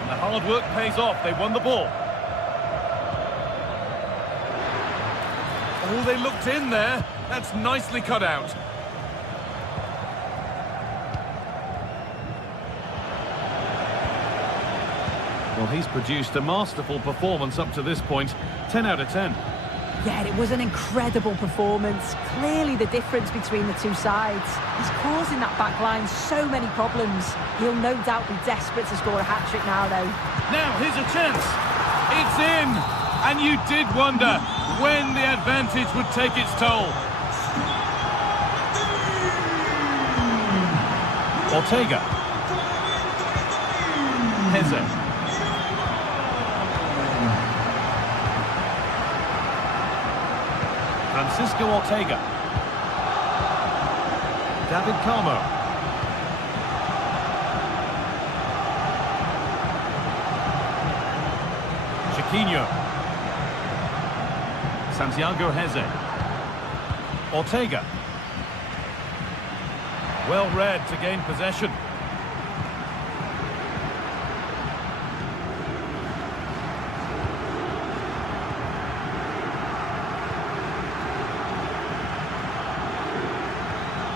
And the hard work pays off. They won the ball. Oh, they looked in there. That's nicely cut out. Well, he's produced a masterful performance up to this point. 10 out of 10. Yeah, it was an incredible performance. Clearly the difference between the two sides. He's causing that back line so many problems. He'll no doubt be desperate to score a hat-trick now, though. Now, here's a chance. It's in. And you did wonder when the advantage would take its toll. Ortega. Heze. Francisco Ortega. David Carmo. Chiquinho. Santiago Heze. Ortega. Well read to gain possession.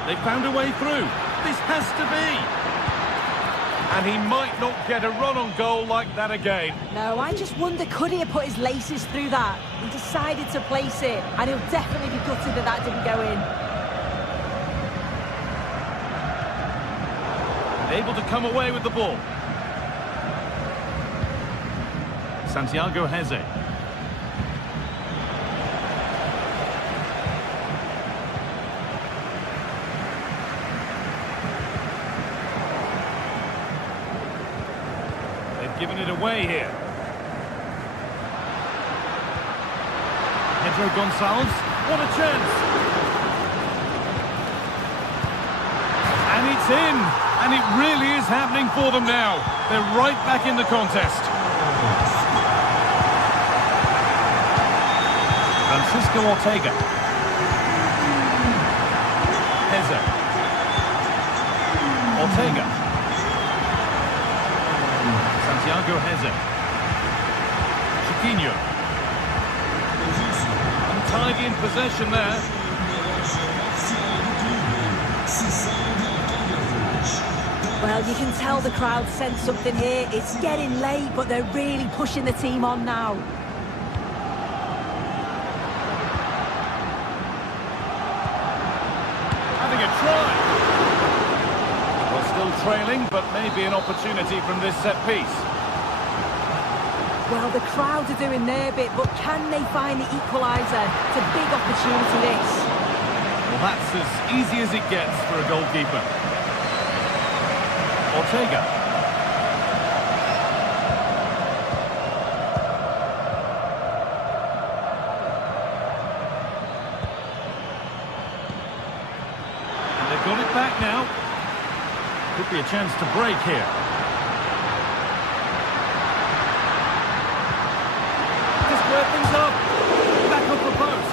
They found a way through. This has to be. And he might not get a run on goal like that again. No, I just wonder, could he have put his laces through that? He decided to place it, and he'll definitely be gutted that that didn't go in. Able to come away with the ball. Santiago Heze. Giving it away here. Pedro Gonçalves, what a chance! And it's in! And it really is happening for them now. They're right back in the contest. Francisco Ortega. Heze. Ortega. Santiago Heze. Chiquinho. Untidy in possession there. Well, you can tell the crowd sense something here. It's getting late, but they're really pushing the team on now. Having a try. Well, still trailing, but maybe an opportunity from this set piece. Well, the crowd are doing their bit, but can they find the equaliser? It's a big opportunity, this. Well, that's as easy as it gets for a goalkeeper. Ortega. And they've got it back now. Could be a chance to break here. Just square things up. Back off the post.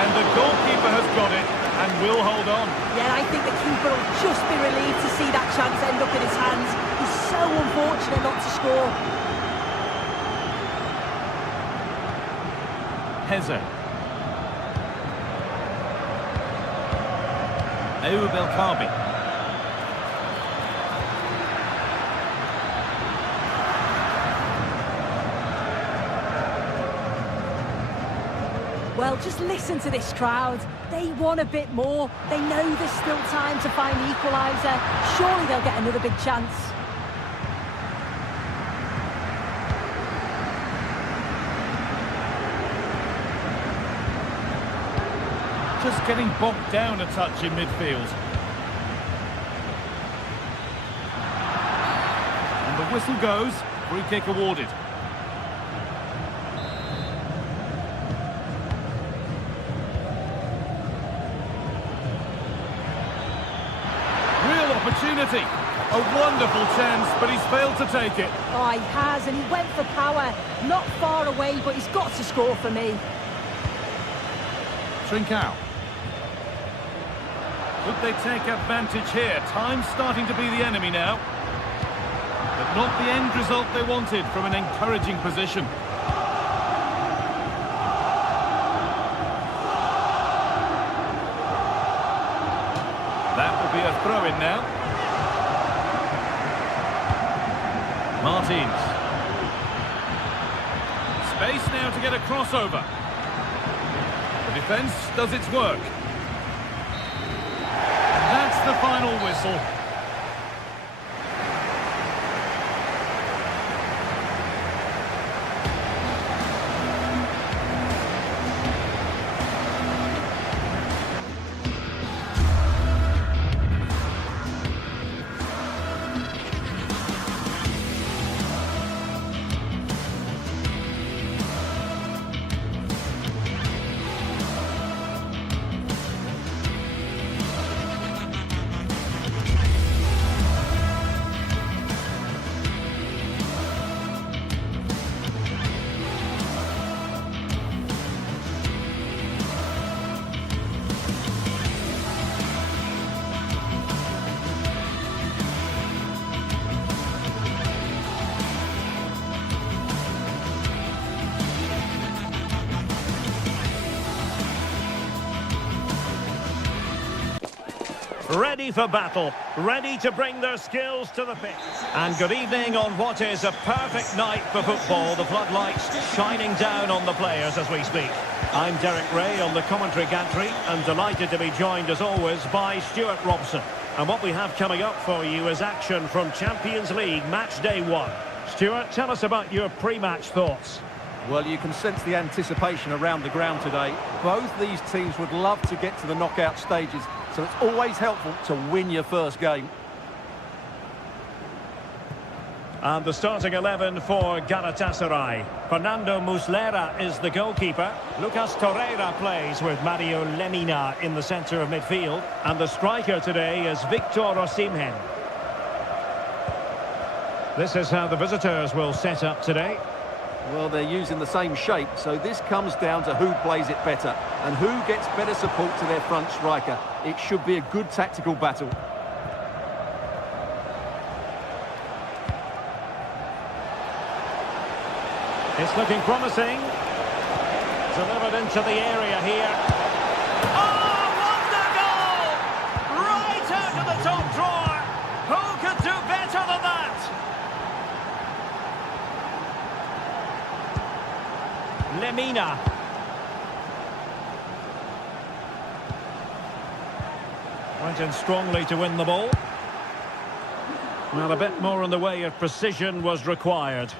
And the goalkeeper has got it and will hold on. Yeah, I think the keeper will just be relieved to see that chance end up in his hands. He's so unfortunate not to score. Heze. Ayoub El Kaabi. Well, just listen to this crowd. They want a bit more. They know there's still time to find the equaliser. Surely they'll get another big chance. Just getting bogged down a touch in midfield. And the whistle goes. Free kick awarded. Opportunity, a wonderful chance, but he's failed to take it. Oh, he has, and he went for power. Not far away, but he's got to score for me. Trincao. Could they take advantage here? Time's starting to be the enemy now. But not the end result they wanted from an encouraging position. That will be a throw-in now. Martins. Space now to get a crossover. The defence does its work. And that's the final whistle. ready for battle, ready to bring their skills to the pitch. And good evening on what is a perfect night for football. The floodlights shining down on the players as we speak. I'm Derek Ray on the commentary gantry and delighted to be joined as always by Stuart Robson. And what we have coming up for you is action from Champions League match day 1. Stuart, tell us about your pre-match thoughts. Well, you can sense the anticipation around the ground today. Both these teams would love to get to the knockout stages, so it's always helpful to win your first game. And the starting 11 for Galatasaray. Fernando Muslera is the goalkeeper. Lucas Torreira plays with Mario Lemina in the centre of midfield. And the striker today is Victor Osimhen. This is how the visitors will set up today. Well, they're using the same shape, so this comes down to who plays it better and who gets better support to their front striker. It should be a good tactical battle. It's looking promising. Delivered into the area here. Oh, wonder goal! Right out of the top drawer. Who could do better than that? Lemina. Went in strongly to win the ball. Well, a bit more in the way of precision was required.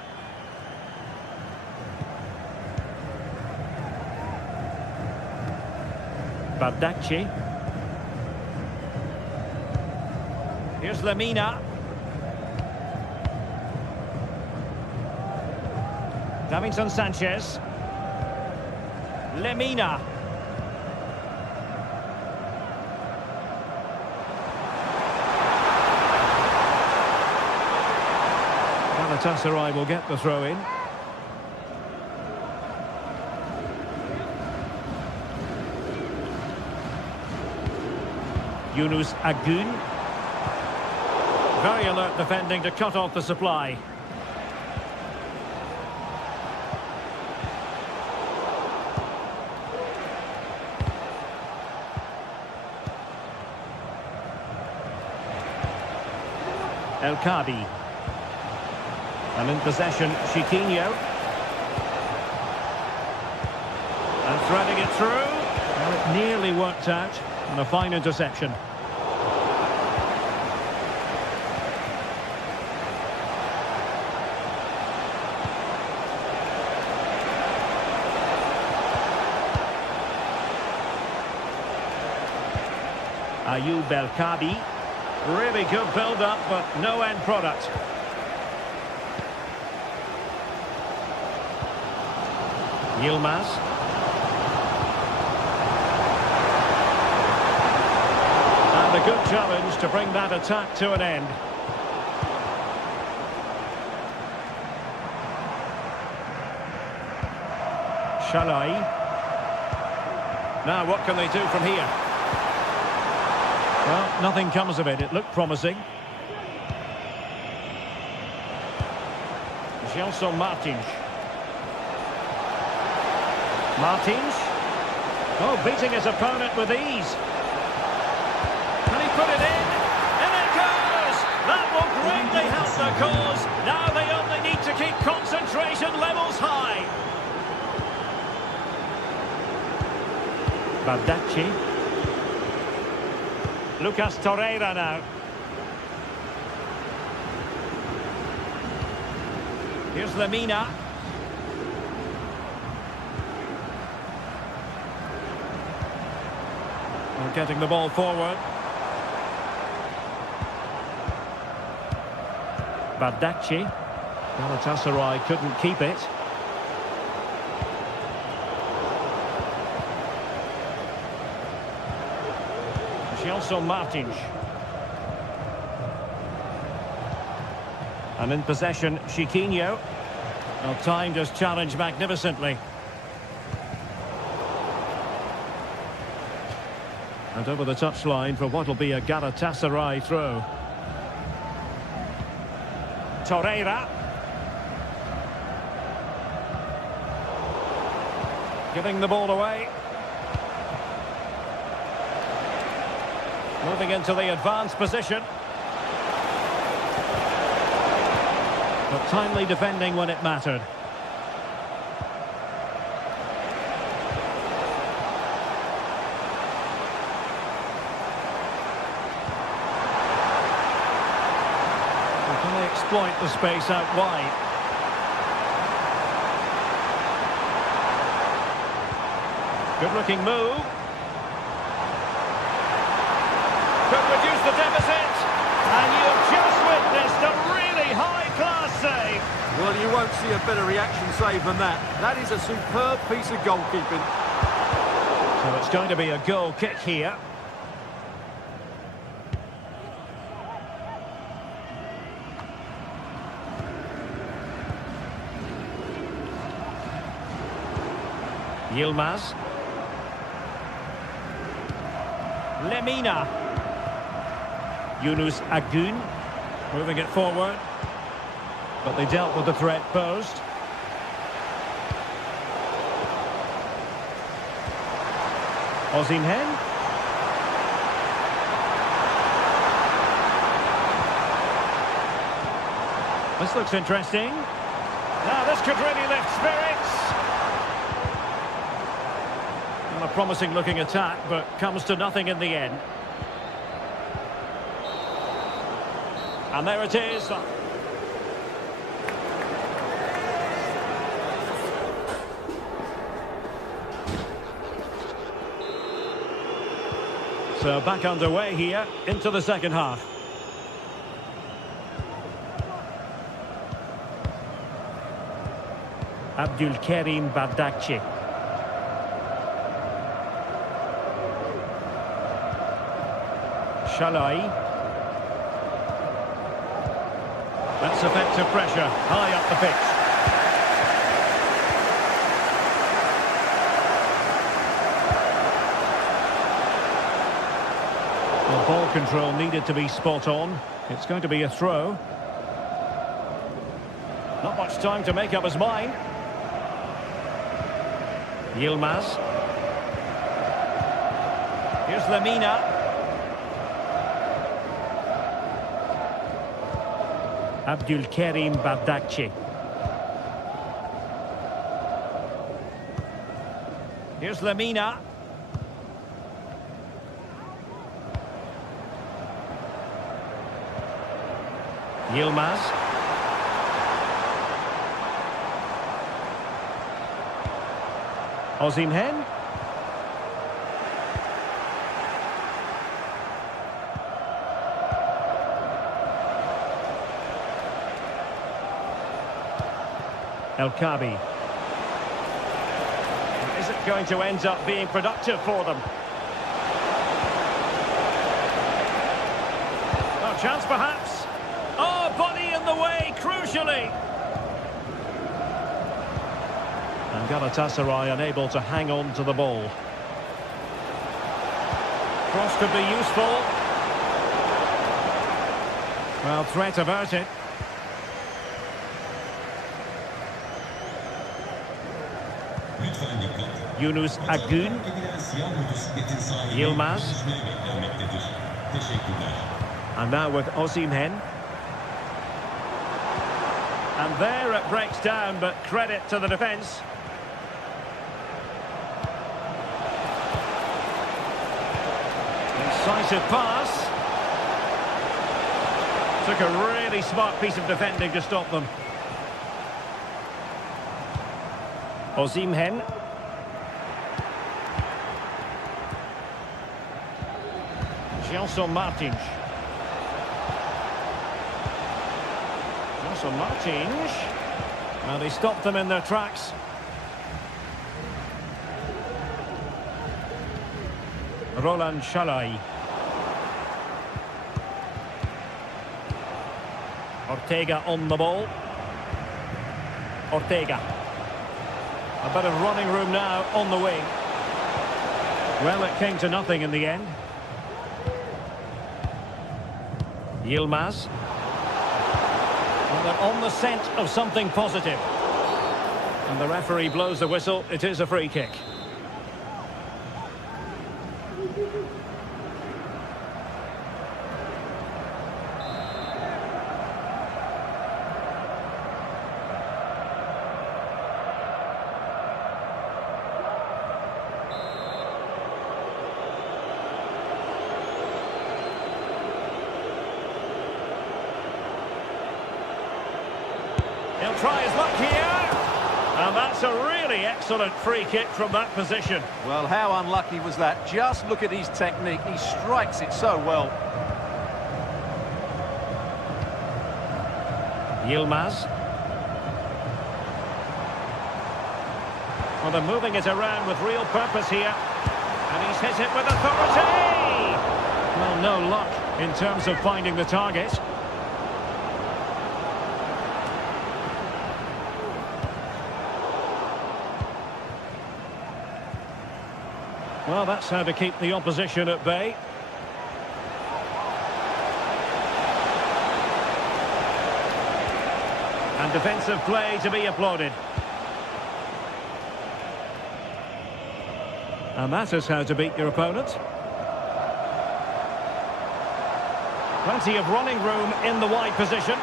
Bardacci. Here's Lemina. Davinson Sanchez. Lemina. Galatasaray will get the throw in. Yunus Agun. Very alert defending to cut off the supply. El Kabi. And in possession, Chiquinho. And threading it through. Well, it nearly worked out. And a fine interception. Ayoub El Kabi. Really good build-up, but no end product. Yilmaz. A good challenge to bring that attack to an end. Shalai. Now what can they do from here? Well, nothing comes of it. It looked promising. Gelson Martins. Martins. Oh, beating his opponent with ease. Put it in, and it goes! That will greatly help the cause. Now they only need to keep concentration levels high. Bardacci. Lucas Torreira now. Here's Lemina. Well, getting the ball forward. Bardacci. Galatasaray couldn't keep it. Gelson Martins. And in possession, Chiquinho. Well, timed his challenge magnificently. And over the touchline for what will be a Galatasaray throw. Torreira. Giving the ball away. Moving into the advanced position. But timely defending when it mattered. Can they exploit the space out wide? Good-looking move. Could reduce the deficit. And you've just witnessed a really high-class save. Well, you won't see a better reaction save than that. That is a superb piece of goalkeeping. So it's going to be a goal kick here. Yilmaz. Lemina. Yunus Agun. Moving it forward. But they dealt with the threat posed. Osimhen. This looks interesting. Now this could really lift spirits. A promising looking attack, but comes to nothing in the end. And there it is. So back underway here into the second half. Abdulkarim Bardakci. Shalai. That's effective pressure, high up the pitch. The ball control needed to be spot on. It's going to be a throw. Not much time to make up his mind. Yilmaz. Here's Lemina. Abdulkarim Bardakci. Here's Lemina. Yilmaz. Osimhen. El Kabi. Is it going to end up being productive for them? Oh, chance perhaps. Oh, body in the way, crucially. And Galatasaray unable to hang on to the ball. Cross could be useful. Well, threat averted. Yunus Agun. Yilmaz. And now with Osimhen. And there it breaks down, but credit to the defence. Incisive pass. Took a really smart piece of defending to stop them. Osimhen. Gelson Martins. Gelson Martins. And they stopped them in their tracks. Roland Shalai. Ortega on the ball. Ortega. A bit of running room now on the wing. Well, it came to nothing in the end. Yilmaz. Well, they're on the scent of something positive. And the referee blows the whistle. It is a free kick. He'll try his luck here. And that's a really excellent free kick from that position. Well, how unlucky was that? Just look at his technique. He strikes it so well. Yilmaz. Well, they're moving it around with real purpose here. And he's hit it with authority! Well, no luck in terms of finding the target. Well, that's how to keep the opposition at bay. And defensive play to be applauded. And that is how to beat your opponent. Plenty of running room in the wide position.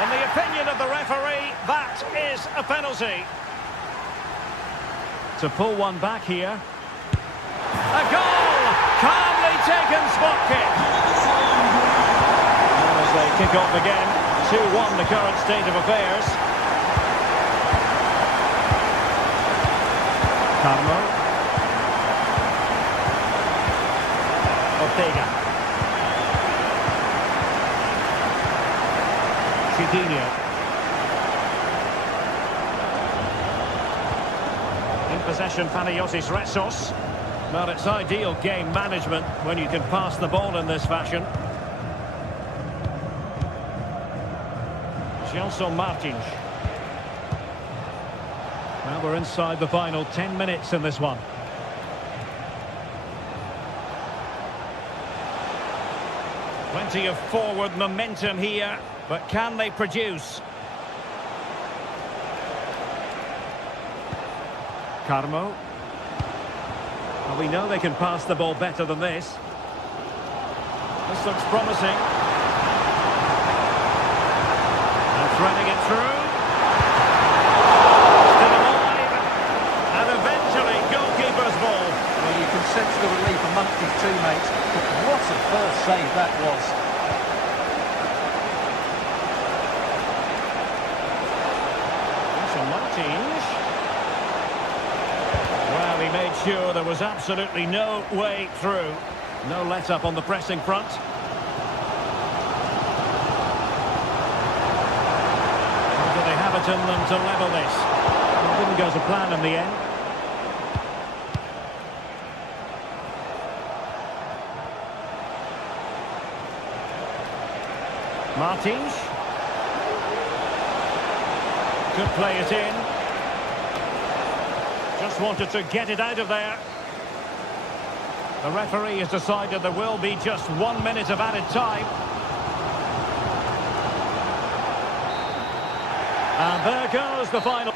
In the opinion of the referee, that is a penalty. To pull one back here. A goal! Calmly taken spot kick. And as they kick off again, 2-1 the current state of affairs. Carmo. Ortega. Chidinho. In possession, Panayotis Retsos. Well, it's ideal game management when you can pass the ball in this fashion. Gelson Martins. Well, we're inside the final 10 minutes in this one. Plenty of forward momentum here, but can they produce? Carmo. Well, we know they can pass the ball better than this. This looks promising. And threading it through. Still alive. And eventually goalkeeper's ball. Well, you can sense the relief amongst his teammates. But what a first save that was. Martins. Well, he made sure there was absolutely no way through. No let-up on the pressing front. Or do they have it in them to level this? It didn't go to plan in the end. Martins. Could play it in. Just wanted to get it out of there. The referee has decided there will be just 1 minute of added time. And there goes the final.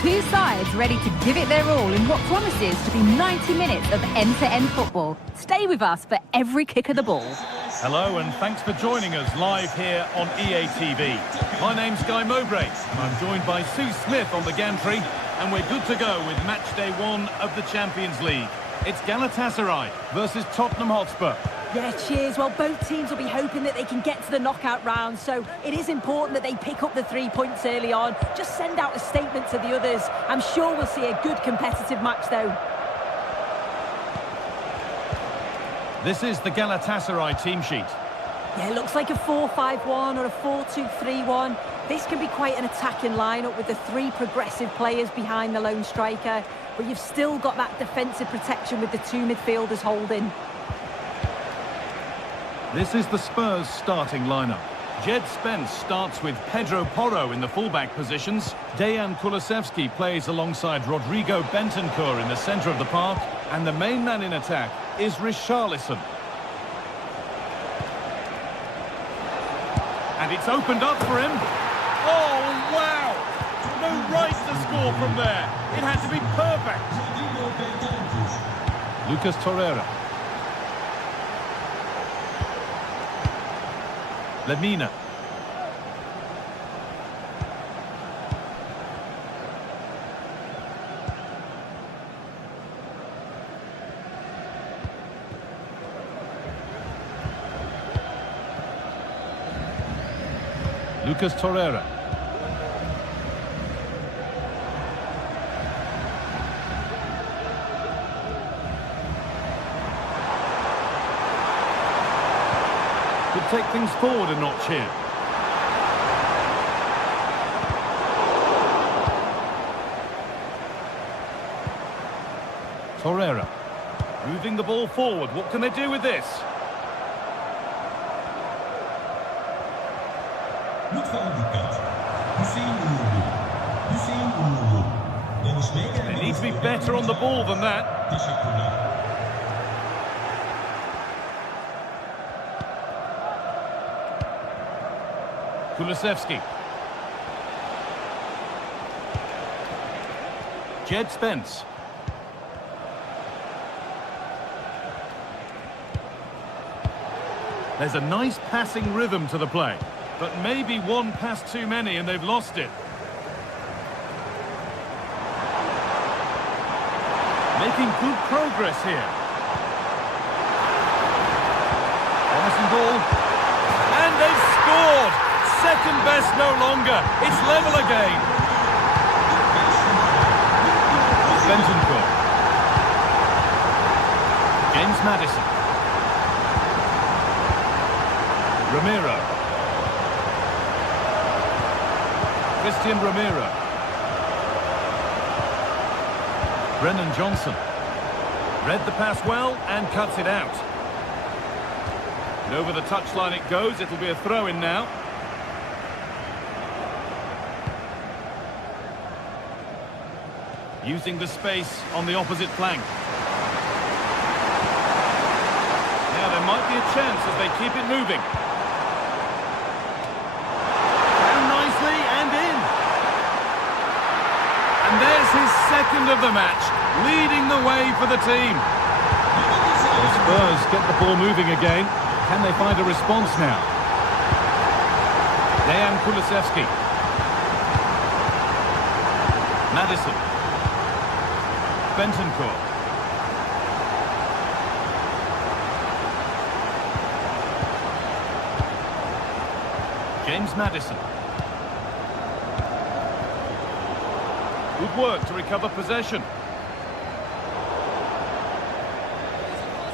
Two sides ready to give it their all in what promises to be 90 minutes of end-to-end football. Stay with us for every kick of the ball. Hello and thanks for joining us live here on EA TV. My name's Guy Mowbray. I'm joined by Sue Smith on the gantry and we're good to go with match day 1 of the Champions League. It's Galatasaray versus Tottenham Hotspur. Yeah, cheers. Well, both teams will be hoping that they can get to the knockout round, so it is important that they pick up the 3 points early on. Just send out a statement to the others. I'm sure we'll see a good competitive match, though. This is the Galatasaray team sheet. Yeah, it looks like a 4-5-1 or a 4-2-3-1. This can be quite an attacking lineup with the 3 progressive players behind the lone striker, but you've still got that defensive protection with the 2 midfielders holding. This is the Spurs starting lineup. Jed Spence starts with Pedro Porro in the fullback positions. Dejan Kulusevski plays alongside Rodrigo Bentancur in the centre of the park. And the main man in attack is Richarlison. And it's opened up for him. Oh, wow! No right to score from there. It had to be perfect. Lucas Torreira. Lemina. Lucas Torreira. Could take things forward a notch here. Torreira. Moving the ball forward. What can they do with this? They need to be better on the ball than that. Kulusevski. Jed Spence. There's a nice passing rhythm to the play, but maybe one pass too many and they've lost it. Making good progress here. Promising ball. And they've scored! Second best no longer. It's level again. Bentancur. James Maddison. Romero. Christian Romero. Brennan Johnson. Read the pass well and cuts it out. And over the touchline it goes. It'll be a throw-in now. Using the space on the opposite flank. Now there might be a chance as they keep it moving. Down nicely and in. And there's his second of the match, leading the way for the team. The Spurs get the ball moving again. Can they find a response now? Dejan Kulusevski. Maddison. Bentancur. James Maddison. Good work to recover possession.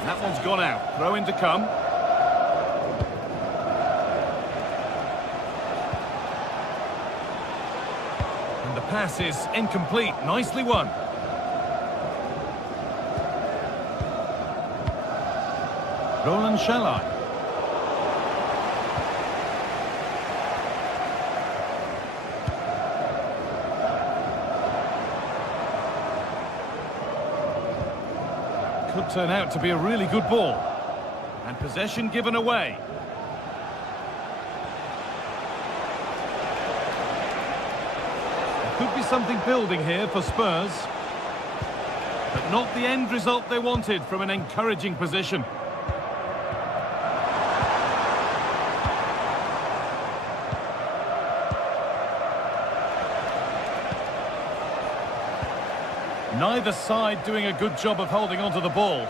That one's gone out. Throw in to come. And the pass is incomplete. Nicely won. Roland Shalai. Could turn out to be a really good ball. And possession given away. There could be something building here for Spurs. But not the end result they wanted from an encouraging position. Neither side doing a good job of holding onto the ball.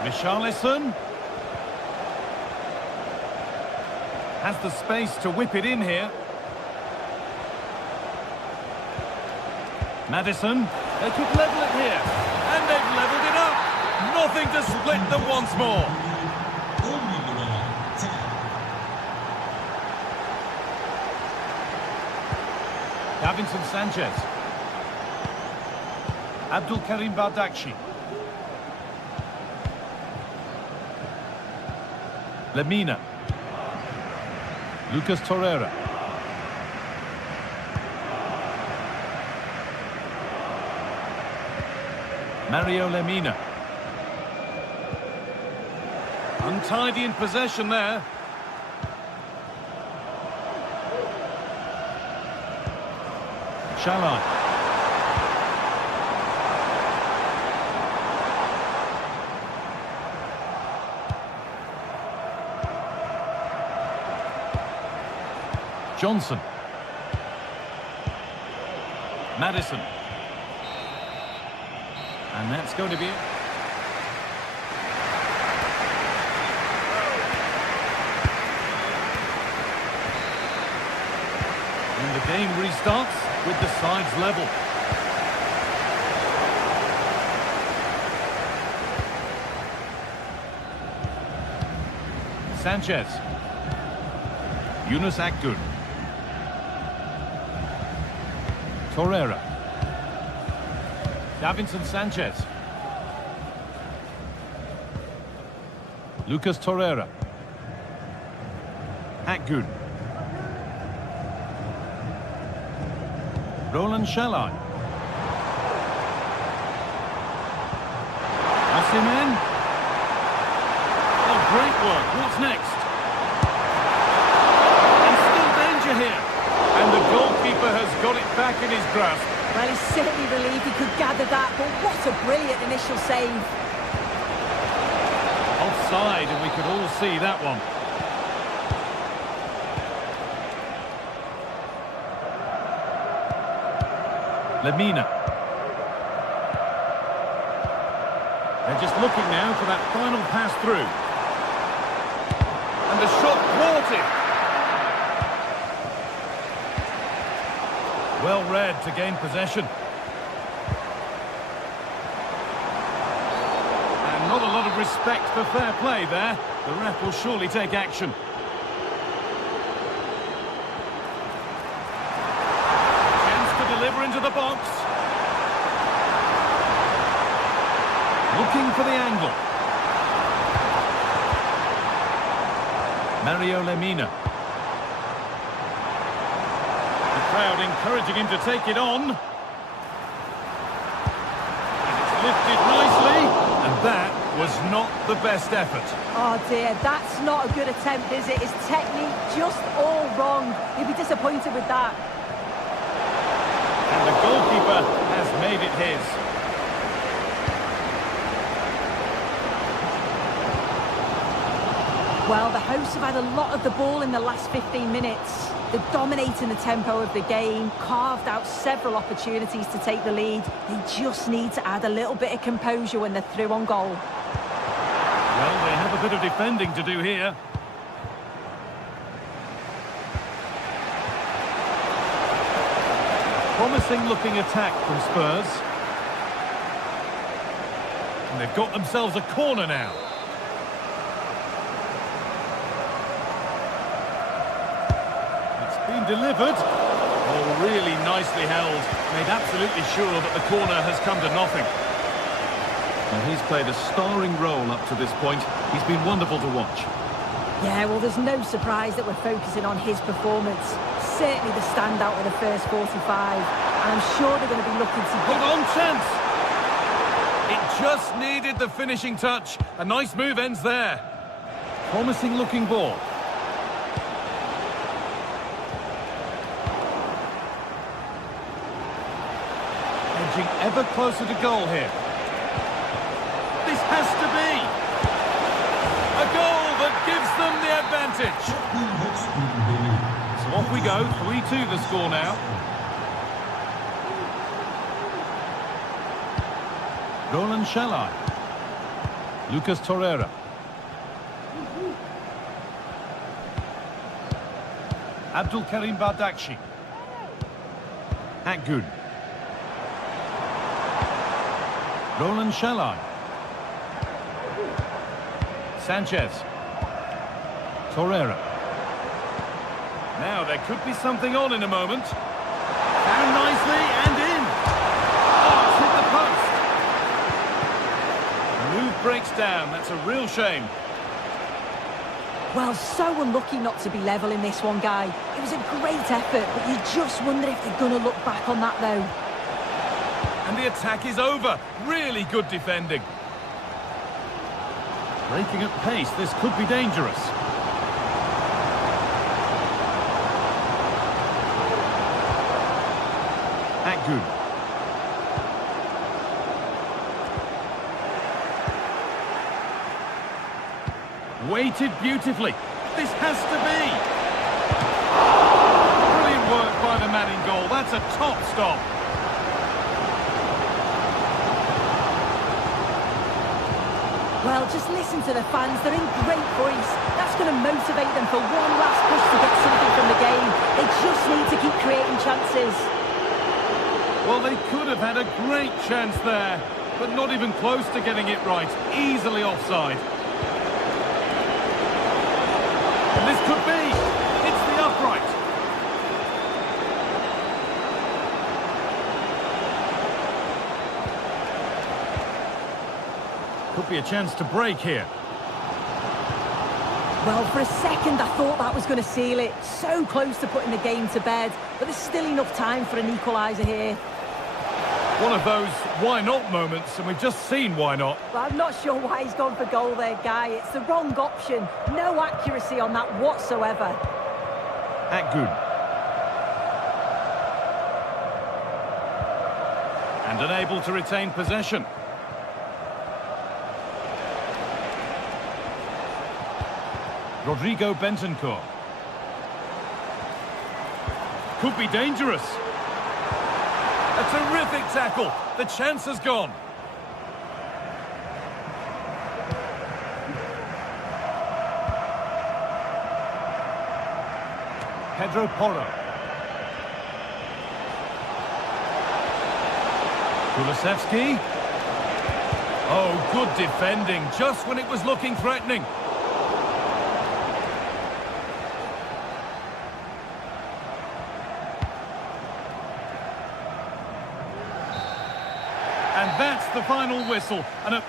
Richarlison. Has the space to whip it in here. Maddison. They could level it here. And they've levelled it up. Nothing to split them once more. Davinson Sanchez. Abdul Karim Bardakshi. Lemina. Lucas Torreira. Mario Lemina. Untidy in possession there. Shalai. Johnson. Maddison. And that's going to be it. And the game restarts with the sides level. Sanchez. Yunus Akgün. Torreira. Davinson Sanchez. Lucas Torreira. Akgün. Roland Shalai. Osimhen. Oh, great work. What's next? And still danger here. And the goalkeeper has got it back in his grasp. Well, he's certainly relieved he could gather that, but what a brilliant initial save. Offside, and we could all see that one. Lemina. They're just looking now for that final pass through. And the shot thwarted. Well read to gain possession. And not a lot of respect for fair play there. The ref will surely take action. Chance to deliver into the box. Looking for the angle. Mario Lemina. The crowd encouraging him to take it on. And it's lifted nicely. And that was not the best effort. Oh dear, that's not a good attempt, is it? His technique just all wrong. He'll be disappointed with that. And the goalkeeper has made it his. Well, the hosts have had a lot of the ball in the last 15 minutes. They're dominating the tempo of the game, carved out several opportunities to take the lead. They just need to add a little bit of composure when they're through on goal. Well, they have a bit of defending to do here. Promising looking attack from Spurs. And they've got themselves a corner now. Been delivered. Oh, really nicely held. Made absolutely sure that the corner has come to nothing. Well, he's played a starring role up to this point. He's been wonderful to watch. Yeah, well, there's no surprise that we're focusing on his performance. Certainly the standout of the first 45. And I'm sure they're going to be looking to Hold on, chance! It just needed the finishing touch. A nice move ends there. Promising looking ball. Edging ever closer to goal here. This has to be a goal that gives them the advantage. So off we go, 3-2 the score now. Roland Shalai. Lucas Torreira. Abdul Karim Bardakshi. Akgün. Roland Shalai. Sanchez. Torreira. Now there could be something on in a moment. Down nicely and in. Oh, it's hit the post. The move breaks down. That's a real shame. Well, so unlucky not to be level in this one, Guy. It was a great effort, but you just wonder if they're going to look back on that, though. And the attack is over. Really good defending. Breaking at pace, this could be dangerous. Akgün. Weighted beautifully. This has to be. Brilliant work by the man in goal. That's a top stop. Well, just listen to the fans. They're in great voice. That's going to motivate them for one last push to get something from the game. They just need to keep creating chances. Well, they could have had a great chance there, but not even close to getting it right. Easily offside. And this could be. It's the upright. Could be a chance to break here. Well, for a second, I thought that was going to seal it. So close to putting the game to bed, but there's still enough time for an equaliser here. One of those why not moments, and we've just seen why not. Well, I'm not sure why he's gone for goal there, Guy. It's the wrong option. No accuracy on that whatsoever. Akgün. And unable to retain possession. Rodrigo Bentancur. Could be dangerous. A terrific tackle. The chance has gone. Pedro Porro. Kulusevski. Oh, good defending, just when it was looking threatening. And that's the final whistle. And a...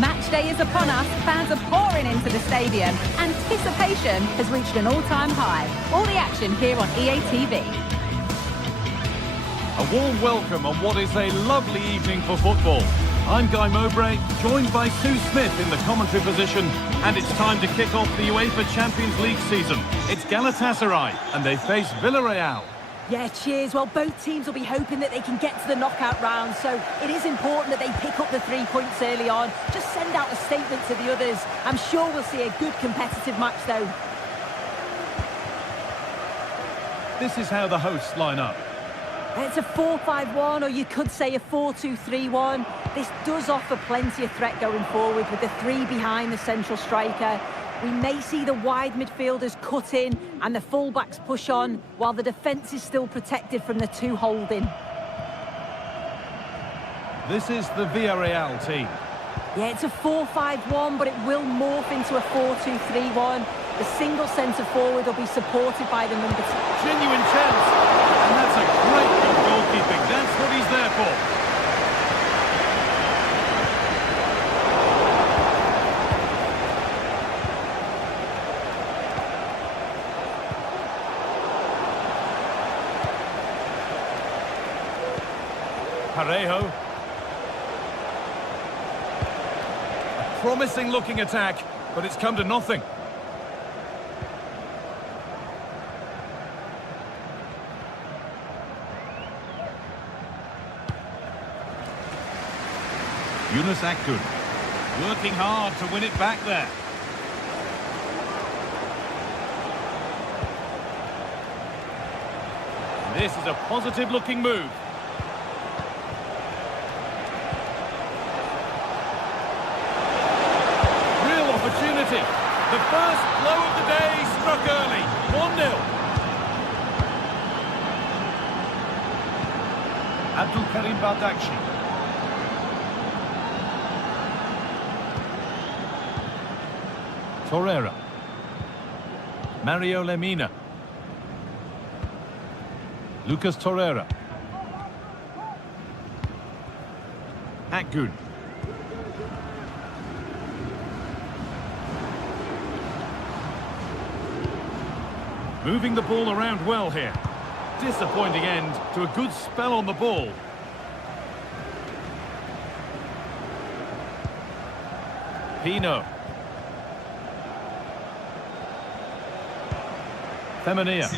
Match day is upon us, fans are pouring into the stadium. Anticipation has reached an all-time high. All the action here on EA TV. A warm welcome on what is a lovely evening for football. I'm Guy Mowbray, joined by Sue Smith in the commentary position, and it's time to kick off the UEFA Champions League season. It's Galatasaray, and they face Villarreal. Yeah, cheers. Well, both teams will be hoping that they can get to the knockout round, so it is important that they pick up the 3 points early on. Just send out a statement to the others. I'm sure we'll see a good competitive match, though. This is how the hosts line up. It's a 4-5-1, or you could say a 4-2-3-1. This does offer plenty of threat going forward with the 3 behind the central striker. We may see the wide midfielders cut in and the fullbacks push on, while the defence is still protected from the 2 holding. This is the Villarreal team. Yeah, it's a 4-5-1, but it will morph into a 4-2-3-1. The single centre forward will be supported by the number 2. Genuine chance. And that's a great bit of goalkeeping. That's what he's there for. Parejo. A promising looking attack, but it's come to nothing. Yunus Akgün working hard to win it back there. This is a positive looking move. Real opportunity. The first blow of the day struck early. 1-0. Abdulkarim Bardakci. Torreira. Mario Lemina. Lucas Torreira. Akgün. Moving the ball around well here. Disappointing end to a good spell on the ball. Pino. Femenia.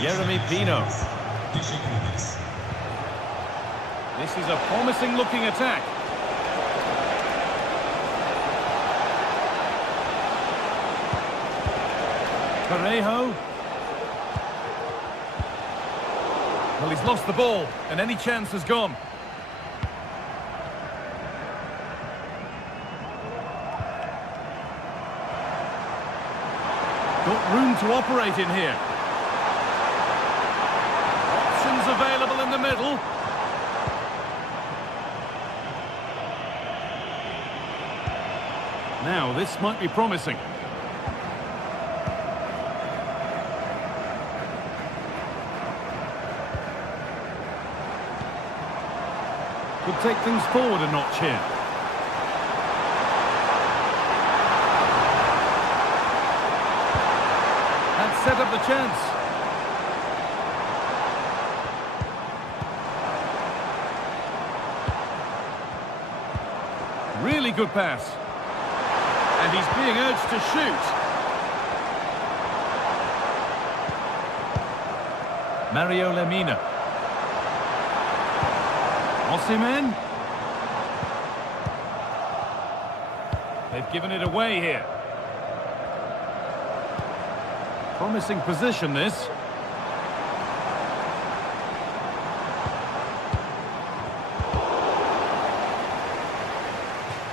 Jeremy Pino. This is a promising looking attack. Parejo. Well, he's lost the ball, and any chance has gone. Got room to operate in here. Options available in the middle. Now, this might be promising. Could take things forward a notch here. That set up the chance. Really good pass. And he's being urged to shoot. Mario Lemina. Osimhen. They've given it away here. Promising position, this.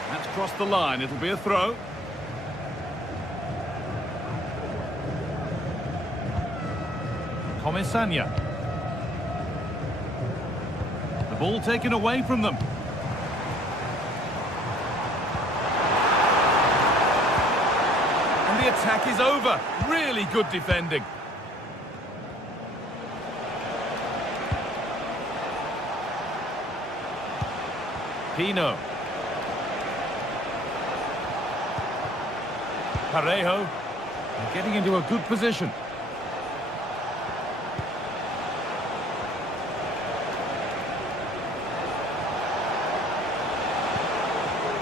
That's crossed the line. It'll be a throw. Comisania. The ball taken away from them. And the attack is over. Really good defending. Pino. Parejo. They're getting into a good position.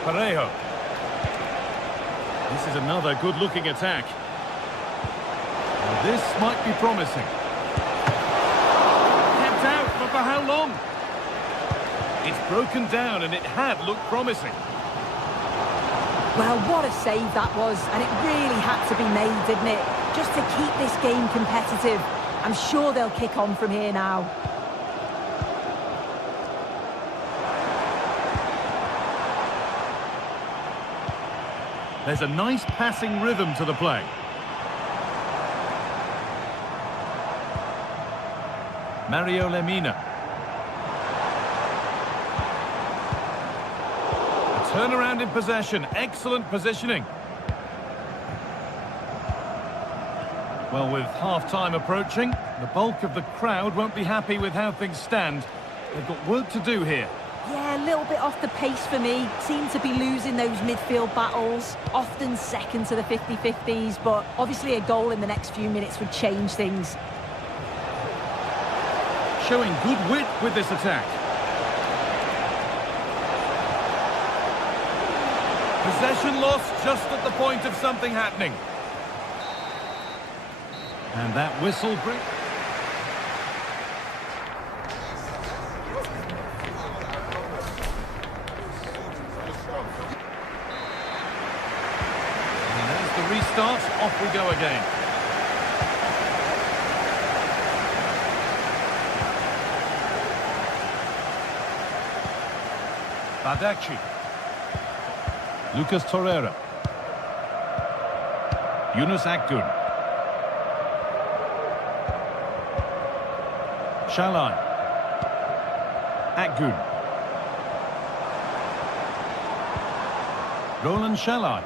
Parejo. This is another good-looking attack. Well, this might be promising. Kept out, but for how long? It's broken down, and it had looked promising. Well, what a save that was, and it really had to be made, didn't it? Just to keep this game competitive. I'm sure they'll kick on from here now. There's a nice passing rhythm to the play. Mario Lemina. A turnaround in possession. Excellent positioning. Well, with half-time approaching, the bulk of the crowd won't be happy with how things stand. They've got work to do here. Yeah, a little bit off the pace for me. Seem to be losing those midfield battles. Often second to the 50-50s, but obviously a goal in the next few minutes would change things. showing good wit with this attack. Possession lost just at the point of something happening. And that whistle brings... And there's the restart. Off we go again. Badaci. Lucas Torreira. Yunus Akgün. Shalai. Akgün. Roland Shalai.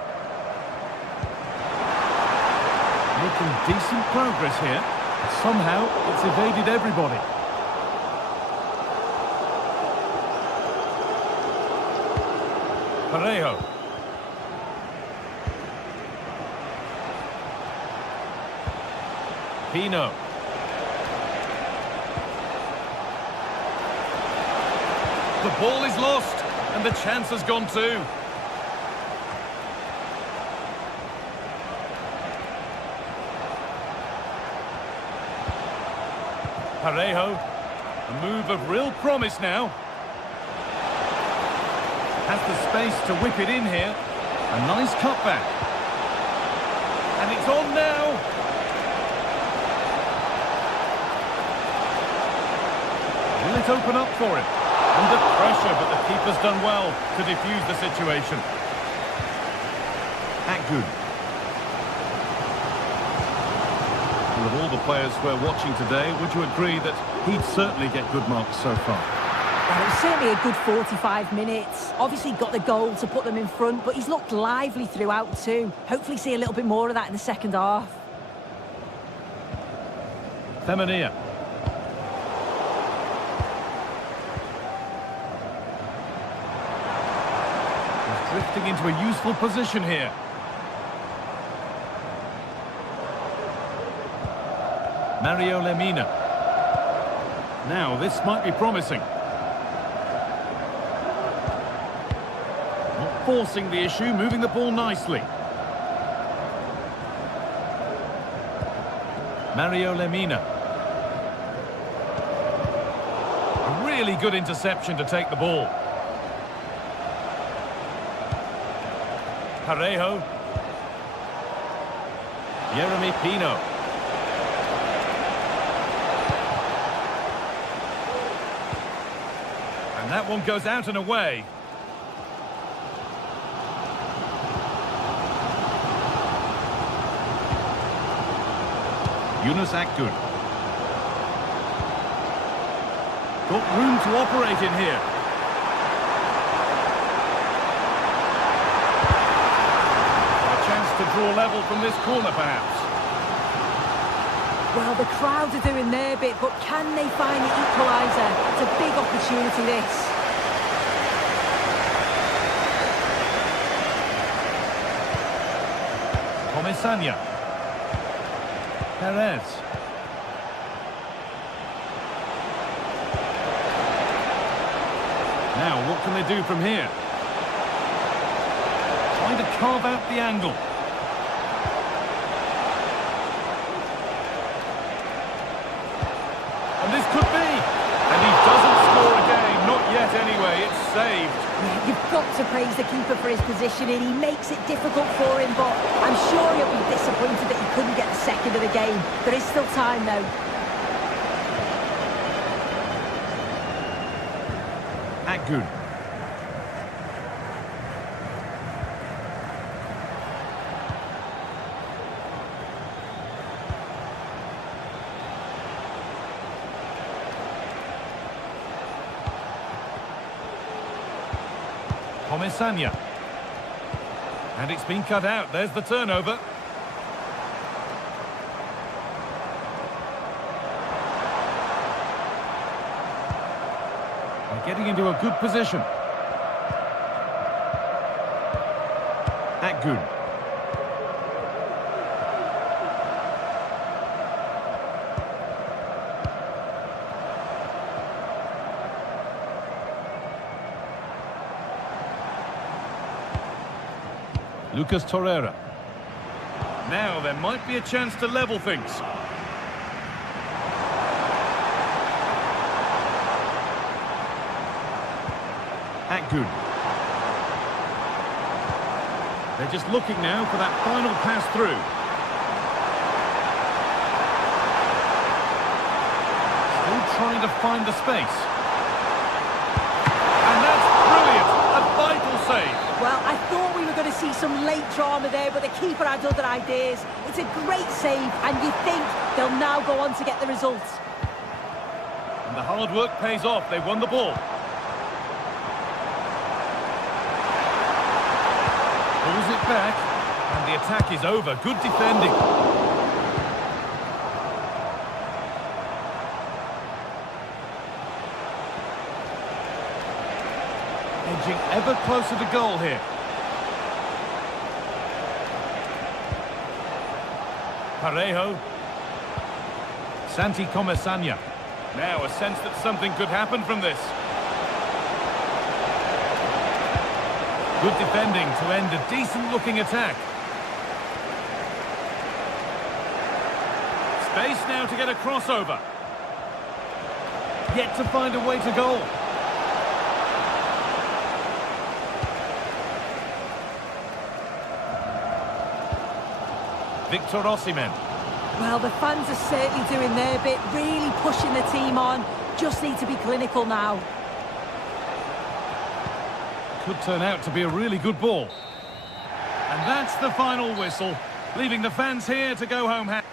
Making decent progress here. Somehow it's evaded everybody. Parejo. Pino. The ball is lost, and the chance has gone too. Parejo. A move of real promise now. Has the space to whip it in here. A nice cutback. And it's on now. Will it open up for him? Under pressure, but the keeper's done well to defuse the situation. Akgün. Well, of all the players we're watching today, would you agree that he'd certainly get good marks so far? Well, it was certainly a good 45 minutes. Obviously got the goal to put them in front, but he's looked lively throughout too. Hopefully see a little bit more of that in the second half. Femenia. He's drifting into a useful position here. Mario Lemina. Now, this might be promising. Not forcing the issue, moving the ball nicely. Mario Lemina. A really good interception to take the ball. Parejo. Yeremy Pino. And that one goes out and away. Yunus Akgün. Got room to operate in here. A chance to draw level from this corner, perhaps. Well, the crowd are doing their bit, but can they find the equaliser? It's a big opportunity, this. Comesaña. Perez. Now, what can they do from here? Trying to carve out the angle. And this could be. And he doesn't score again. Not yet anyway. It's saved. Yeah, you've got to praise the keeper for his positioning. He makes it difficult for him, but I'm sure he'll be disappointed that he couldn't get the second of the game. There is still time, though. Akgün. Comesaña. And it's been cut out. There's the turnover. They're getting into a good position. Akgün. Lucas Torreira. Now there might be a chance to level things. Good. They're just looking now for that final pass through. Still trying to find the space. And that's brilliant! A vital save. Well, I thought we were going to see some late drama there, but the keeper had other ideas. It's a great save, and you think they'll now go on to get the result. And the hard work pays off. They won the ball. Pulls it back, and the attack is over. Good defending. Edging ever closer to goal here. Parejo. Santi Comesanya. Now a sense that something could happen from this. Good defending to end a decent-looking attack. Space now to get a crossover. Yet to find a way to goal. Victor Osimhen. Well, the fans are certainly doing their bit, really pushing the team on. Just need to be clinical now. Could turn out to be a really good ball. And that's the final whistle, leaving the fans here to go home happy.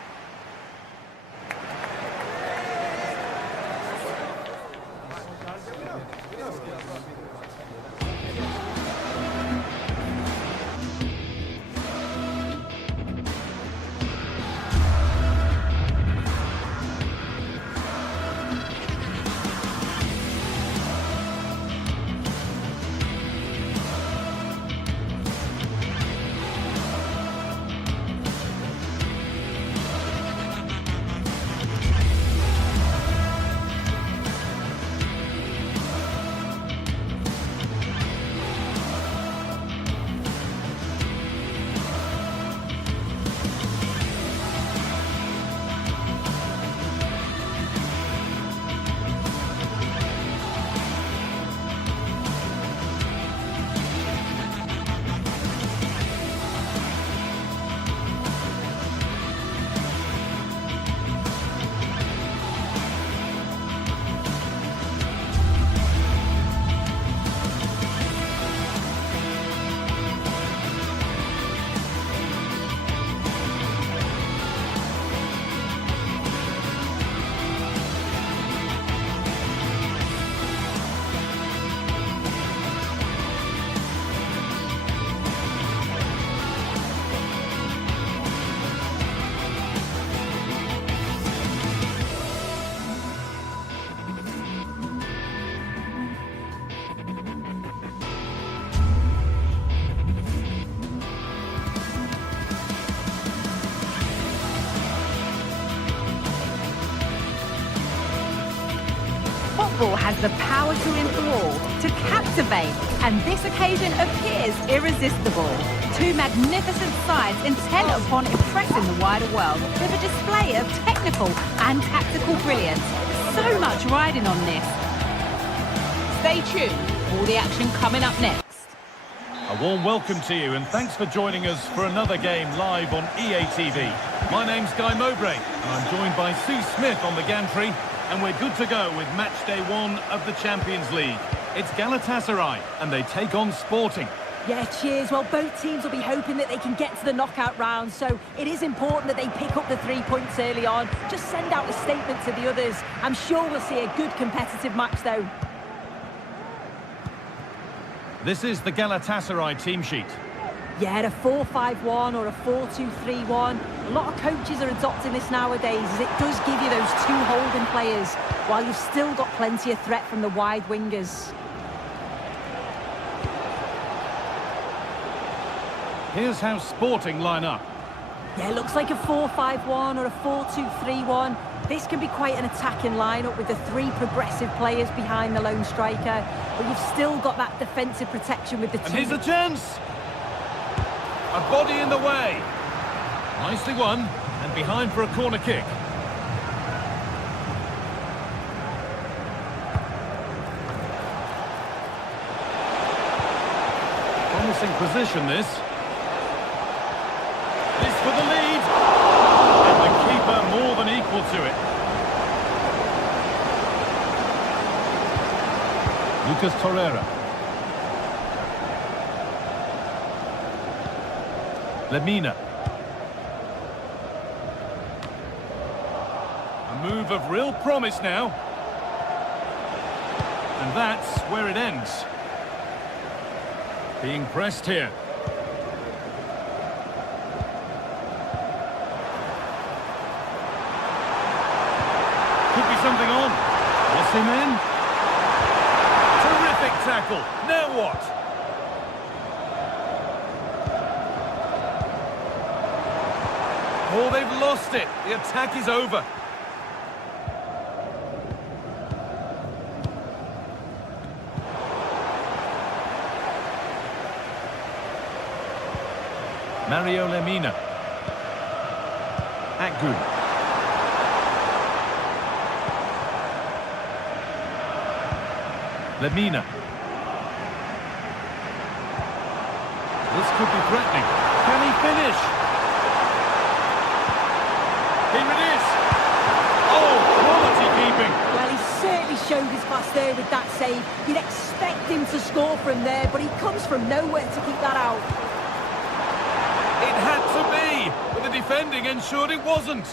Football has the power to enthrall, to captivate, and this occasion appears irresistible. Two magnificent sides intent upon impressing the wider world with a display of technical and tactical brilliance. So much riding on this. Stay tuned, all the action coming up next. A warm welcome to you and thanks for joining us for another game live on EA TV. My name's Guy Mowbray and I'm joined by Sue Smith on the gantry. And we're good to go with match day 1 of the Champions League. It's Galatasaray, and they take on Sporting. Yeah, cheers. Well, both teams will be hoping that they can get to the knockout round, so it is important that they pick up the 3 points early on. Just send out a statement to the others. I'm sure we'll see a good competitive match, though. This is the Galatasaray team sheet. Yeah, a 4-5-1 or a 4-2-3-1. A lot of coaches are adopting this nowadays, as it does give you those two holding players, while you've still got plenty of threat from the wide wingers. Here's how Sporting line up. Yeah, it looks like a 4-5-1 or a 4-2-3-1. This can be quite an attacking lineup with the 3 progressive players behind the lone striker, but you've still got that defensive protection with the 2. And here's a chance! A body in the way. Nicely won, and behind for a corner kick. Promising position, this. This for the lead. And the keeper more than equal to it. Lucas Torreira. Lemina. A move of real promise now. And that's where it ends. Being pressed here. Could be something on. What's him in? Terrific tackle. Now what? Oh, they've lost it. The attack is over. Mario Lemina. Akgun. Lemina. This could be threatening. Can he finish? Here it is. Oh, quality keeping. Well, he certainly showed his class there with that save. You'd expect him to score from there, but he comes from nowhere to keep that out. It had to be, but the defending ensured it wasn't.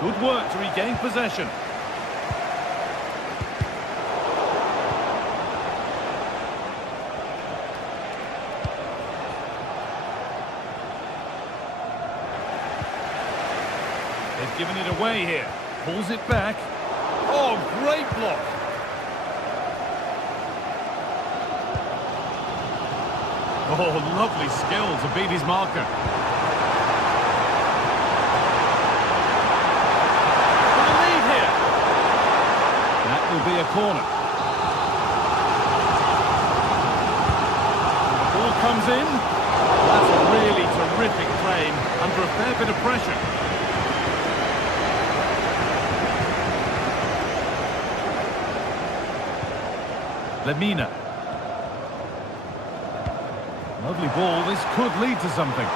Good work to regain possession. They've given it away here. Pulls it back. Oh, great block. Oh, lovely skill to beat his marker. For the lead here. That will be a corner. The ball comes in. That's a really terrific claim under a fair bit of pressure. Lemina. Lovely ball, this could lead to something.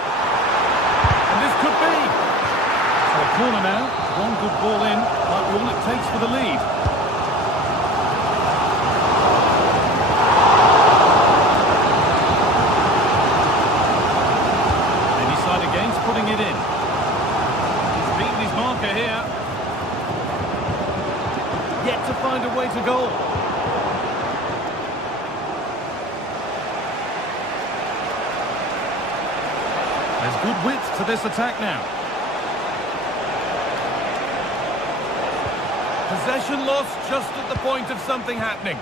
And this could be! So a corner now, one good ball in, might be all it takes for the lead. They decide against putting it in. He's beaten his marker here. Yet to find a way to goal. There's good width to this attack now. Possession lost just at the point of something happening.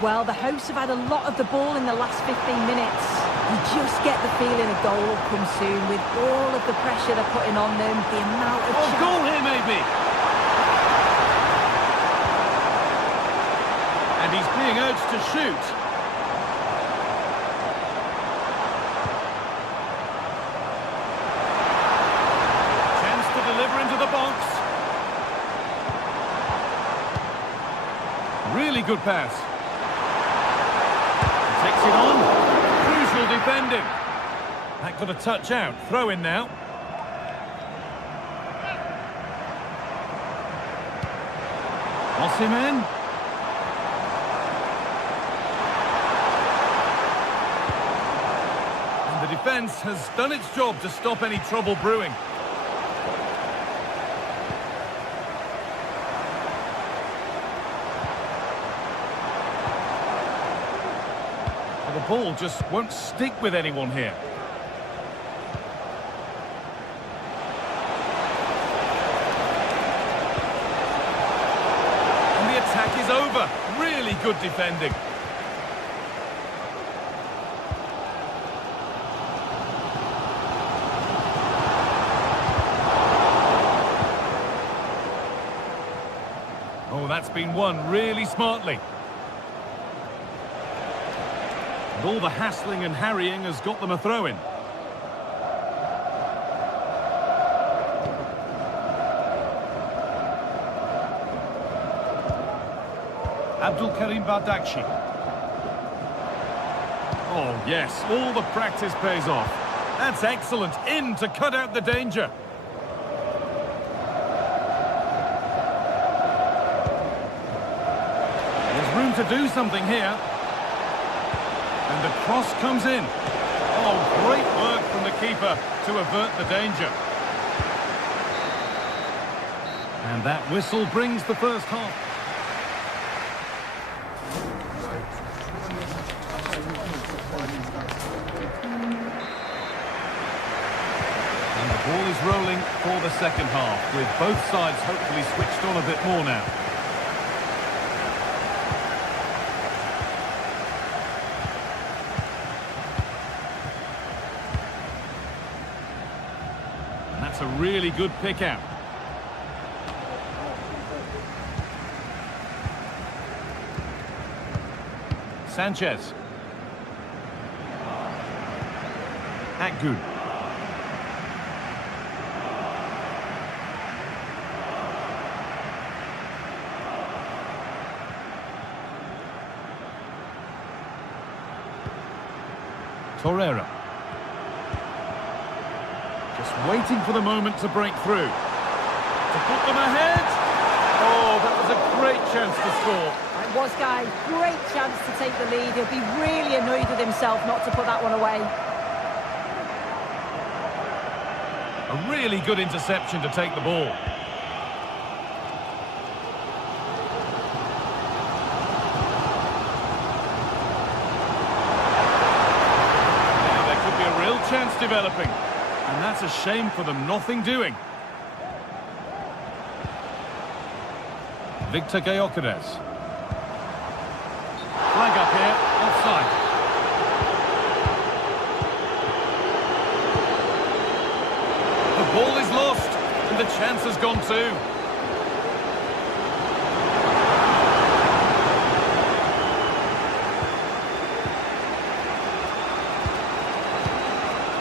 Well, the hosts have had a lot of the ball in the last 15 minutes. You just get the feeling a goal will come soon with all of the pressure they're putting on them, the amount of... Oh, goal here maybe! And he's being urged to shoot. Into the box. Really good pass. Takes it on. Crucial defending. That got a touch out. Throw in now. Osimhen. And the defence has done its job to stop any trouble brewing. The ball just won't stick with anyone here. And the attack is over. Really good defending. Oh, that's been won really smartly. And all the hassling and harrying has got them a throw-in. Abdul Karim Bardakshi. Oh, yes, all the practice pays off. That's excellent. In to cut out the danger. There's room to do something here. And the cross comes in. Oh, great work from the keeper to avert the danger. And that whistle brings the first half. And the ball is rolling for the second half, with both sides hopefully switched on a bit more now. And that's a really good pick out. Sanchez. Akgün. Torreira. Just waiting for the moment to break through. To put them ahead. Oh, that was a great chance to score. It was, Guy. Great chance to take the lead. He'll be really annoyed with himself not to put that one away. A really good interception to take the ball. Now there could be a real chance developing. And that's a shame for them, nothing doing. Victor Gyökeres. Flag up here, offside. The ball is lost, and the chance has gone too.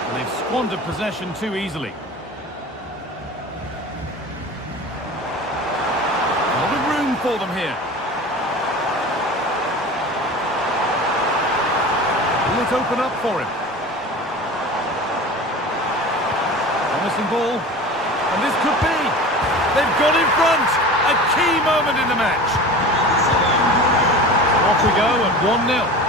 And they've squandered possession too easily. A lot of room for them here. Will it open up for him? Promising ball. And this could be. They've got in front. A key moment in the match. Off we go at 1-0.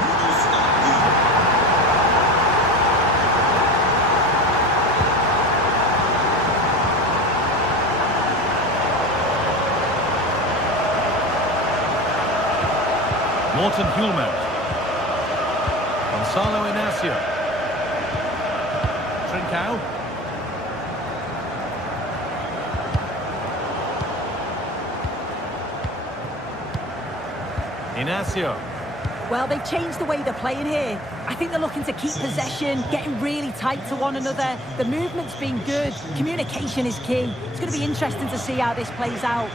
Morten Hjulmand. Gonzalo Inacio. Trincao. Inacio. Well, they've changed the way they're playing here. I think they're looking to keep possession, getting really tight to one another. The movement's been good. Communication is key. It's going to be interesting to see how this plays out.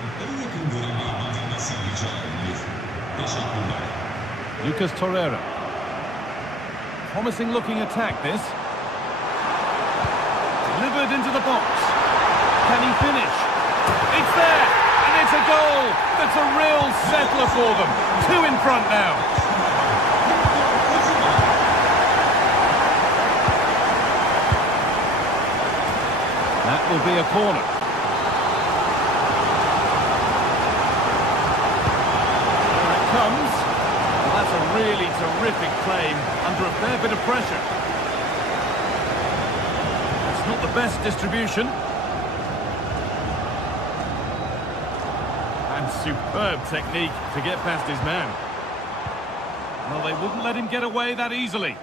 Lucas Torreira. Promising looking attack this. Delivered into the box. Can he finish? It's there! And it's a goal! That's a real settler for them. 2 in front now. That will be a corner. Here it comes. Well, that's a really terrific claim under a fair bit of pressure. That's not the best distribution. And superb technique to get past his man. Well, they wouldn't let him get away that easily.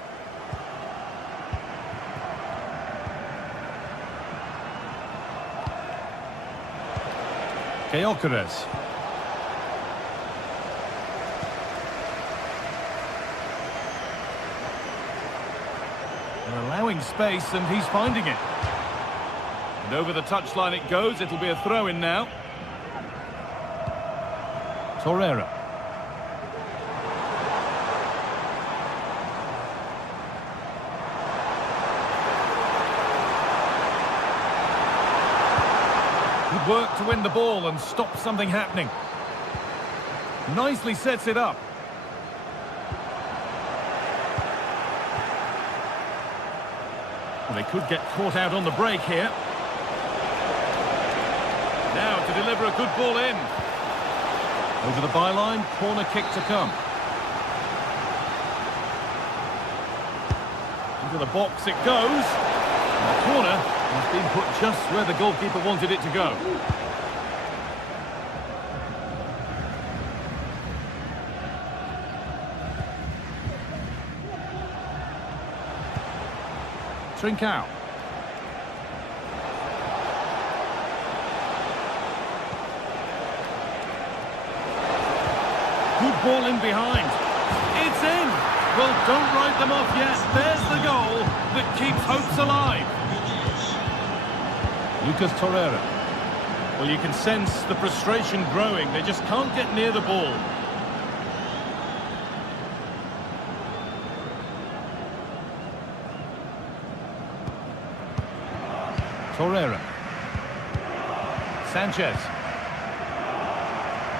Gyökeres. They're allowing space and he's finding it. And over the touchline it goes. It'll be a throw-in now. Torreira. Good work to win the ball and stop something happening. Nicely sets it up. Well, they could get caught out on the break here. Now to deliver a good ball in. Over the byline, corner kick to come. Into the box it goes. And the corner has been put just where the goalkeeper wanted it to go. Trincao. Good ball in behind. It's in. Well, don't write them off yet. There's the goal that keeps hopes alive. Lucas Torreira. Well, you can sense the frustration growing. They just can't get near the ball. Torreira. Sanchez.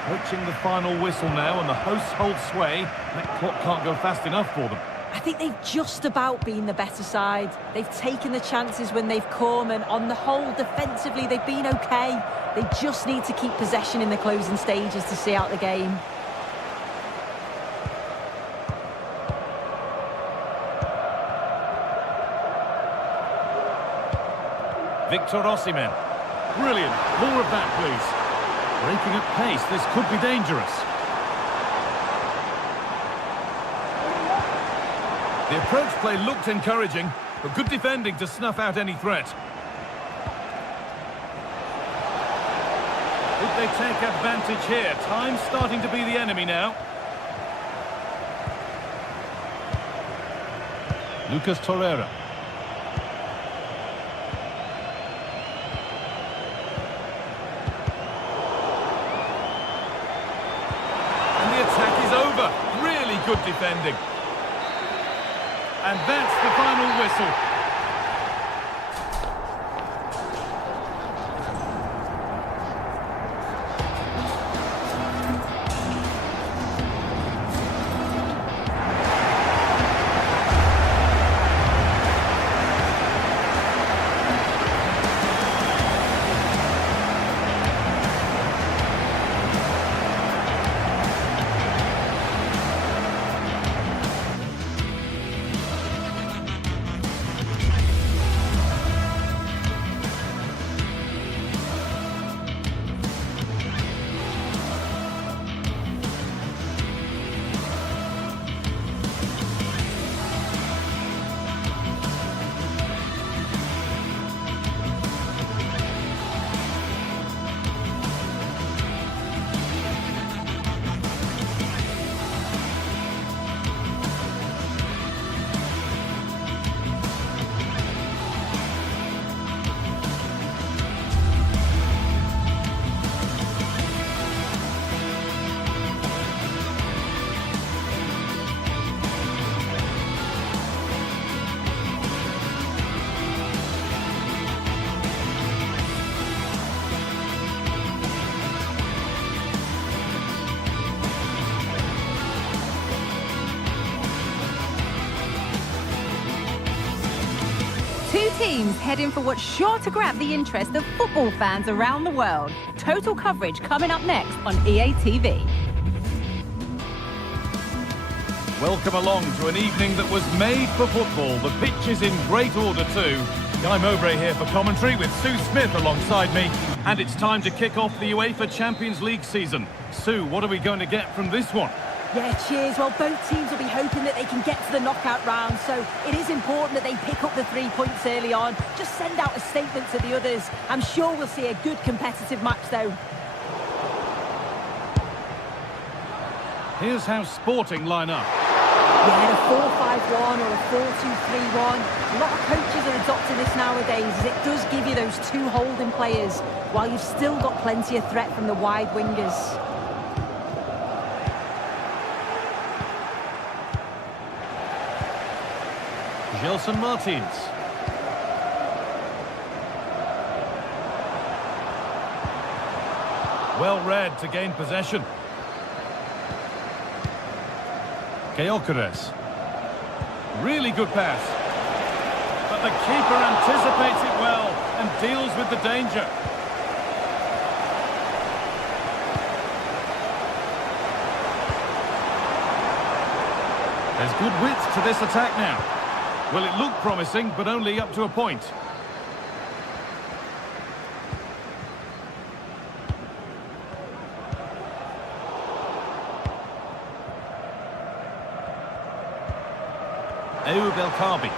Approaching the final whistle now, and the hosts hold sway. That clock can't go fast enough for them. I think they've just about been the better side. They've taken the chances when they've come, and on the whole, defensively, they've been okay. They just need to keep possession in the closing stages to see out the game. Victor Osimhen. Brilliant. More of that, please. Breaking at pace, this could be dangerous. The approach play looked encouraging, but good defending to snuff out any threat. Would they take advantage here? Time's starting to be the enemy now. Lucas Torreira. Really good defending. And that's the final whistle. Two teams heading for what's sure to grab the interest of football fans around the world. Total coverage coming up next on EA TV. Welcome along to an evening that was made for football. The pitch is in great order too. Guy Mowbray here for commentary with Sue Smith alongside me. And it's time to kick off the UEFA Champions League season. Sue, what are we going to get from this one? Yeah, cheers. Well, both teams will be hoping that they can get to the knockout round, so it is important that they pick up the 3 points early on. Just send out a statement to the others. I'm sure we'll see a good competitive match, though. Here's how Sporting line up. Yeah, a 4-5-1 or a 4-2-3-1. A lot of coaches are adopting this nowadays, as it does give you those two holding players, while you've still got plenty of threat from the wide wingers. Gelson Martins. Well read to gain possession. Gyökeres. Really good pass. But the keeper anticipates it well and deals with the danger. There's good width to this attack now. Well, it looked promising, but only up to a point. Belkabi.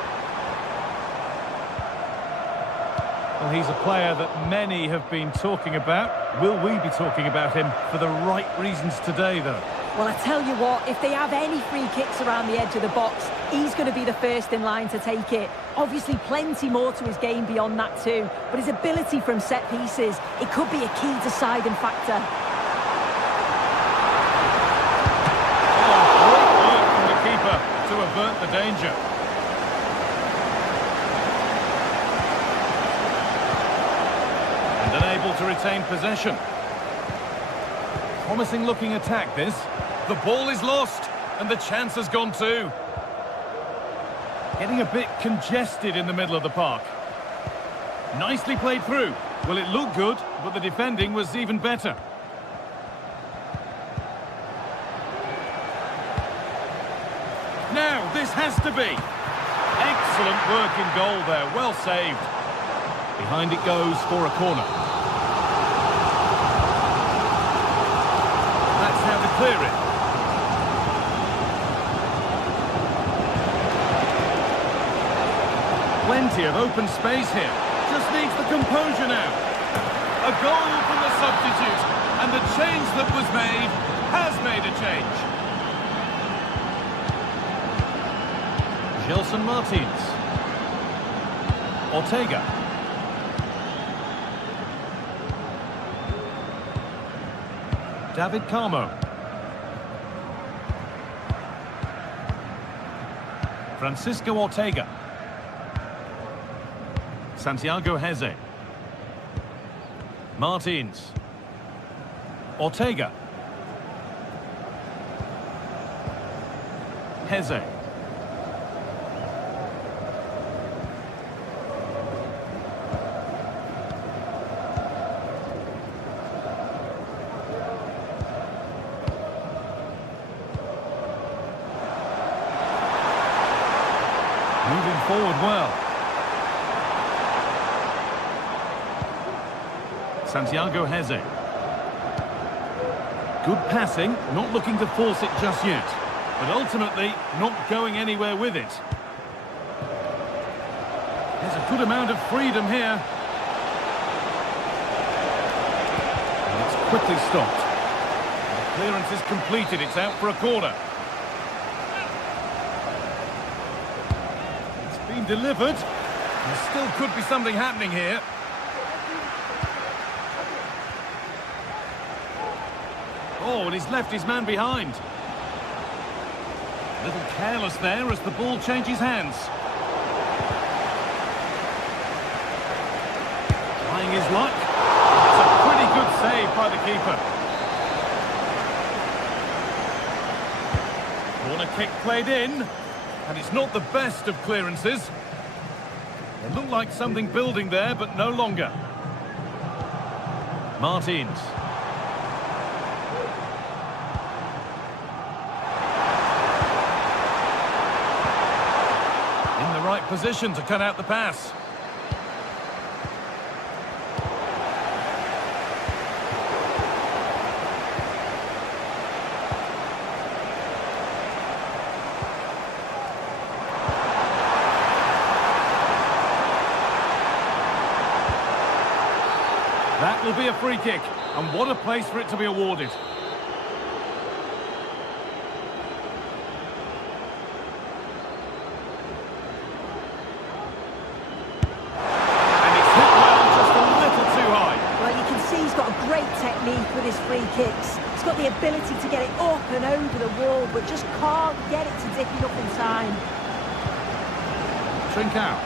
Well, he's a player that many have been talking about. Will we be talking about him for the right reasons today, though? Well, I tell you what, if they have any free kicks around the edge of the box, he's going to be the first in line to take it. Obviously, plenty more to his game beyond that too, but his ability from set pieces, it could be a key deciding factor. Oh, great work from the keeper to avert the danger. And unable to retain possession. Promising looking attack this. The ball is lost and the chance has gone too. Getting a bit congested in the middle of the park. Nicely played through. Well, it looked good, but the defending was even better. Now, this has to be. Excellent work in goal there. Well saved. Behind it goes for a corner. That's how to clear it. Plenty of open space here. Just needs the composure now. A goal from the substitute. And the change that was made has made a change. Gelson Martins. Ortega. David Carmo. Francisco Ortega. Santiago Heze. Martins. Ortega. Heze. Moving forward well. Santiago Heze. Good passing, not looking to force it just yet, but ultimately not going anywhere with it. There's a good amount of freedom here. And it's quickly stopped. The clearance is completed, it's out for a corner. It's been delivered. There still could be something happening here. Oh, and he's left his man behind. A little careless there as the ball changes hands. Trying his luck. It's a pretty good save by the keeper. Corner kick played in. And it's not the best of clearances. It looked like something building there, but no longer. Martins. Right position to cut out the pass. That will be a free kick, and what a place for it to be awarded. With his free kicks, he's got the ability to get it up and over the wall, but just can't get it to dip enough in time. Trincao.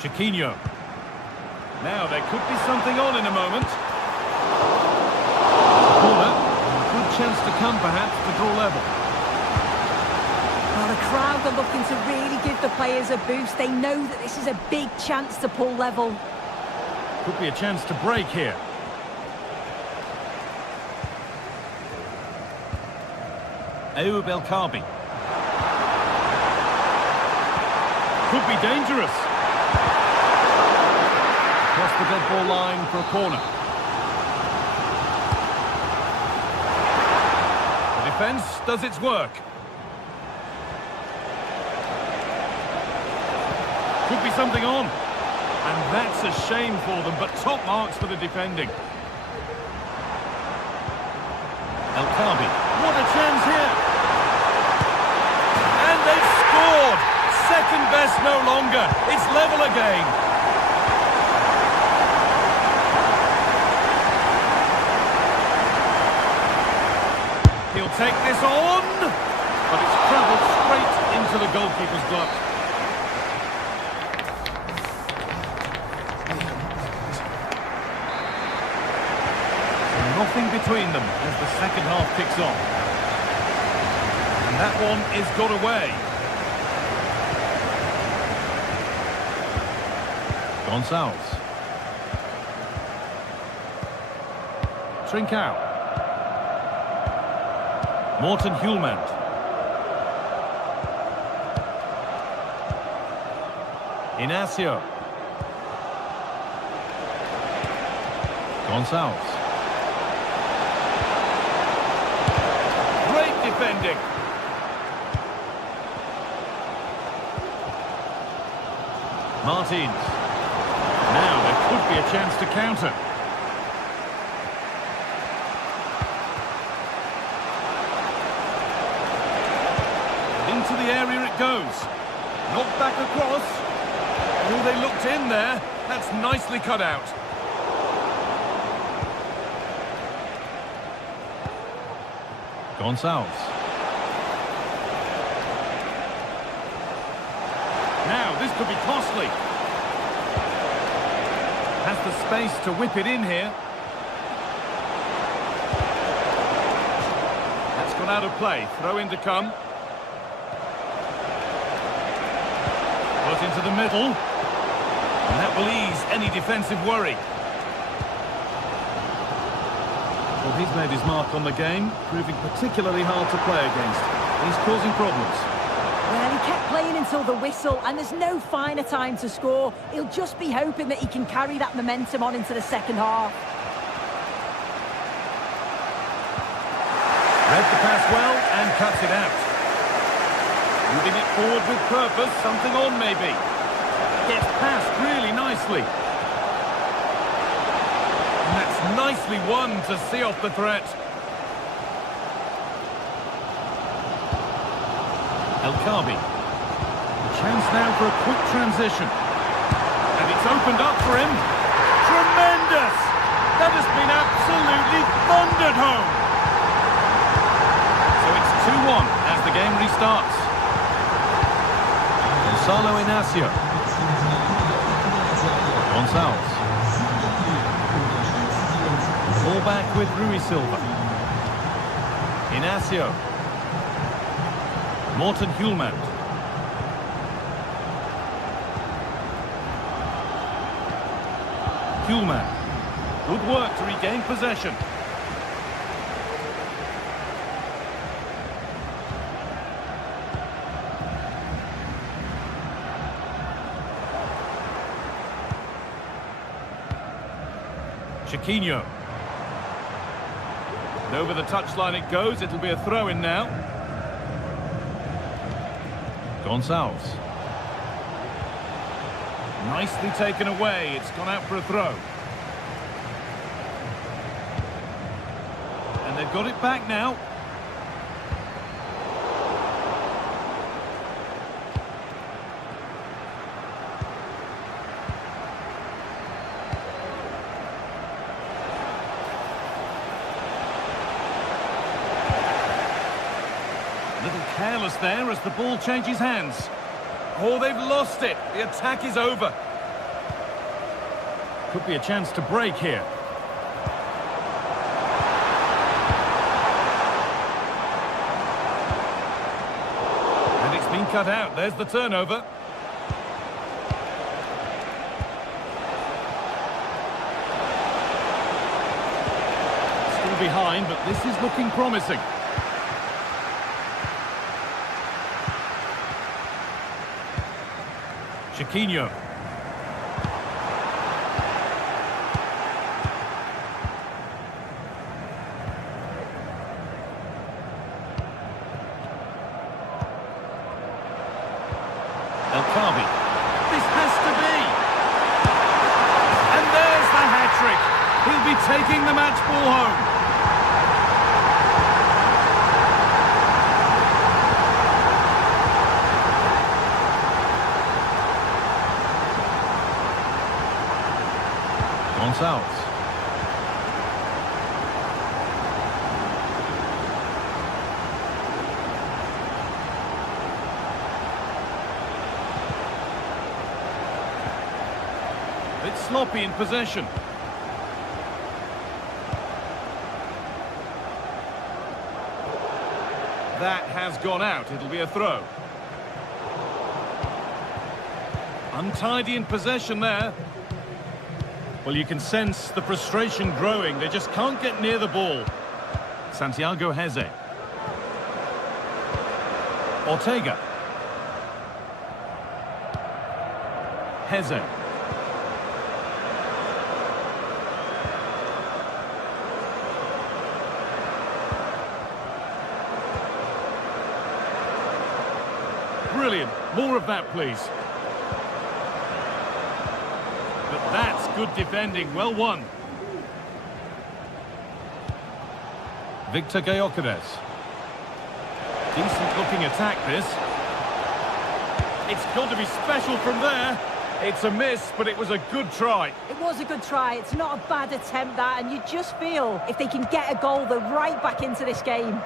Chiquinho. Now there could be something on in a moment. Corner. Good chance to come perhaps to draw level. Well, the crowd are looking to really give the players a boost. They know that this is a big chance to pull level. Could be a chance to break here. Ayoub El Kaabi. Could be dangerous. Across the dead ball line for a corner. The defence does its work. Could be something on. And that's a shame for them, but top marks for the defending. El Kaabi. What a chance here. And they've scored. Second best no longer. It's level again. He'll take this on. But it's travelled straight into the goalkeeper's glove. Nothing between them as the second half kicks off. And that one is got away. Gonçalves. Trincao. Morten Hjulmand. Inacio. Gonçalves. Defending. Martins. Now there could be a chance to counter. Into the area it goes. Knocked back across. Oh, they looked in there. That's nicely cut out. Gonçalves. Now, this could be costly. Has the space to whip it in here. That's gone out of play. Throw in to come. Put into the middle. And that will ease any defensive worry. Well, he's made his mark on the game, proving particularly hard to play against. He's causing problems. Well, he kept playing until the whistle, and there's no finer time to score. He'll just be hoping that he can carry that momentum on into the second half. Read the pass well and cuts it out. Moving it forward with purpose, something on maybe. Gets past really nicely. And that's nicely won to see off the threat. El Kaabi. Chance now for a quick transition. And it's opened up for him. Tremendous! That has been absolutely thundered home. So it's 2-1 as the game restarts. Gonçalo Inacio. Gonçalves. Ball back with Rui Silva. Inacio. Morten Hjulmand. Hjulmand. Good work to regain possession. Chiquinho. And over the touchline it goes. It'll be a throw-in now. Gonçalves. Nicely taken away. It's gone out for a throw. And they've got it back now. there as the ball changes hands. Oh, they've lost it. The attack is over. Could be a chance to break here. And it's been cut out. There's the turnover. Still behind, but this is looking promising. Chiquinho. This has to be. And there's the hat-trick. He'll be taking the match ball home. Gonçalves. It's sloppy in possession. That has gone out. It'll be a throw. Untidy in possession there. Well, you can sense the frustration growing. They just can't get near the ball. Santiago Heze. Ortega. Heze. Brilliant. More of that, please. But that's good defending. Well won. Victor Gyökeres. Decent looking attack, this. It's got to be special from there. It's a miss, but it was a good try. It was a good try. It's not a bad attempt, that, and you just feel if they can get a goal, they're right back into this game.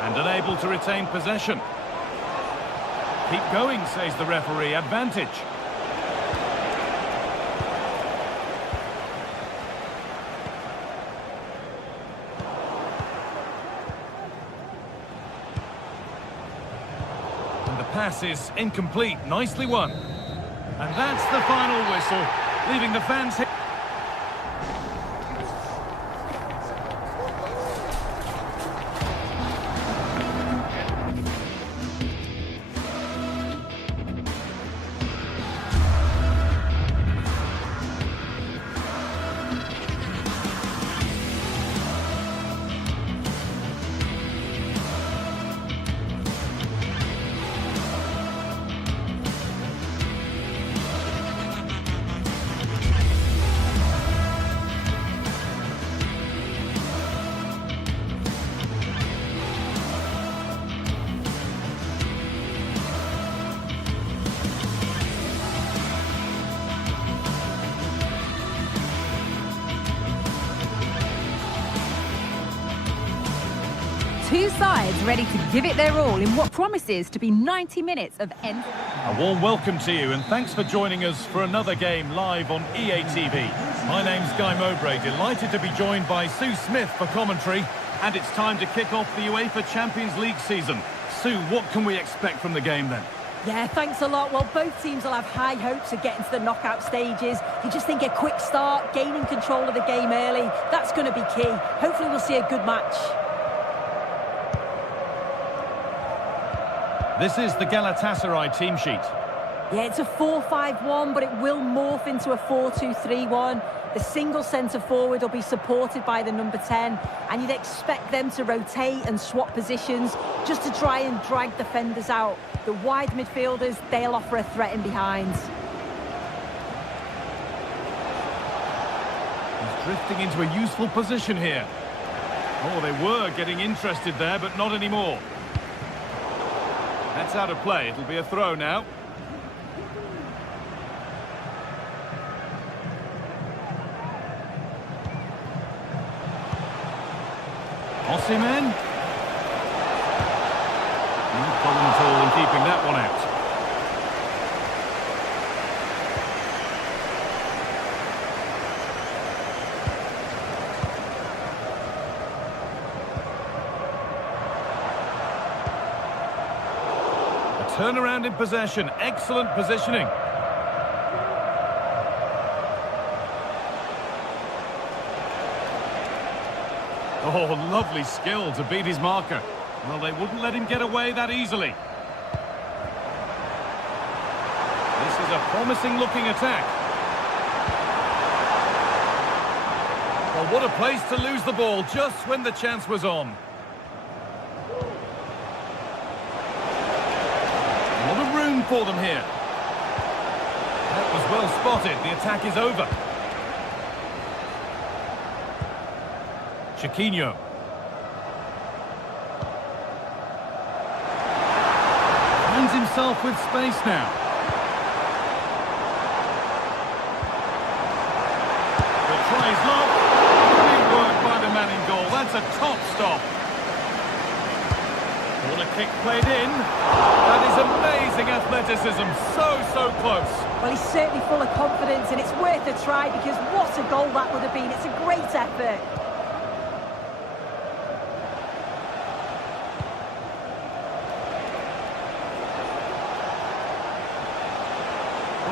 And unable to retain possession. Keep going, says the referee. Advantage. And the pass is incomplete. Nicely won. And that's the final whistle, leaving the fans here. Two sides ready to give it their all in what promises to be 90 minutes of end. A warm welcome to you and thanks for joining us for another game live on EA TV. My name's Guy Mowbray, delighted to be joined by Sue Smith for commentary, and it's time to kick off the UEFA Champions League season. Sue, what can we expect from the game then? Yeah, thanks a lot. Well, both teams will have high hopes of getting to the knockout stages. You just think a quick start, gaining control of the game early, that's going to be key. Hopefully we'll see a good match. This is the Galatasaray team sheet. Yeah, it's a 4-5-1, but it will morph into a 4-2-3-1. The single centre-forward will be supported by the number 10, and you'd expect them to rotate and swap positions just to try and drag defenders out. The wide midfielders, they'll offer a threat in behind. He's drifting into a useful position here. Oh, they were getting interested there, but not anymore. That's out of play. It'll be a throw now. Osimhen. No problem at all in keeping that one out. A turnaround in possession. Excellent positioning. Oh, lovely skill to beat his marker. Well, they wouldn't let him get away that easily. This is a promising-looking attack. Well, what a place to lose the ball just when the chance was on. A lot of room for them here. That was well spotted. The attack is over. Chiquinho. Finds himself with space now. The try is long. Brilliant work by the man in goal. That's a top stop. Corner kick played in. That is amazing athleticism. So close. Well, he's certainly full of confidence, and it's worth a try because what a goal that would have been. It's a great effort.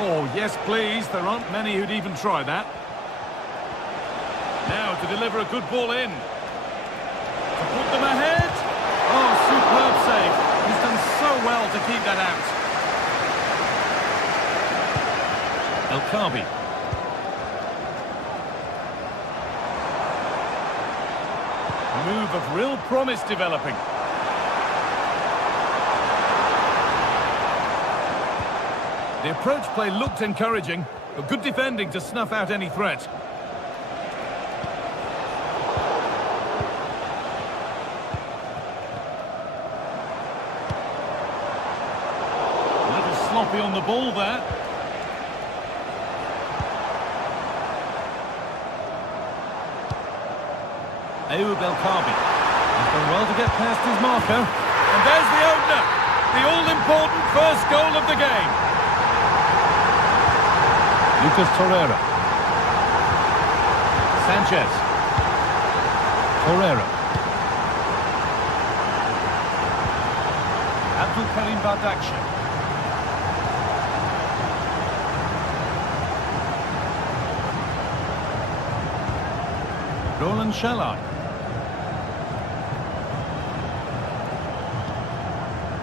Oh, yes, please. There aren't many who'd even try that. Now to deliver a good ball in. To put them ahead. Oh, superb save. He's done so well to keep that out. El Khabi. A move of real promise developing. The approach play looked encouraging, but good defending to snuff out any threat. A little sloppy on the ball there. Ayoub El Khabi. He's done well to get past his marker. And there's the opener. The all-important first goal of the game. Lucas Torreira. Sanchez. Torreira. Abdul Karim Bardakci. Roland Shalai.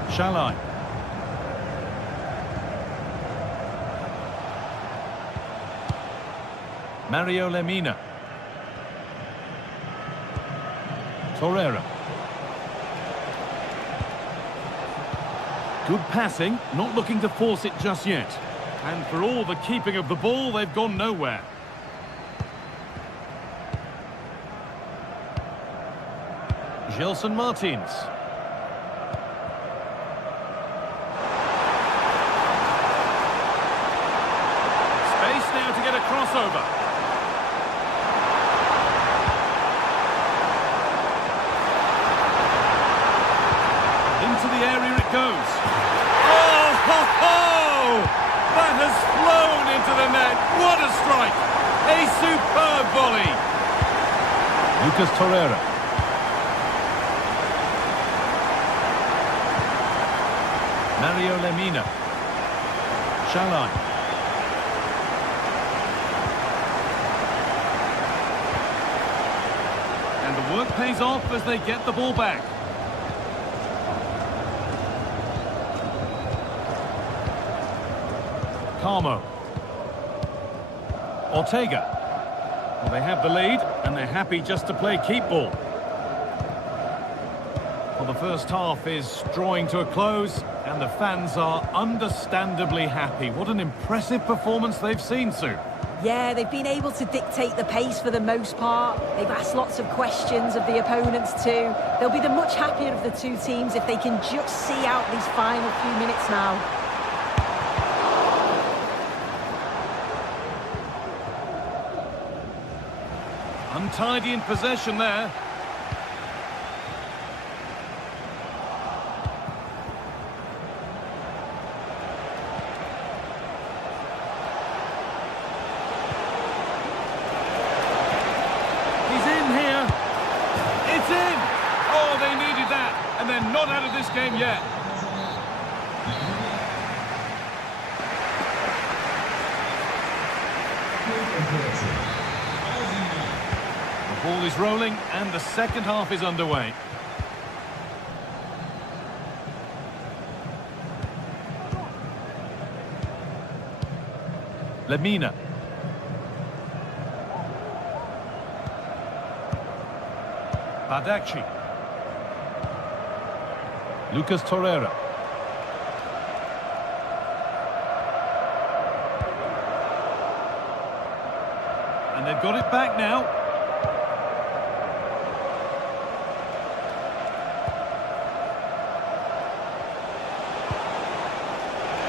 Shalai. Mario Lemina. Torreira. Good passing, not looking to force it just yet. And for all the keeping of the ball, they've gone nowhere. Gelson Martins. Space now to get a crossover. Into the area it goes. Oh, ho, ho! That has flown into the net. What a strike! A superb volley. Lucas Torreira. Mario Lemina. Shalai. And the work pays off as they get the ball back. Carmo. Ortega. Well, they have the lead, and they're happy just to play keep ball. Well, the first half is drawing to a close, and the fans are understandably happy. What an impressive performance they've seen, Sue. Yeah, they've been able to dictate the pace for the most part. They've asked lots of questions of the opponents too. They'll be the much happier of the two teams if they can just see out these final few minutes now. Untidy in possession there. It's in! Oh, they needed that, and they're not out of this game yet. The ball is rolling, and the second half is underway. Lemina. Bardacci. Lucas Torreira. And they've got it back now.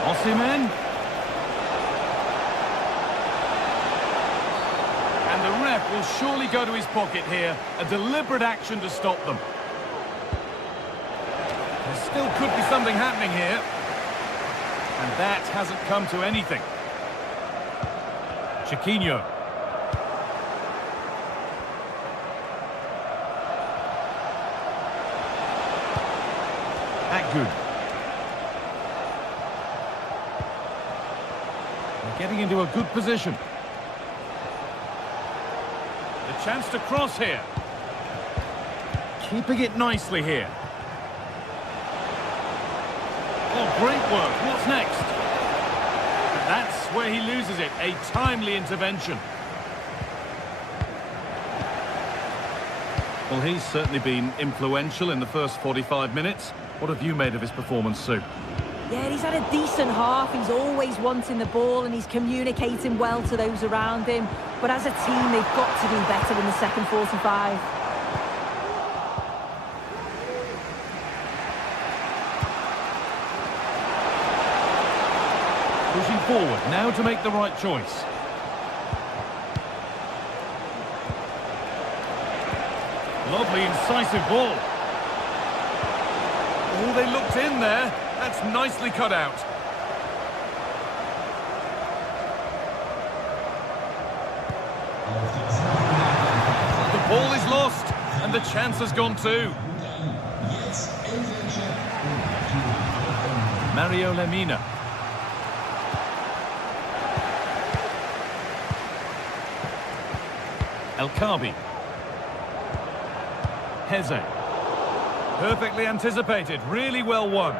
Osimhen. And the ref will surely go to his pocket here. A deliberate action to stop them. There still could be something happening here. And that hasn't come to anything. Chiquinho. Good. They're getting into a good position. The chance to cross here. Keeping it nicely here. Oh, great work. What's next? And that's where he loses it. A timely intervention. Well, he's certainly been influential in the first 45 minutes. What have you made of his performance, Sue? Yeah, he's had a decent half. He's always wanting the ball and he's communicating well to those around him. But as a team, they've got to do better in the second 45. Pushing forward, now to make the right choice. Lovely, incisive ball. Oh, they looked in there. That's nicely cut out. The ball is lost, and the chance has gone too. Mario Lemina. El Khabi. Heze. Perfectly anticipated, really well won.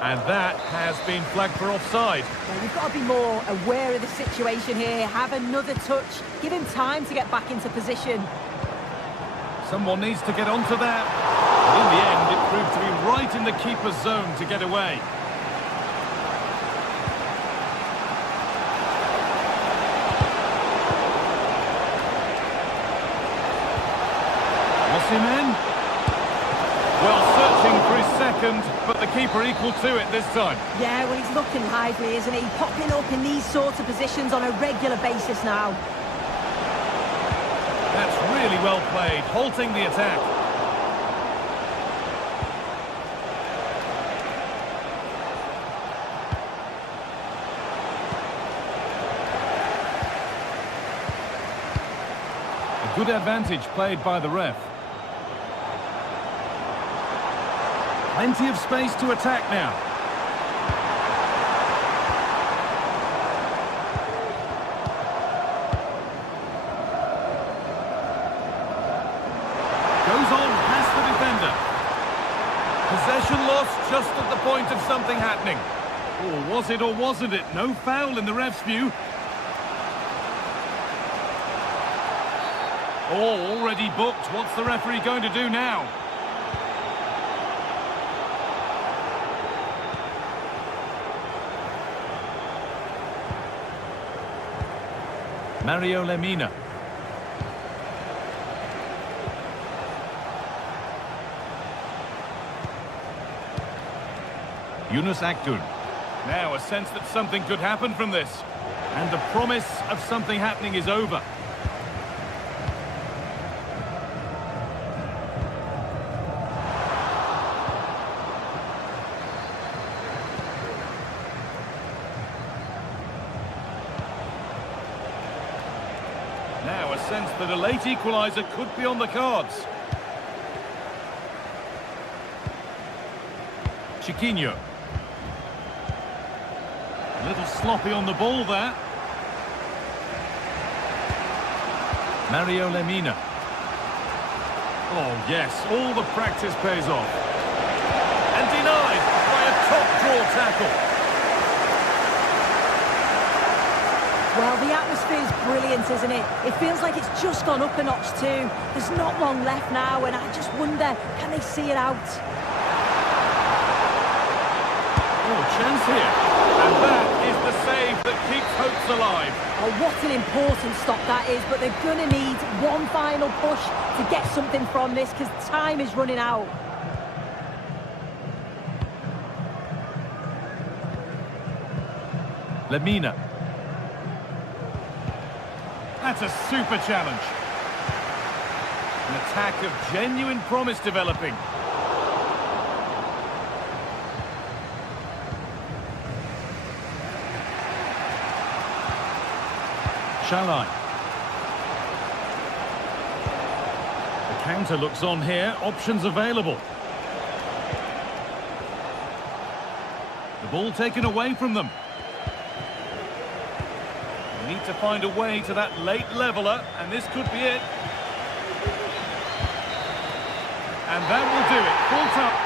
And that has been flagged for offside. Well, we've got to be more aware of the situation here. Have another touch. Give him time to get back into position. Someone needs to get onto that. But in the end, it proved to be right in the keeper's zone to get away. Osimhen. Well, searching for his second, but the keeper equal to it this time. Yeah, well, he's looking lively, isn't he? Popping up in these sorts of positions on a regular basis now. That's really well played, halting the attack. A good advantage played by the ref. Plenty of space to attack now. Goes on past the defender. Possession lost just at the point of something happening. Or was it or wasn't it? No foul in the ref's view. Oh, already booked. What's the referee going to do now? Mario Lemina. Yunus Akgün. Now a sense that something could happen from this. And the promise of something happening is over. sense that a late equaliser could be on the cards. Chiquinho. A little sloppy on the ball there. Mario Lemina. Oh, yes, all the practice pays off. And denied by a top-draw tackle. Well, the atmosphere is brilliant, isn't it? It feels like it's just gone up a notch too. There's not long left now, and I just wonder, can they see it out? Oh, chance here. And that is the save that keeps hopes alive. Oh, what an important stop that is, but they're going to need one final push to get something from this because time is running out. Lemina. That's a super challenge. An attack of genuine promise developing. Shalai. The counter looks on here. Options available. The ball taken away from them. They need to find a way to that late leveller, and this could be it. And that will do it. Full time.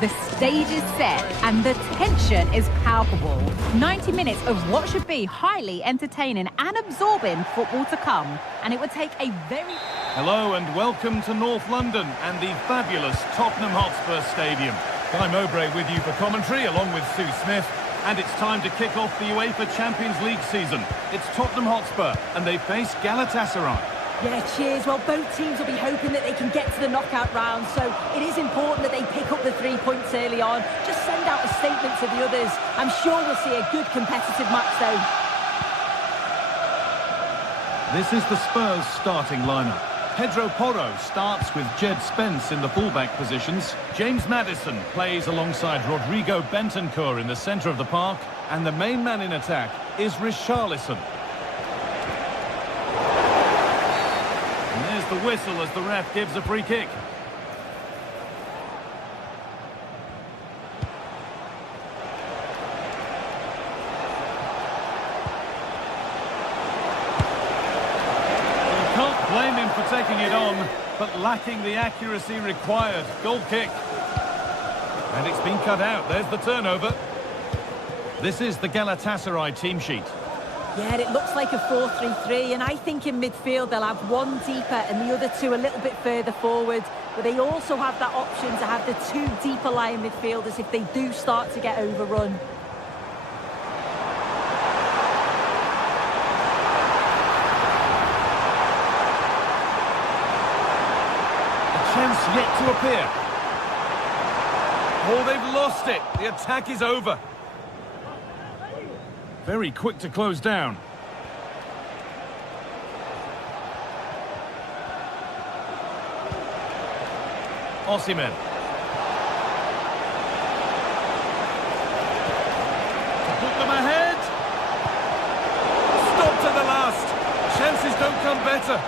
The stage is set and the tension is palpable. 90 minutes of what should be highly entertaining and absorbing football to come. And it would take a very... Hello and welcome to North London and the fabulous Tottenham Hotspur Stadium. Guy Mowbray with you for commentary along with Sue Smith. And it's time to kick off the UEFA Champions League season. It's Tottenham Hotspur and they face Galatasaray. Yeah, cheers. Well, both teams will be hoping that they can get to the knockout round, so it is important that they pick up the 3 points early on. Just send out a statement to the others. I'm sure we'll see a good competitive match, though. This is the Spurs starting lineup. Pedro Porro starts with Jed Spence in the fullback positions. James Maddison plays alongside Rodrigo Bentancur in the centre of the park. And the main man in attack is Richarlison. And there's the whistle as the ref gives a free kick. Blame him for taking it on, but lacking the accuracy required. Goal kick. And it's been cut out. There's the turnover. This is the Galatasaray team sheet. Yeah, it looks like a 4-3-3, and I think in midfield they'll have one deeper and the other two a little bit further forward. But they also have that option to have the two deeper lying midfielders if they do start to get overrun. Chance yet to appear. Oh, they've lost it. The attack is over. Very quick to close down. Osimhen. To put them ahead. Stopped at the last. Chances don't come better.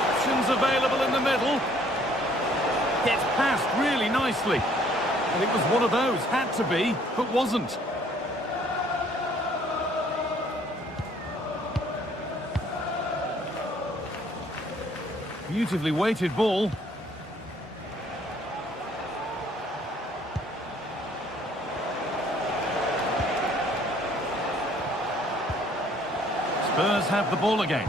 Options available in the middle. Gets past really nicely. And it was one of those. Had to be, but wasn't. Beautifully weighted ball. Spurs have the ball again.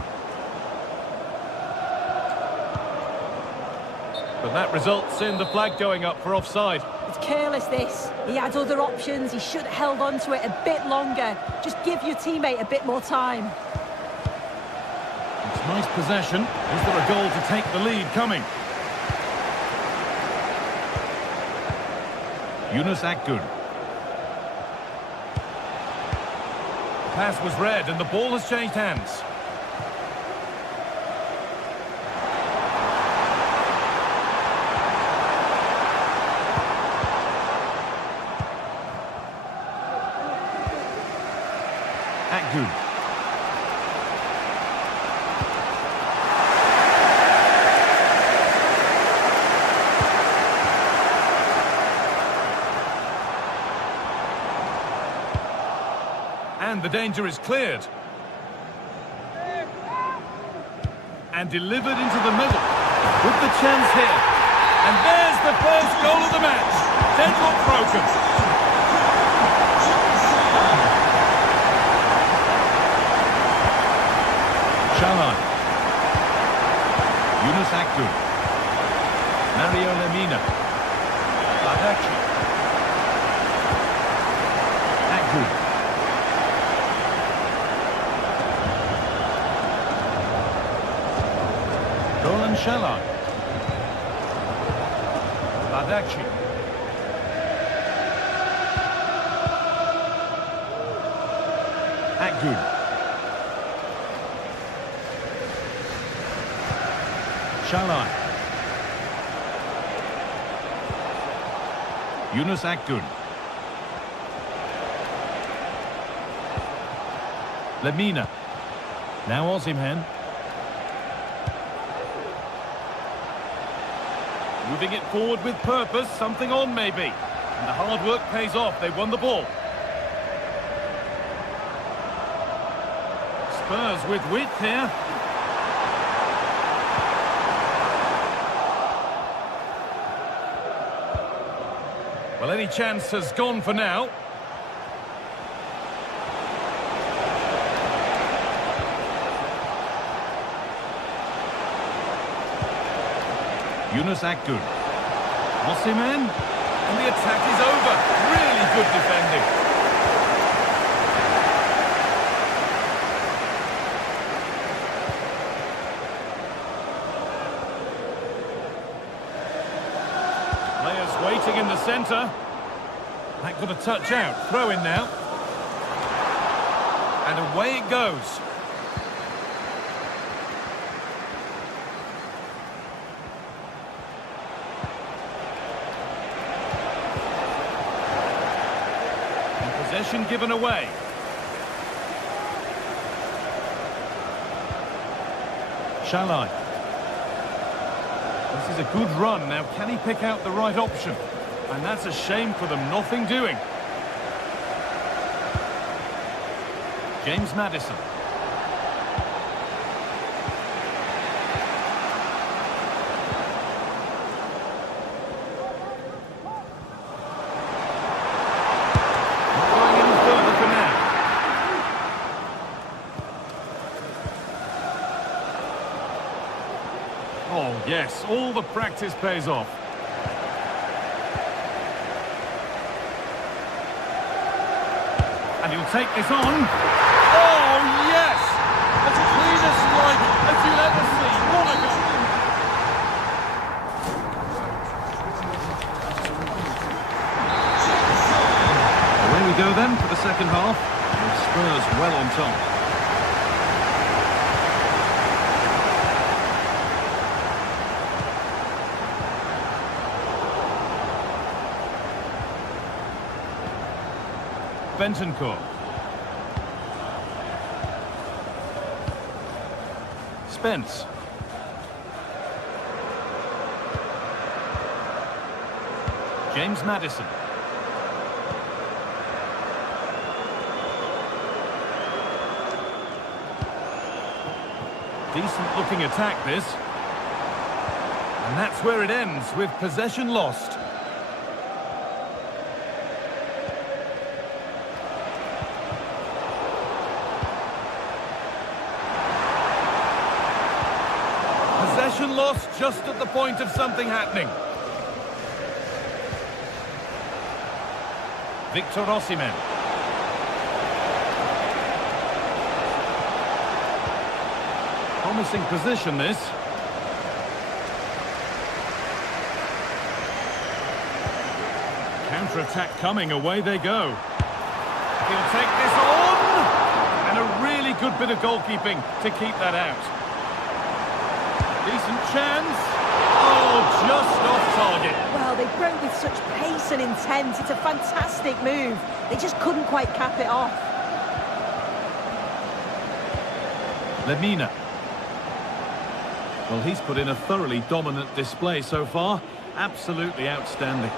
But that results in the flag going up for offside. It's careless, this. He had other options. He should have held on to it a bit longer. Just give your teammate a bit more time. It's nice possession. Is there a goal to take the lead coming? Yunus Akgün. Pass was read and the ball has changed hands. Akgün. And the danger is cleared. And delivered into the middle. With the chance here. And there's the first goal of the match. Deadlock broken. Şalay. Yunus Akgün. Mario Lemina. Badaci. Akgün. Şalay. Badaci. Akgün. Şalay. Yunus Akgün. Lemina. Now Osimhen. Moving it forward with purpose, something on maybe. And the hard work pays off, they won the ball. Spurs with width here. Well, any chance has gone for now. Yunus Akgün. Osimhen. And the attack is over. Really good defending. Players waiting in the centre. That got a touch out. Throw in now. And away it goes. Possession given away. Şalay. This is a good run. Now, can he pick out the right option? And that's a shame for them. Nothing doing. James Maddison. Oh, yes, all the practice pays off. And he'll take this on. Oh, yes! As clean a strike as you'll ever see. What a goal! Spurs well on top. Bentoncourt. Spence. James Maddison. Decent looking attack this. And that's where it ends, with possession lost. Possession lost just at the point of something happening. Victor Osimhen. Promising position, this. Counter-attack coming, away they go. He'll take this on! And a really good bit of goalkeeping to keep that out. Decent chance. Oh, just off target. Well, they broke with such pace and intent. It's a fantastic move. They just couldn't quite cap it off. Lemina. Well, he's put in a thoroughly dominant display so far. Absolutely outstanding.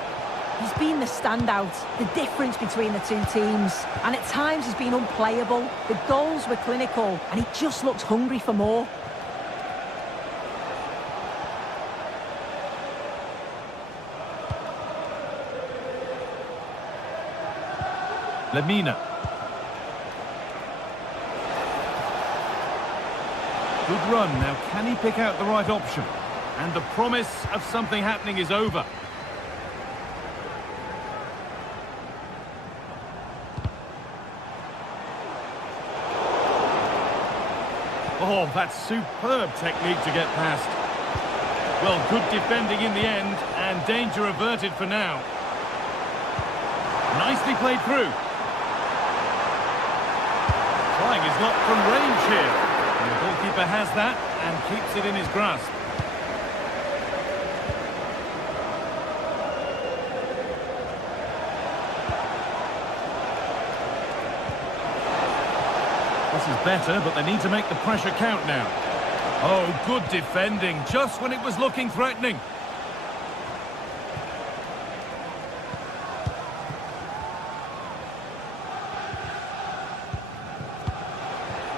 He's been the standout, the difference between the two teams. And at times he's been unplayable. The goals were clinical, and he just looks hungry for more. Lemina. Good run. Now, can he pick out the right option? And the promise of something happening is over. Oh, that's superb technique to get past. Well, good defending in the end, and danger averted for now. Nicely played through. Trying his luck from range here. And the goalkeeper has that and keeps it in his grasp. This is better, but they need to make the pressure count now. Oh, good defending, just when it was looking threatening.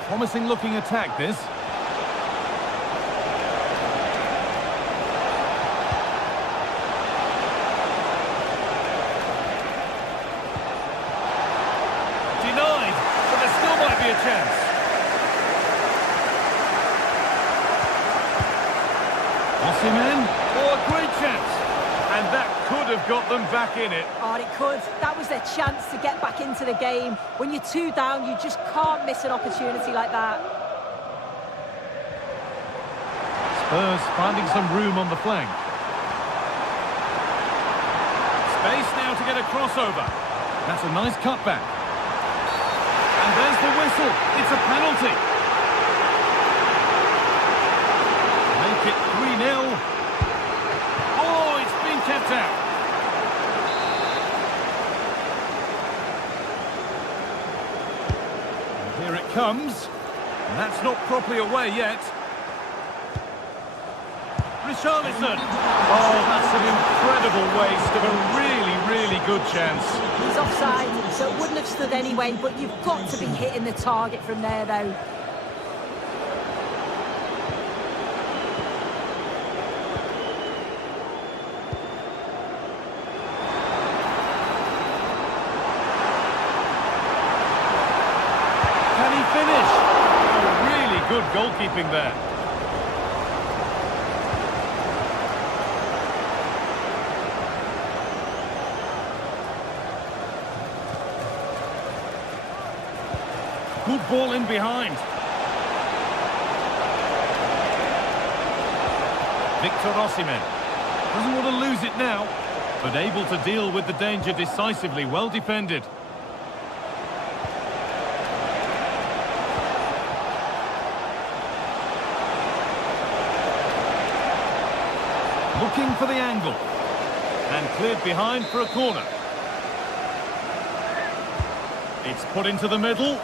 Promising looking attack, this. Denied, but there still might be a chance. Osimhen, oh, a great chance. And that could have got them back in it. Oh, it could. That was their chance to get back into the game. When you're 2 down, you just can't miss an opportunity like that. Spurs finding some room on the flank. Space now to get a crossover. That's a nice cutback. And there's the whistle. It's a penalty. Make it 3-0. Oh, it's been kept out. And here it comes. And that's not properly away yet. Richarlison. Oh, that's an incredible waste of a really, really good chance. He's offside, so it wouldn't have stood anyway, but you've got to be hitting the target from there, though. Can he finish? Oh, really good goalkeeping there. Good ball in behind. Victor Osimhen. Doesn't want to lose it now, but able to deal with the danger decisively. Well defended. Looking for the angle. And cleared behind for a corner. It's put into the middle.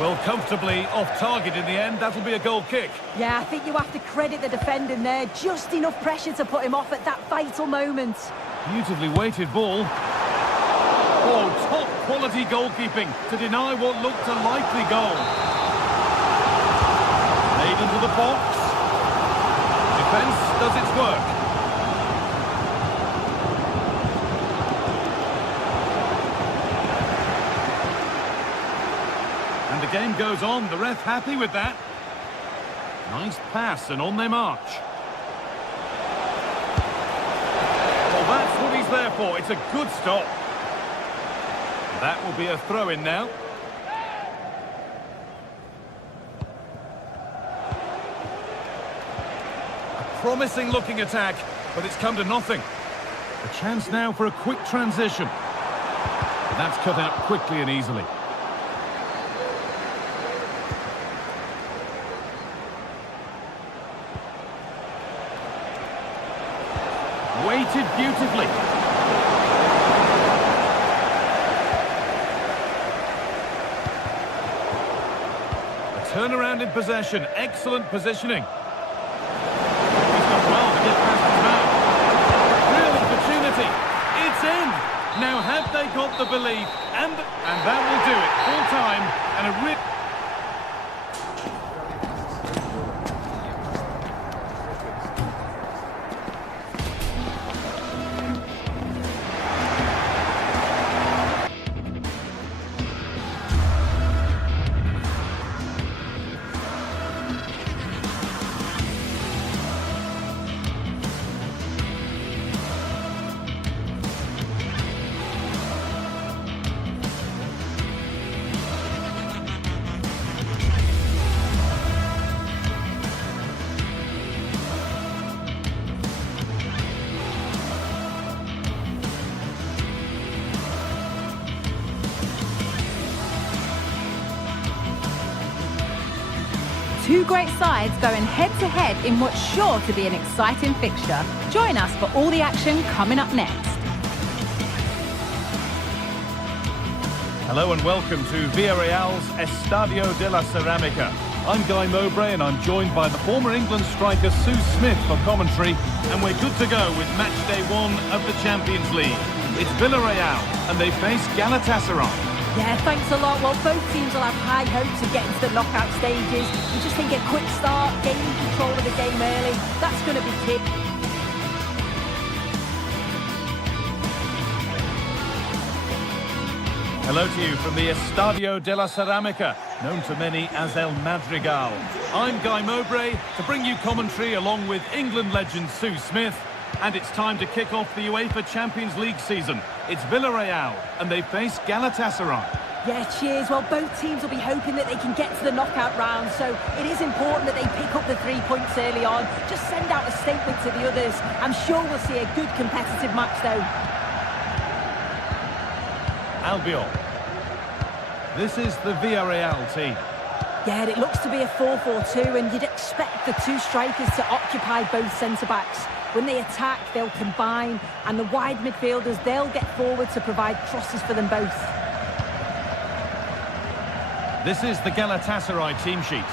Well, comfortably off target in the end. That'll be a goal kick. Yeah, I think you have to credit the defending there. Just enough pressure to put him off at that vital moment. Beautifully weighted ball. Oh, top quality goalkeeping to deny what looked a likely goal. Made into the box. Defence does its work. And the game goes on. The ref happy with that. Nice pass and on they march. Well, that's what he's there for. It's a good stop. That will be a throw-in now. A promising looking attack, but it's come to nothing. A chance now for a quick transition. That's cut out quickly and easily. Weighted beautifully. A turnaround in possession. Excellent positioning. He's done well to get past his man. Real opportunity. It's in. Now have they got the belief? And that will do it. Full time and a rip. Two great sides going head-to-head in what's sure to be an exciting fixture. Join us for all the action coming up next. Hello and welcome to Villarreal's Estadio de la Ceramica. I'm Guy Mowbray and I'm joined by the former England striker Sue Smith for commentary, and we're good to go with match day 1 of the Champions League. It's Villarreal and they face Galatasaray. Yeah, thanks a lot. Well, both teams will have high hopes of getting to the knockout stages. We just think a quick start, gaining control of the game early, that's going to be key. Hello to you from the Estadio de la Ceramica, known to many as El Madrigal. I'm Guy Mowbray to bring you commentary along with England legend Sue Smith. And it's time to kick off the UEFA Champions League season. It's Villarreal and they face Galatasaray. Yeah, cheers. Well, both teams will be hoping that they can get to the knockout round, so it is important that they pick up the 3 points early on. Just send out a statement to the others. I'm sure we'll see a good competitive match, though. Albiol. This is the Villarreal team. Yeah, it looks to be a 4-4-2, and you'd expect the two strikers to occupy both centre-backs. When they attack, they'll combine, and the wide midfielders, they'll get forward to provide crosses for them both. This is the Galatasaray team sheet.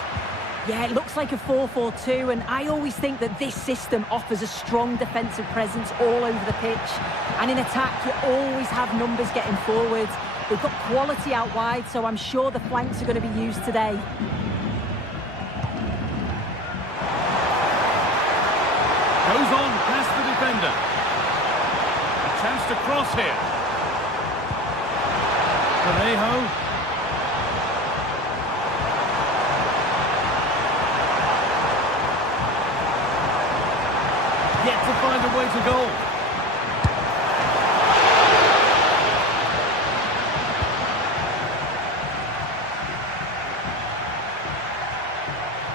Yeah, it looks like a 4-4-2, and I always think that this system offers a strong defensive presence all over the pitch. And in attack, you always have numbers getting forward. They've got quality out wide, so I'm sure the flanks are going to be used today. Goes on past the defender. A chance to cross here. Parejo. Yet to find a way to goal.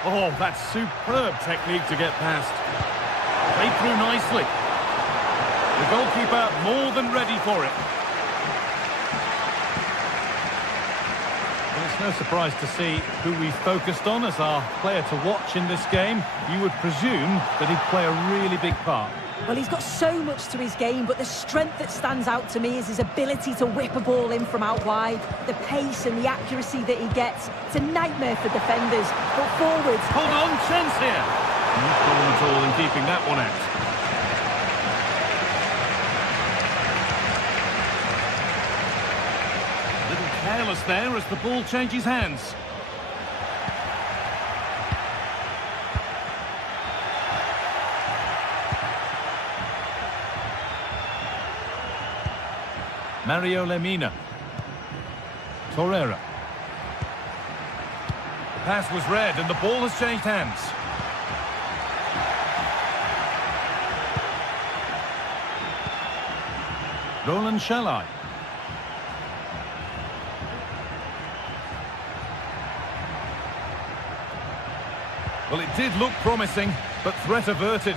Oh, that's superb technique to get past. Played through nicely. The goalkeeper more than ready for it. Well, it's No surprise to see who we focused on as our player to watch in this game. You would presume that he'd play a really big part. Well, he's got so much to his game, but the strength that stands out to me is his ability to whip a ball in from out wide. The pace and the accuracy that he gets. It's a nightmare for defenders. But forwards... Hold on, chance here. No problem at all in keeping that one out. A little careless there as the ball changes hands. Mario Lemina. Torreira. The pass was read and the ball has changed hands. Roland Shalai. Well, it did look promising, but threat averted.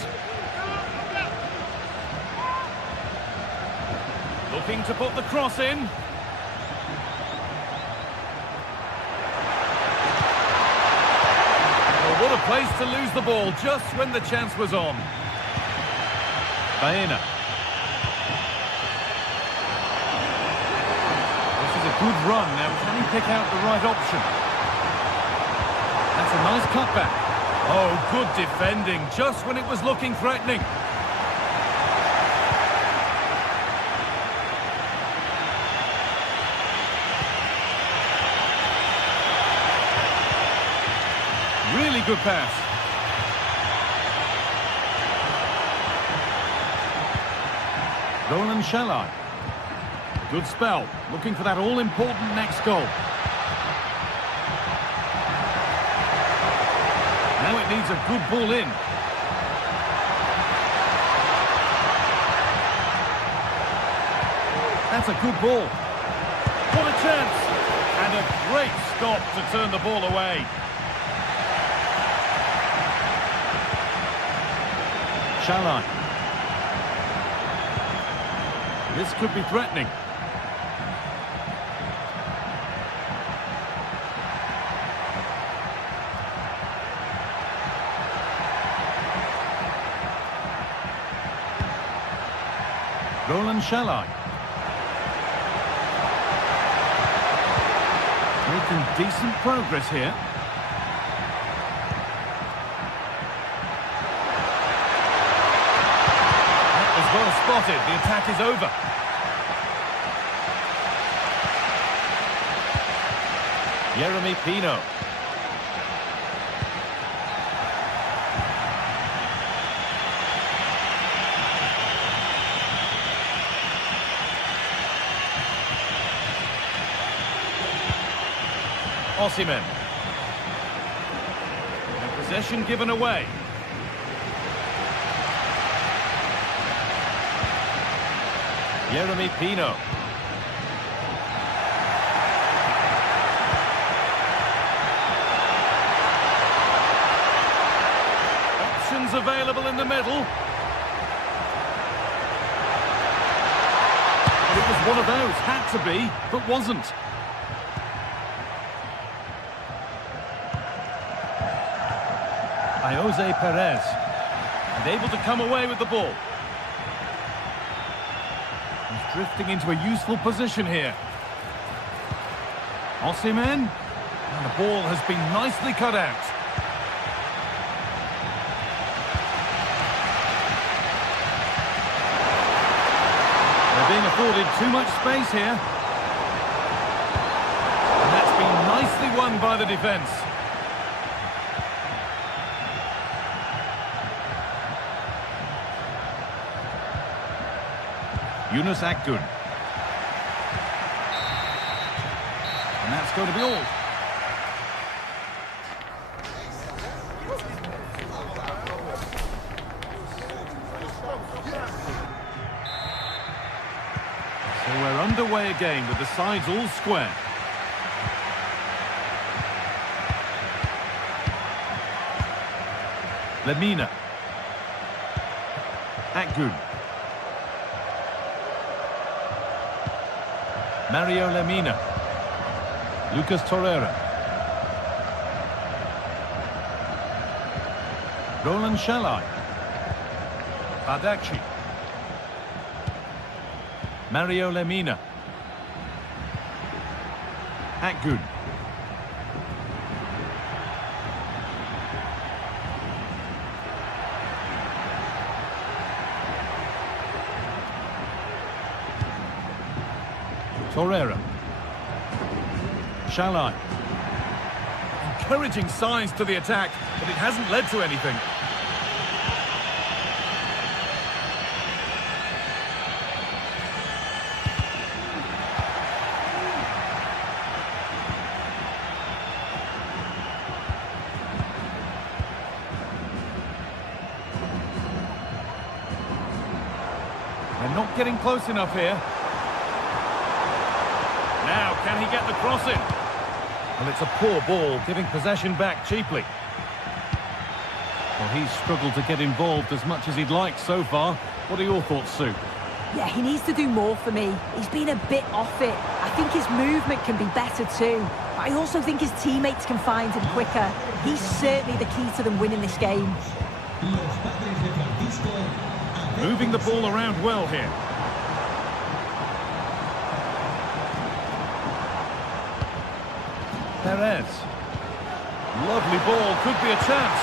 Looking to put the cross in. Well, what a place to lose the ball just when the chance was on. Baena. This is a good run. Now, can he pick out the right option? That's a nice cutback. Oh, good defending, just when it was looking threatening. Really good pass. Roland Shalai. Good spell. Looking for that all-important next goal. Now it needs a good ball in. That's a good ball. What a chance. And a great stop to turn the ball away. Shalai. This could be threatening. Roland Shalai. Making decent progress here. Well spotted, the attack is over. Yeremy Pino. Osimhen. And possession given away. Yeremy Pino. Options available in the middle. But it was one of those, had to be, but wasn't. Jose Perez. And able to come away with the ball. Drifting into a useful position here. Osimhen. And the ball has been nicely cut out. They're being afforded too much space here. And that's been nicely won by the defence. Yunus Akgün. And that's going to be all. So we're underway again with the sides all square. Lemina. Akgün. Mario Lemina. Lucas Torreira. Roland Shalai. Bardakci. Mario Lemina. Akgün. Torreira. Shalai. Encouraging signs to the attack, but it hasn't led to anything. They're not getting close enough here. Now, can he get the cross in? Well, it's a poor ball, giving possession back cheaply. Well, he's struggled to get involved as much as he'd like so far. What are your thoughts, Sue? Yeah, he needs to do more for me. He's been a bit off it. I think his movement can be better too. But I also think his teammates can find him quicker. He's certainly the key to them winning this game. Moving the ball around well here. Perez. Lovely ball, could be a chance.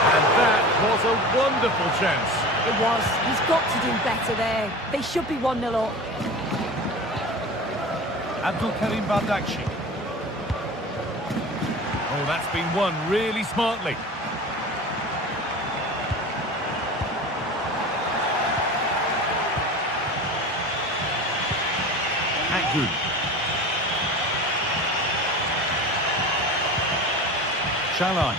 And that was a wonderful chance. It was. He's got to do better there. They should be 1-0 up. Abdulkarim Bardakci. Oh, that's been won really smartly. Akgün. Shalai.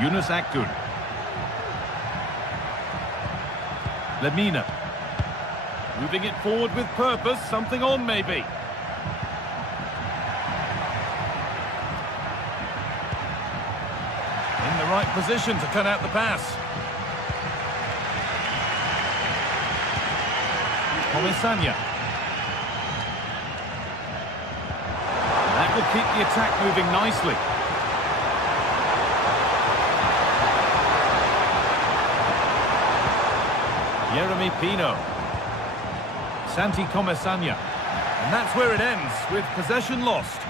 Yunus Akgün. Lemina. Moving it forward with purpose, something on maybe. In the right position to cut out the pass. Comisania. That will keep the attack moving nicely. Jeremy Pino. Santi Comisania. And that's where it ends, with possession lost.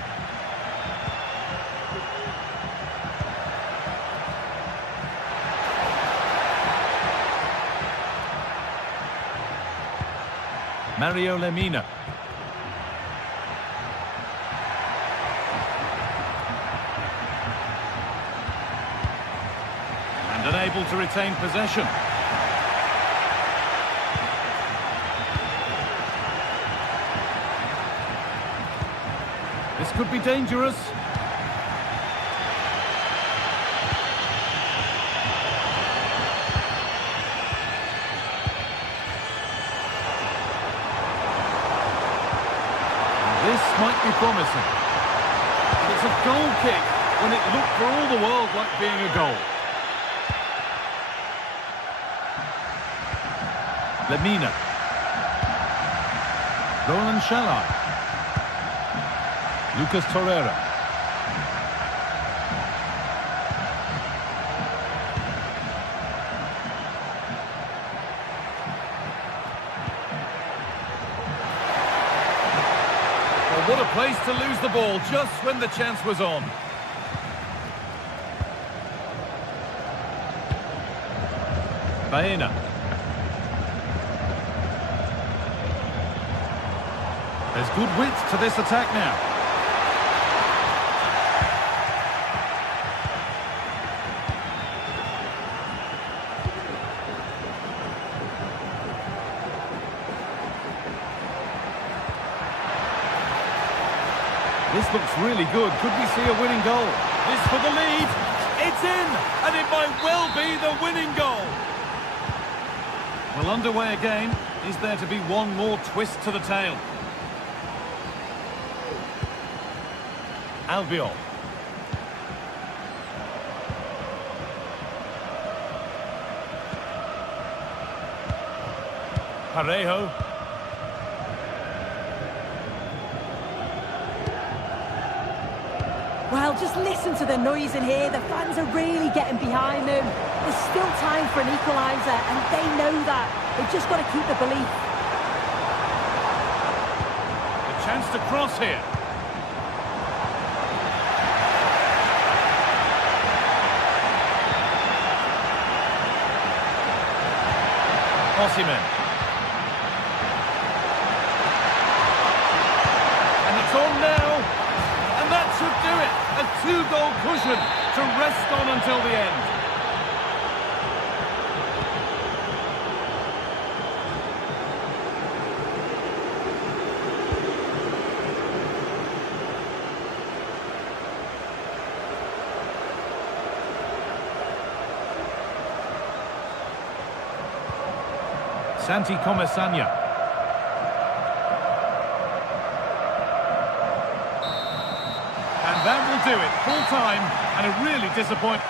Mario Lemina. And unable to retain possession. This could be dangerous. This might be promising. It's a goal kick when it looked for all the world like being a goal. Lemina. Roland Shalai. Lucas Torreira. Well, what a place to lose the ball just when the chance was on. Baena. There's good width to this attack now. This looks really good. Could we see a winning goal? This for the lead. It's in, and it might well be the winning goal. Well, underway again. Is there to be one more twist to the tail? Albiol. This looks really good. Could we see a winning goal? This for the lead. It's in, and it might well be the winning goal. Well, underway again. Is there to be one more twist to the tail? Albiol. Parejo. Well, just listen to the noise in here. The fans are really getting behind them. There's still time for an equaliser, and they know that. They've just got to keep the belief. A chance to cross here. Osimhen. And it's on now. And that should do it. A two-goal cushion to rest on until the end. Santi Comesaña. And that will do it. Full time and a really disappointing.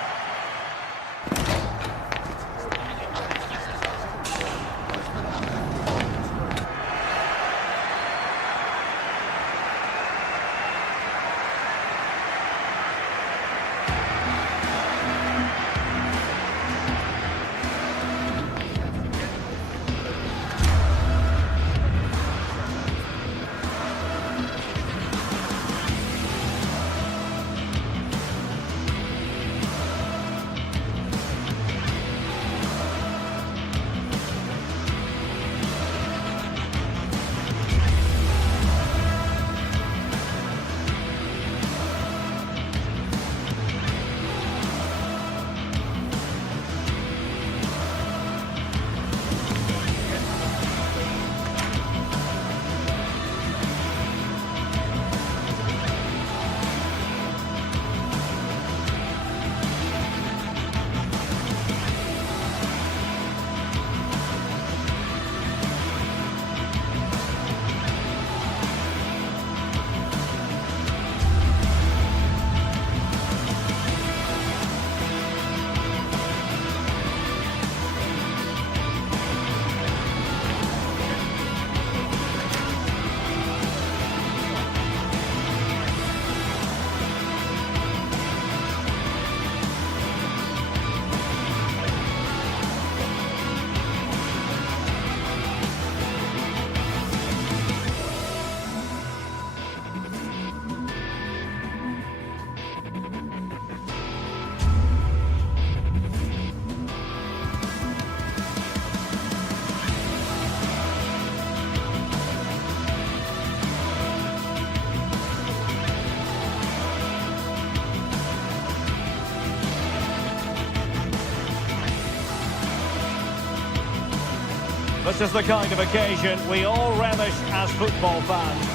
This is the kind of occasion we all relish as football fans.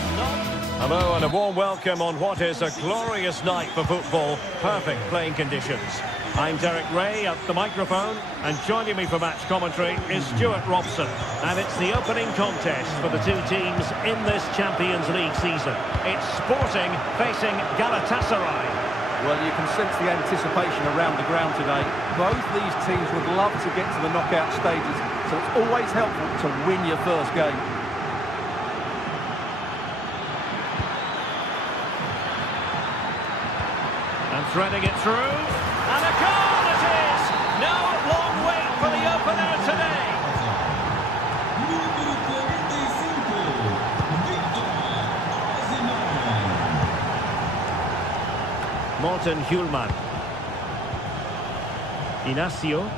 Hello and a warm welcome on what is a glorious night for football. Perfect playing conditions. I'm Derek Ray at the microphone, and joining me for match commentary is Stuart Robson. And it's the opening contest for the two teams in this Champions League season. It's Sporting facing Galatasaray. Well, you can sense the anticipation around the ground today. Both these teams would love to get to the knockout stages, so it's always helpful to win your first game. And threading it through, and a goal it is! No long wait for the opener today. Morten Hjulman. Inacio.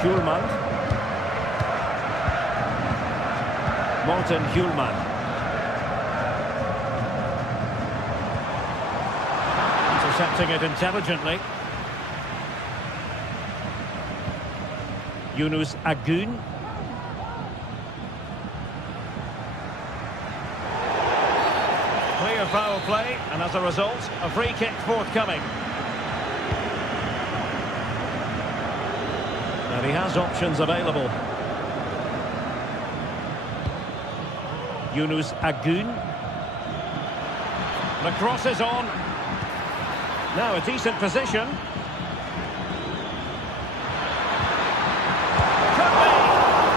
Hjulman. Morten Hjulman. Intercepting it intelligently. Yunus Agun. Clear foul play, and as a result, a free kick forthcoming. And he has options available. Yunus Agun. The cross is on. Now a decent position. Could be.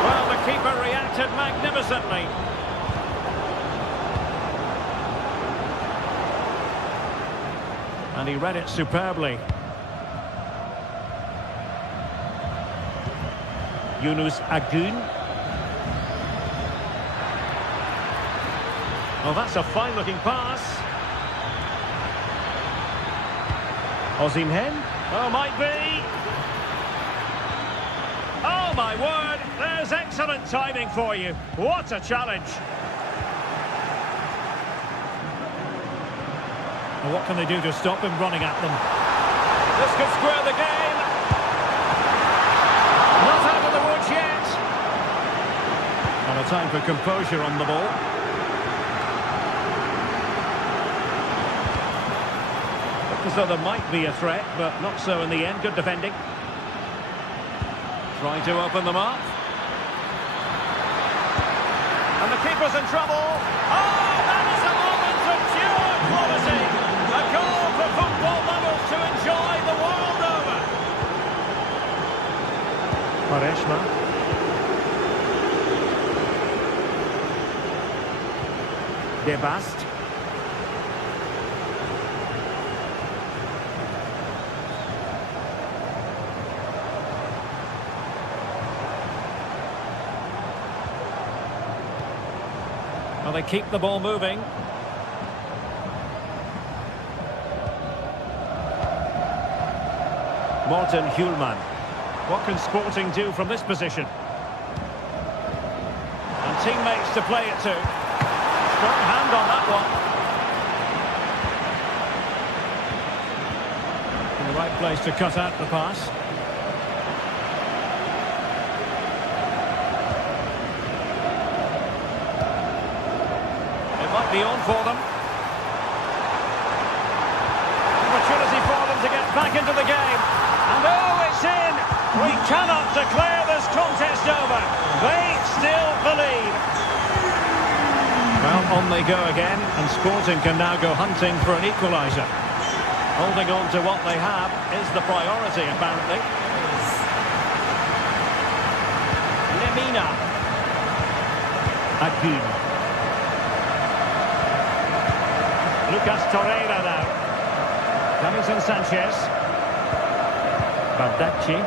Well, the keeper reacted magnificently. And he read it superbly. Yunus Agun. Oh, that's a fine-looking pass. Osimhen. Oh, might be. Oh, my word. There's excellent timing for you. What a challenge. Well, what can they do to stop him running at them? This could square the game. Not out of the woods yet. And a time for composure on the ball. As though there might be a threat, but not so in the end. Good defending. Trying to open them up. And the keeper's in trouble. Oh, that is a moment of pure quality. A goal for football lovers to enjoy the world over. Quaresma. Debast. Well, they keep the ball moving. Morten Hjulman. What can Sporting do from this position? And teammates to play it to. Strong hand on that one. In the right place to cut out the pass. Might be on for them. Opportunity for them to get back into the game. And oh, it's in! We cannot declare this contest over. They still believe. Well, on they go again, and Sporting can now go hunting for an equaliser. Holding on to what they have is the priority, apparently. Lemina. Agun. Lucas Torreira now. Davinson Sanchez. Baldacci.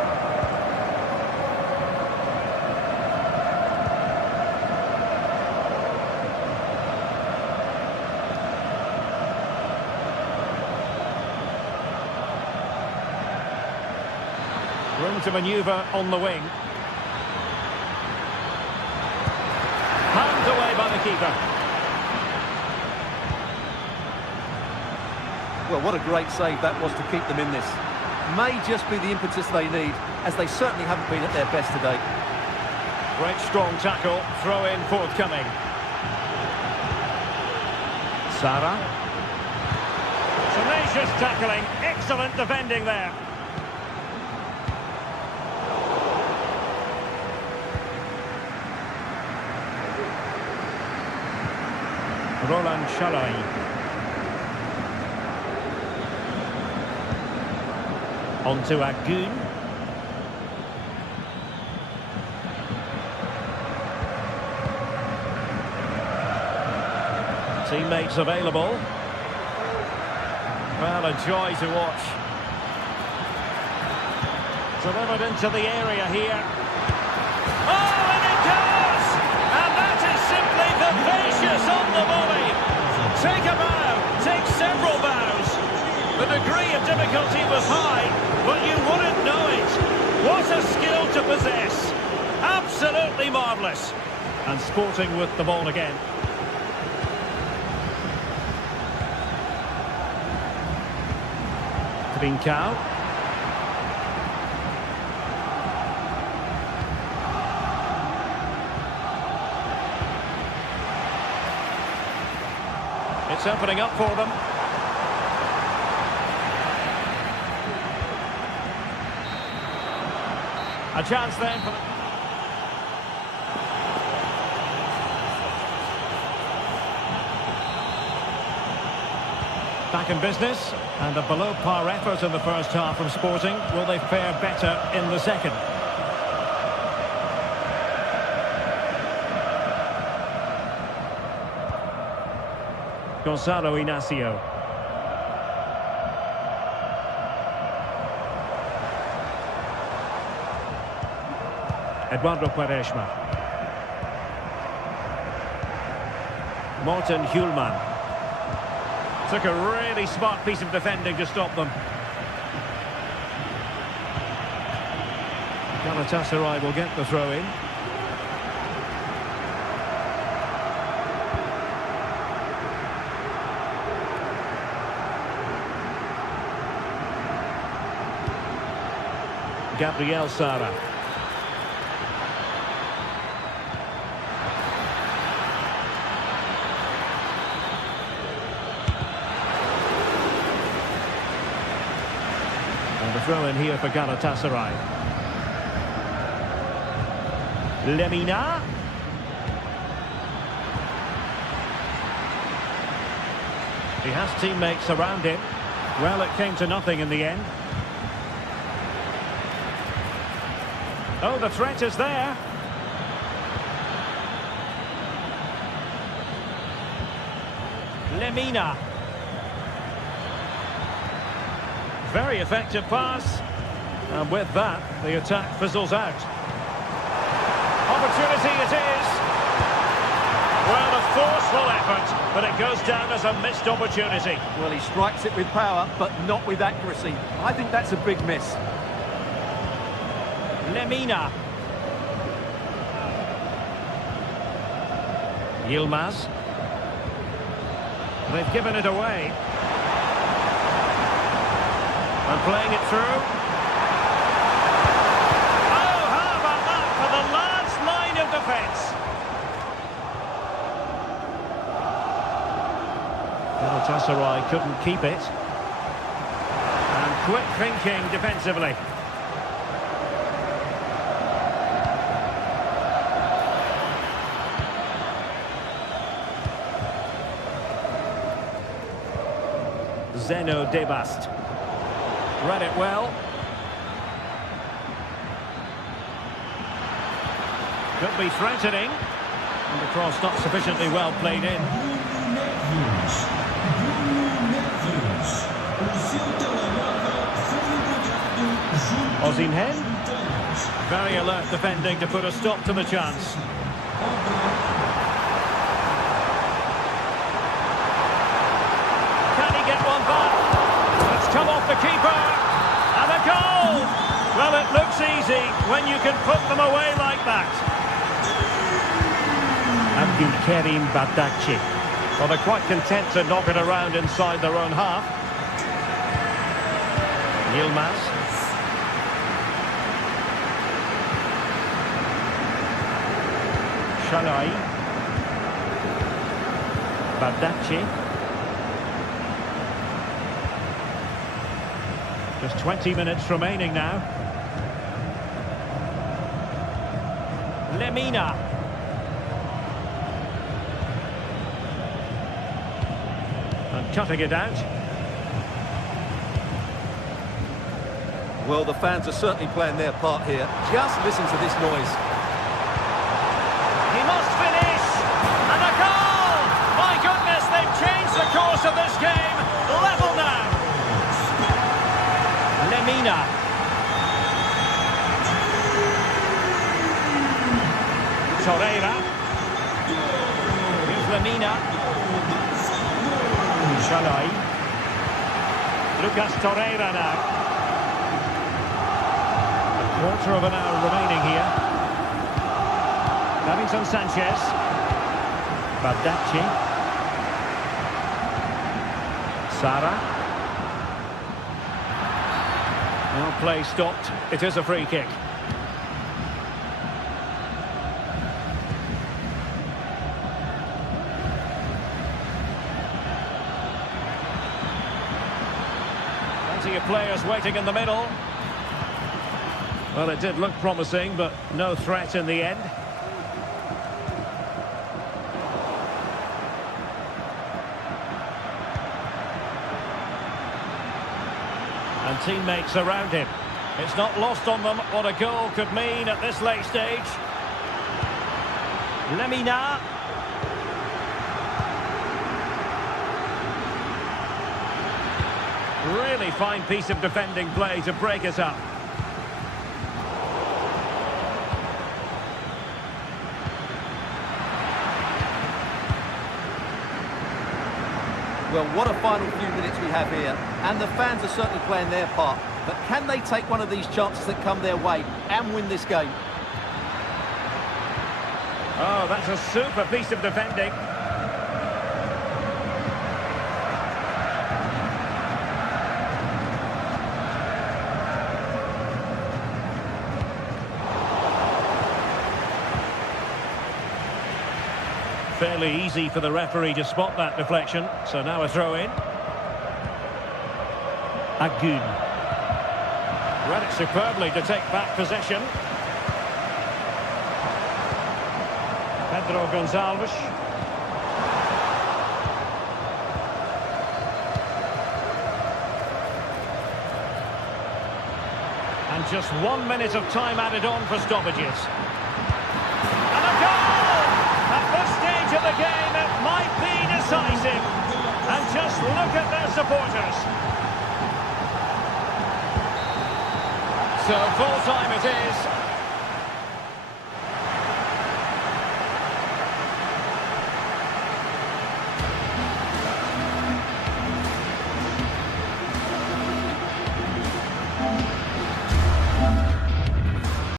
Room to manoeuvre on the wing. Handed away by the keeper. Well, what a great save that was to keep them in this. May just be the impetus they need, as they certainly haven't been at their best today. Great strong tackle, throw in forthcoming. Sara. Tenacious tackling, excellent defending there. Roland Chalai. On to Agun. Teammates available. Well, a joy to watch. Delivered into the area here. Oh, and it goes! And that is simply vivacious on the volley. Take a bow, take several bows. The degree of difficulty was high, but you wouldn't know it. What a skill to possess. Absolutely marvellous. And Sporting with the ball again. Trincao. It's opening up for them. A chance then for the... Back in business, and a below-par effort in the first half from Sporting. Will they fare better in the second? Gonzalo Inacio. Eduardo Quaresma. Morten Hjulman. Took a really smart piece of defending to stop them. Galatasaray will get the throw in. Gabriel Sara. And the throw in here for Galatasaray. Lemina. He has teammates around him. Well, it came to nothing in the end. Oh, the threat is there. Lemina. Very effective pass. And with that, the attack fizzles out. Opportunity it is. Well, a forceful effort, but it goes down as a missed opportunity. Well, he strikes it with power, but not with accuracy. I think that's a big miss. Lemina. Yilmaz. They've given it away. And playing it through. Oh, how about that for the last line of defence? Galatasaray couldn't keep it. And quick thinking defensively. Zeno Debast. Read it well. Could be threatening. And the cross not sufficiently well played in. Osimhen. Very alert defending to put a stop to the chance. Can he get one back? It's come off the keeper. And a goal! Well, it looks easy when you can put them away like that. Abdulkarim Badaci. Well, they're quite content to knock it around inside their own half. Yilmaz. Shalai. Badaci. Just 20 minutes remaining now. Lemina. And cutting it out. Well, the fans are certainly playing their part here. Just listen to this noise. He must finish! And a goal! My goodness, they've changed the course of this game. Level now. Lemina. Torreira. Here's Lemina. Shalai. Lucas Torreira now. A quarter of an hour remaining here. Davinson Sanchez. Badaci. Sara. Well, play stopped. It is a free kick. Plenty of players waiting in the middle. Well, it did look promising, but no threat in the end. And teammates around him. It's not lost on them what a goal could mean at this late stage. Lemina. Really fine piece of defending play to break us up. Well, what a final few minutes we have here. And the fans are certainly playing their part. But can they take one of these chances that come their way and win this game? Oh, that's a super piece of defending. Fairly easy for the referee to spot that deflection. So now a throw in. Agun. Read it superbly to take back possession. Pedro Gonçalves. And just 1 minute of time added on for stoppages. And a goal! At this stage of the game, it might be decisive. And just look at their supporters. So full time it is.